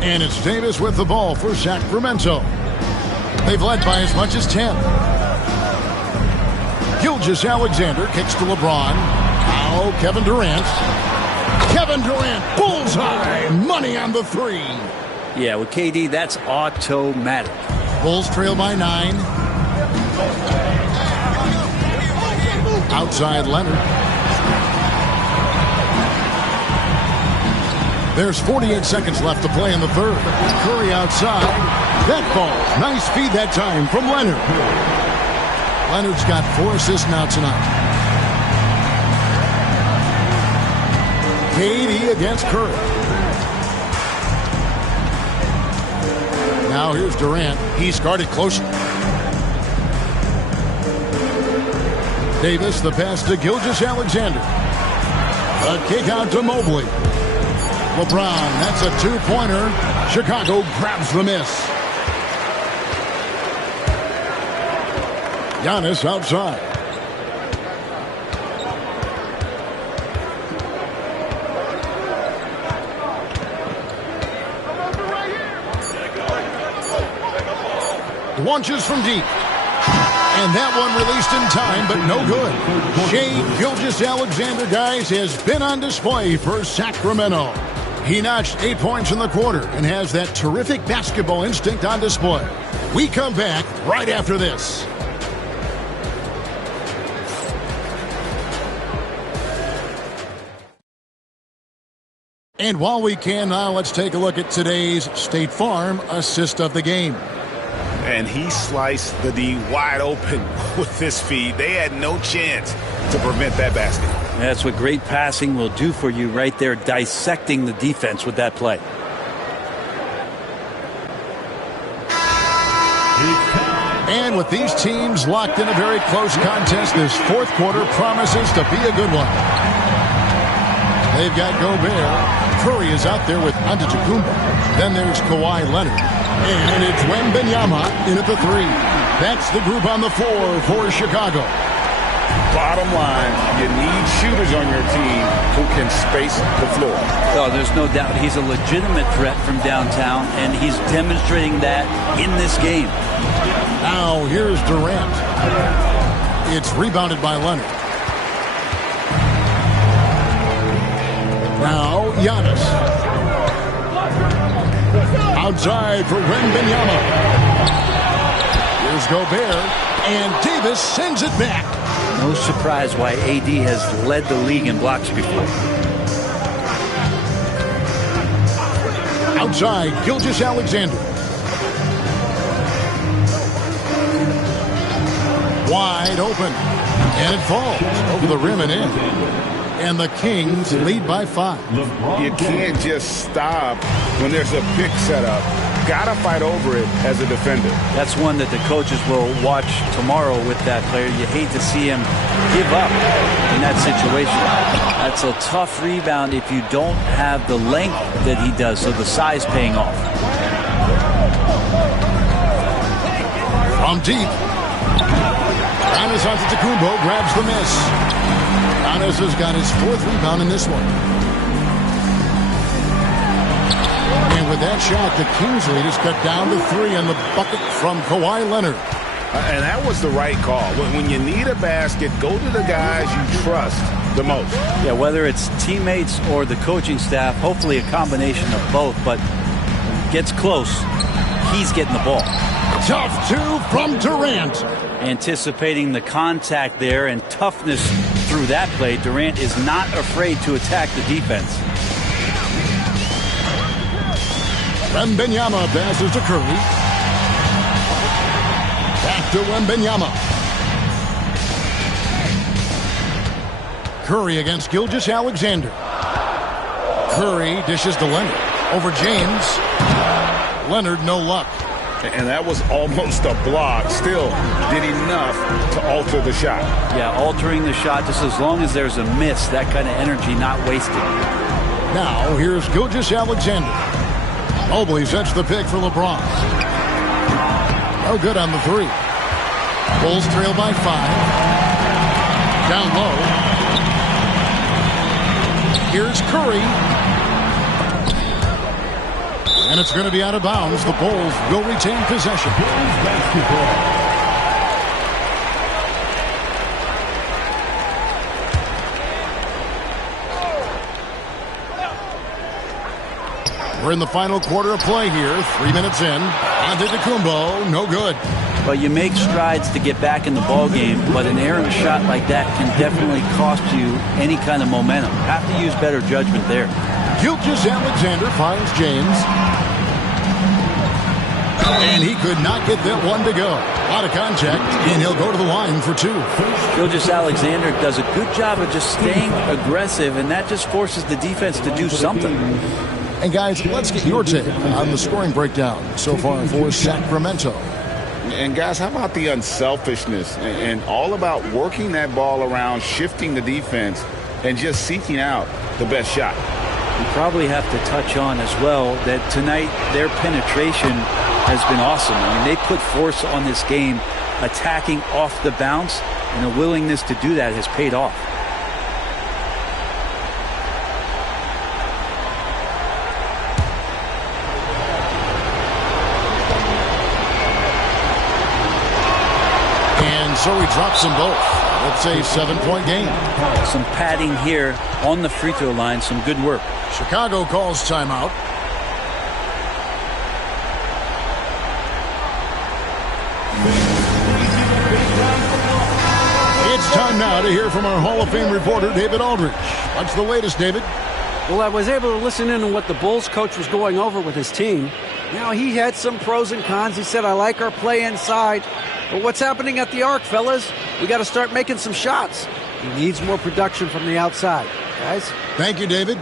And it's Davis with the ball for Sacramento. They've led by as much as 10. Gilgeous-Alexander kicks to LeBron. Now Kevin Durant. Kevin Durant, bullseye. Money on the 3. Yeah, with KD, that's automatic. Bulls trail by 9. Outside Leonard. There's 48 seconds left to play in the third. Curry outside. That ball. Nice feed that time from Leonard. Leonard's got 4 assists now tonight. KD against Curry. Now here's Durant. He's guarded closely. Davis, the pass to Gilgeous-Alexander. A kick out to Mobley. LeBron, that's a 2-pointer. Chicago grabs the miss. Giannis outside. Launches from deep. And that one released in time, but no good. Shai Gilgeous-Alexander, guys, has been on display for Sacramento. He notched 8 points in the quarter and has that terrific basketball instinct on display. We come back right after this. And while we can now, let's take a look at today's State Farm assist of the game. And he sliced the D wide open with this feed. They had no chance to prevent that basket. That's what great passing will do for you right there, dissecting the defense with that play. And with these teams locked in a very close contest, this fourth quarter promises to be a good one. They've got Gobert. Curry is out there with Antetokounmpo. Then there's Kawhi Leonard. And it's Wembanyama in at the 3. That's the group on the floor for Chicago. Bottom line, you need shooters on your team who can space the floor. Oh, there's no doubt he's a legitimate threat from downtown, and he's demonstrating that in this game. Now here's Durant. It's rebounded by Leonard. Now Giannis. Outside for Wembanyama. Here's Gobert. And Davis sends it back. No surprise why AD has led the league in blocks before. Outside, Gilgeous-Alexander. Wide open. And it falls over the rim and in. And the Kings lead by 5. You can't just stop when there's a pick set up. Gotta fight over it as a defender. That's one that the coaches will watch tomorrow with that player. You hate to see him give up in that situation. That's a tough rebound if you don't have the length that he does, so the size paying off. From deep. Giannis Antetokounmpo grabs the miss. Giannis has got his 4th rebound in this one. And with that shot, the Kings lead is cut down to 3 on the bucket from Kawhi Leonard. And that was the right call. When you need a basket, go to the guys you trust the most. Yeah, whether it's teammates or the coaching staff, hopefully a combination of both, but gets close, he's getting the ball. Tough two from Durant. Anticipating the contact there and toughness through that play, Durant is not afraid to attack the defense. Wembanyama passes to Curry. Back to Wembanyama. Curry against Gilgeous-Alexander. Curry dishes to Leonard. Over James. Leonard, no luck. And that was almost a block. Still did enough to alter the shot. Yeah, altering the shot just as long as there's a miss. That kind of energy not wasted. Now, here's Gilgeous-Alexander. Mobley sets the pick for LeBron. No good on the three. Bulls trail by 5. Down low. Here's Curry. And it's going to be out of bounds. The Bulls will retain possession. We're in the final quarter of play here. 3 minutes in. Antetokounmpo, no good. Well, you make strides to get back in the ball game, but an errant shot like that can definitely cost you any kind of momentum. Have to use better judgment there. Gilgeous-Alexander finds James. And he could not get that one to go. Out of contact, and he'll go to the line for 2. Gilgeous-Alexander does a good job of just staying aggressive, and that just forces the defense to do something. And guys, let's get your take on the scoring breakdown so far for Sacramento. And guys, how about the unselfishness and all about working that ball around, shifting the defense, and just seeking out the best shot? You probably have to touch on as well that tonight their penetration has been awesome. I mean, they put force on this game, attacking off the bounce, and the willingness to do that has paid off. And so he drops them both. It's a 7-point game. Some padding here on the free throw line. Some good work. Chicago calls timeout. It's time now to hear from our Hall of Fame reporter, David Aldridge. What's the latest, David? Well, I was able to listen in on what the Bulls coach was going over with his team. You know, he had some pros and cons. He said, I like our play inside. But what's happening at the arc, fellas? We got to start making some shots. He needs more production from the outside. Guys? Thank you, David.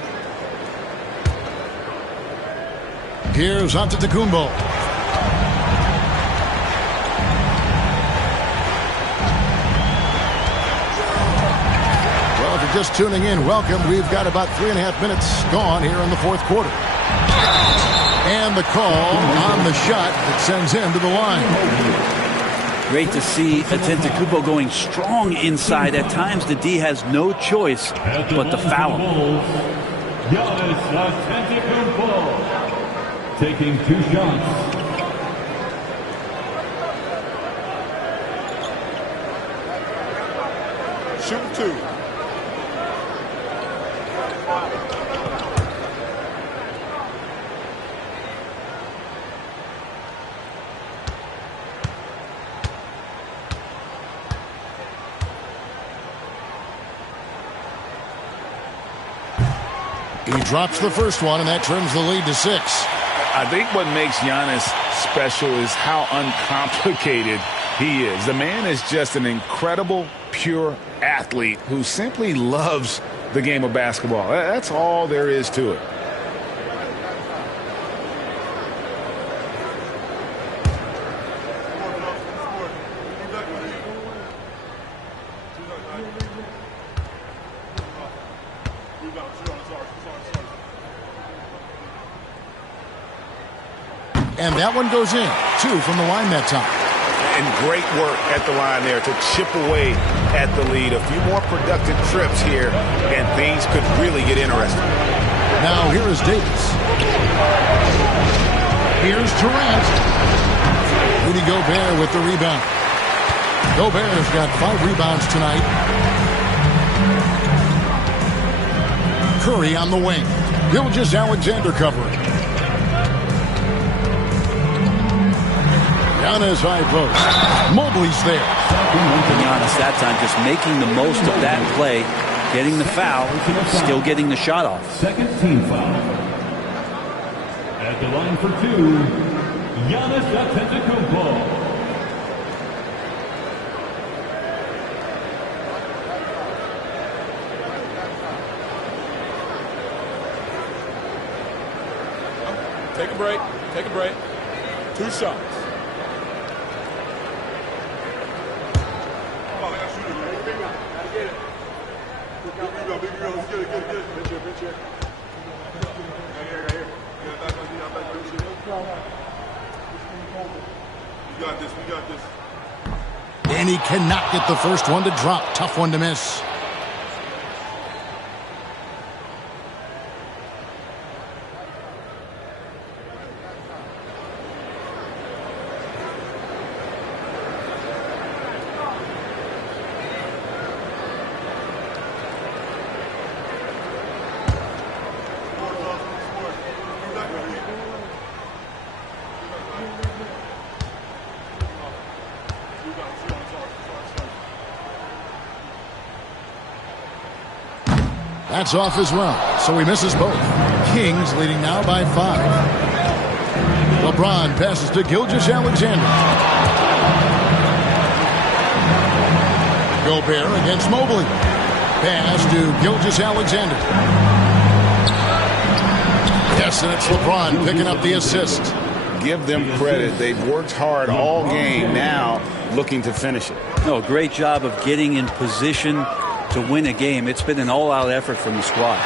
Here's Antetokounmpo. Well, if you're just tuning in, welcome. We've got about 3.5 minutes gone here in the fourth quarter. And the call on the shot that sends him to the line. Great to see Antetokounmpo going strong inside. At times, the D has no choice but to foul him. Giannis Antetokounmpo taking 2 shots. Shoot 2. He drops the first one, and that trims the lead to 6. I think what makes Giannis special is how uncomplicated he is. The man is just an incredible, pure athlete who simply loves the game of basketball. That's all there is to it. And that one goes in. 2 from the line that time. And great work at the line there to chip away at the lead. A few more productive trips here, and things could really get interesting. Now here is Davis. Here's Durant. Rudy Gobert with the rebound. Gobert's got 5 rebounds tonight. Curry on the wing. Gilgeous-Alexander covering. Giannis high post. Mobley's there. Giannis that time just making the most of that play, getting the foul, still getting the shot off. Second team foul. At the line for two, Giannis Antetokounmpo. Take a break. Take a break. 2 shots. And he cannot get the first one to drop. Tough one to miss. That's off as well, so he misses both. Kings leading now by 5. LeBron passes to Gilgeous-Alexander. Gobert against Mobley. Pass to Gilgeous-Alexander. Yes, and it's LeBron picking up the assist. Give them credit. They've worked hard all game, now looking to finish it. No, great job of getting in position to win a game. It's been an all-out effort from the squad.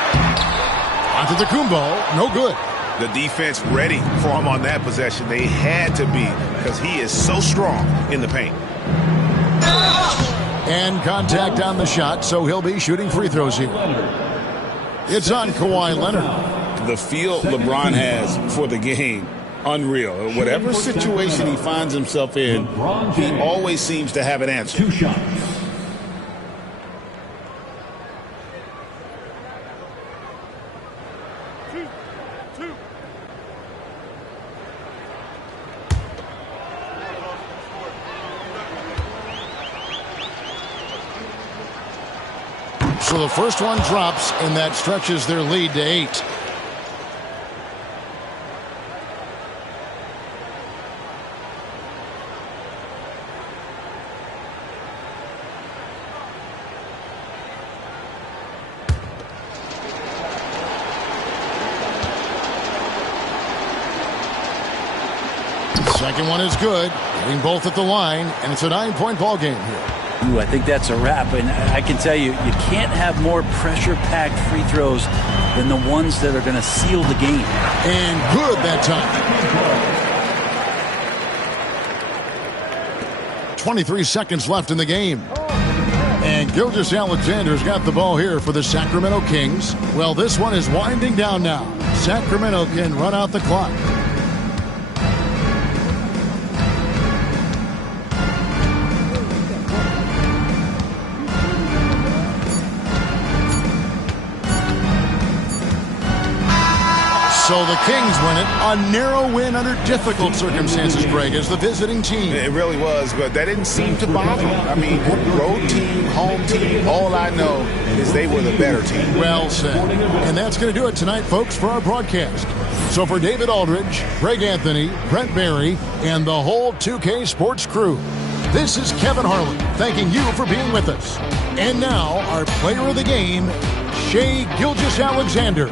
Antetokounmpo, no good. The defense ready for him on that possession. They had to be, because he is so strong in the paint. And contact on the shot, so he'll be shooting free throws here. It's on Kawhi Leonard. The feel LeBron has for the game, unreal. Whatever situation he finds himself in, he always seems to have an answer. 2 shots. So the first one drops, and that stretches their lead to 8. Second one is good, hitting both at the line, and it's a 9-point ball game here. Ooh, I think that's a wrap, and I can tell you, you can't have more pressure-packed free throws than the ones that are going to seal the game. And good that time. 23 seconds left in the game. And Gilgeous-Alexander's got the ball here for the Sacramento Kings. Well, this one is winding down now. Sacramento can run out the clock. So the Kings win it. A narrow win under difficult circumstances, Greg, as the visiting team. It really was, but that didn't seem to bother them. I mean, road team, home team, all I know is they were the better team. Well said. And that's going to do it tonight, folks, for our broadcast. So for David Aldridge, Greg Anthony, Brent Barry, and the whole 2K Sports crew, this is Kevin Harlan thanking you for being with us. And now, our player of the game, Shai Gilgeous-Alexander.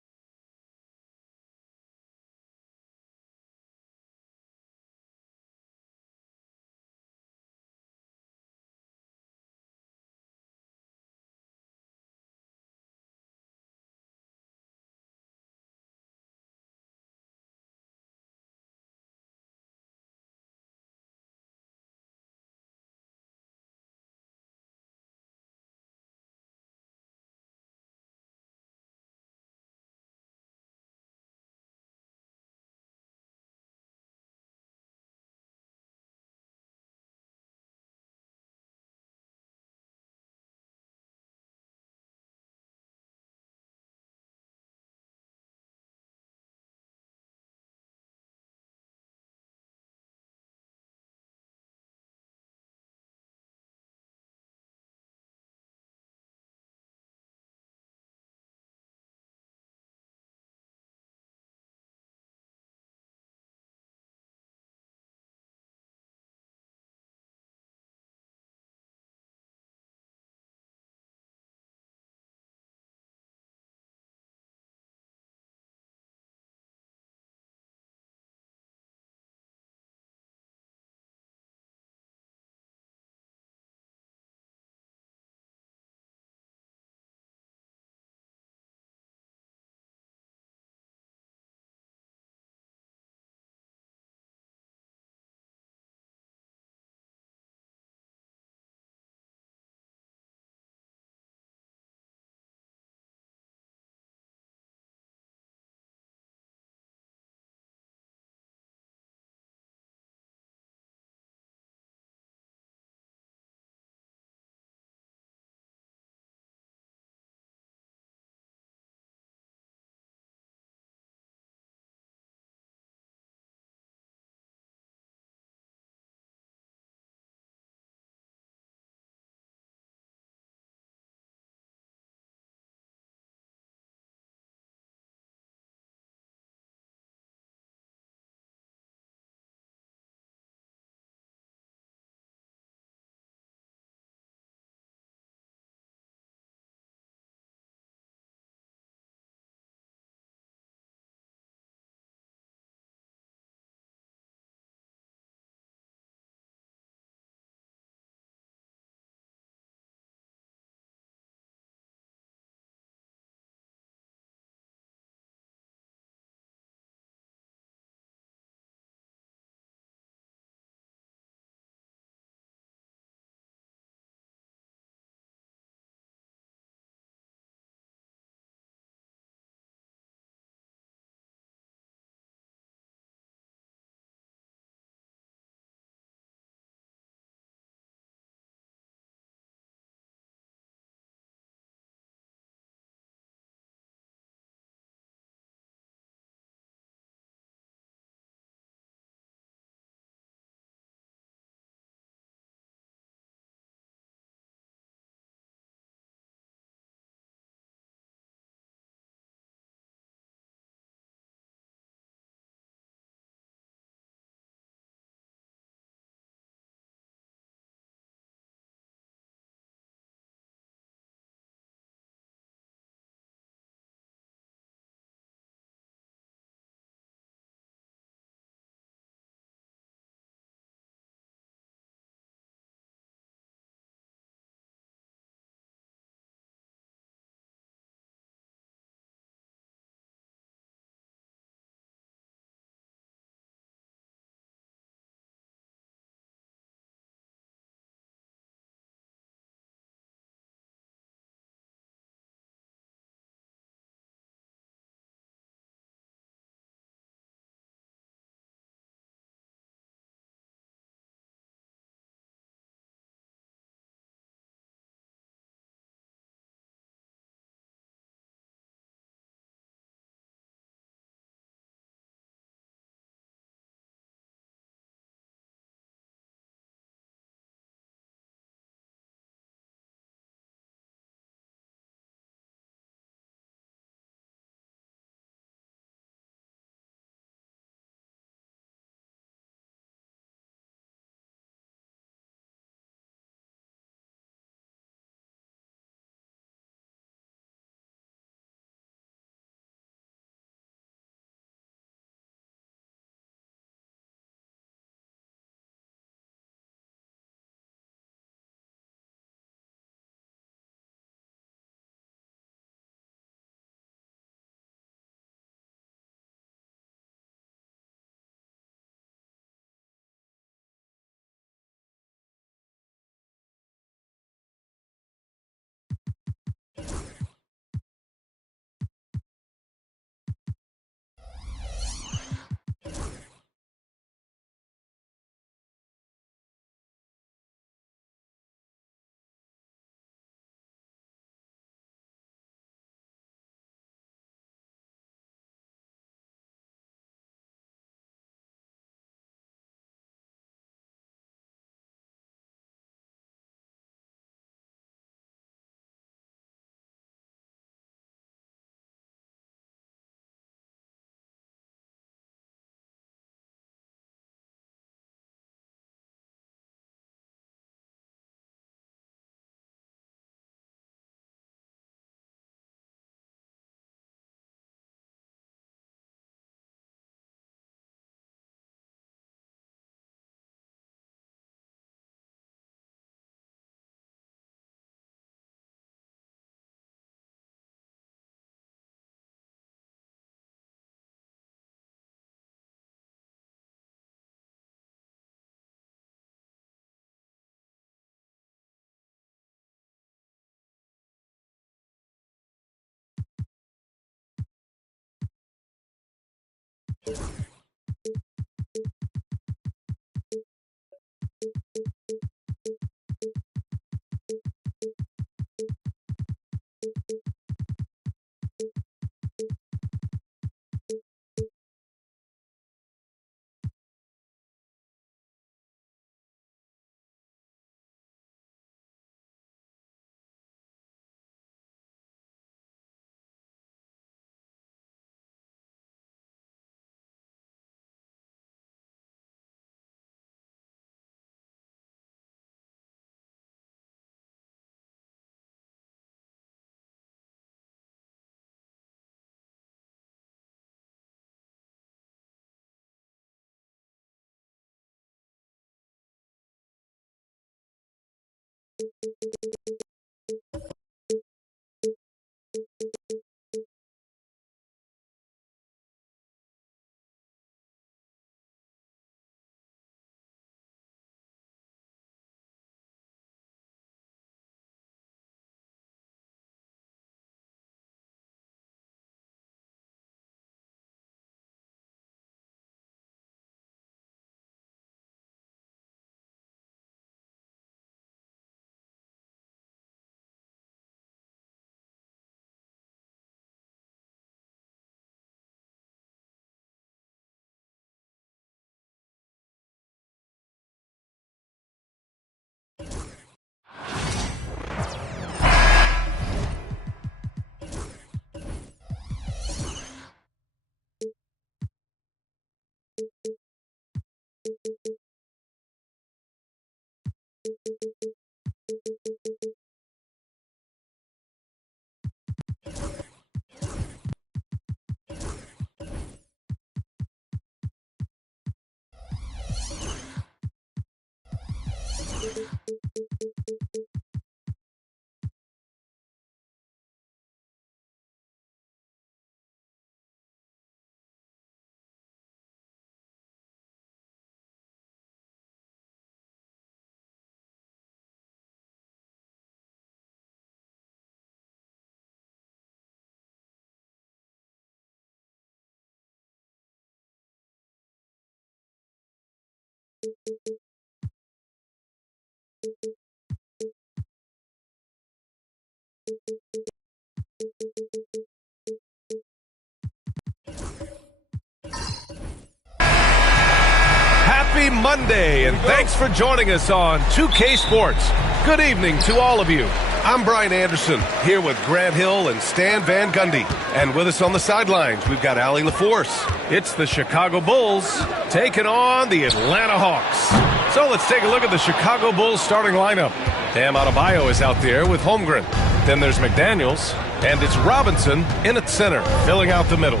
Happy Monday, and thanks for joining us on 2K Sports. Good evening to all of you. I'm Brian Anderson, here with Grant Hill and Stan Van Gundy. And with us on the sidelines, we've got Allie LaForce. It's the Chicago Bulls taking on the Atlanta Hawks. So let's take a look at the Chicago Bulls starting lineup. Bam Adebayo is out there with Holmgren. Then there's McDaniels, and it's Robinson in at center, filling out the middle.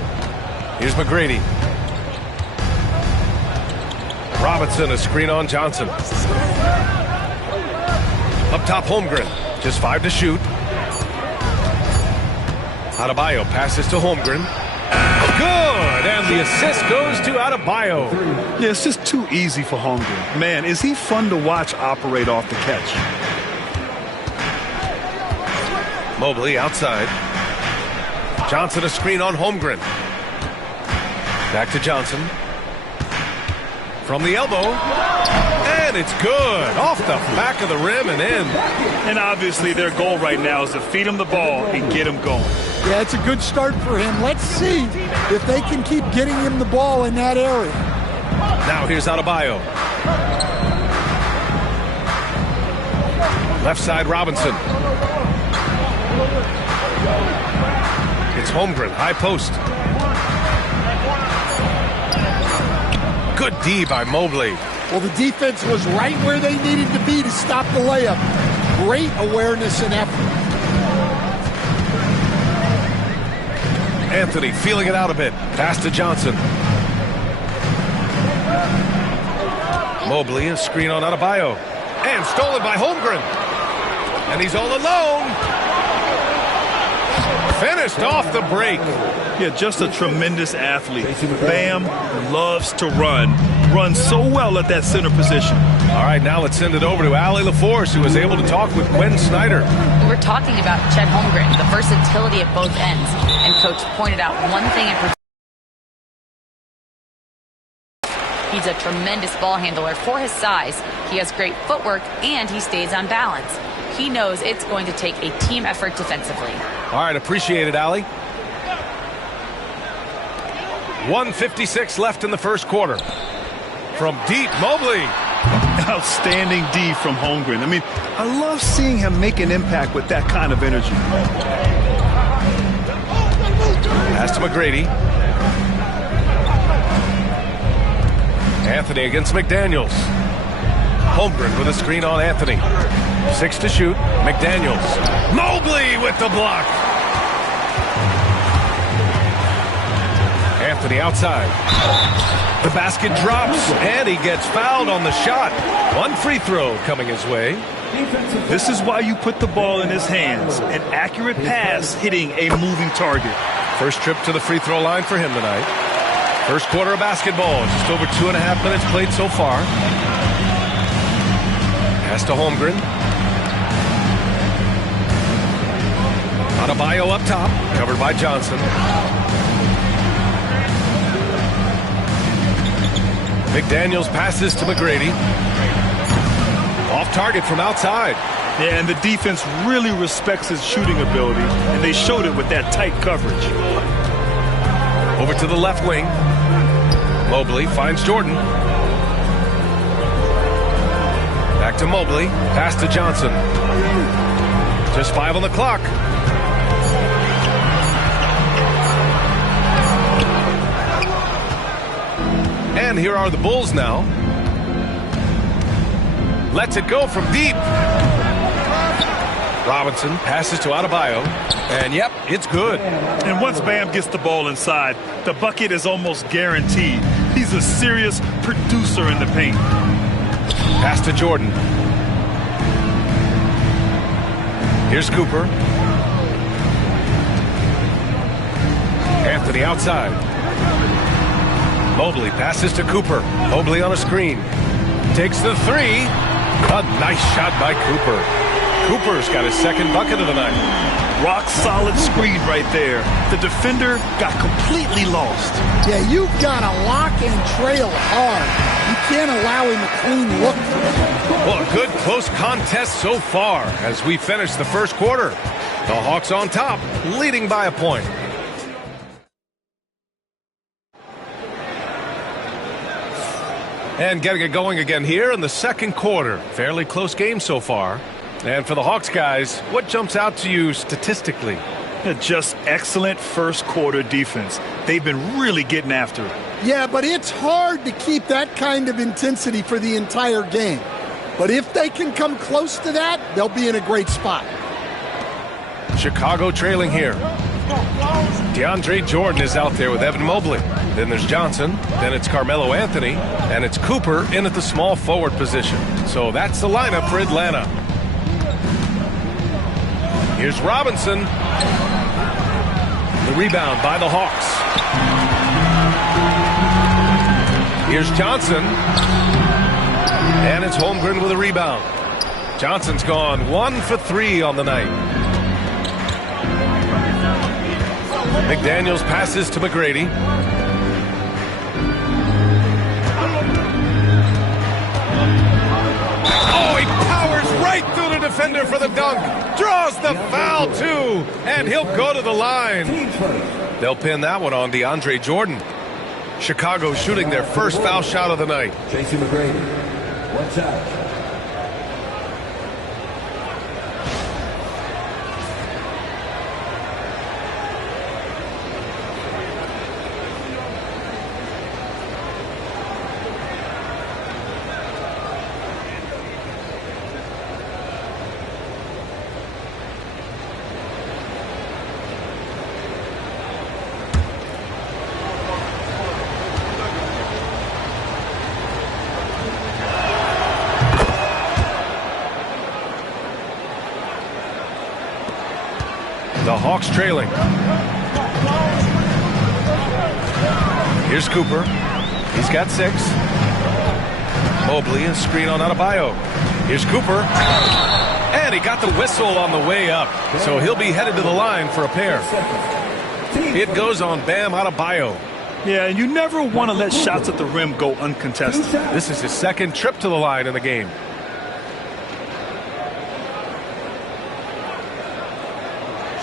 Here's McGrady. Robinson, a screen on Johnson. Up top, Holmgren. Just 5 to shoot. Adebayo passes to Holmgren. Good! And the assist goes to Adebayo. Yeah, it's just too easy for Holmgren. Man, is he fun to watch operate off the catch. Mobley outside. Johnson, a screen on Holmgren. Back to Johnson. From the elbow, and it's good. Off the back of the rim and in. And obviously their goal right now is to feed him the ball and get him going. Yeah, it's a good start for him. Let's see if they can keep getting him the ball in that area. Now here's Adebayo. Left side, Robinson. It's Holmgren, high post. Good D by Mobley. Well, the defense was right where they needed to be to stop the layup. Great awareness and effort. Anthony feeling it out a bit. Pass to Johnson. Mobley, a screen on Adebayo. And stolen by Holmgren. And he's all alone. Finished off the break. Yeah, just a tremendous athlete. Bam loves to run. Runs so well at that center position. All right, now let's send it over to Allie LaForce, who was able to talk with Gwen Snyder. We're talking about Chet Holmgren, the versatility at both ends. And Coach pointed out one thing in particular. He's a tremendous ball handler for his size. He has great footwork, and he stays on balance. He knows it's going to take a team effort defensively. All right, appreciate it, Allie. 1:56 left in the first quarter. From deep, Mobley. Outstanding D from Holmgren. I mean, I love seeing him make an impact with that kind of energy. Pass to McGrady. Anthony against McDaniels. Holmgren with a screen on Anthony. 6 to shoot. McDaniels. Mobley with the block. Anthony outside. The basket drops, and he gets fouled on the shot. One free throw coming his way. This is why you put the ball in his hands. An accurate pass hitting a moving target. First trip to the free throw line for him tonight. First quarter of basketball. Just over 2.5 minutes played so far. Pass to Holmgren. Adebayo up top. Covered by Johnson. McDaniels passes to McGrady. Off target from outside. Yeah, and the defense really respects his shooting ability, and they showed it with that tight coverage. Over to the left wing. Mobley finds Jordan. Back to Mobley. Pass to Johnson. Just 5 on the clock. And here are the Bulls now. Lets it go from deep. Robinson passes to Adebayo. And yep, it's good. And once Bam gets the ball inside, the bucket is almost guaranteed. He's a serious producer in the paint. Pass to Jordan. Here's Cooper. Anthony outside. Mobley passes to Cooper. Mobley on a screen. Takes the three. A nice shot by Cooper. Cooper's got his second bucket of the night. Rock solid screen right there. The defender got completely lost. Yeah, you've got to lock and trail hard. You can't allow him a clean look. Well, a good close contest so far as we finish the first quarter. The Hawks on top, leading by a point. And getting it going again here in the second quarter. Fairly close game so far. And for the Hawks guys, what jumps out to you statistically? Just excellent first quarter defense. They've been really getting after it. Yeah, but it's hard to keep that kind of intensity for the entire game. But if they can come close to that, they'll be in a great spot. Chicago trailing here. DeAndre Jordan is out there with Evan Mobley. Then there's Johnson. Then it's Carmelo Anthony. And it's Cooper in at the small forward position. So that's the lineup for Atlanta. Here's Robinson. The rebound by the Hawks. Here's Johnson. And it's Holmgren with a rebound. Johnson's gone 1 for 3 on the night. McDaniels passes to McGrady. Oh, he powers right through the defender for the dunk. Draws the foul, too. And he'll go to the line. They'll pin that one on DeAndre Jordan. Chicago shooting their first foul shot of the night. Tracy McGrady, one shot. The Hawks trailing. Here's Cooper. He's got 6. Mobley, a screen on Adebayo. Here's Cooper. And he got the whistle on the way up. So he'll be headed to the line for a pair. It goes on Bam Adebayo. Yeah, and you never want to let shots at the rim go uncontested. This is his second trip to the line in the game.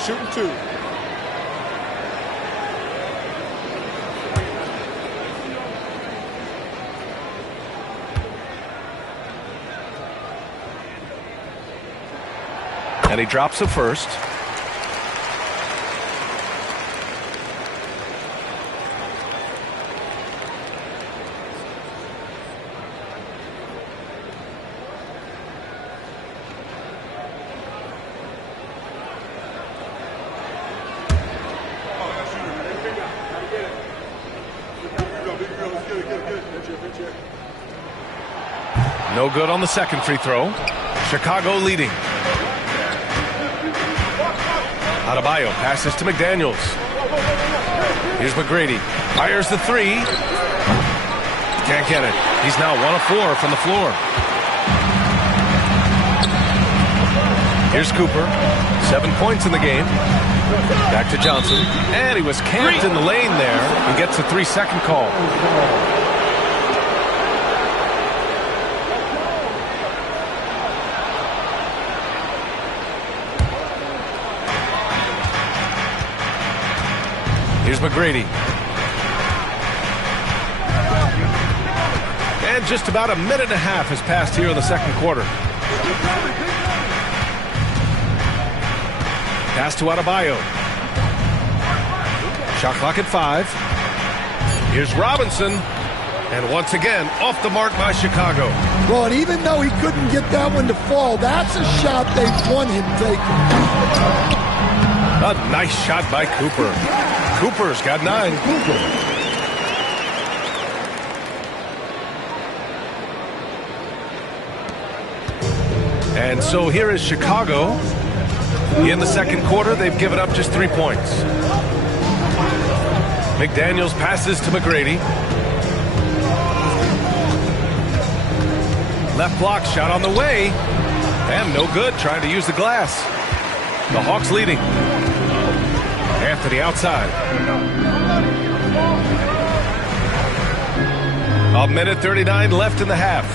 Shooting 2. And he drops the first. No good on the second free throw. Chicago leading. Adebayo passes to McDaniels. Here's McGrady. Fires the three. Can't get it. He's now 1 of 4 from the floor. Here's Cooper. 7 points in the game. Back to Johnson. And he was camped in the lane there and gets a 3-second call. Here's McGrady. And just about a minute and a half has passed here in the second quarter. Pass to Adebayo. Shot clock at 5. Here's Robinson. And once again, off the mark by Chicago. Well, and even though he couldn't get that one to fall, that's a shot they want him taking. A nice shot by Cooper. Cooper's got 9. And so here is Chicago. In the second quarter, they've given up just 3 points. McDaniels passes to McGrady. Left block shot on the way. And no good, trying to use the glass. The Hawks leading. Anthony outside. A minute 39 left in the half.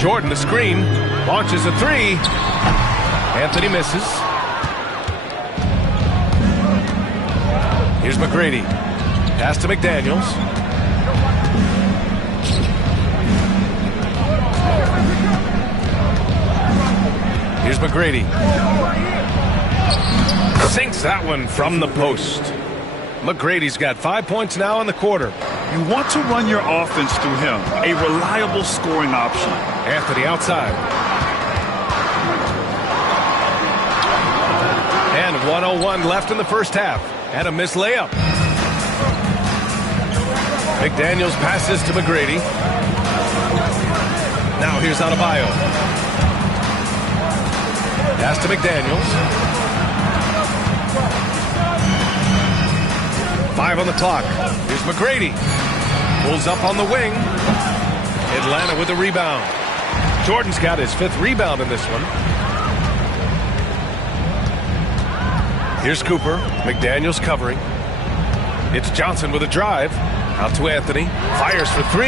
Jordan the screen. Launches a 3. Anthony misses. Here's McGrady. Pass to McDaniels. Here's McGrady. Sinks that one from the post. McGrady's got 5 points now in the quarter. You want to run your offense through him. A reliable scoring option. Anthony outside. And 1:01 left in the first half. And a missed layup. McDaniels passes to McGrady. Now here's Adebayo. Pass to McDaniels. 5 on the clock. Here's McGrady. Pulls up on the wing. Atlanta with the rebound. Jordan's got his 5th rebound in this one. Here's Cooper. McDaniels covering. It's Johnson with a drive. Out to Anthony. Fires for 3.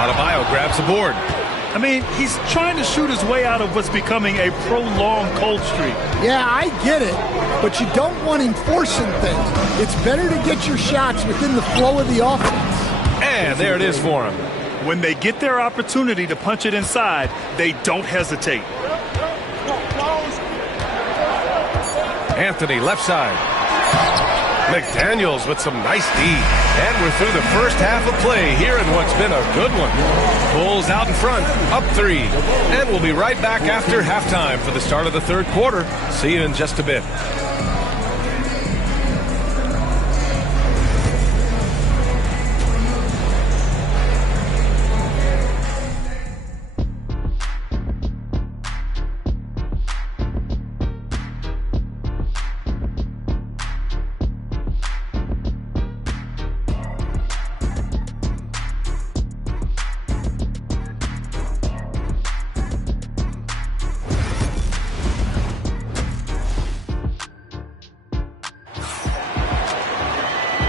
Adebayo grabs the board. I mean, he's trying to shoot his way out of what's becoming a prolonged cold streak. Yeah, I get it, but you don't want him forcing things. It's better to get your shots within the flow of the offense. And there it is for him. When they get their opportunity to punch it inside, they don't hesitate. Anthony left side. McDaniels with some nice D. And we're through the first half of play here in what's been a good one. Bulls out in front, up 3. And we'll be right back after halftime for the start of the third quarter. See you in just a bit.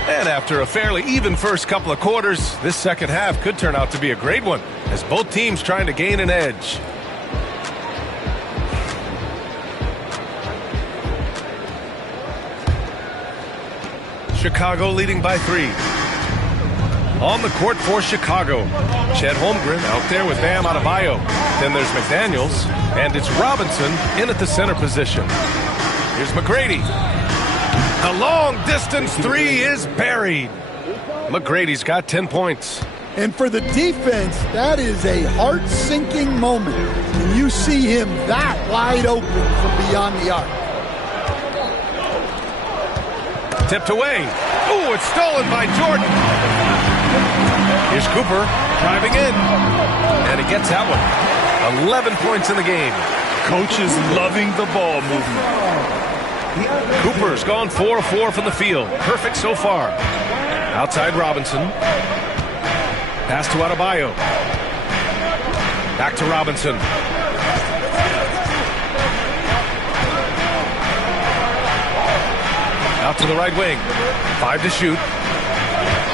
And after a fairly even first couple of quarters, this second half could turn out to be a great one, as both teams trying to gain an edge. Chicago leading by 3. On the court for Chicago, Chet Holmgren out there with Bam Adebayo. Then there's McDaniels, and it's Robinson in at the center position. Here's McGrady. The long-distance 3 is buried. McGrady's got 10 points. And for the defense, that is a heart-sinking moment when you see him that wide open from beyond the arc. Tipped away. Ooh, it's stolen by Jordan. Here's Cooper driving in. And he gets that one. 11 points in the game. Coach is loving the ball movement. Cooper's gone 4 of 4 from the field. Perfect so far. Outside Robinson. Pass to Adebayo. Back to Robinson. Out to the right wing. 5 to shoot.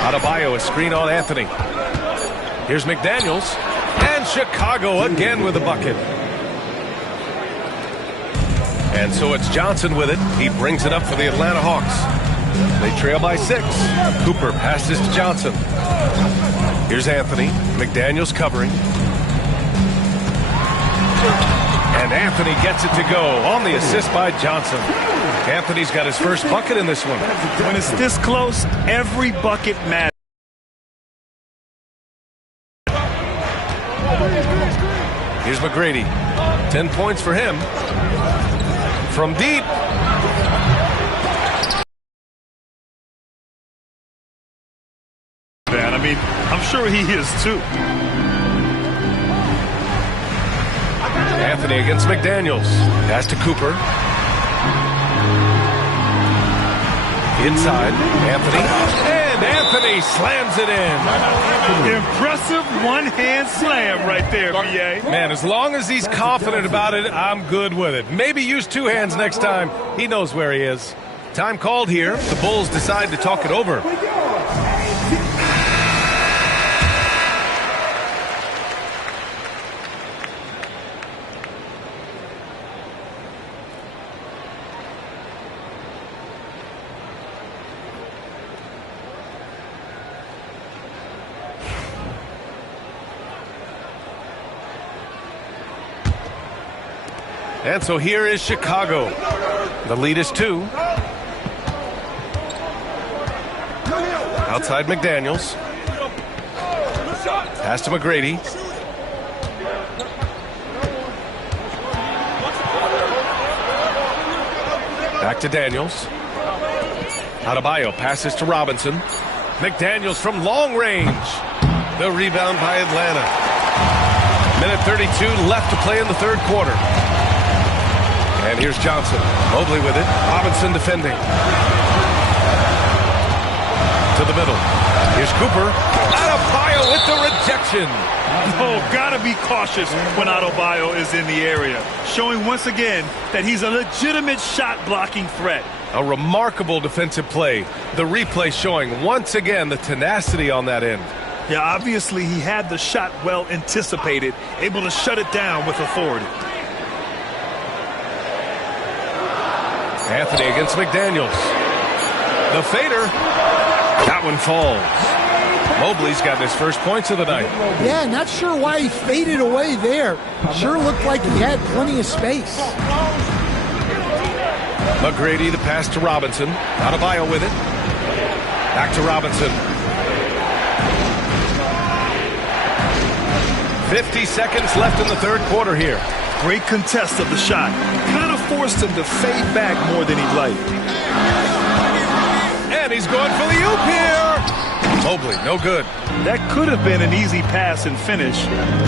Adebayo, a screen on Anthony. Here's McDaniels. And Chicago again with a bucket. And so it's Johnson with it. He brings it up for the Atlanta Hawks. They trail by 6. Cooper passes to Johnson. Here's Anthony. McDaniels covering. And Anthony gets it to go on the assist by Johnson. Anthony's got his first bucket in this one. When it's this close, every bucket matters. Here's McGrady. 10 points for him. From deep. Man, I mean, I'm sure he is too. Anthony against McDaniels. Pass to Cooper. Inside, Anthony. And Anthony slams it in. Impressive one-hand slam right there, B.A. Man, as long as he's confident about it, I'm good with it. Maybe use 2 hands next time. He knows where he is. Time called here. The Bulls decide to talk it over. And so here is Chicago. The lead is 2. Outside McDaniels. Pass to McGrady. Back to Daniels. Adebayo passes to Robinson. McDaniels from long range. The rebound by Atlanta. Minute 32 left to play in the third quarter. And here's Johnson. Mobley with it. Robinson defending. To the middle. Here's Cooper. Adebayo with the rejection. Oh, gotta be cautious when Adebayo is in the area. Showing once again that he's a legitimate shot-blocking threat. A remarkable defensive play. The replay showing once again the tenacity on that end. Yeah, obviously he had the shot well anticipated, able to shut it down with authority. Anthony against McDaniels. The fader. That one falls. Mobley's got his first points of the night. Yeah, not sure why he faded away there. Sure looked like he had plenty of space. McGrady, the pass to Robinson. Adebayo with it. Back to Robinson. 50 seconds left in the third quarter here. Great contest of the shot. Kind of forced him to fade back more than he'd like. And he's going for the oop here. Mobley, no good. That could have been an easy pass and finish.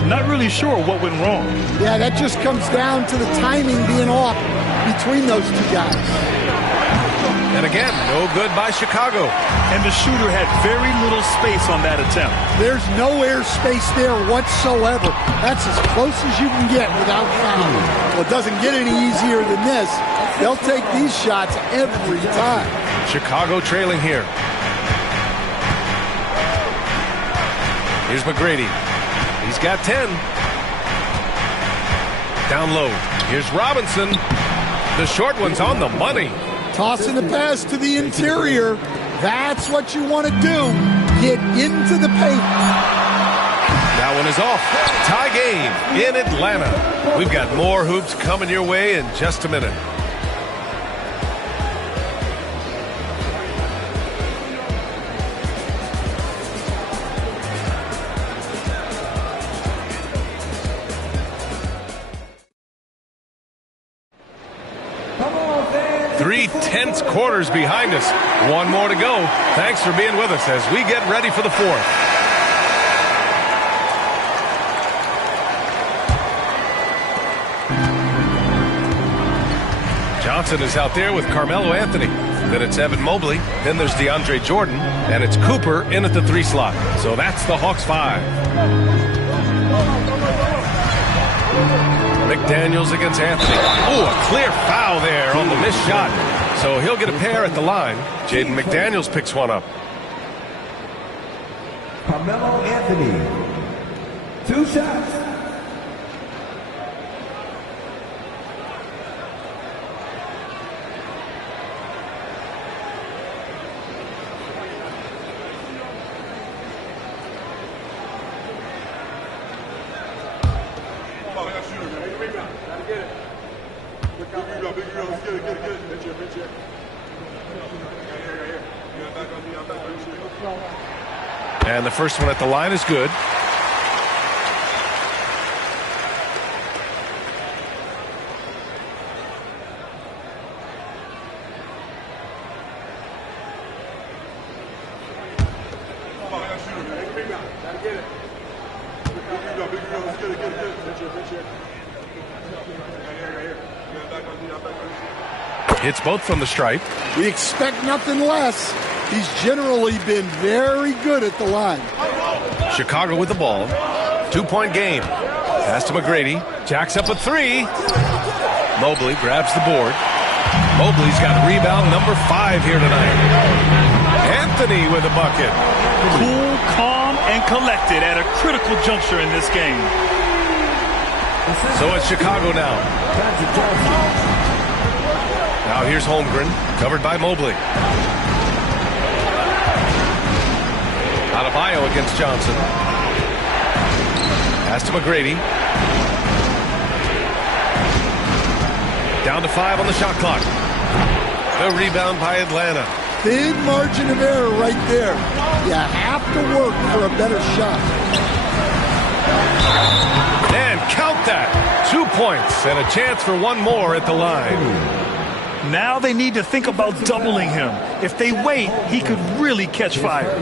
Not really sure what went wrong. Yeah, that just comes down to the timing being off between those 2 guys. And again, no good by Chicago. And the shooter had very little space on that attempt. There's no air space there whatsoever. That's as close as you can get without fouling. Well, it doesn't get any easier than this. They'll take these shots every time. Chicago trailing here. Here's McGrady. He's got 10. Down low. Here's Robinson. The short one's on the money. Tossing the pass to the interior. That's what you want to do. Get into the paint. That one is off. Tie game in Atlanta. We've got more hoops coming your way in just a minute. Three tense quarters behind us. One more to go. Thanks for being with us as we get ready for the fourth. Johnson is out there with Carmelo Anthony. Then it's Evan Mobley. Then there's DeAndre Jordan. And it's Cooper in at the 3 slot. So that's the Hawks 5. McDaniels against Anthony. Oh, a clear foul there on the missed shot. So he'll get a pair at the line. Jaden McDaniels picks one up. Carmelo Anthony. 2 shots. And the first one at the line is good. Hits both from the stripe. We expect nothing less. He's generally been very good at the line. Chicago with the ball. 2-point game. Pass to McGrady. Jacks up a 3. Mobley grabs the board. Mobley's got rebound number 5 here tonight. Anthony with a bucket. Cool, calm, and collected at a critical juncture in this game. So it's Chicago now. Now here's Holmgren, covered by Mobley. Adebayo against Johnson. Pass to McGrady. Down to 5 on the shot clock. The rebound by Atlanta. Thin margin of error right there. You have to work for a better shot. And count that. 2 points and a chance for one more at the line. Now they need to think about doubling him. If they wait, he could really catch fire.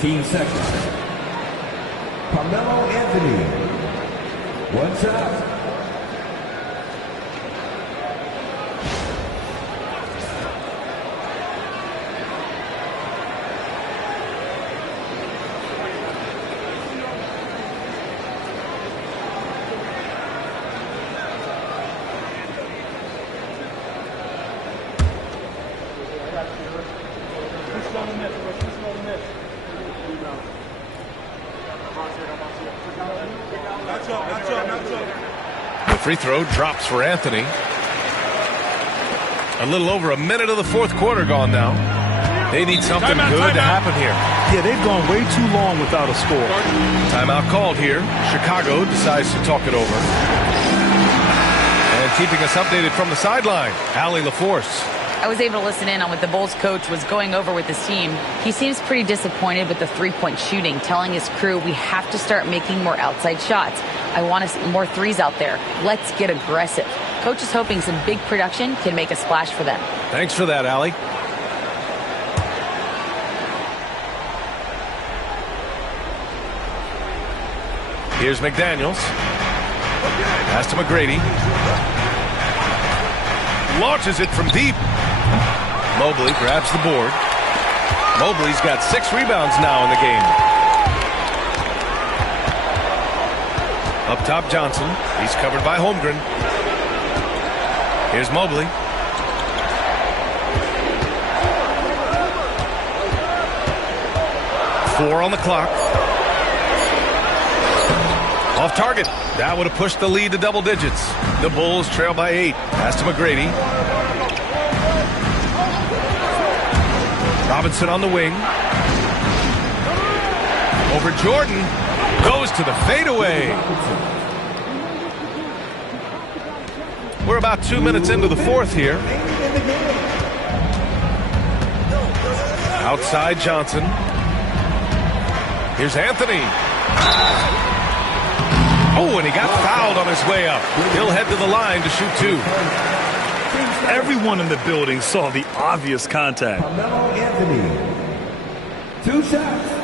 15 seconds. Carmelo Anthony. 1 shot. The free throw drops for Anthony. A little over a minute of the fourth quarter gone now. They need something good to happen here. Yeah, they've gone way too long without a score. Timeout called here. Chicago decides to talk it over. And keeping us updated from the sideline, Allie LaForce. I was able to listen in on what the Bulls coach was going over with his team. He seems pretty disappointed with the three-point shooting, telling his crew we have to start making more outside shots. I want to see more threes out there. Let's get aggressive. Coach is hoping some big production can make a splash for them. Thanks for that, Allie. Here's McDaniels. Pass to McGrady. Launches it from deep. Mobley grabs the board. Mobley's got 6 rebounds now in the game. Up top, Johnson. He's covered by Holmgren. Here's Mobley. Four on the clock. Off target. That would have pushed the lead to double digits. The Bulls trail by 8. Pass to McGrady. Robinson on the wing. Over Jordan. Goes to the fadeaway. We're about 2 minutes into the fourth here. Outside Johnson. Here's Anthony. Oh, and he got fouled on his way up. He'll head to the line to shoot 2. Everyone in the building saw the obvious contact. Carmelo Anthony. 2 shots.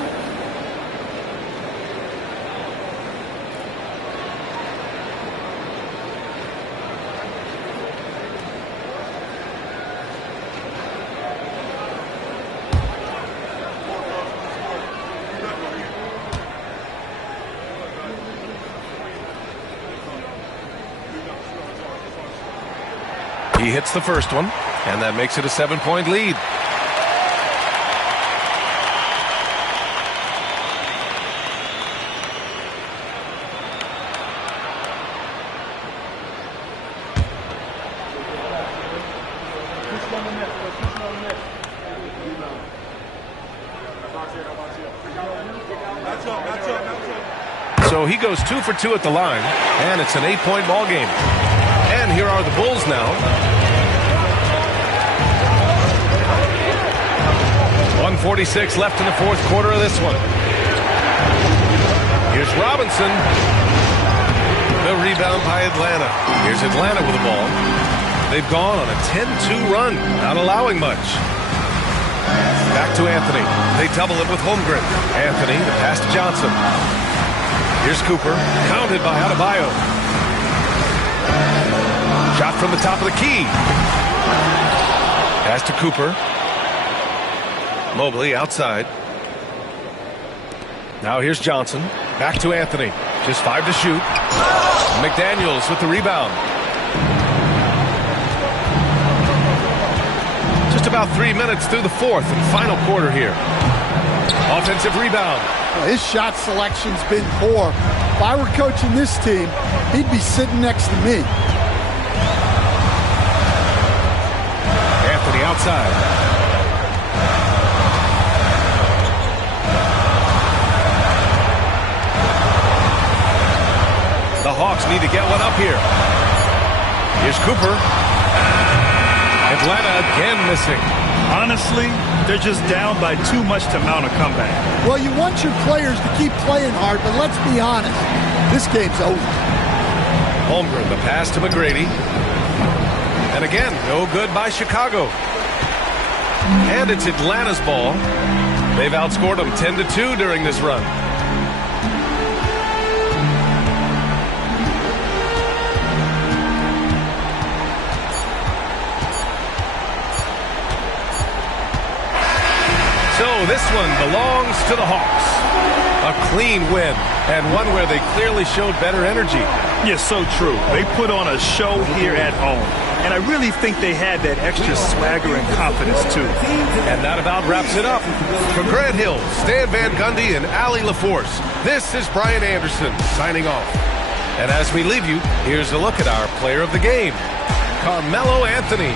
He hits the first one, and that makes it a 7-point lead. So he goes 2 for 2 at the line, and it's an 8-point ball game. And here are the Bulls now. 1:46 left in the fourth quarter of this one. Here's Robinson. The rebound by Atlanta. Here's Atlanta with the ball. They've gone on a 10-2 run, not allowing much. Back to Anthony. They double it with Holmgren. Anthony, the pass to Johnson. Here's Cooper, counted by Adebayo. Shot from the top of the key. Pass to Cooper. Mobley outside. Now here's Johnson. Back to Anthony. Just 5 to shoot. McDaniels with the rebound. Just about 3 minutes through the fourth and final quarter here. Offensive rebound. His shot selection's been poor. If I were coaching this team, he'd be sitting next to me. Anthony outside. The Hawks need to get one up here. Here's Cooper. Atlanta again missing. Honestly, they're just down by too much to mount a comeback. Well, you want your players to keep playing hard, but let's be honest. This game's over. Holmgren, the pass to McGrady. And again, no good by Chicago. And it's Atlanta's ball. They've outscored them 10-2 during this run. So this one belongs to the Hawks. A clean win, and one where they clearly showed better energy. Yes, so true. They put on a show here at home, and I really think they had that extra swagger and confidence, too. And that about wraps it up. For Grant Hill, Stan Van Gundy, and Allie LaForce, this is Brian Anderson signing off. And as we leave you, here's a look at our player of the game, Carmelo Anthony.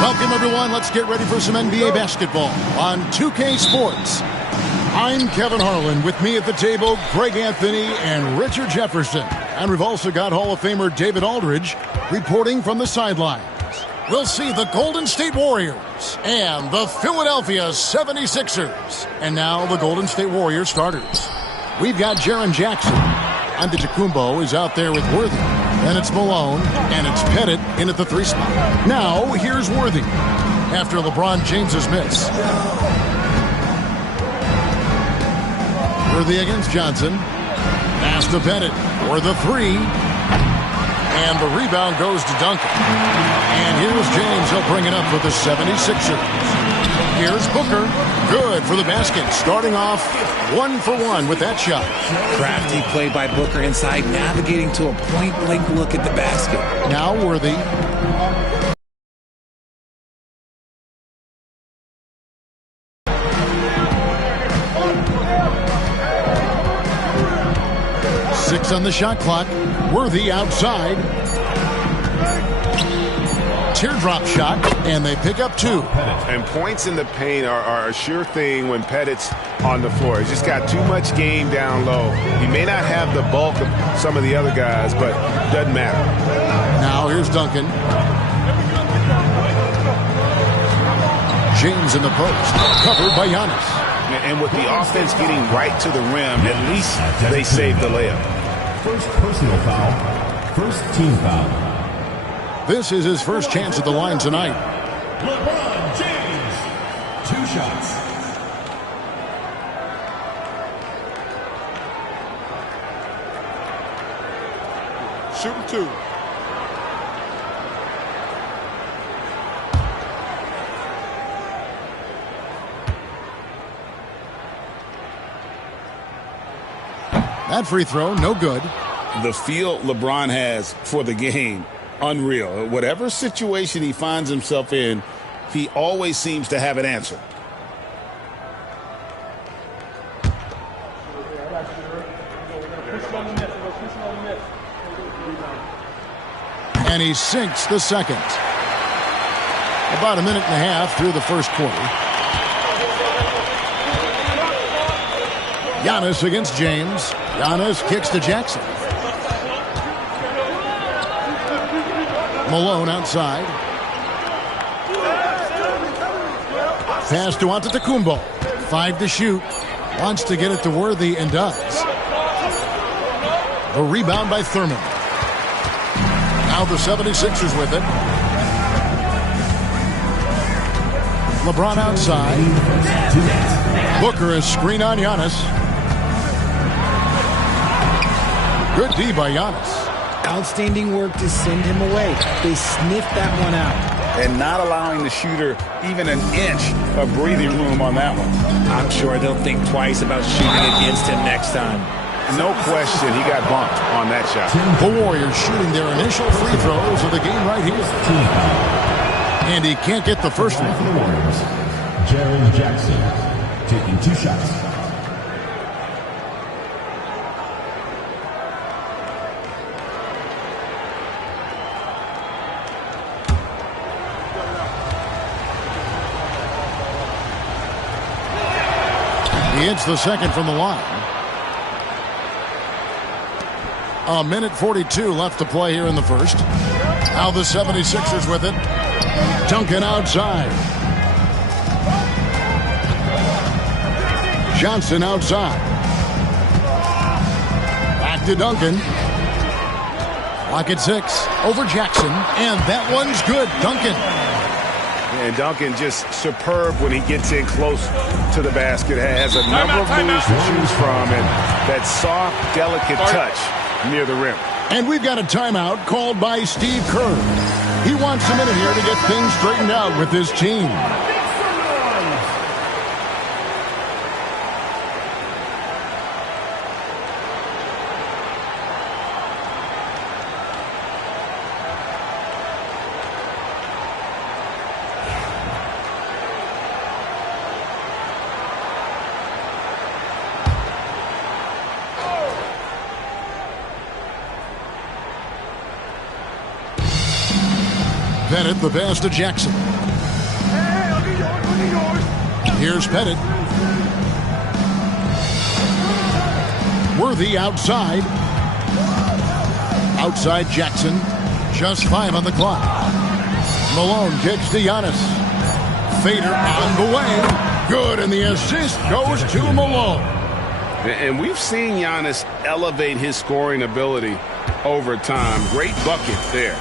Welcome, everyone. Let's get ready for some NBA basketball on 2K Sports. I'm Kevin Harlan. With me at the table, Greg Anthony and Richard Jefferson. And we've also got Hall of Famer David Aldridge reporting from the sidelines. We'll see the Golden State Warriors and the Philadelphia 76ers. And now the Golden State Warriors starters. We've got Jaren Jackson. Antetokounmpo is out there with Worthy. Then it's Malone, and it's Pettit in at the 3 spot. Now, here's Worthy after LeBron James's miss. Worthy against Johnson. Pass to Pettit for the 3. And the rebound goes to Duncan. And here's James. He'll bring it up for the 76ers. Here's Booker. Good for the basket. Starting off 1 for 1 with that shot. Crafty play by Booker inside, navigating to a point-blank look at the basket. Now Worthy. Six on the shot clock. Worthy outside. Teardrop shot, and they pick up 2. And points in the paint are a sure thing when Pettit's on the floor. He's just got too much game down low. He may not have the bulk of some of the other guys, but doesn't matter. Now here's Duncan. James in the post, covered by Giannis. And with the offense getting right to the rim, at least they saved the layup. First personal foul. First team foul. This is his first chance at the line tonight. LeBron James. 2 shots. Shooting 2. That free throw, no good. The feel LeBron has for the game, unreal. Whatever situation he finds himself in, he always seems to have an answer. And he sinks the second. About a minute and a half through the first quarter. Giannis against James. Giannis kicks to Jackson. Malone outside. Pass to Antetokounmpo. 5 to shoot. Wants to get it to Worthy and does. The rebound by Thurman. Now the 76ers with it. LeBron outside. Booker is screen on Giannis. Good D by Giannis. Outstanding work to send him away. They sniffed that one out. And not allowing the shooter even an inch of breathing room on that one. I'm sure they'll think twice about shooting against him next time. No question, he got bumped on that shot. The Warriors shooting their initial free throws of the game right here. And he can't get the first one. For the Warriors, Jaren Jackson taking 2 shots. He hits the second from the line. 1:42 left to play here in the first. Now the 76ers with it. Duncan outside. Johnson outside. Back to Duncan. Clock at 6. Over Jackson. And that one's good. Duncan. And Duncan just superb when he gets in close to the basket. Has a number of moves to choose from. And that soft, delicate touch near the rim. And we've got a timeout called by Steve Kerr. He wants a minute here to get things straightened out with his team. Pettit, the pass to Jackson. Here's Pettit. Worthy outside. Outside Jackson. Just 5 on the clock. Malone kicks to Giannis. Fader on the way. Good, and the assist goes to Malone. And we've seen Giannis elevate his scoring ability over time. Great bucket there.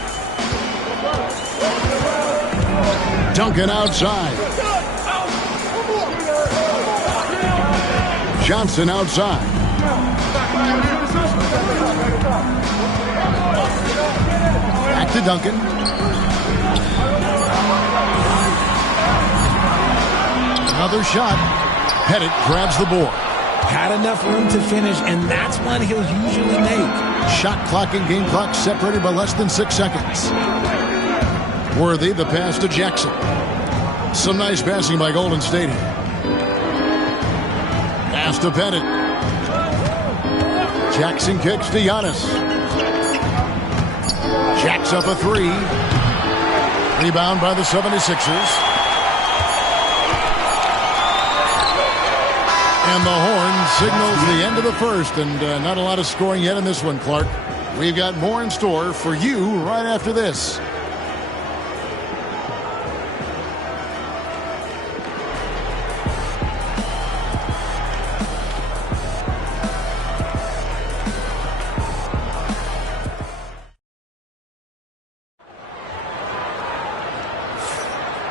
Duncan outside. Johnson outside. Back to Duncan. Another shot. Pettit grabs the board. Had enough room to finish, and that's one he'll usually make. Shot clock and game clock separated by less than 6 seconds. Worthy, the pass to Jackson. Some nice passing by Golden State here. Pass to Pettit. Jackson kicks to Giannis. Jacks up a 3. Rebound by the 76ers. And the horn signals the end of the first, and not a lot of scoring yet in this one, Clark. We've got more in store for you right after this.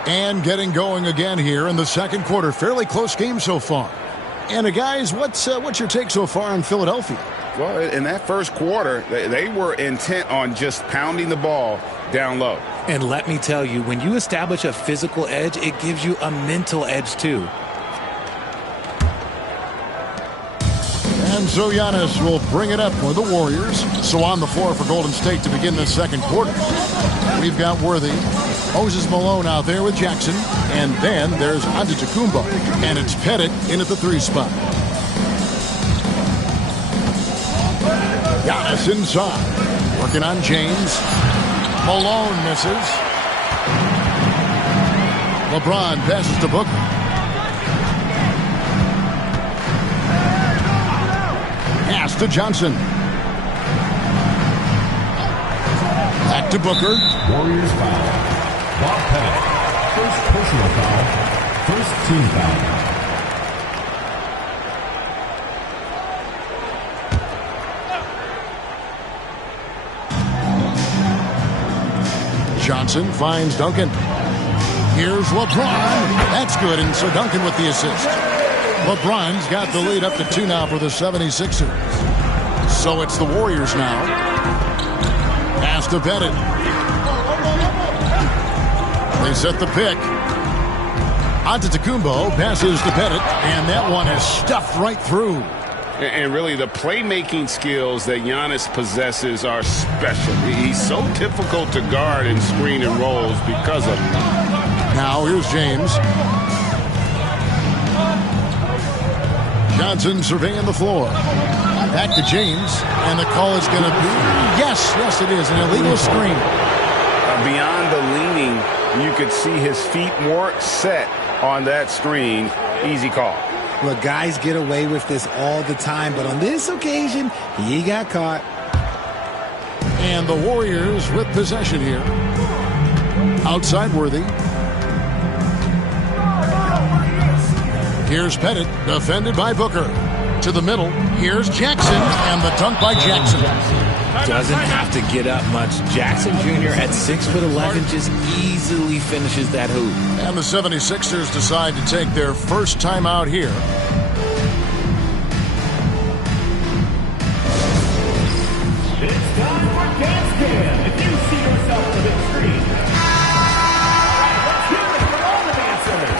And getting going again here in the second quarter. Fairly close game so far. And guys, what's your take so far on Philadelphia? Well, in that first quarter, they were intent on just pounding the ball down low. And let me tell you, when you establish a physical edge, it gives you a mental edge too. And so Giannis will bring it up for the Warriors. So on the floor for Golden State to begin the second quarter. We've got Worthy. Moses Malone out there with Jackson. And then there's Antetokounmpo. And it's Pettit in at the 3 spot. Giannis inside. Working on James. Malone misses. LeBron passes to Booker. Pass to Johnson. Back to Booker. Warriors foul. Bob Pettit. First personal foul. First team foul. Johnson finds Duncan. Here's LeBron. That's good, and so Duncan with the assist. LeBron's got the lead up to 2 now for the 76ers. So it's the Warriors now. Pass to Pettit. They set the pick. Antetokounmpo passes to Pettit, and that one is stuffed right through. And really, the playmaking skills that Giannis possesses are special. He's so difficult to guard and screen and rolls because of it. Now here's James. Johnson surveying the floor. Back to James, and the call is going to be, yes, it is, an illegal screen. Beyond the leaning, you could see his feet more set on that screen. Easy call. Look, guys get away with this all the time, but on this occasion, he got caught. And the Warriors with possession here. Outside Worthy. Here's Pettit, defended by Booker. To the middle, here's Jackson, and the dunk by Jackson. Doesn't have to get up much. Jackson Jr. at 6'11" just easily finishes that hoop. And the 76ers decide to take their first time out here. It's time for Dance Cam. If you see yourself on the big screen. Let's hear it for all the dancers.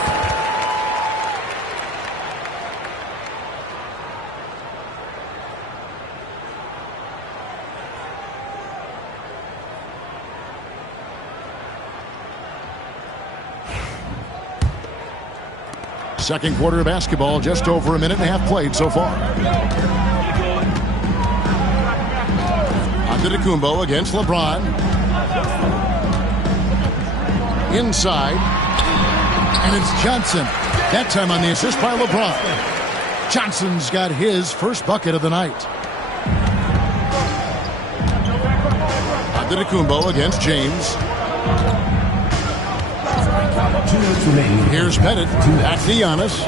Second quarter of basketball, just over a minute and a half played so far. Antetokounmpo against LeBron. Inside. And it's Johnson. That time on the assist by LeBron. Johnson's got his first bucket of the night. Antetokounmpo against James. Here's Pettit. Back to Giannis.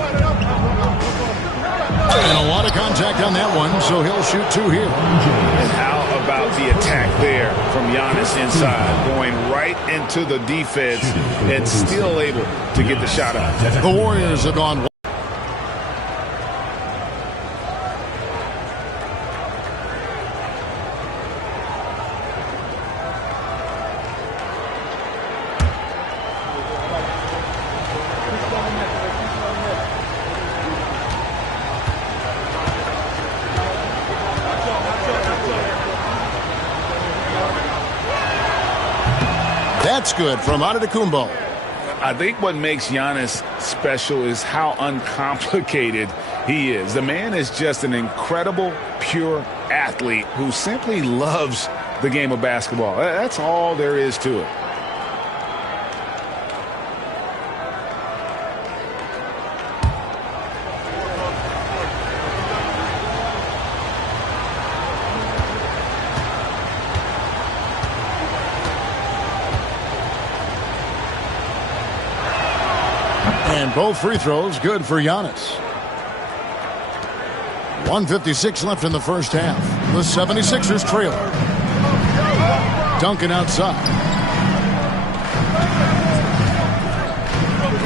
And a lot of contact on that one, so he'll shoot two here. And how about the attack there from Giannis inside, going right into the defense and still able to get the shot up. The Warriors have gone. That's good from Antetokounmpo. I think what makes Giannis special is how uncomplicated he is. The man is just an incredible, pure athlete who simply loves the game of basketball. That's all there is to it. And both free throws good for Giannis. 1:56 left in the first half. The 76ers trail. Duncan outside.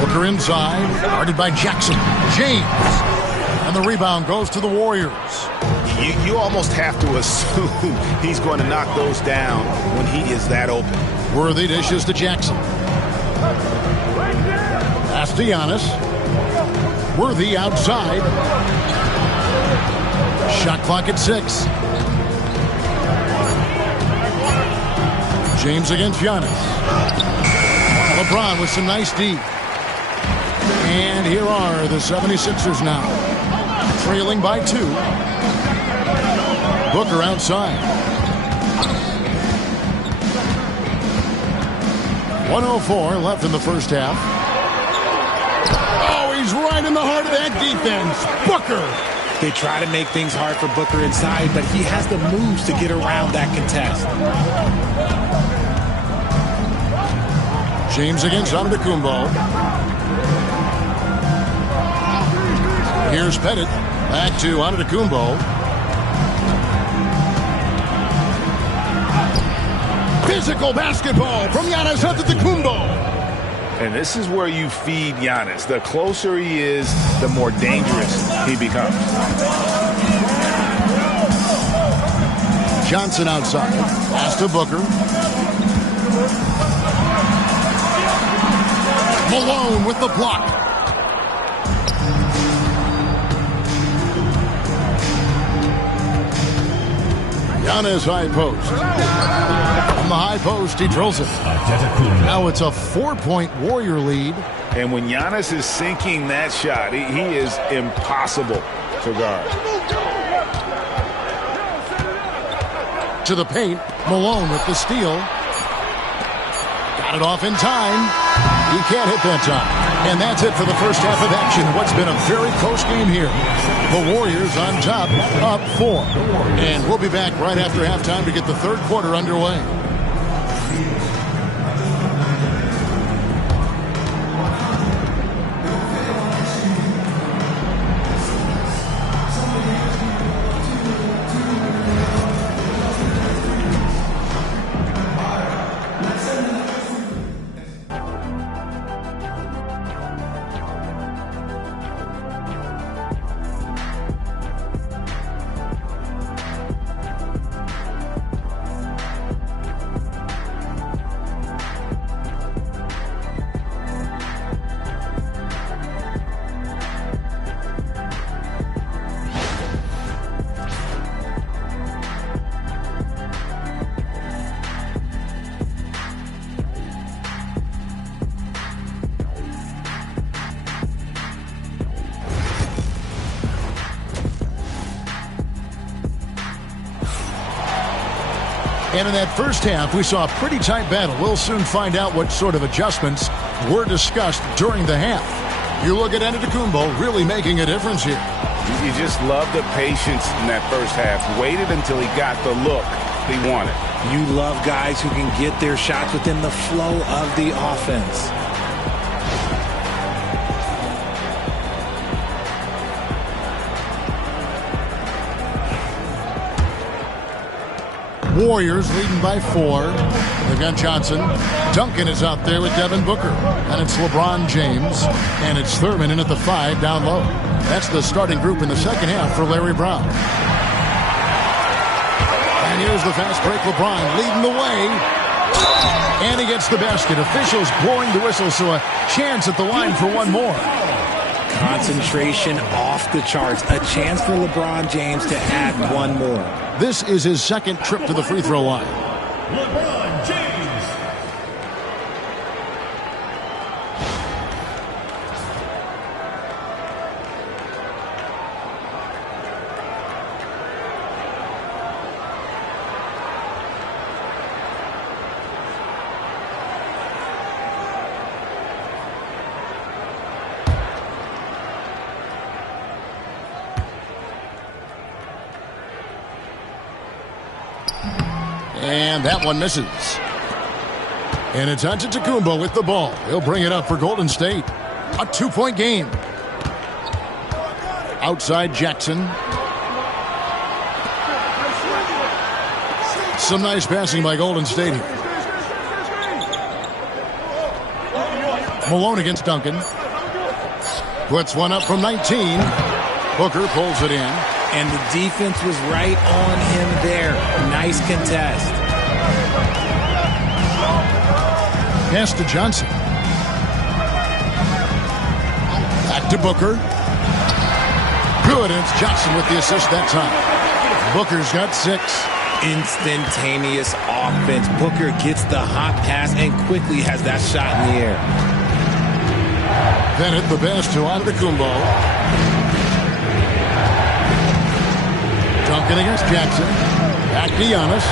Booker inside. Guarded by Jackson. James. And the rebound goes to the Warriors. You almost have to assume he's going to knock those down when he is that open. Worthy dishes to Jackson. Pass to Giannis. Worthy outside. Shot clock at 6. James against Giannis. LeBron with some nice D. And here are the 76ers now. Trailing by 2. Booker outside. 1:04 left in the first half. Oh, he's right in the heart of that defense. Booker. They try to make things hard for Booker inside, but he has the moves to get around that contest. James against Antetokounmpo. Here's Pettit. Back to Antetokounmpo. Physical basketball from Giannis Antetokounmpo. And this is where you feed Giannis. The closer he is, the more dangerous he becomes. Johnson outside. Pass to Booker. Malone with the block. Giannis high post. From the high post, he drills it. Now it's a 4-point Warrior lead. And when Giannis is sinking that shot, he is impossible to guard. To the paint, Malone with the steal. Got it off in time. He can't hit that time. And that's it for the first half of action. What's been a very close game here. The Warriors on top, up 4. And we'll be back right after halftime to get the third quarter underway. And in that first half, we saw a pretty tight battle. We'll soon find out what sort of adjustments were discussed during the half. You look at Antetokounmpo really making a difference here. You just love the patience in that first half. Waited until he got the look he wanted. You love guys who can get their shots within the flow of the offense. Warriors leading by 4. They've got Johnson. Duncan is out there with Devin Booker. And it's LeBron James. And it's Thurman in at the 5 down low. That's the starting group in the second half for Larry Brown. And here's the fast break. LeBron leading the way. And he gets the basket. Officials blowing the whistle, so a chance at the line for one more. Concentration off the charts. A chance for LeBron James to add one more. This is his second trip to the free throw line. LeBron James. And that one misses. And it's Antetokounmpo with the ball. He'll bring it up for Golden State. A 2-point game. Outside Jackson. Some nice passing by Golden State here. Malone against Duncan. Puts one up from 19. Booker pulls it in. And the defense was right on him there. Nice contest. Pass to Johnson. Back to Booker. Good, and it's Johnson with the assist that time. Booker's got 6. Instantaneous offense. Booker gets the hot pass and quickly has that shot in the air. Bennett the pass to Antetokounmpo. Duncan against Jackson. Back to Giannis.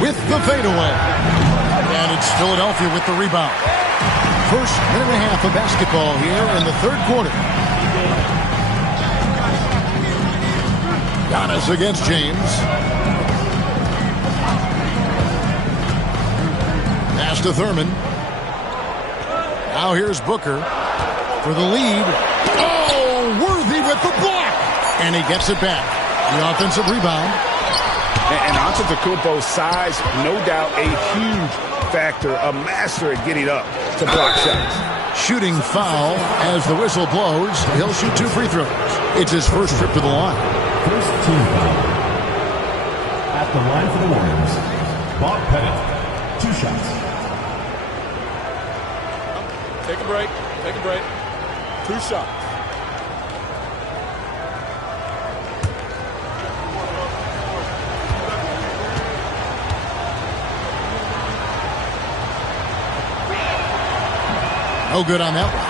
With the fadeaway. And it's Philadelphia with the rebound. First minute and a half of basketball here in the third quarter. Giannis against James. Pass to Thurman. Now here's Booker for the lead. Oh, Worthy with the block. And he gets it back. The offensive rebound. And Antetokounmpo's size, no doubt a huge factor, a master at getting up to block shots. Shooting foul as the whistle blows. He'll shoot 2 free throws. It's his first trip to the line. First team foul. At the line for the Warriors, Bob Pettit, 2 shots. Take a break. Take a break. 2 shots. No good on that one.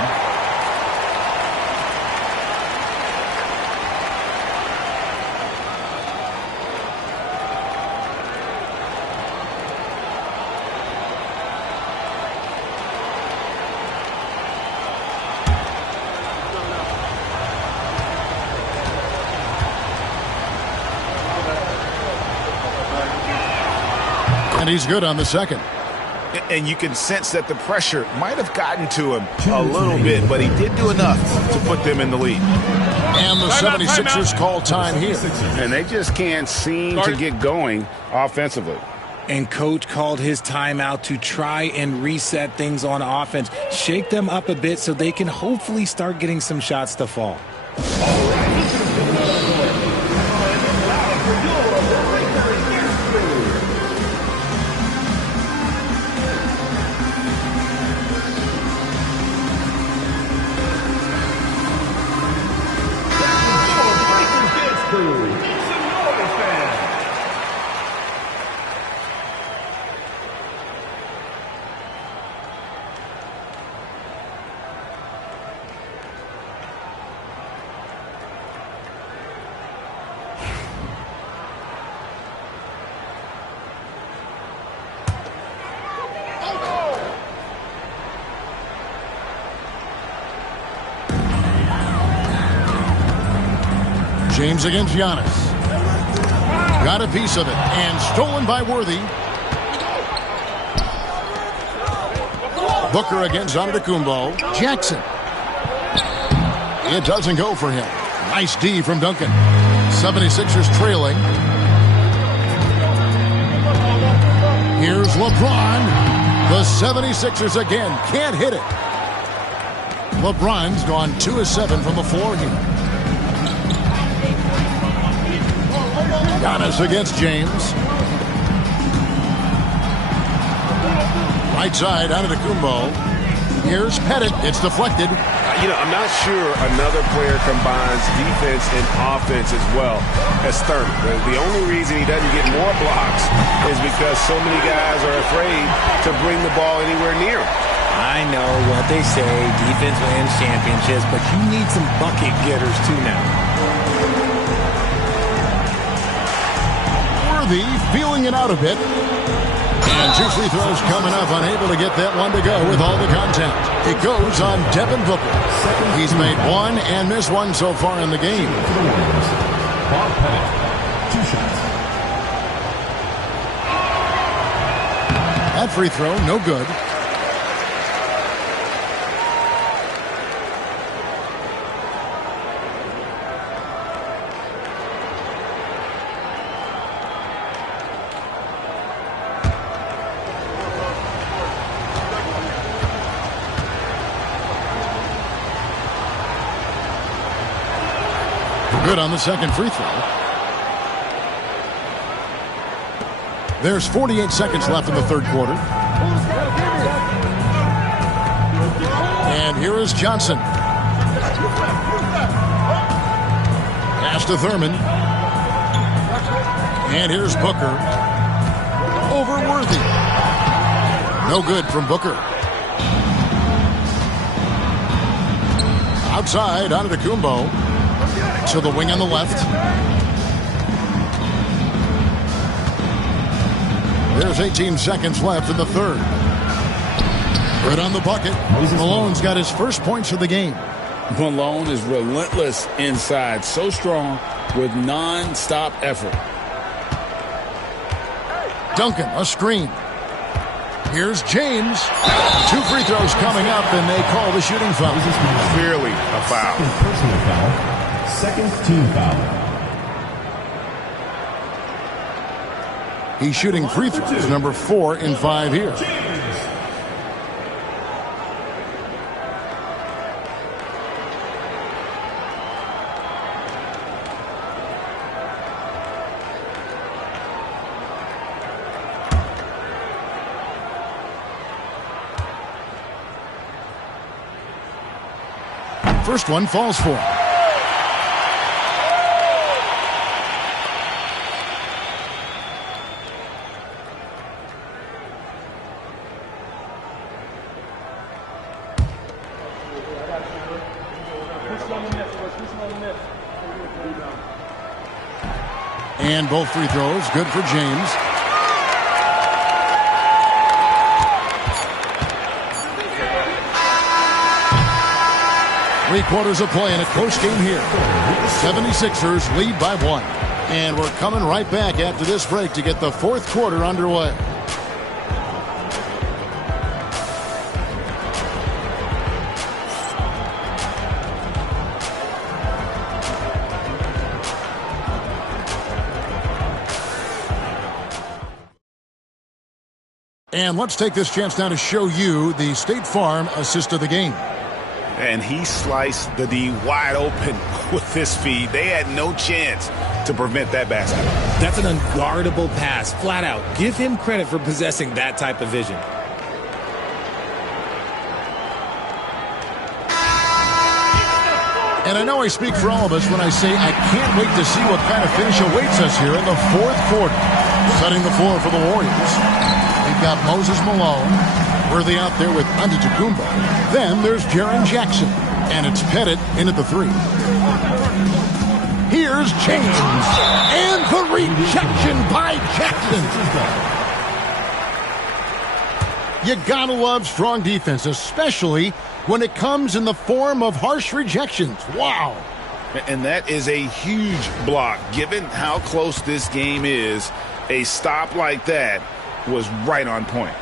And he's good on the second. And you can sense that the pressure might have gotten to him a little bit, but he did do enough to put them in the lead. And the 76ers call time here. And they just can't seem to get going offensively. And coach called his timeout to try and reset things on offense, shake them up a bit so they can hopefully start getting some shots to fall. James against Giannis. Got a piece of it and stolen by Worthy. Booker against Antetokounmpo. Jackson. It doesn't go for him. Nice D from Duncan. 76ers trailing. Here's LeBron. The 76ers again can't hit it. LeBron's gone 2 of 7 from the floor here. Giannis against James. Right side, Antetokounmpo. Here's Pettit. It's deflected. I'm not sure another player combines defense and offense as well as Thurman. The only reason he doesn't get more blocks is because so many guys are afraid to bring the ball anywhere near him. I know what they say, defense wins championships, but you need some bucket getters too now. Feeling it out a bit. And 2 free throws coming up, unable to get that one to go with all the contact. It goes on Devin Booker. He's made 1 and missed 1 so far in the game. That free throw, no good. Good on the second free throw. There's 48 seconds left in the third quarter. And here is Johnson. Pass to Thurman. And here's Booker. Over Worthy. No good from Booker. Outside, Antetokounmpo. To the wing on the left. There's 18 seconds left in the third. Good on the bucket. Malone's got his first points of the game. Malone is relentless inside. So strong with non-stop effort. Duncan, a screen. Here's James. 2 free throws coming up, and they call the shooting foul. Clearly a foul. Personal foul. Second team foul. He's shooting free throws, number 4 in 5 here. First one falls for him. And both free throws, good for James. Three-quarters of play in a close game here. 76ers lead by 1. And we're coming right back after this break to get the fourth quarter underway. And let's take this chance now to show you the State Farm assist of the game. And he sliced the D wide open with his feet. They had no chance to prevent that basket. That's an unguardable pass, flat out. Give him credit for possessing that type of vision. And I know I speak for all of us when I say I can't wait to see what kind of finish awaits us here in the fourth quarter. Setting the floor for the Warriors. We've got Moses Malone. Worthy out there with Antetokounmpo. Then there's Jaren Jackson. And it's Pettit in at the three. Here's James. And the rejection by Jackson. You gotta love strong defense, especially when it comes in the form of harsh rejections. Wow. And that is a huge block. Given how close this game is, a stop like that was right on point.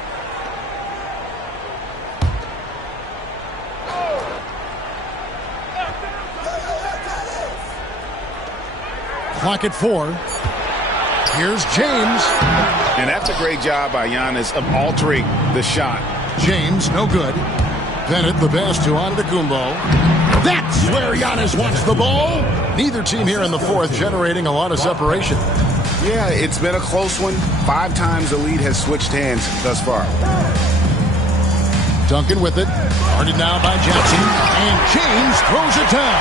Clock at 4. Here's James. And that's a great job by Giannis of altering the shot. James, no good. Bennett the pass to Antetokounmpo. That's where Giannis wants the ball. Neither team here in the fourth generating a lot of separation. Yeah, it's been a close one. 5 times the lead has switched hands thus far. Duncan with it. Guarded now by Jackson. And James throws it down.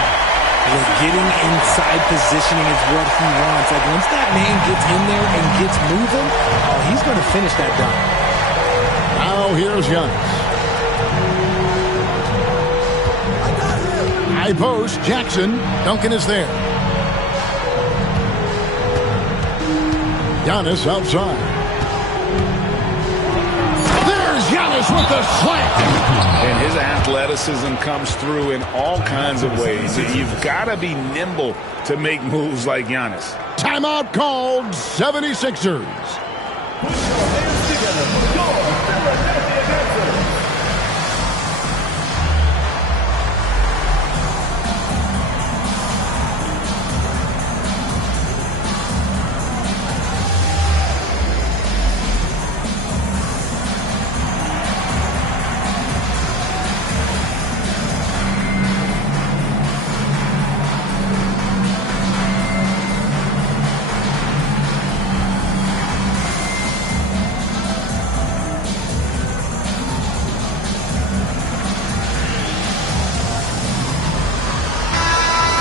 Getting inside positioning is what he wants. Like once that man gets in there and gets moving, he's going to finish that dunk. Now here's Giannis. High post, Jackson. Duncan is there. Giannis outside. There's Giannis with the slam. And his athleticism comes through in all kinds of ways. You've got to be nimble to make moves like Giannis. Timeout called, 76ers.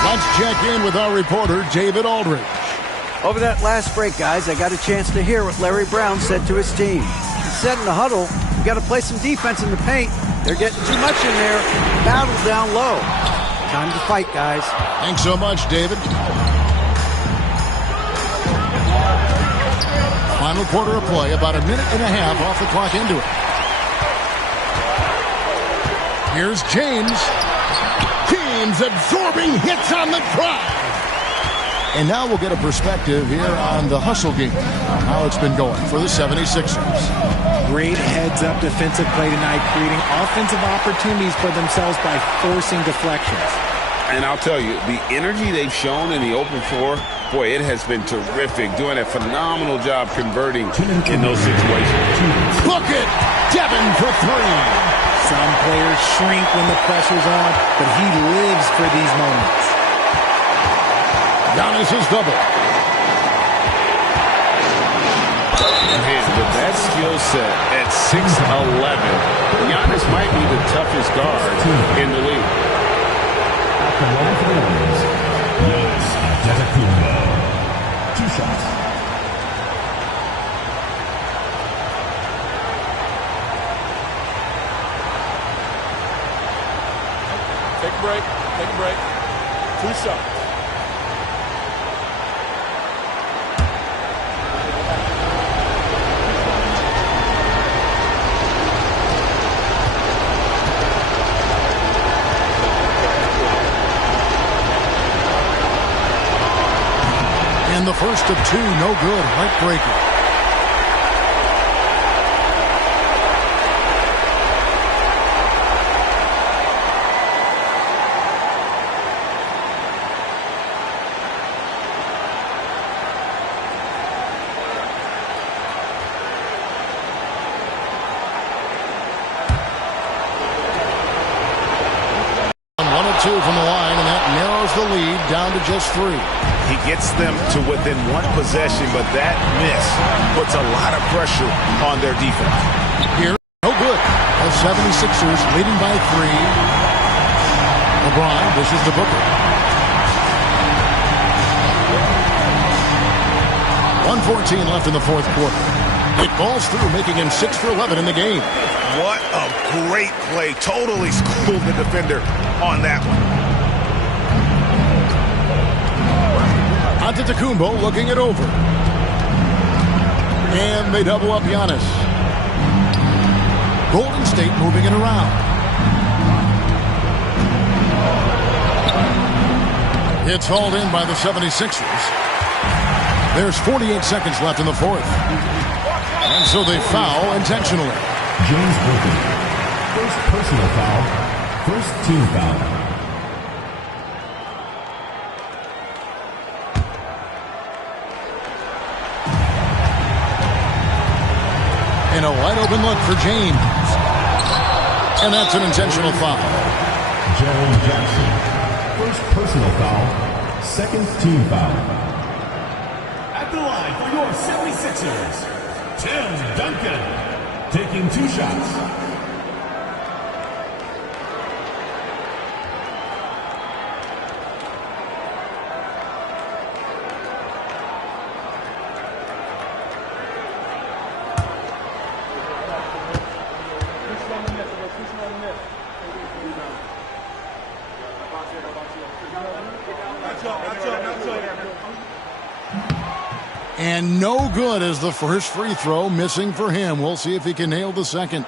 Let's check in with our reporter, David Aldridge. Over that last break, guys, I got a chance to hear what Larry Brown said to his team. He said in the huddle, we got to play some defense in the paint. They're getting too much in there. Battle down low. Time to fight, guys. Thanks so much, David. Final quarter of play, about a minute and a half off the clock into it. Here's James. James absorbing hits on the drive. And now we'll get a perspective here on the hustle game, how it's been going for the 76ers. Great heads-up defensive play tonight, creating offensive opportunities for themselves by forcing deflections. And I'll tell you, the energy they've shown in the open floor, boy, it has been terrific. Doing a phenomenal job converting in those situations. Book it! Devin for three. Some players shrink when the pressure's on, but he lives for these moments. Giannis is double. And with that skill set at 6'11", Giannis might be the toughest guard in the league. At the line for the Warriors, Giannis Antetokounmpo. 2 shots. Take a break. Take a break. 2 shots. And the first of 2, no good. Heartbreaker. two from the line, and that narrows the lead down to just 3. He gets them to within 1 possession, but that miss puts a lot of pressure on their defense. Here, no good. The 76ers leading by 3. LeBron dishes to Booker. 1:14 left in the fourth quarter. It falls through, making him 6 for 11 in the game. What a great play. Totally schooled the defender on that one. Antetokounmpo looking it over. And they double up Giannis. Golden State moving it around. It's hauled in by the 76ers. There's 48 seconds left in the fourth. And so they foul intentionally. James Booker. First personal foul. First team foul. And a wide open look for James. And that's an intentional foul. Jaren Jackson. First personal foul. Second team foul. At the line for your 76ers, Tim Duncan. Taking 2 shots. And no good as the first free throw, missing for him. We'll see if he can nail the second.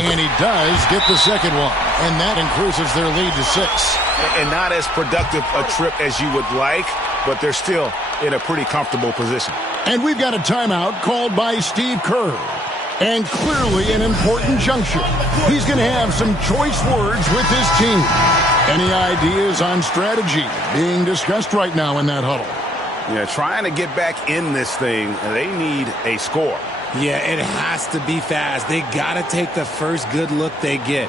And he does get the second one, and that increases their lead to 6. And not as productive a trip as you would like, but they're still in a pretty comfortable position. And we've got a timeout called by Steve Kerr. And clearly an important juncture. He's going to have some choice words with his team. Any ideas on strategy being discussed right now in that huddle? Yeah, trying to get back in this thing, they need a score. Yeah, it has to be fast. They got to take the first good look they get.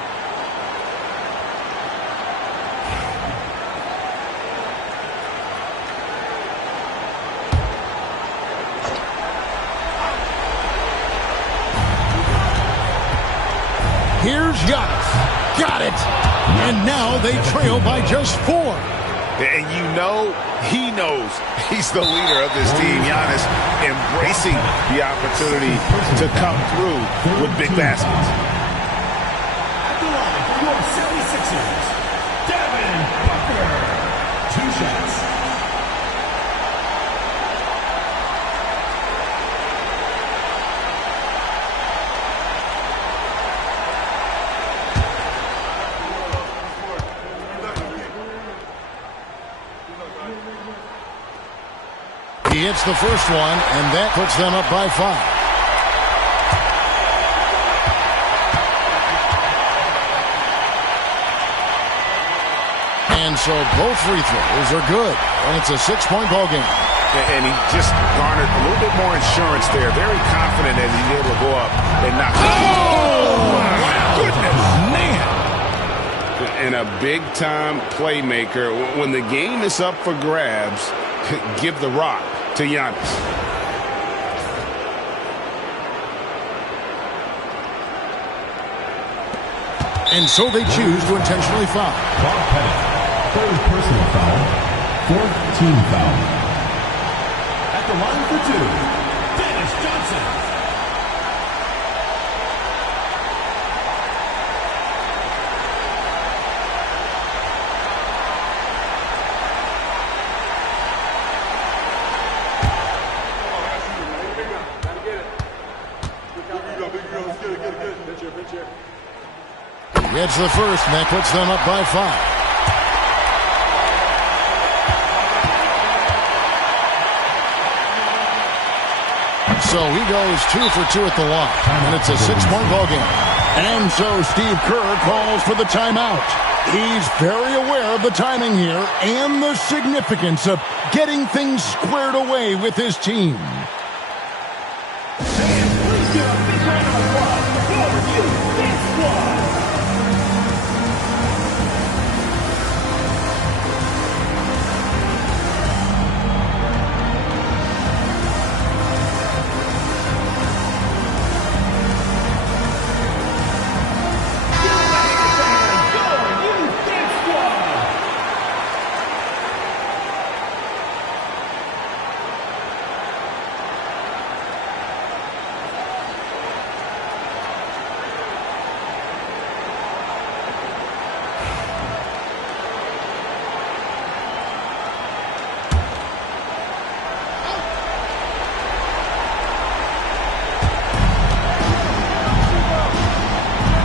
Here's Giannis. Got it. And now they trail by just 4. And you know, he knows he's the leader of this team. Giannis embracing the opportunity to come through with big baskets. At the line for your 76ers, Devin Booker. 2 shots. He hits the first one, and that puts them up by 5. And so both free throws are good, and it's a 6-point ball game. And he just garnered a little bit more insurance there. Very confident as he's able to go up and knock it. Oh, my goodness, man. And a big-time playmaker. When the game is up for grabs, give the rock to Giannis. And so they choose to intentionally foul. Bob Pettit, third personal foul, fourth team foul. At the line for 2, Dennis Johnson. Gets the first, and that puts them up by 5. So he goes 2 for 2 at the line, and it's a 6-point ball game. And so Steve Kerr calls for the timeout. He's very aware of the timing here and the significance of getting things squared away with his team.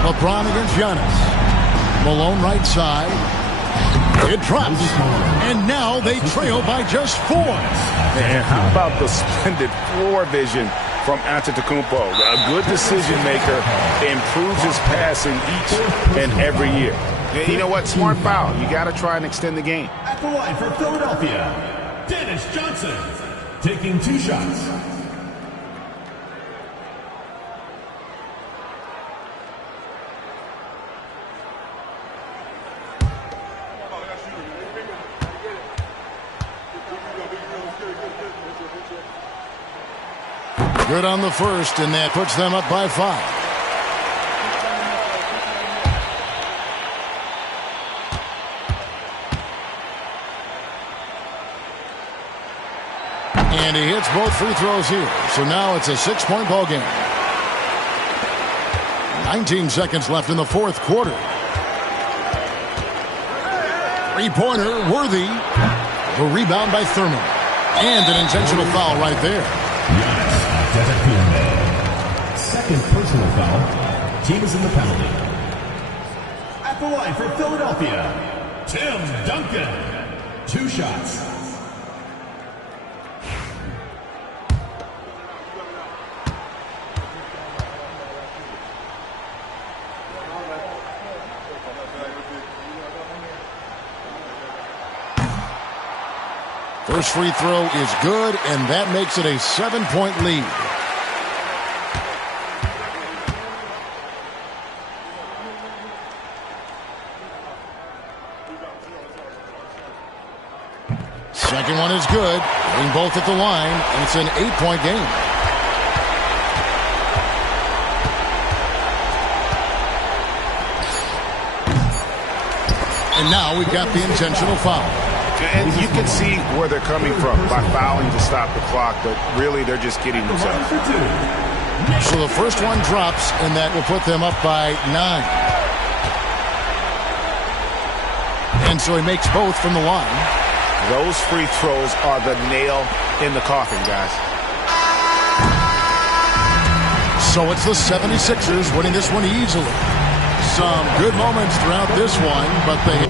LeBron against Giannis. Malone right side. It drops. And now they trail by just 4. And how about the splendid floor vision from Antetokounmpo? A good decision maker, improves his passing each and every year. And you know what? Smart foul. You got to try and extend the game. At the line for Philadelphia, Dennis Johnson, taking 2 shots. Good on the first, and that puts them up by 5. And he hits both free throws here. So now it's a 6-point ball game. 19 seconds left in the fourth quarter. Three-pointer, worthy. The rebound by Thurman. And an intentional foul right there. Second personal foul. Team is in the penalty. At the line for Philadelphia, Tim Duncan. 2 shots. First free throw is good, and that makes it a 7-point lead. Second one is good. Hitting both at the line, and it's an 8-point game. And now we've got the intentional foul. And you can see where they're coming from by fouling to stop the clock, but really they're just kidding themselves. So the first one drops, and that will put them up by 9. And so he makes both from the line. Those free throws are the nail in the coffin, guys. So it's the 76ers winning this one easily. Some good moments throughout this one, but they...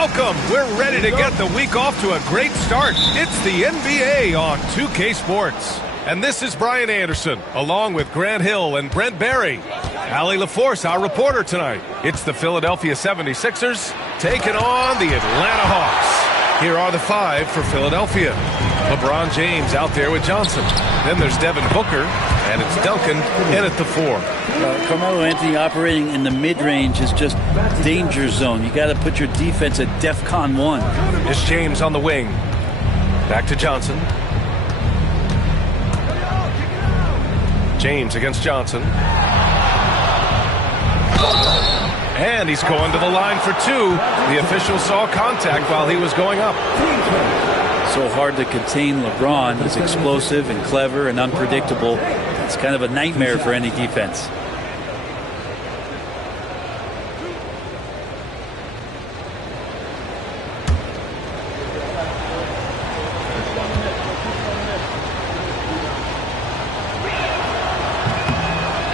Welcome. We're ready to get the week off to a great start. It's the NBA on 2K Sports. And this is Brian Anderson, along with Grant Hill and Brent Barry. Allie LaForce, our reporter tonight. It's the Philadelphia 76ers taking on the Atlanta Hawks. Here are the 5 for Philadelphia. LeBron James out there with Johnson. Then there's Devin Booker, and it's Duncan in at the 4. Carmelo Anthony operating in the mid-range is just danger zone. You got to put your defense at DEFCON 1. It's James on the wing. Back to Johnson. James against Johnson. And he's going to the line for 2. The official saw contact while he was going up. So hard to contain LeBron. He's explosive and clever and unpredictable. It's kind of a nightmare for any defense.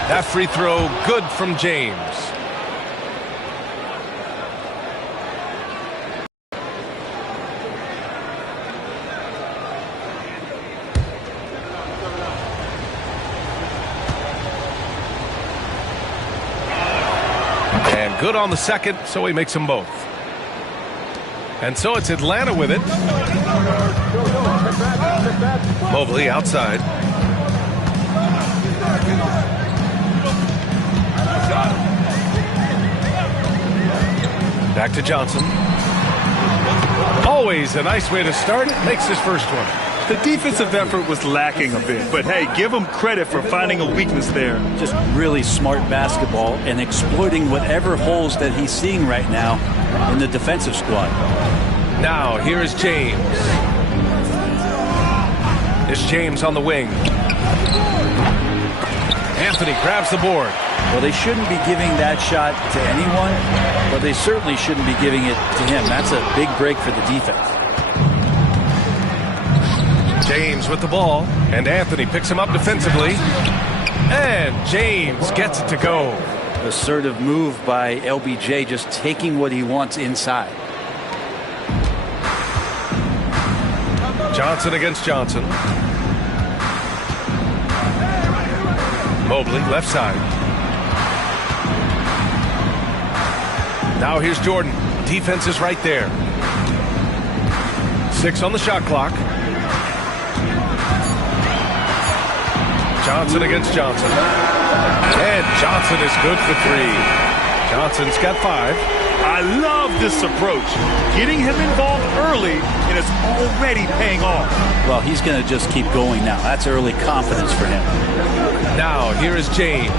That free throw good from James. And good on the second, so he makes them both. And so it's Atlanta with it. Mobley outside. Back to Johnson. Always a nice way to start. Makes his first one. The defensive effort was lacking a bit, but hey, give him credit for finding a weakness there. Just really smart basketball and exploiting whatever holes that he's seeing right now in the defensive squad. Now, here is James. It's James on the wing. Anthony grabs the board. Well, they shouldn't be giving that shot to anyone, but they certainly shouldn't be giving it to him. That's a big break for the defense. James with the ball, and Anthony picks him up defensively. And James gets it to go. Assertive move by LBJ, just taking what he wants inside. Johnson against Johnson. Mobley, left side. Now here's Jordan. Defense is right there. 6 on the shot clock. Johnson against Johnson. And Johnson is good for 3. Johnson's got 5. I love this approach. Getting him involved early, and it's already paying off. Well, he's going to just keep going now. That's early confidence for him. Now, here is James.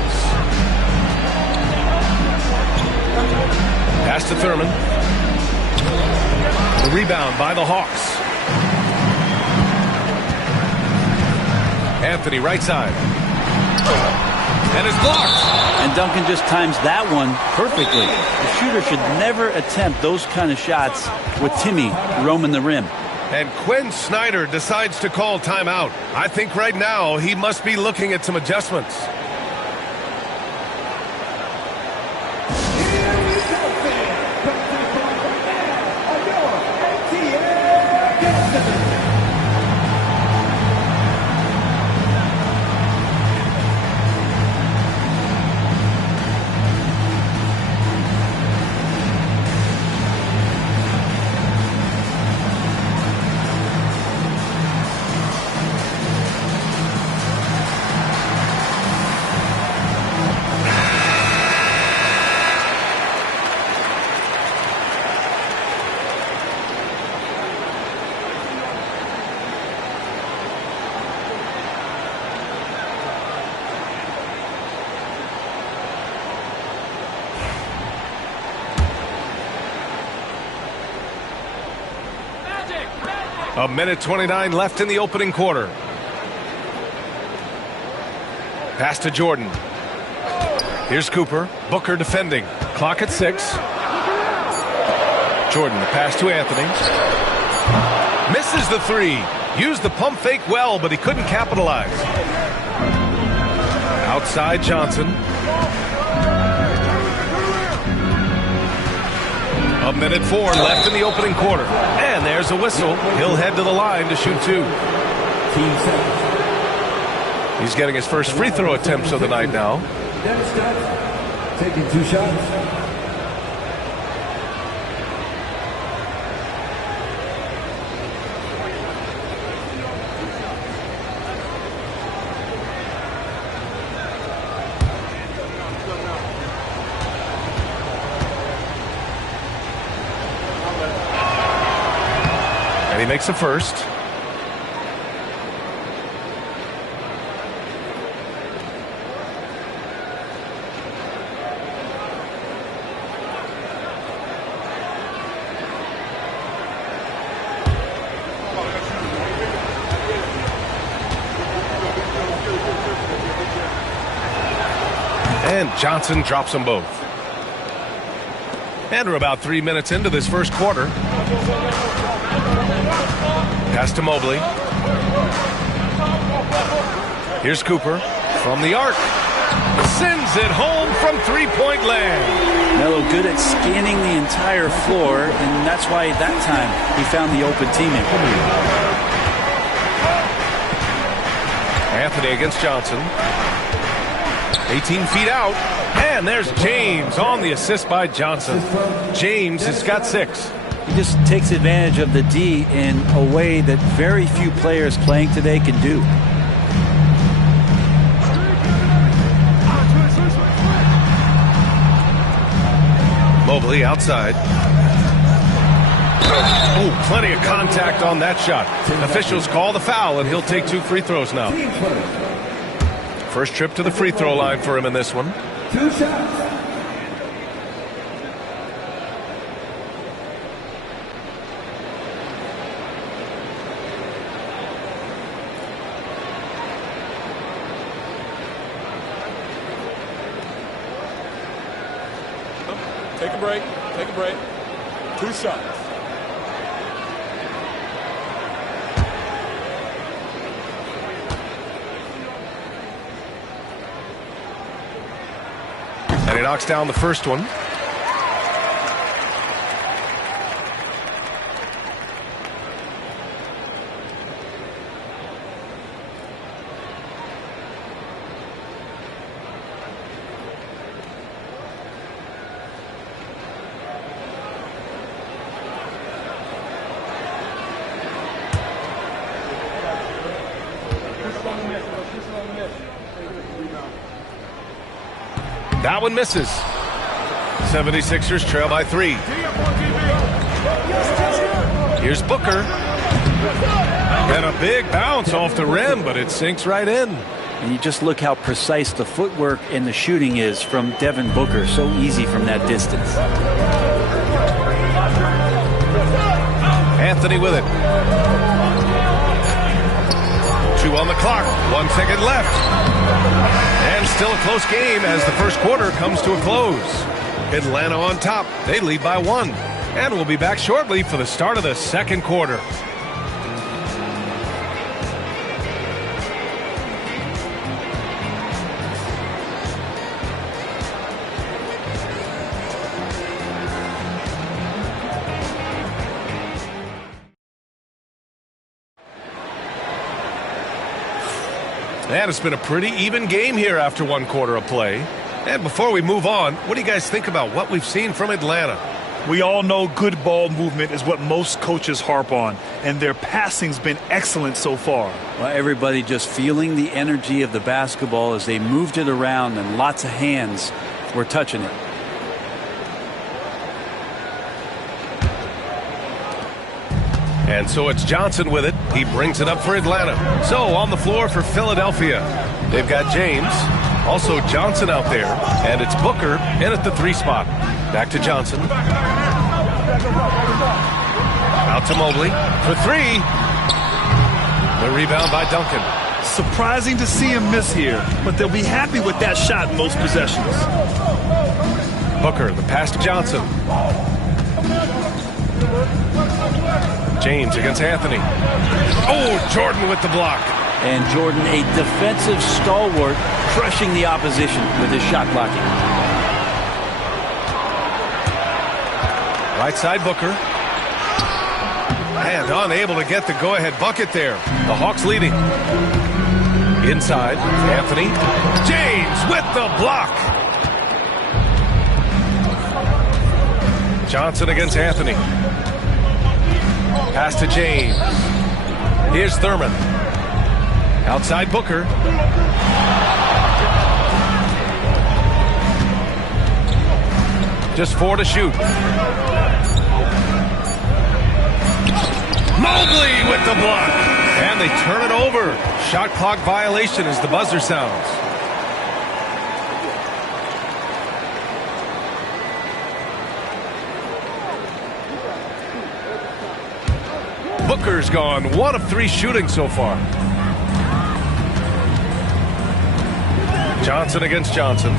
Pass to Thurman. The rebound by the Hawks. Anthony, right side. And it's blocked. And Duncan just times that one perfectly. The shooter should never attempt those kind of shots with Timmy roaming the rim. And Quinn Snyder decides to call timeout. I think right now he must be looking at some adjustments. A minute 29 left in the opening quarter. Pass to Jordan. Here's Cooper. Booker defending. Clock at 6. Jordan, the pass to Anthony. Misses the 3. Used the pump fake well, but he couldn't capitalize. Outside Johnson. 1:04 left in the opening quarter. And there's a whistle. He'll head to the line to shoot 2. He's getting his first free throw attempts of the night now. Taking 2 shots. And he makes the first. And Johnson drops them both. And we're about 3 minutes into this first quarter. Pass to Mobley. Here's Cooper from the arc. Sends it home from three-point land. Melo good at scanning the entire floor, and that's why that time he found the open teammate. Anthony against Johnson. 18 feet out. And there's James on the assist by Johnson. James has got 6. He just takes advantage of the D in a way that very few players playing today can do. Mobley outside. Oh, plenty of contact on that shot. Officials call the foul, and he'll take 2 free throws now. First trip to the free throw line for him in this one. 2 shots. Take a break. Take a break. 2 shots. And he knocks down the first one. That one misses. 76ers trail by 3. Here's Booker. And a big bounce off the rim, but it sinks right in. And you just look how precise the footwork and the shooting is from Devin Booker. So easy from that distance. Anthony with it. 2 on the clock. 1 second left. And still a close game as the first quarter comes to a close. Atlanta on top. They lead by 1. And we'll be back shortly for the start of the second quarter. And it's been a pretty even game here after 1 quarter of play. And before we move on, what do you guys think about what we've seen from Atlanta? We all know good ball movement is what most coaches harp on, and their passing's been excellent so far. Well, everybody just feeling the energy of the basketball as they moved it around, and lots of hands were touching it. And so it's Johnson with it. He brings it up for Atlanta. So on the floor for Philadelphia, they've got James, also Johnson out there, and it's Booker in at the 3 spot. Back to Johnson. Out to Mobley for 3. The rebound by Duncan. Surprising to see him miss here, but they'll be happy with that shot most possessions. Booker, the pass to Johnson. James against Anthony. Oh, Jordan with the block. And Jordan, a defensive stalwart, crushing the opposition with his shot blocking. Right side Booker. And unable to get the go-ahead bucket there. The Hawks leading. Inside, Anthony. James with the block. Johnson against Anthony. Pass to James. Here's Thurman. Outside Booker. Just 4 to shoot. Mobley with the block. And they turn it over. Shot clock violation as the buzzer sounds. Booker's gone 1 of 3 shooting so far. Johnson against Johnson.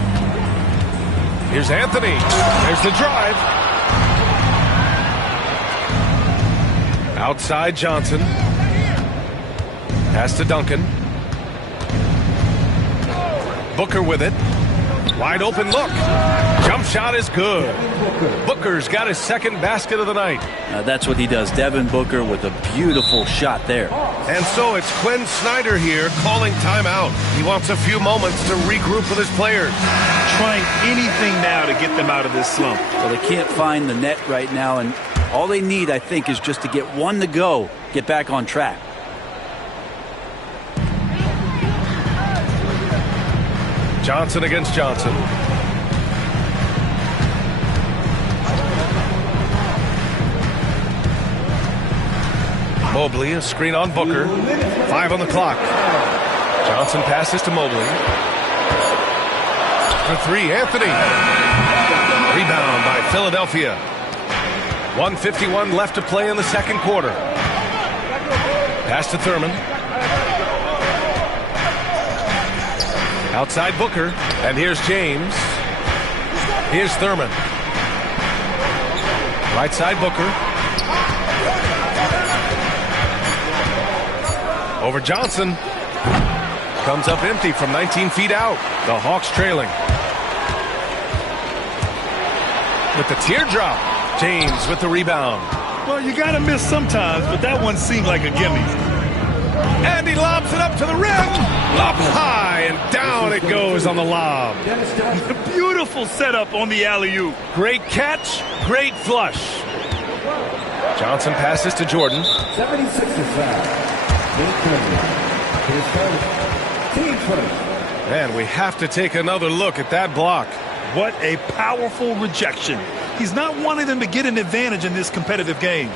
Here's Anthony. There's the drive. Outside Johnson. Pass to Duncan. Booker with it. Wide open look. Jump shot is good. Booker's got his second basket of the night. That's what he does. Devin Booker with a beautiful shot there. And so it's Quinn Snyder here calling timeout. He wants a few moments to regroup with his players. Trying anything now to get them out of this slump. Well, they can't find the net right now, and all they need, I think, is just to get one to go, get back on track. Johnson against Johnson. Mobley, a screen on Booker. 5 on the clock. Johnson passes to Mobley. For 3, Anthony. Rebound by Philadelphia. 1:51 left to play in the second quarter. Pass to Thurman. Outside Booker. And here's James. Here's Thurman. Right side Booker. Over Johnson. Comes up empty from 19 feet out. The Hawks trailing. With the teardrop. James with the rebound. Well, you got to miss sometimes, but that one seemed like a gimme. And he lobs it up to the rim. Up high and down it goes on the lob. Beautiful setup on the alley-oop. Great catch, great flush. Johnson passes to Jordan. 76ers foul. And we have to take another look at that block. What a powerful rejection. He's not wanting them to get an advantage in this competitive game.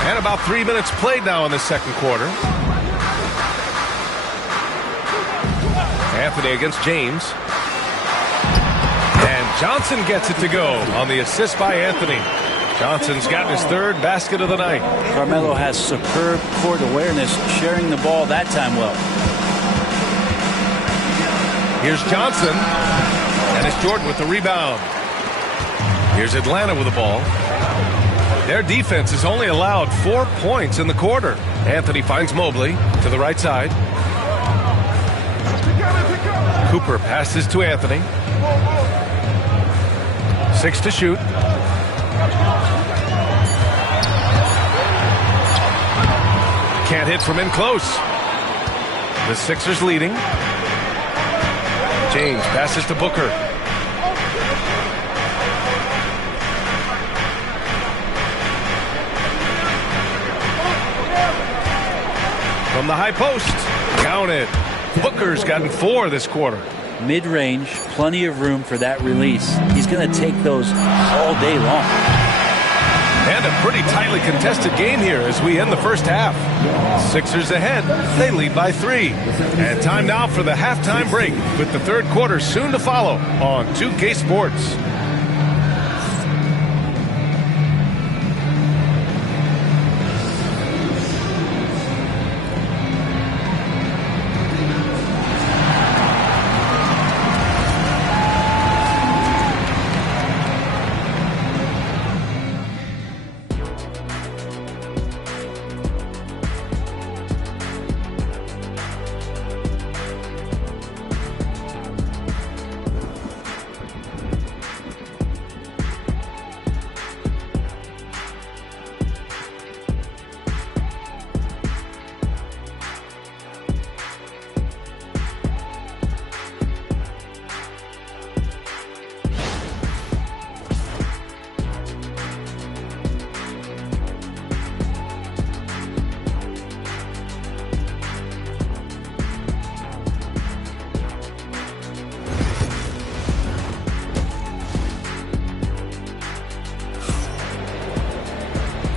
And about 3 minutes played now in the second quarter. Anthony against James. And Johnson gets it to go on the assist by Anthony. Johnson's gotten his third basket of the night. Carmelo has superb court awareness, sharing the ball that time well. Here's Johnson. And it's Jordan with the rebound. Here's Atlanta with the ball. Their defense has only allowed 4 points in the quarter. Anthony finds Mobley to the right side. Cooper passes to Anthony. 6 to shoot. Can't hit from in close. The Sixers leading. James passes to Booker. From the high post. Counted. Booker's gotten 4 this quarter. Mid-range, plenty of room for that release. He's going to take those all day long. And a pretty tightly contested game here as we end the first half. Sixers ahead. They lead by 3. And time now for the halftime break with the third quarter soon to follow on 2K Sports.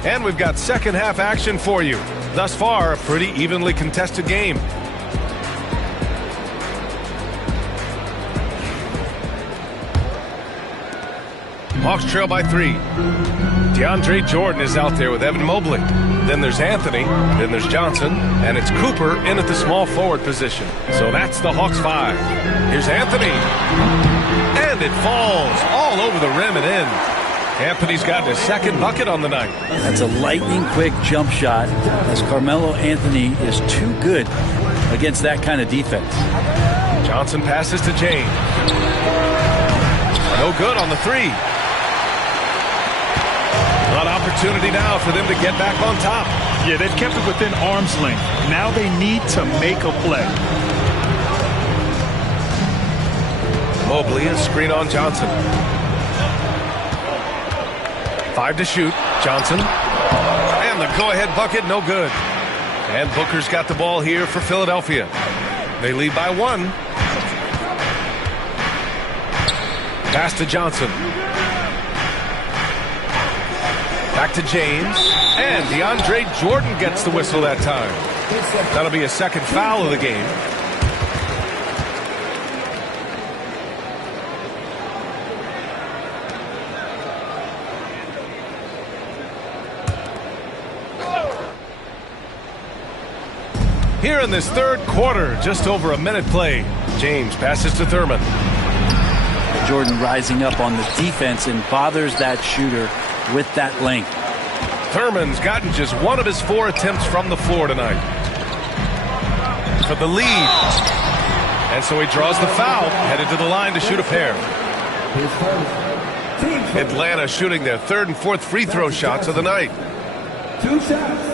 And we've got second half action for you. Thus far, a pretty evenly contested game. Hawks trail by 3. DeAndre Jordan is out there with Evan Mobley. Then there's Anthony. Then there's Johnson. And it's Cooper in at the small forward position. So that's the Hawks 5. Here's Anthony. And it falls all over the rim and in. Anthony's gotten his second bucket on the night. That's a lightning-quick jump shot, as Carmelo Anthony is too good against that kind of defense. Johnson passes to James. No good on the 3. An opportunity now for them to get back on top. Yeah, they've kept it within arm's length. Now they need to make a play. Mobley is screen on Johnson. 5 to shoot. Johnson. And the go-ahead bucket, no good. And Booker's got the ball here for Philadelphia. They lead by 1. Pass to Johnson. Back to James. And DeAndre Jordan gets the whistle that time. That'll be a second foul of the game. Here in this third quarter, just over a minute play. James passes to Thurman. Jordan rising up on the defense and bothers that shooter with that length. Thurman's gotten just 1 of his 4 attempts from the floor tonight. For the lead. And so he draws the foul, headed to the line to shoot a pair. Atlanta shooting their 3rd and 4th free throw shots of the night. 2 shots.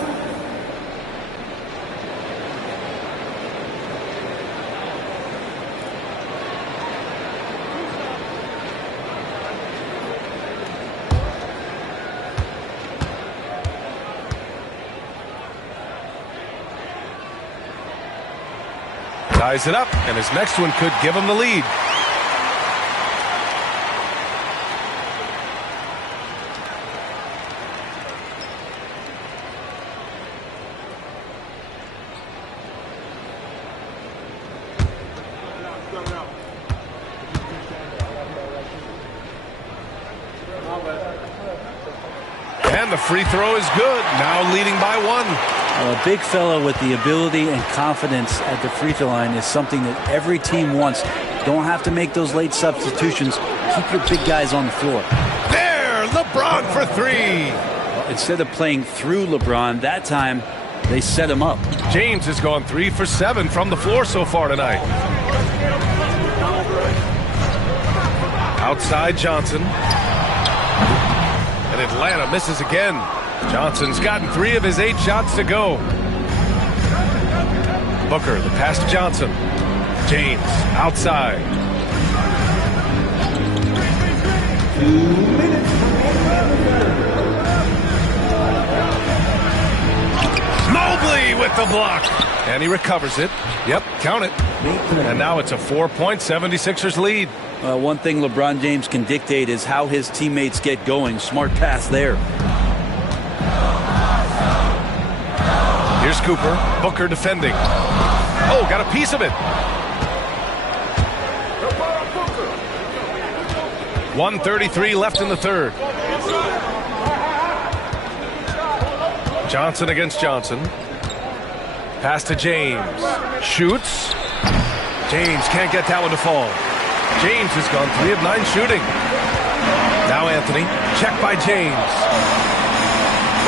Ties it up, and his next one could give him the lead. And the free throw is good, now leading by 1. A big fella with the ability and confidence at the free throw line is something that every team wants. Don't have to make those late substitutions. Keep your big guys on the floor. There, LeBron for 3. Well, instead of playing through LeBron, that time they set him up. James has gone 3 for 7 from the floor so far tonight. Outside Johnson. And Atlanta misses again. Johnson's gotten 3 of his 8 shots to go. Booker, the pass to Johnson. James, outside. 2 minutes. Mobley with the block. And he recovers it. Yep, count it. And now it's a 4-point 76ers lead. One thing LeBron James can dictate is how his teammates get going. Smart pass there. Here's Cooper. Booker defending. Oh, got a piece of it. 1:33 left in the third. Johnson against Johnson. Pass to James. Shoots. James can't get that one to fall. James has gone 3 of 9 shooting. Now Anthony. Check by James.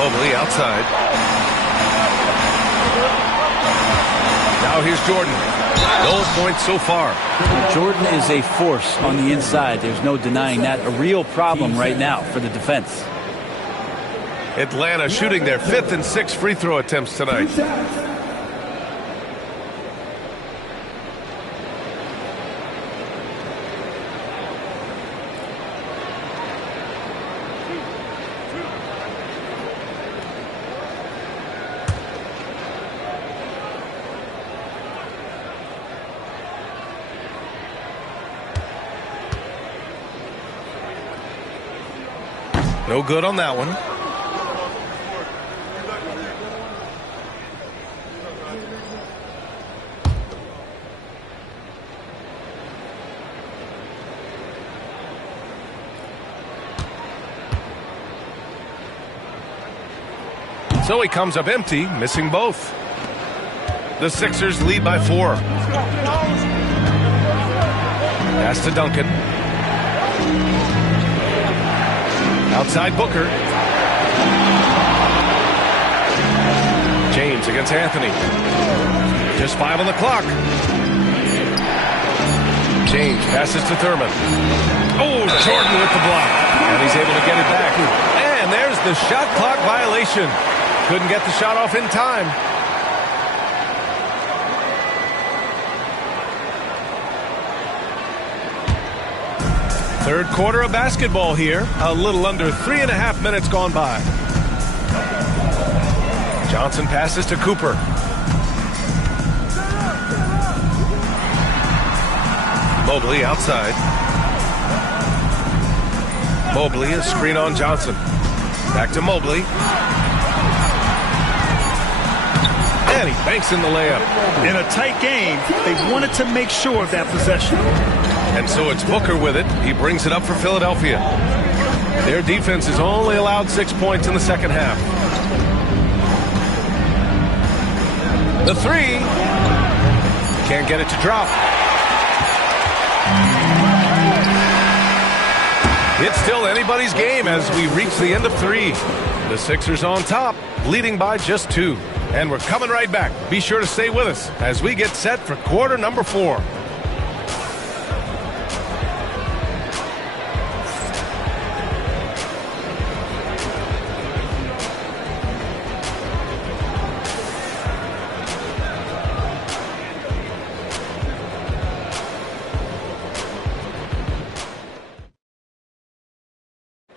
Mobley outside. Now here's Jordan. No points so far. Jordan is a force on the inside. There's no denying that. A real problem right now for the defense. Atlanta shooting their 5th and 6th free throw attempts tonight. No good on that one. So he comes up empty, missing both. The Sixers lead by 4. Pass to Duncan. Outside Booker. James against Anthony. Just 5 on the clock. James passes to Thurman. Oh, Jordan with the block. And he's able to get it back. And there's the shot clock violation. Couldn't get the shot off in time. Third quarter of basketball here. A little under 3.5 minutes gone by. Johnson passes to Cooper. Mobley outside. Mobley, a screen on Johnson. Back to Mobley. And he banks in the layup. In a tight game, they wanted to make sure of that possession. And so it's Booker with it. He brings it up for Philadelphia. Their defense has only allowed 6 points in the second half. The three. Can't get it to drop. It's still anybody's game as we reach the end of 3. The Sixers on top, leading by just 2. And we're coming right back. Be sure to stay with us as we get set for quarter number 4.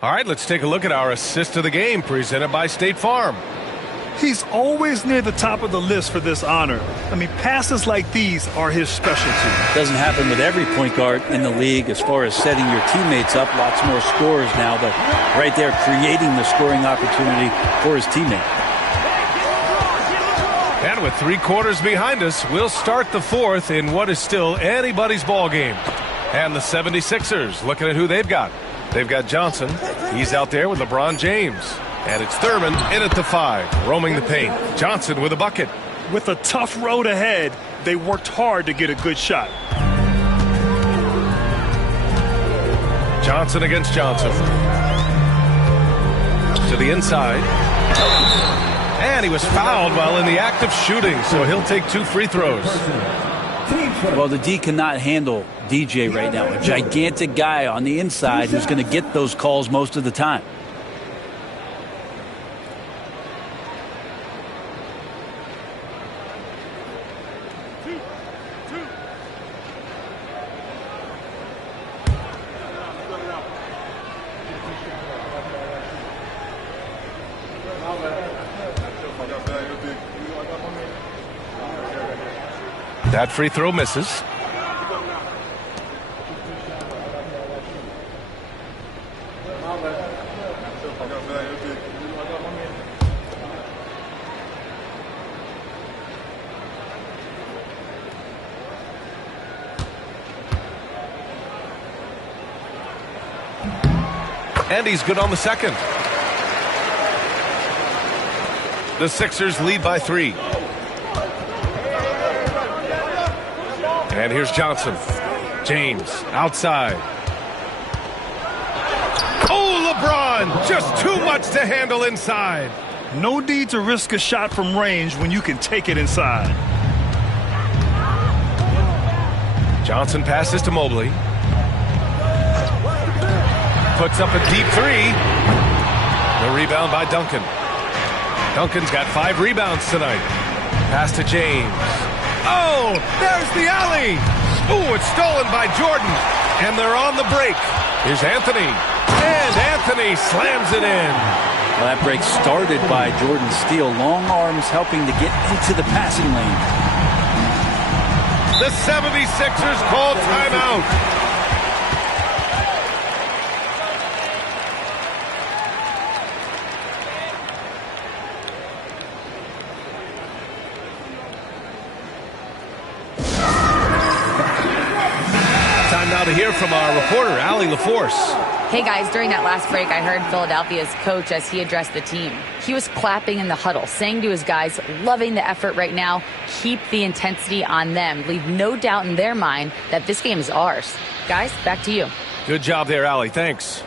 All right, let's take a look at our assist of the game presented by State Farm. He's always near the top of the list for this honor. I mean, passes like these are his specialty. Doesn't happen with every point guard in the league as far as setting your teammates up. Lots more scorers now, but right there creating the scoring opportunity for his teammate. And with 3 quarters behind us, we'll start the 4th in what is still anybody's ball game. And the 76ers looking at who they've got. They've got Johnson. He's out there with LeBron James. And it's Thurman in at the 5, roaming the paint. Johnson with a bucket. With a tough road ahead, they worked hard to get a good shot. Johnson against Johnson. To the inside. And he was fouled while in the act of shooting, so he'll take 2 free throws. Well, the D cannot handle DJ right now. A gigantic guy on the inside who's going to get those calls most of the time. That free throw misses. And he's good on the second. The Sixers lead by 3. And here's Johnson. James outside. Oh, LeBron! Just too much to handle inside. No need to risk a shot from range when you can take it inside. Johnson passes to Mobley. Puts up a deep 3. The rebound by Duncan. Duncan's got 5 rebounds tonight. Pass to James. Oh, there's the alley. Oh, it's stolen by Jordan. And they're on the break. Here's Anthony. And Anthony slams it in. Well, that break started by Jordan Steele. Long arms helping to get into the passing lane. The 76ers call timeout. Time now to hear from our reporter, Allie LaForce. Hey guys, during that last break, I heard Philadelphia's coach as he addressed the team. He was clapping in the huddle, saying to his guys, loving the effort right now, keep the intensity on them. Leave no doubt in their mind that this game is ours. Guys, back to you. Good job there, Allie. Thanks.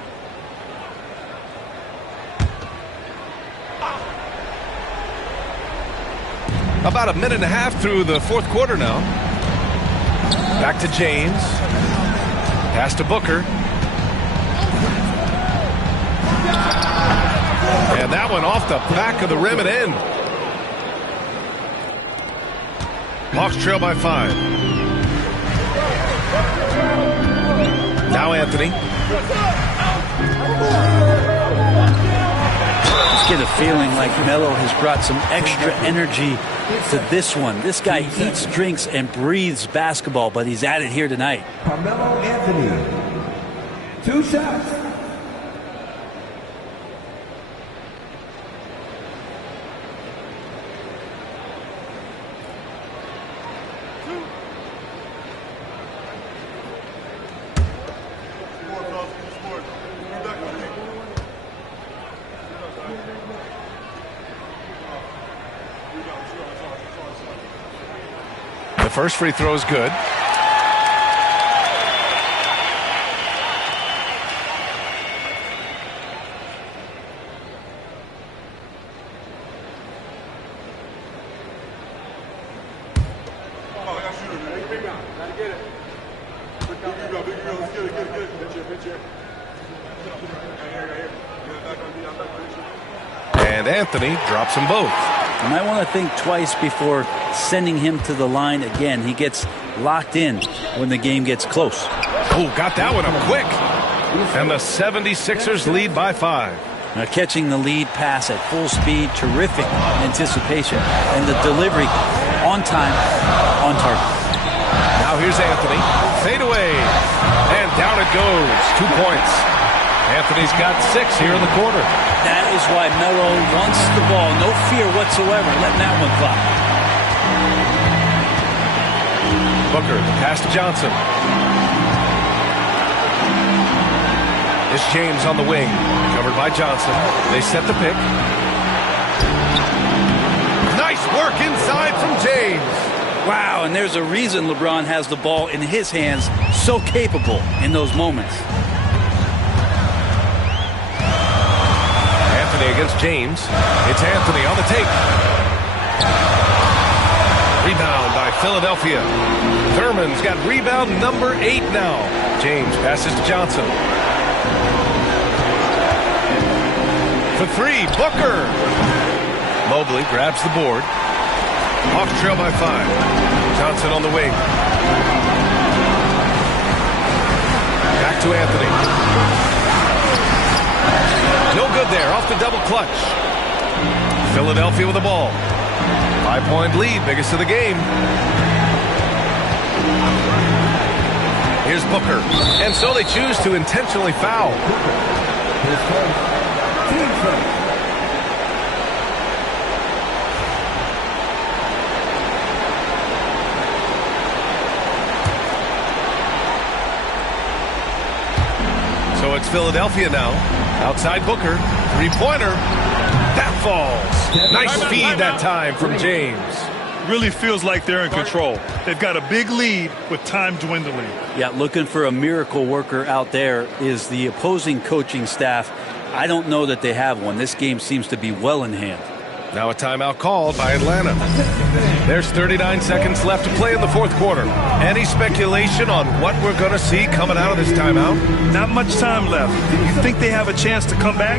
About a minute and a half through the fourth quarter now. Back to James. Pass to Booker. And that one off the back of the rim and in. Hawks trail by 5. Now Anthony. Just get a feeling like Melo has brought some extra energy to this one. This guy eats, drinks, and breathes basketball, but he's at it here tonight. Carmelo Anthony. 2 shots. The first free throw is good. And Anthony drops them both. You might want to think twice before sending him to the line again. He gets locked in when the game gets close. Oh, got that one up quick. And the 76ers lead by 5. Now catching the lead pass at full speed, terrific anticipation, and the delivery on time, on target. Now here's Anthony. Fade away. And down it goes. 2 points. Anthony's got 6 here in the quarter. That is why Melo wants the ball. No fear whatsoever letting that one fly. Booker, pass to Johnson. It's James on the wing. Covered by Johnson. They set the pick. Nice work inside from James. Wow, and there's a reason LeBron has the ball in his hands. So capable in those moments. Against James. It's Anthony on the take. Rebound by Philadelphia. Thurman's got rebound number 8 now. James passes to Johnson. For 3, Booker. Mobley grabs the board. Hawks trail by 5. Johnson on the wing. Back to Anthony. No good there, off the double clutch. Philadelphia with the ball. 5-point lead, biggest of the game. Here's Booker. And so they choose to intentionally foul. So it's Philadelphia now. Outside Booker. 3-pointer. That falls. Nice feed that time from James. Really feels like they're in control. They've got a big lead with time dwindling. Yeah, looking for a miracle worker out there is the opposing coaching staff. I don't know that they have one. This game seems to be well in hand. Now a timeout called by Atlanta. There's 39 seconds left to play in the fourth quarter. Any speculation on what we're going to see coming out of this timeout? Not much time left. You think they have a chance to come back?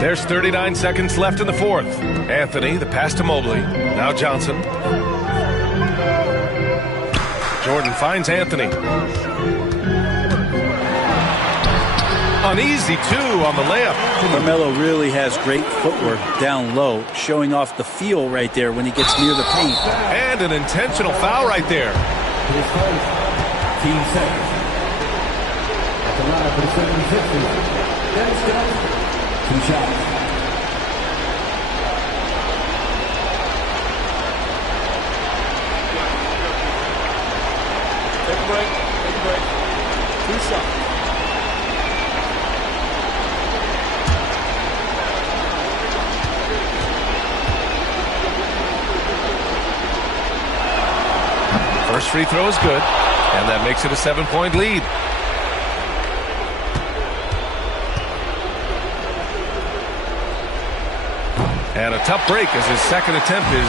There's 39 seconds left in the fourth. Anthony, the pass to Mobley. Now Johnson. Jordan finds Anthony. An easy 2 on the layup. Carmelo really has great footwork down low, showing off the feel right there when he gets near the paint. And an intentional foul right there. Team second. At the line for the 76ers, Dennis Johnson. 2 shots. Take a break. 2 shots. First free throw is good, and that makes it a 7-point lead. And a tough break as his second attempt is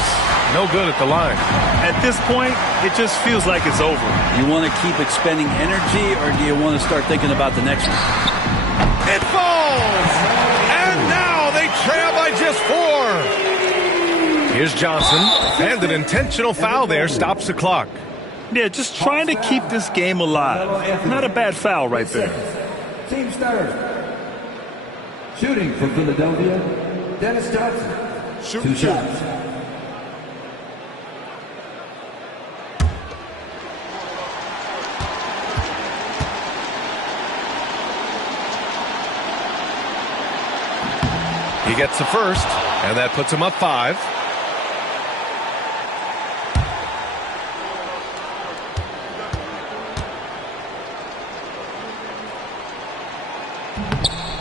no good at the line. At this point, it just feels like it's over. You want to keep expending energy, or do you want to start thinking about the next one? It falls! And now they trail by just 4. Here's Johnson, and an intentional foul there stops the clock. Yeah, just trying to keep this game alive. Not a bad foul right there. Team third. Shooting for Philadelphia, Dennis Johnson. 2 shots. He gets the first, and that puts him up 5.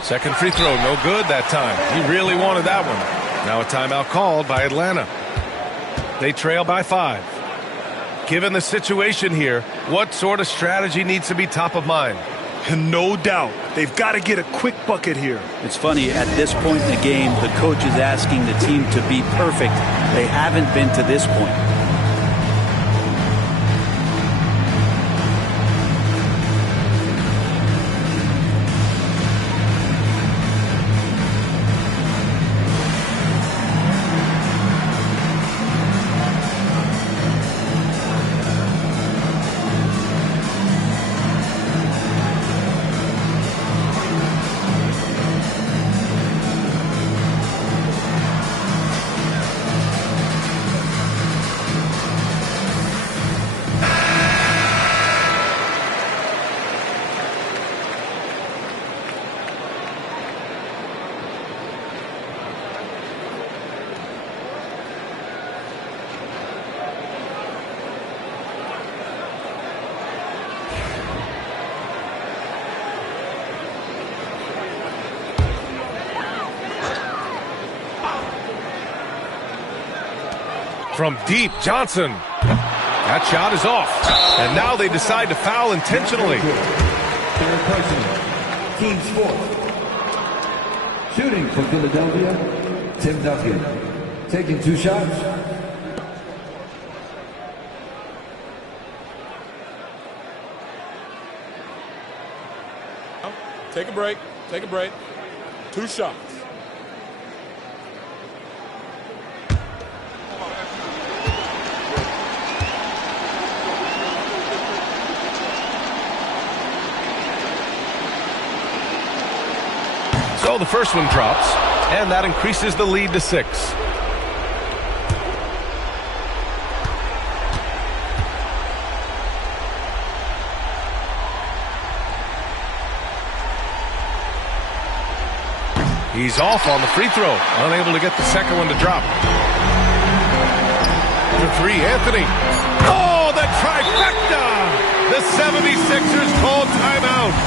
Second free throw, no good that time. He really wanted that one. Now a timeout called by Atlanta. They trail by 5. Given the situation here, what sort of strategy needs to be top of mind? No doubt. They've got to get a quick bucket here. It's funny, at this point in the game, the coach is asking the team to be perfect. They haven't been to this point. From deep, Johnson. That shot is off. And now they decide to foul intentionally. Third person. Team fourth. Shooting for Philadelphia, Tim Duncan. Taking 2 shots. Take a break. 2 shots. So the first one drops, and that increases the lead to 6. He's off on the free throw, unable to get the second one to drop. For 3, Anthony. Oh, the trifecta! The 76ers call timeout.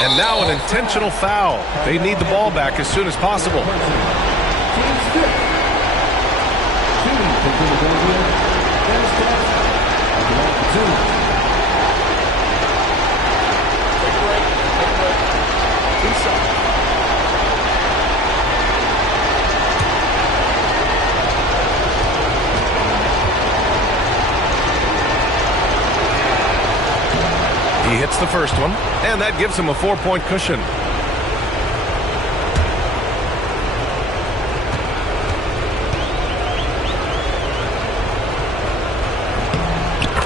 And now an intentional foul. They need the ball back as soon as possible. He hits the first one, and that gives him a 4-point cushion.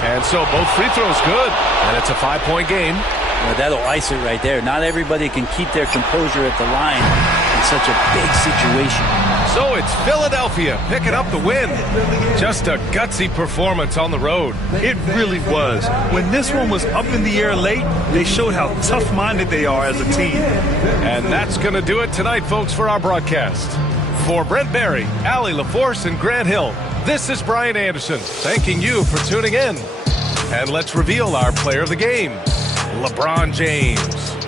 And so both free throws good, and it's a 5-point game. Well, that'll ice it right there. Not everybody can keep their composure at the line in such a big situation. So it's Philadelphia picking up the win. Just a gutsy performance on the road. It really was. When this one was up in the air late, they showed how tough-minded they are as a team. And that's going to do it tonight, folks, for our broadcast. For Brent Barry, Allie LaForce, and Grant Hill, this is Brian Anderson thanking you for tuning in. And let's reveal our player of the game, LeBron James.